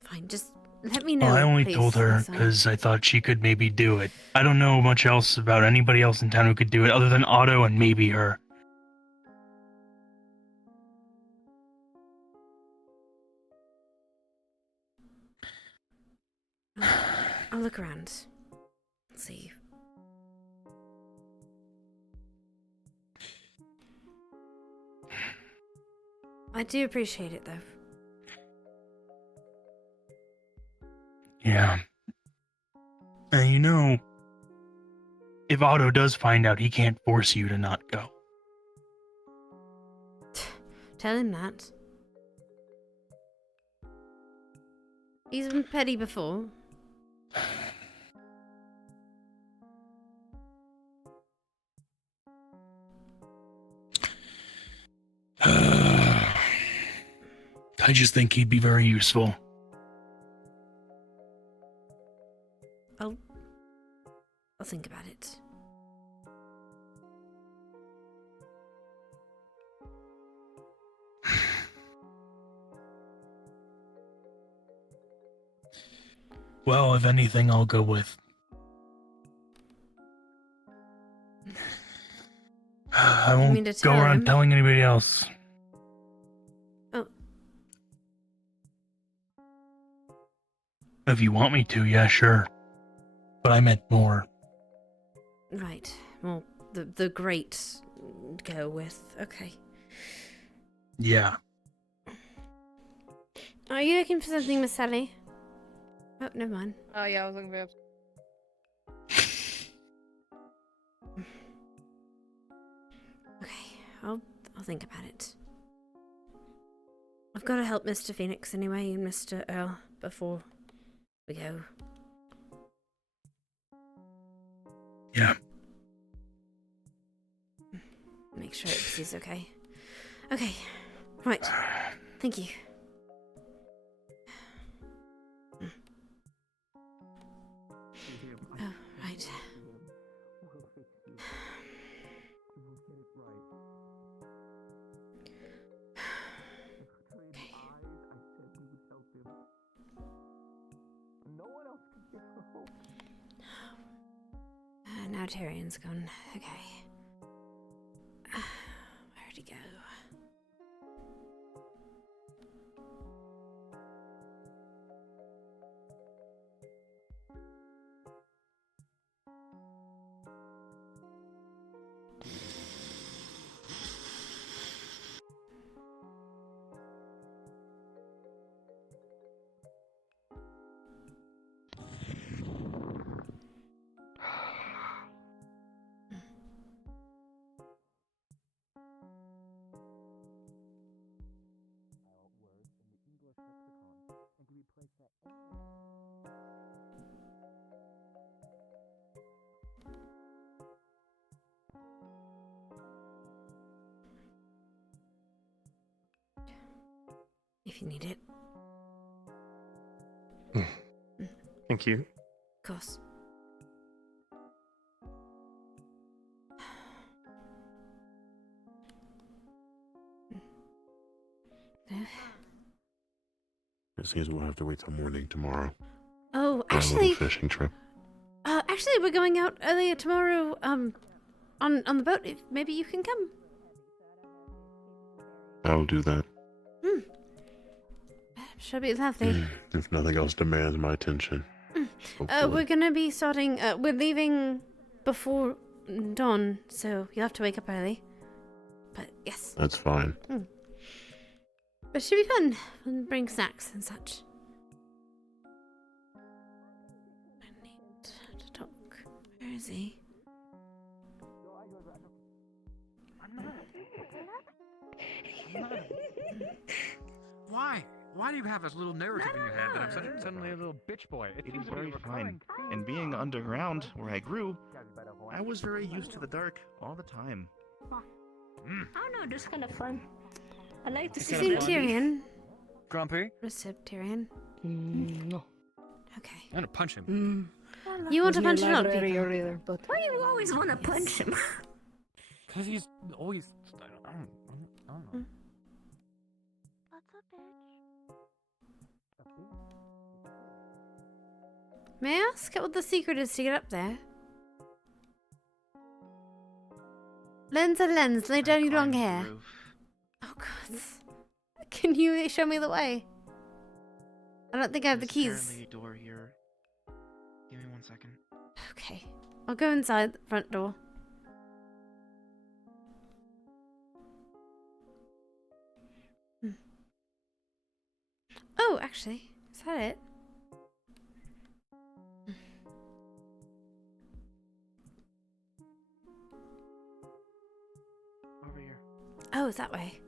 Fine, just let me know. Well, I only please, told her because I thought she could maybe do it. I don't know much else about anybody else in town who could do it other than Otto and maybe her. I'll look around. Let's see. I do appreciate it, though. Yeah. And you know, if Otto does find out, he can't force you to not go. Tell him that. He's been petty before. I just think he'd be very useful. I'll think about it. Well, if anything, I'll go with. I mean won't to go tell around him? telling anybody else. Oh. If you want me to, yeah, sure. But I meant more. Right. Well, the great go with. Okay. Yeah. Are you looking for something, Miss Sally? Oh, never mind. Oh yeah, I was looking for. Okay, I'll think about it. I've got to help Mr. Phoenix anyway and Mr. Earl before we go. Yeah. Make sure he's okay. Okay, right. Thank you. Oh, right. Now Tyrion's gone. Okay. Where'd he go? If you need it. Thank you. Of course. It seems we'll have to wait till morning tomorrow. Oh, For a actually, little fishing trip. Actually, we're going out earlier tomorrow. On the boat. If maybe you can come. I'll do that. Should be lovely. If nothing else demands my attention. Hopefully. We're gonna be starting. We're leaving before dawn, so you'll have to wake up early. But yes. That's fine. But it should be fun. We'll bring snacks and such. I need to talk. Where is he? Why? Why do you have this little narrative in your head that I'm suddenly a little bitch boy? It was very fine. And being underground, where I grew, I was very used to the dark all the time. I don't know, just kind of fun. I like to Is see it Tyrion? Grumpy? Tyrion? No. Okay. I'm gonna punch him. You want to punch a lot of Library people? or either, but why do you always want to punch him? Because he's always. I don't know. May I ask what the secret is to get up there? Lens and lens, lay down your long hair. Oh god. Can you show me the way? I don't think I have the keys. Apparently a door here. Give me 1 second. Okay. I'll go inside the front door. actually. Is that it? Over here. Oh, it's that way.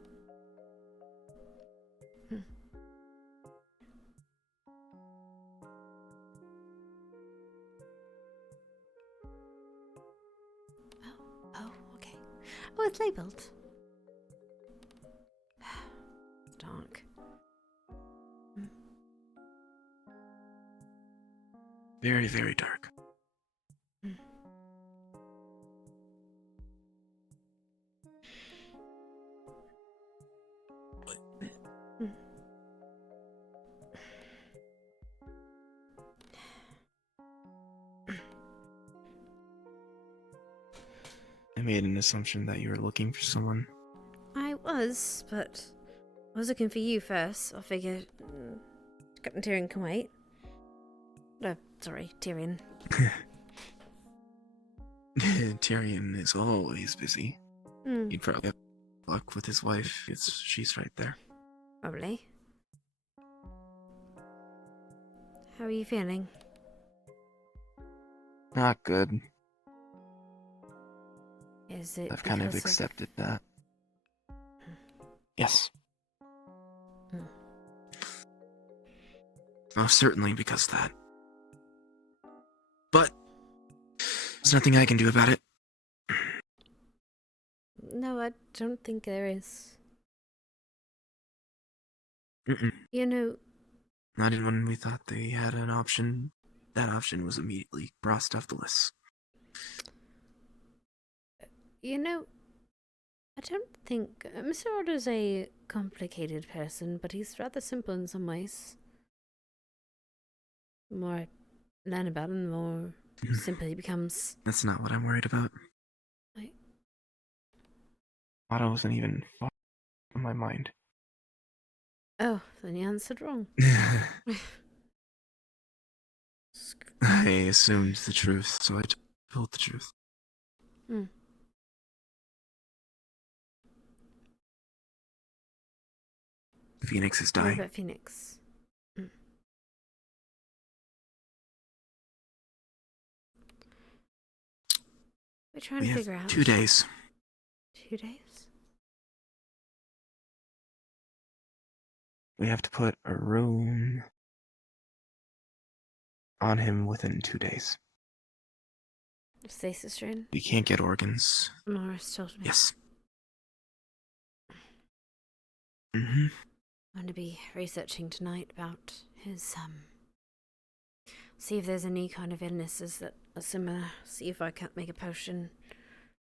Oh, okay. Oh, it's labelled. It's dark. Very, very dark. I made an assumption that you were looking for someone. I was, but I was looking for you first. I figured Captain Tyrion can wait. Sorry, Tyrion. Tyrion is always busy. Hmm. He'd probably have luck with his wife. She's right there. Probably. How are you feeling? Not good. Is it I've kind of because accepted that. Yes. Oh, certainly because of that. But there's nothing I can do about it. No, I don't think there is. Mm-mm. You know, Not even when we thought they had an option. That option was immediately crossed off the list. I don't think Mr. Otto's a complicated person, but he's rather simple in some ways. The more I learn about him, the more simple he becomes. That's not what I'm worried about. Like- Otto wasn't even far from my mind. Oh, then you answered wrong. I assumed the truth, so I told the truth. Hmm. Phoenix is What dying. about Phoenix? We're trying We to have figure out. 2 days. 2 days? We have to put a room on him within 2 days. Stasis strain? We can't get organs. Morris told me. Yes. Mm-hmm. I'm going to be researching tonight about his, see if there's any kind of illnesses that are similar. See if I can't make a potion.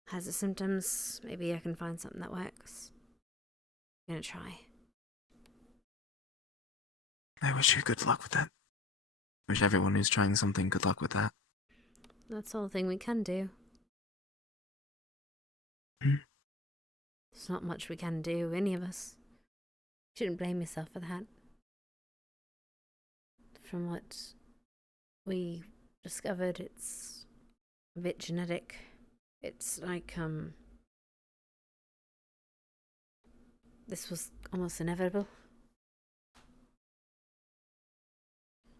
Has the symptoms. Maybe I can find something that works. I'm going to try. I wish you good luck with that. Wish everyone who's trying something good luck with that. That's the whole thing we can do. There's not much we can do, any of us. Shouldn't blame yourself for that. From what we discovered, it's a bit genetic. It's like, this was almost inevitable.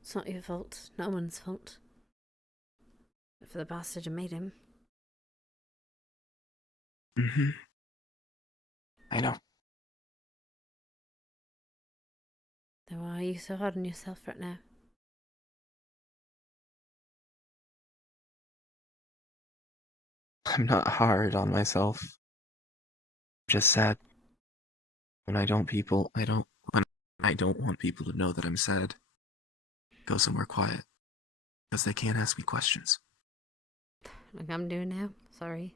It's not your fault, no one's fault. But for the bastard who made him. Mm-hmm. I know. Then why are you so hard on yourself right now? I'm not hard on myself. I'm just sad. When I don't want people to know that I'm sad. Go somewhere quiet. Because they can't ask me questions. Like I'm doing now? Sorry.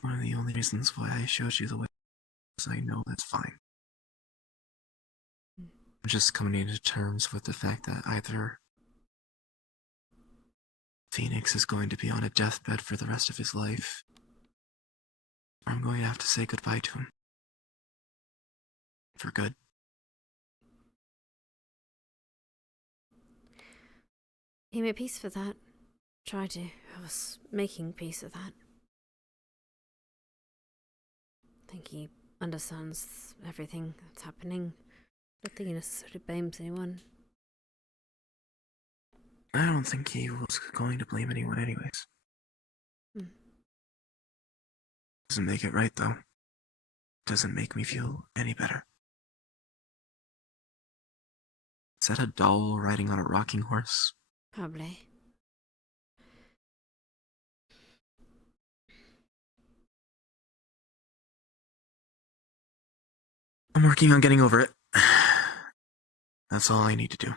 One of the only reasons why I showed you the way is I know that's fine. I'm just coming to terms with the fact that either Phoenix is going to be on a deathbed for the rest of his life, or I'm going to have to say goodbye to him. For good. He made peace for that. Try to. I was making peace with that. I think he understands everything that's happening. I don't think he necessarily blames anyone. I don't think he was going to blame anyone anyways. Hmm. Doesn't make it right, though. Doesn't make me feel any better. Is that a doll riding on a rocking horse? Probably. I'm working on getting over it. That's all I need to do.